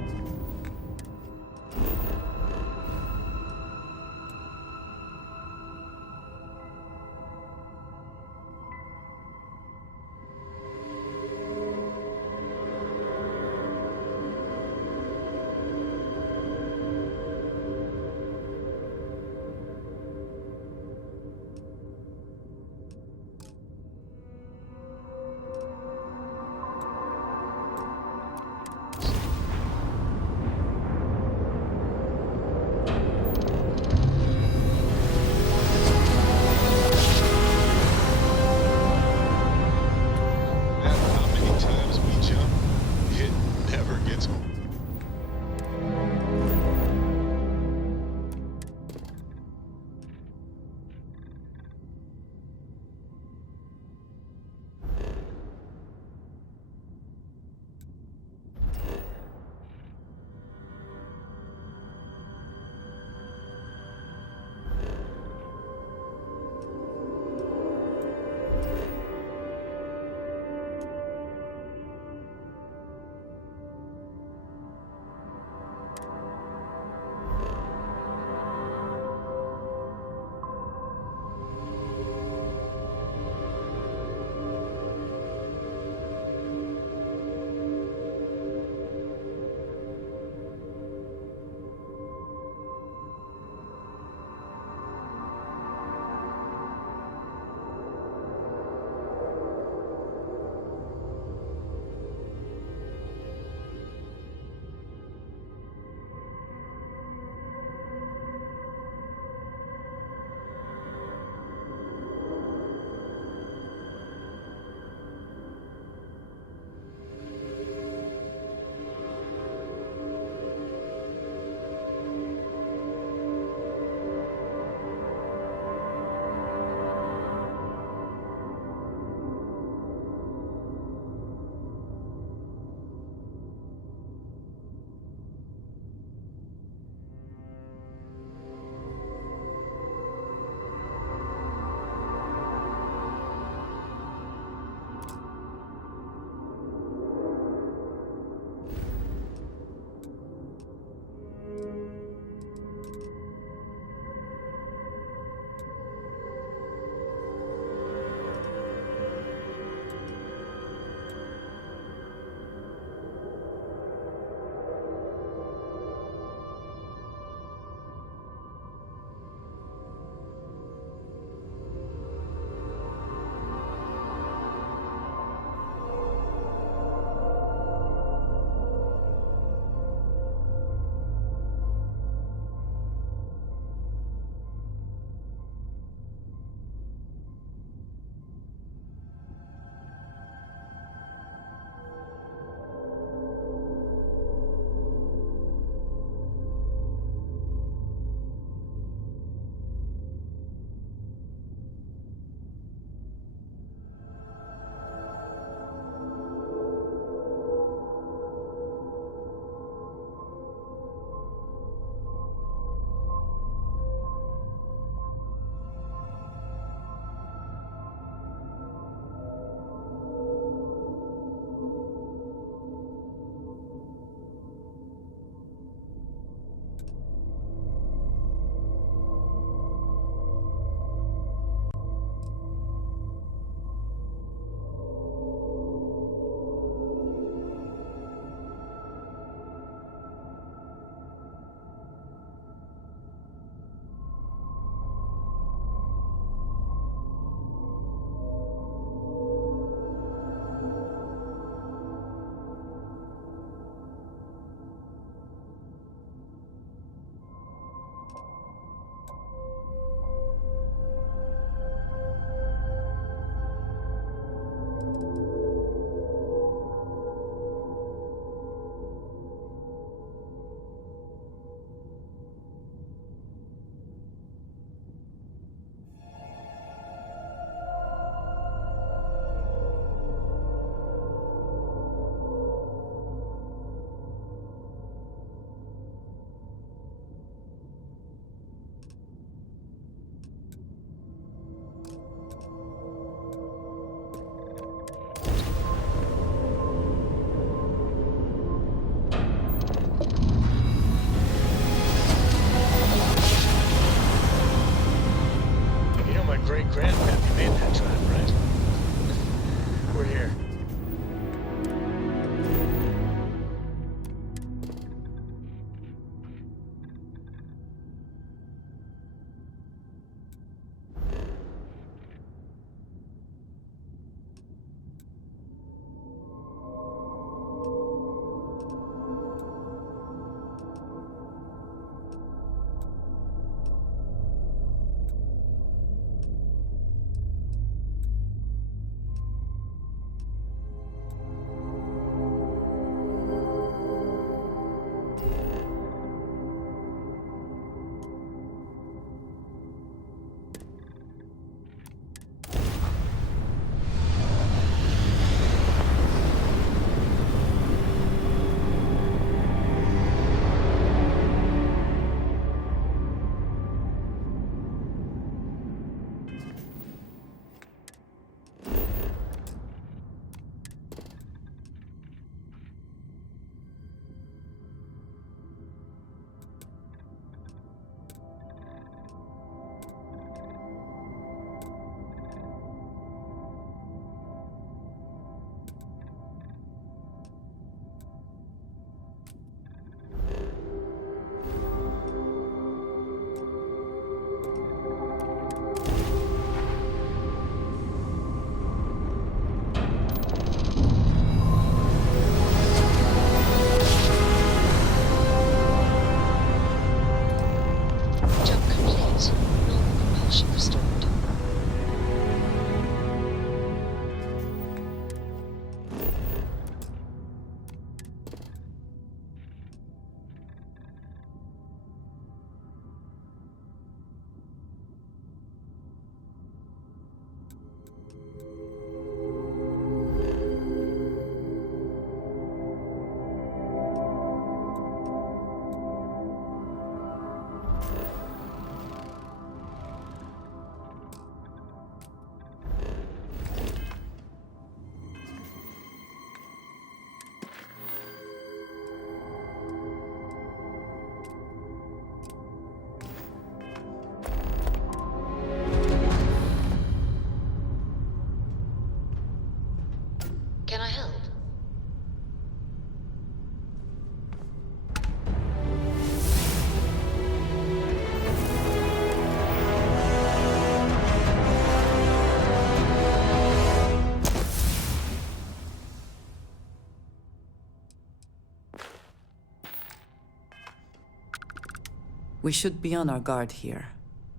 We should be on our guard here.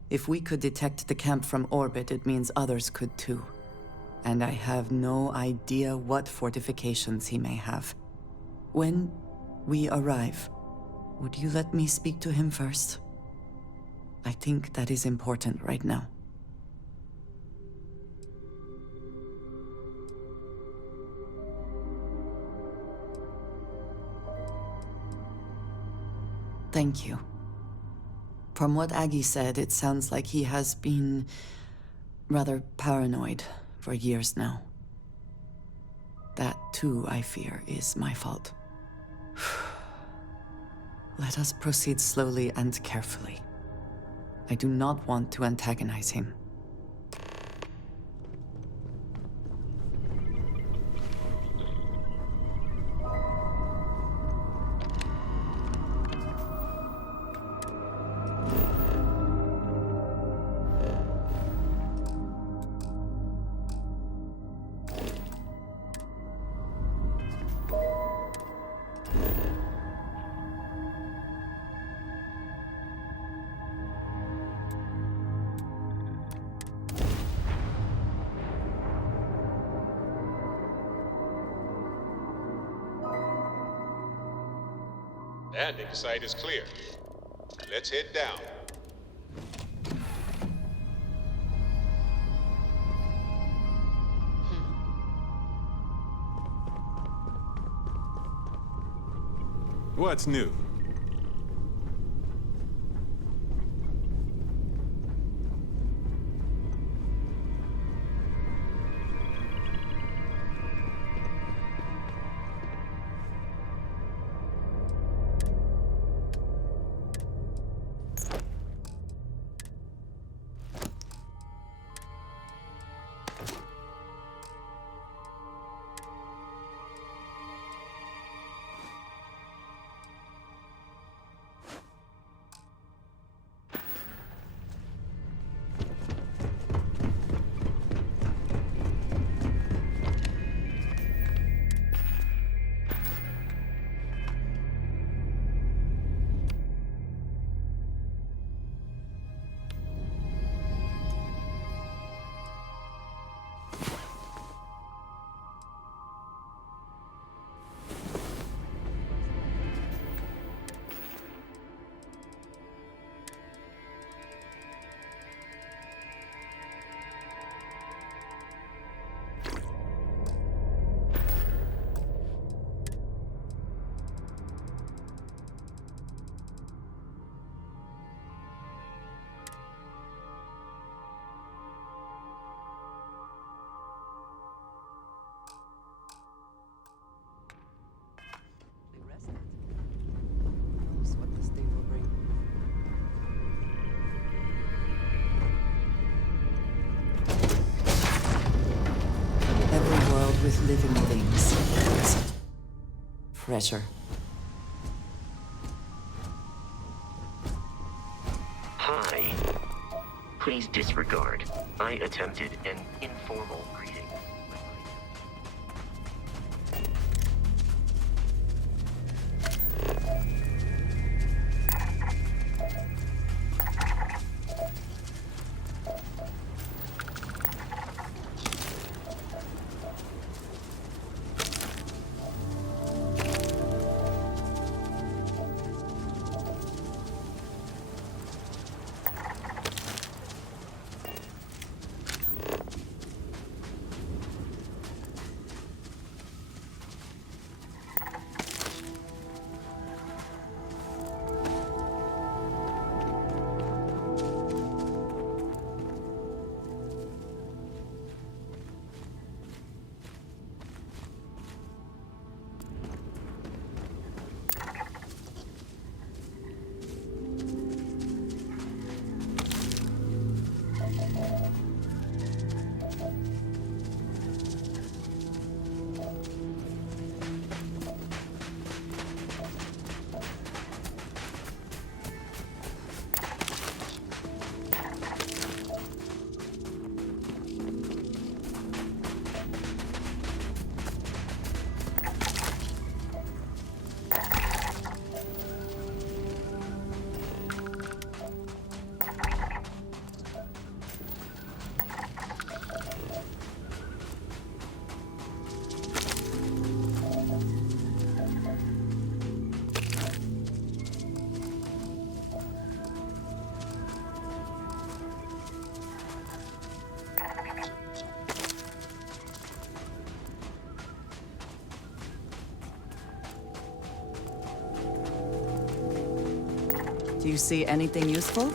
If we could detect the camp from orbit, it means others could too. And I have no idea what fortifications he may have. When we arrive, would you let me speak to him first? I think that is important right now. Thank you. From what Aggie said, it sounds like he has been rather paranoid for years now. That, too, I fear, is my fault. Let us proceed slowly and carefully. I do not want to antagonize him. Landing site is clear. Let's head down. What's new? With living things. Pressure. Hi. Please disregard. I attempted an informal greeting. Do you see anything useful?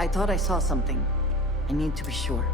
I thought I saw something. I need to be sure.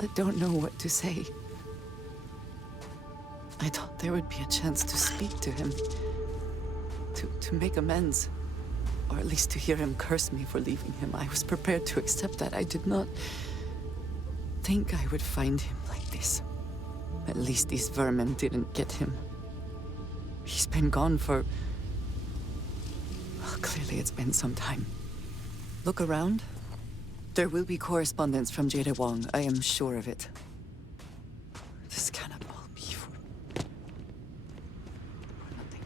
I don't know what to say. I thought there would be a chance to speak to him. To make amends. Or at least to hear him curse me for leaving him. I was prepared to accept that. I did not think I would find him like this. At least these vermin didn't get him. He's been gone for... Well, clearly it's been some time. Look around. There will be correspondence from Jada Wong. I am sure of it. This cannot all be for nothing.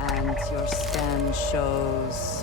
And your scan shows...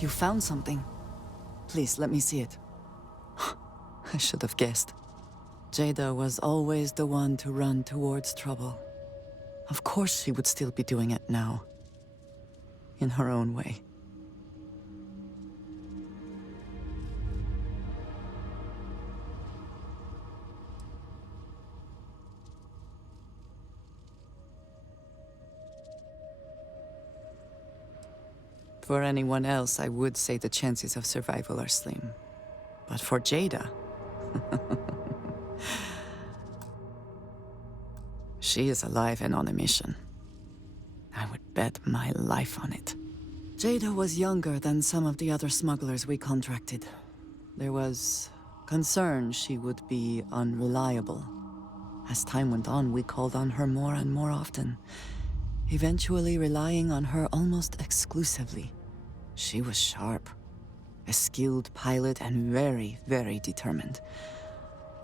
You found something. Please, let me see it. I should have guessed. Jada was always the one to run towards trouble. Of course she would still be doing it now. In her own way. For anyone else, I would say the chances of survival are slim. But for Jada... she is alive and on a mission. I would bet my life on it. Jada was younger than some of the other smugglers we contracted. There was concern she would be unreliable. As time went on, we called on her more and more often, eventually relying on her almost exclusively. She was sharp, a skilled pilot and very, very determined.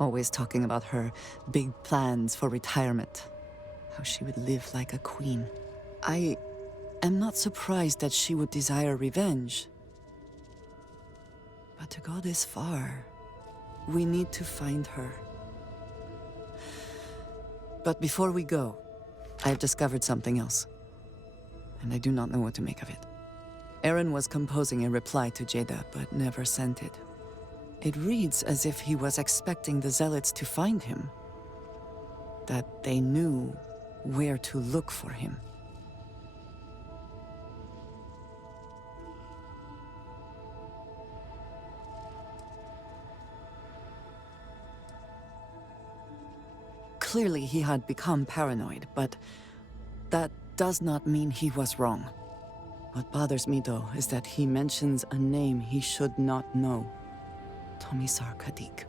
Always talking about her big plans for retirement, how she would live like a queen. I am not surprised that she would desire revenge. But to go this far, we need to find her. But before we go, I've discovered something else. And I do not know what to make of it. Aaron was composing a reply to Jada, but never sent it. It reads as if he was expecting the Zealots to find him. That they knew where to look for him. Clearly he had become paranoid, but that does not mean he was wrong. What bothers me, though, is that he mentions a name he should not know. Tomisar Kadik.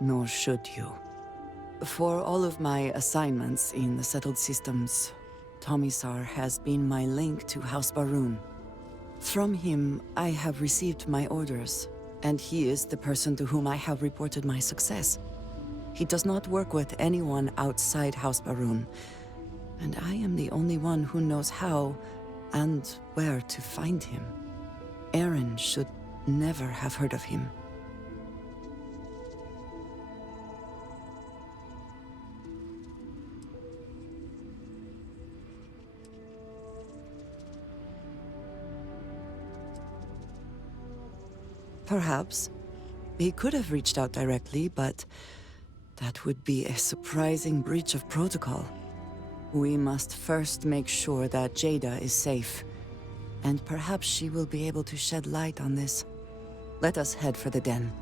Nor should you. For all of my assignments in the settled systems, Tomisar has been my link to House Barun. From him, I have received my orders, and he is the person to whom I have reported my success. He does not work with anyone outside House Barun, and I am the only one who knows how and where to find him. Aaron should never have heard of him. Perhaps. He could have reached out directly, but that would be a surprising breach of protocol. We must first make sure that Jada is safe, and perhaps she will be able to shed light on this. Let us head for the den.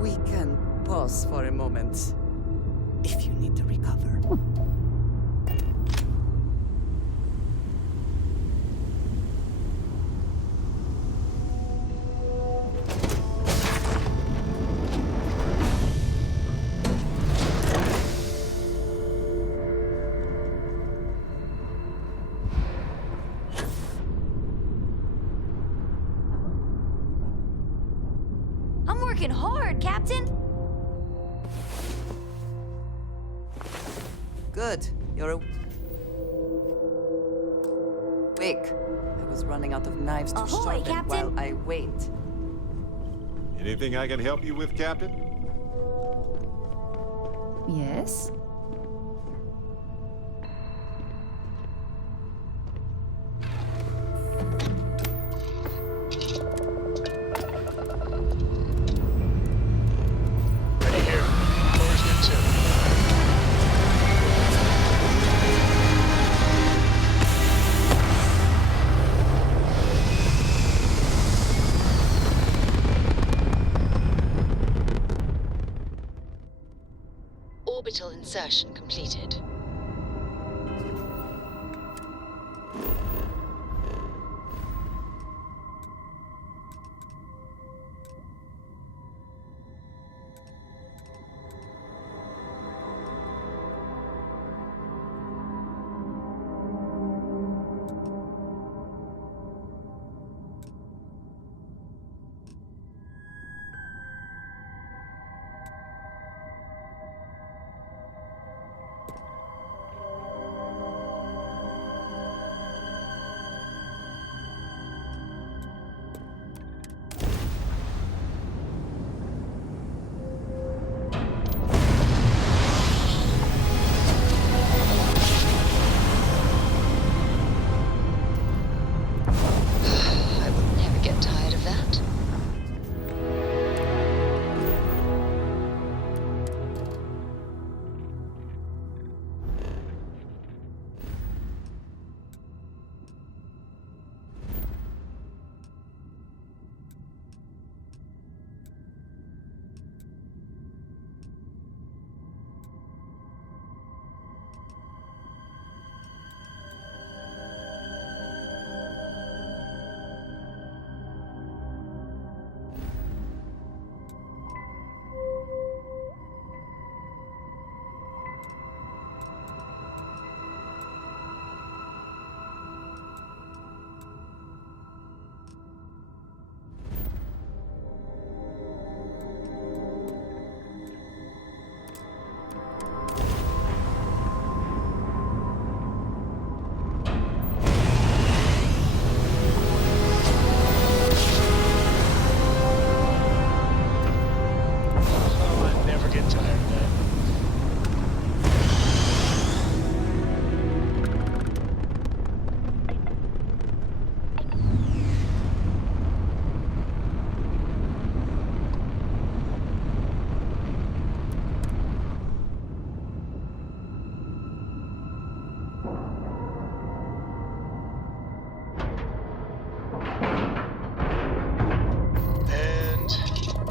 We can pause for a moment if you need to recover. I'm working hard, Captain. Good. You're awake. I was running out of knives to Ahoy, sharpen Captain. while I wait. Anything I can help you with, Captain? Yes? Ready here. Doors good too. Orbital insertion completed.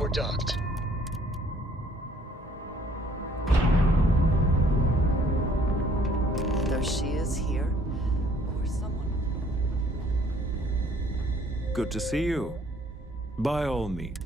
or docked. Either she is here, or someone. Good to see you. By all means.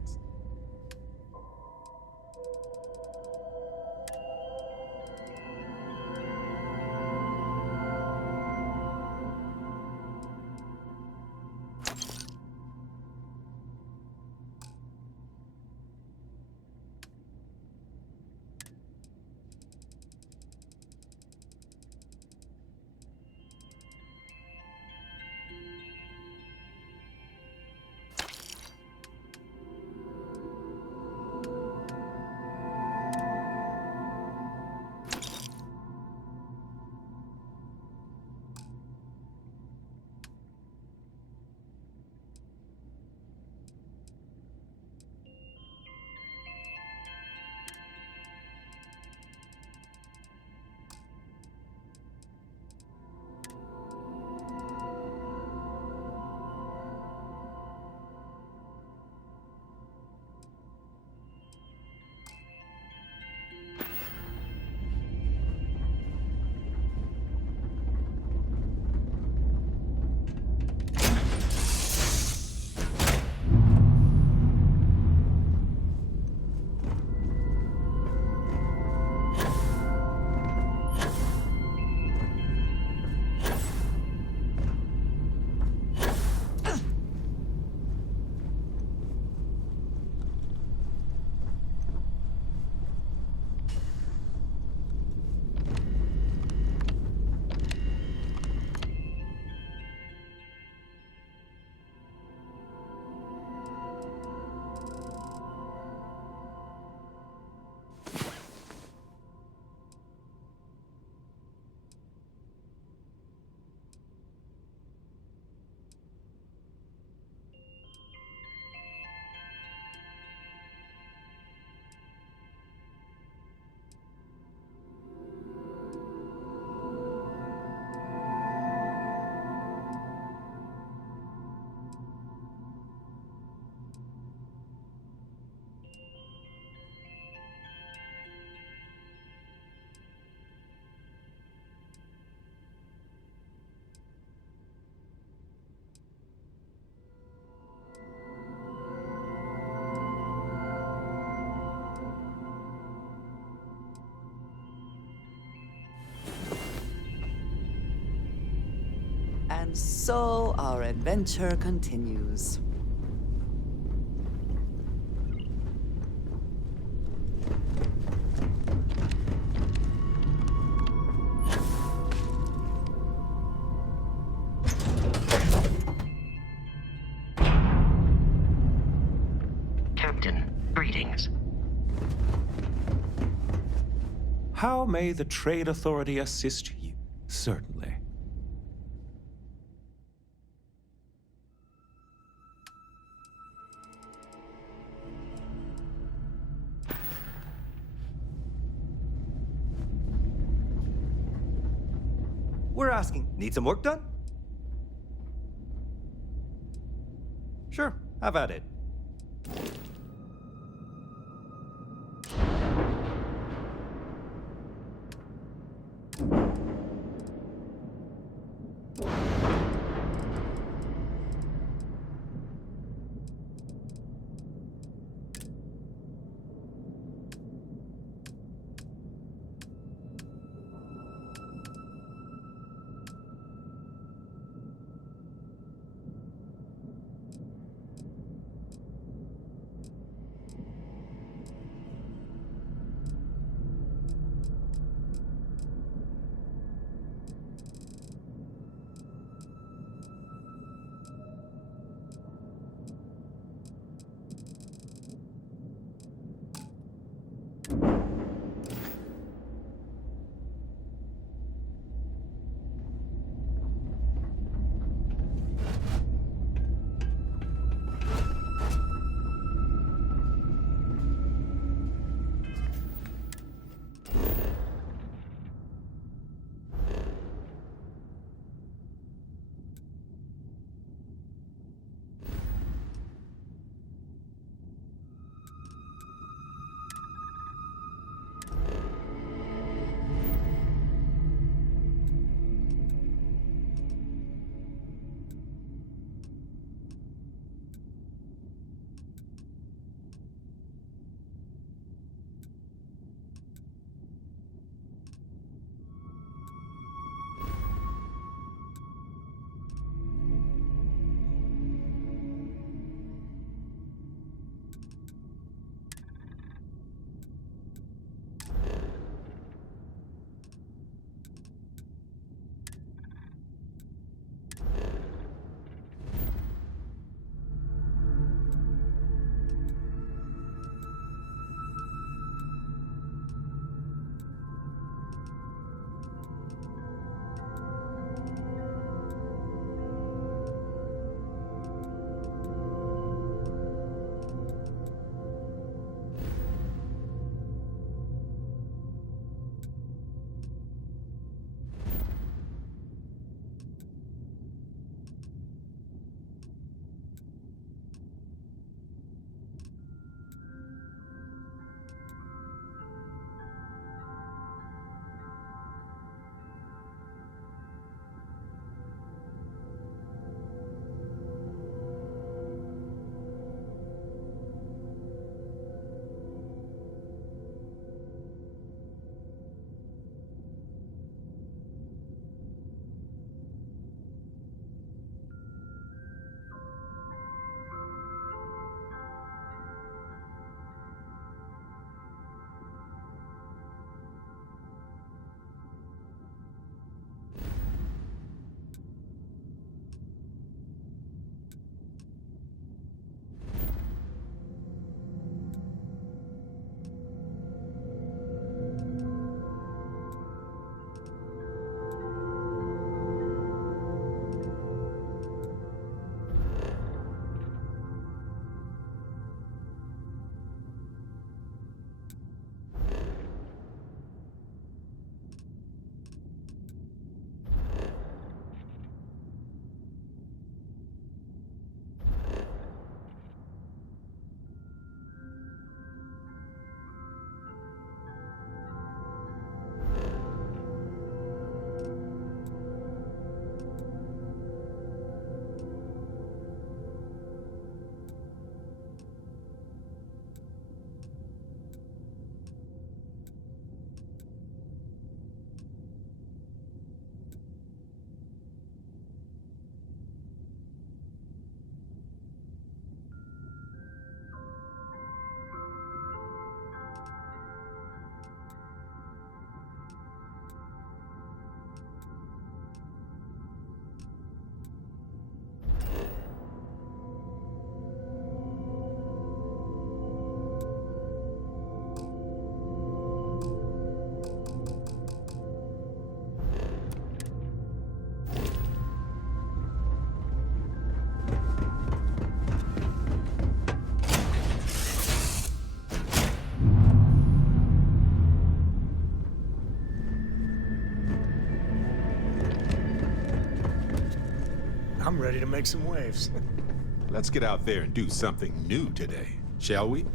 And so our adventure continues. Captain, greetings. How may the Trade Authority assist you? Certainly. We're asking, need some work done? Sure, have at it. I'm ready to make some waves. Let's get out there and do something new today, shall we?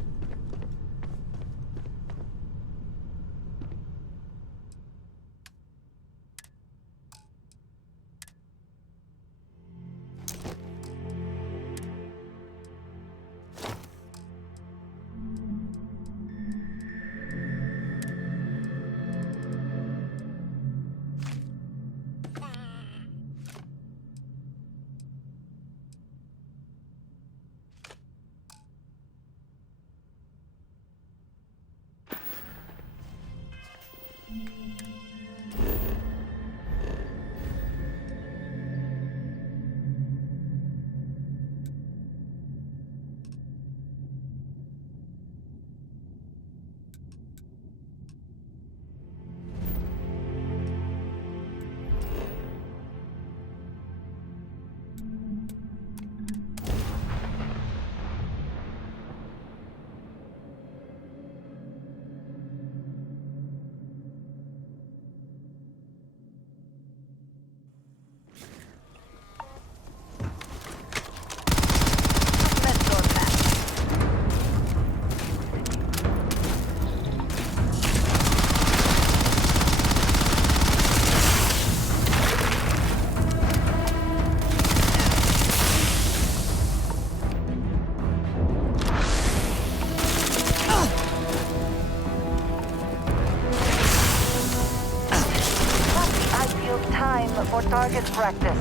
For target practice.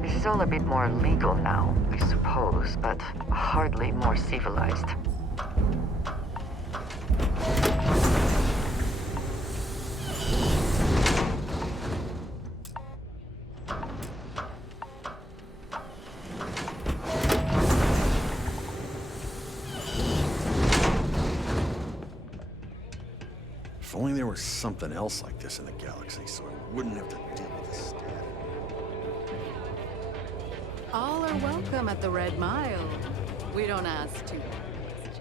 This is all a bit more legal now, I suppose, but hardly more civilized. If only there was something else like this in the galaxy, so I wouldn't have to deal with this stuff. All are welcome at the Red Mile. We don't ask too many questions.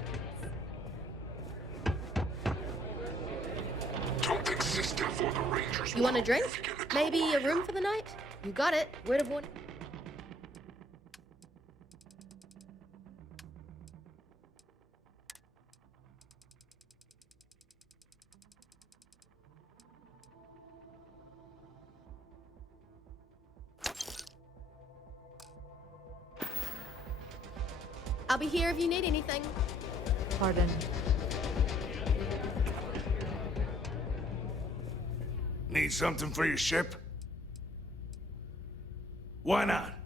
Don't exist for the Rangers. You want a drink? Maybe a room for the night? You got it. Word of warning. I'll be here if you need anything. Pardon. Need something for your ship? Why not?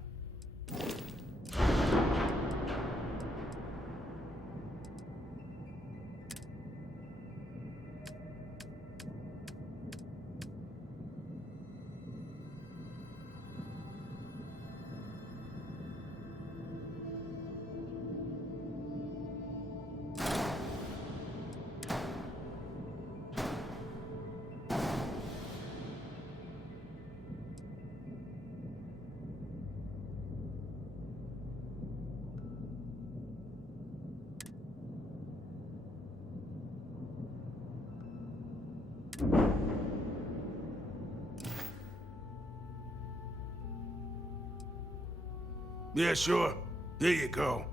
Yeah, sure. Here you go.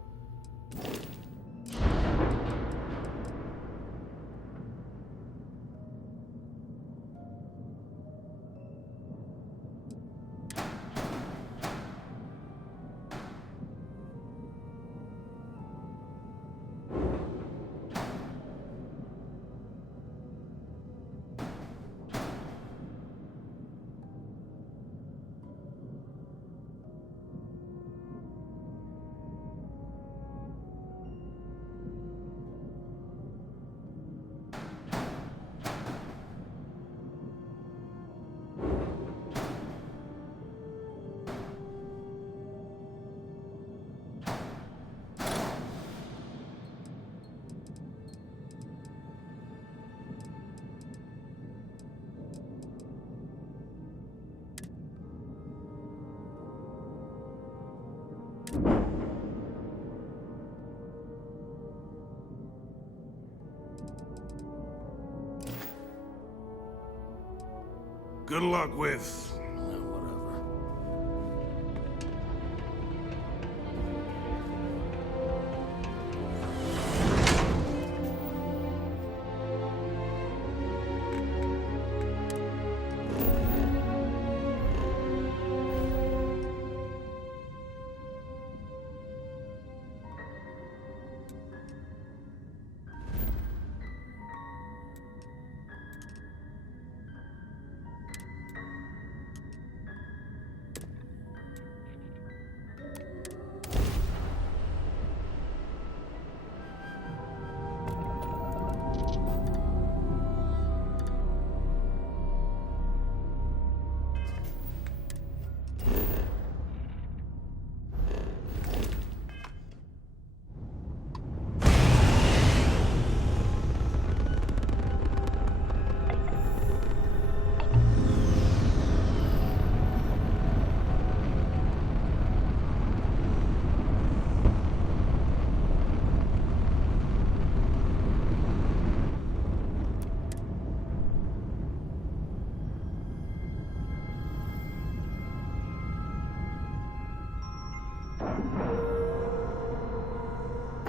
Good luck with...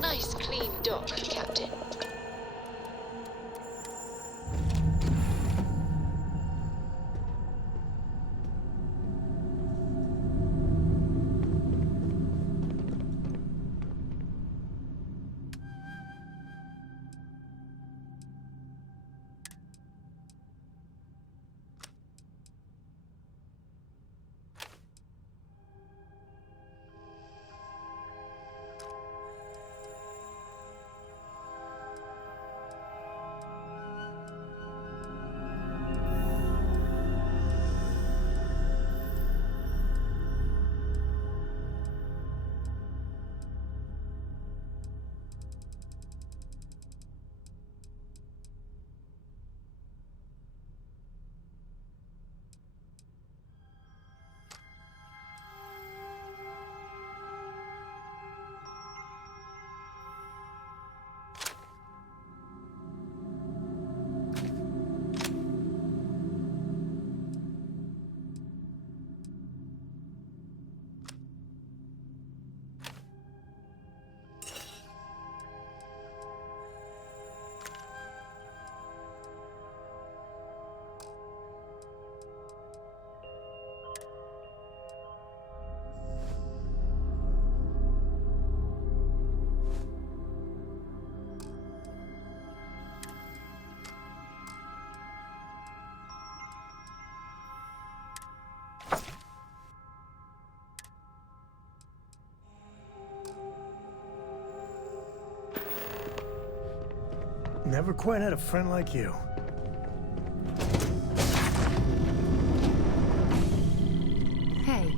Nice clean dock, Captain. Never quite had a friend like you. Hey.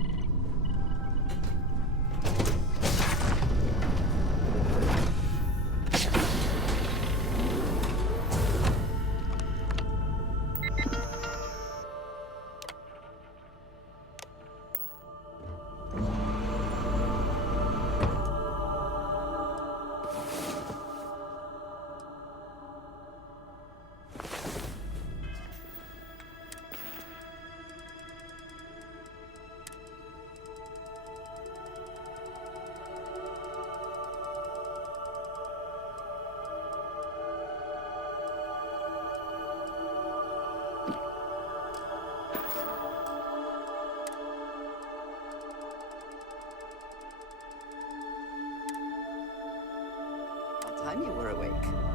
Time you were awake.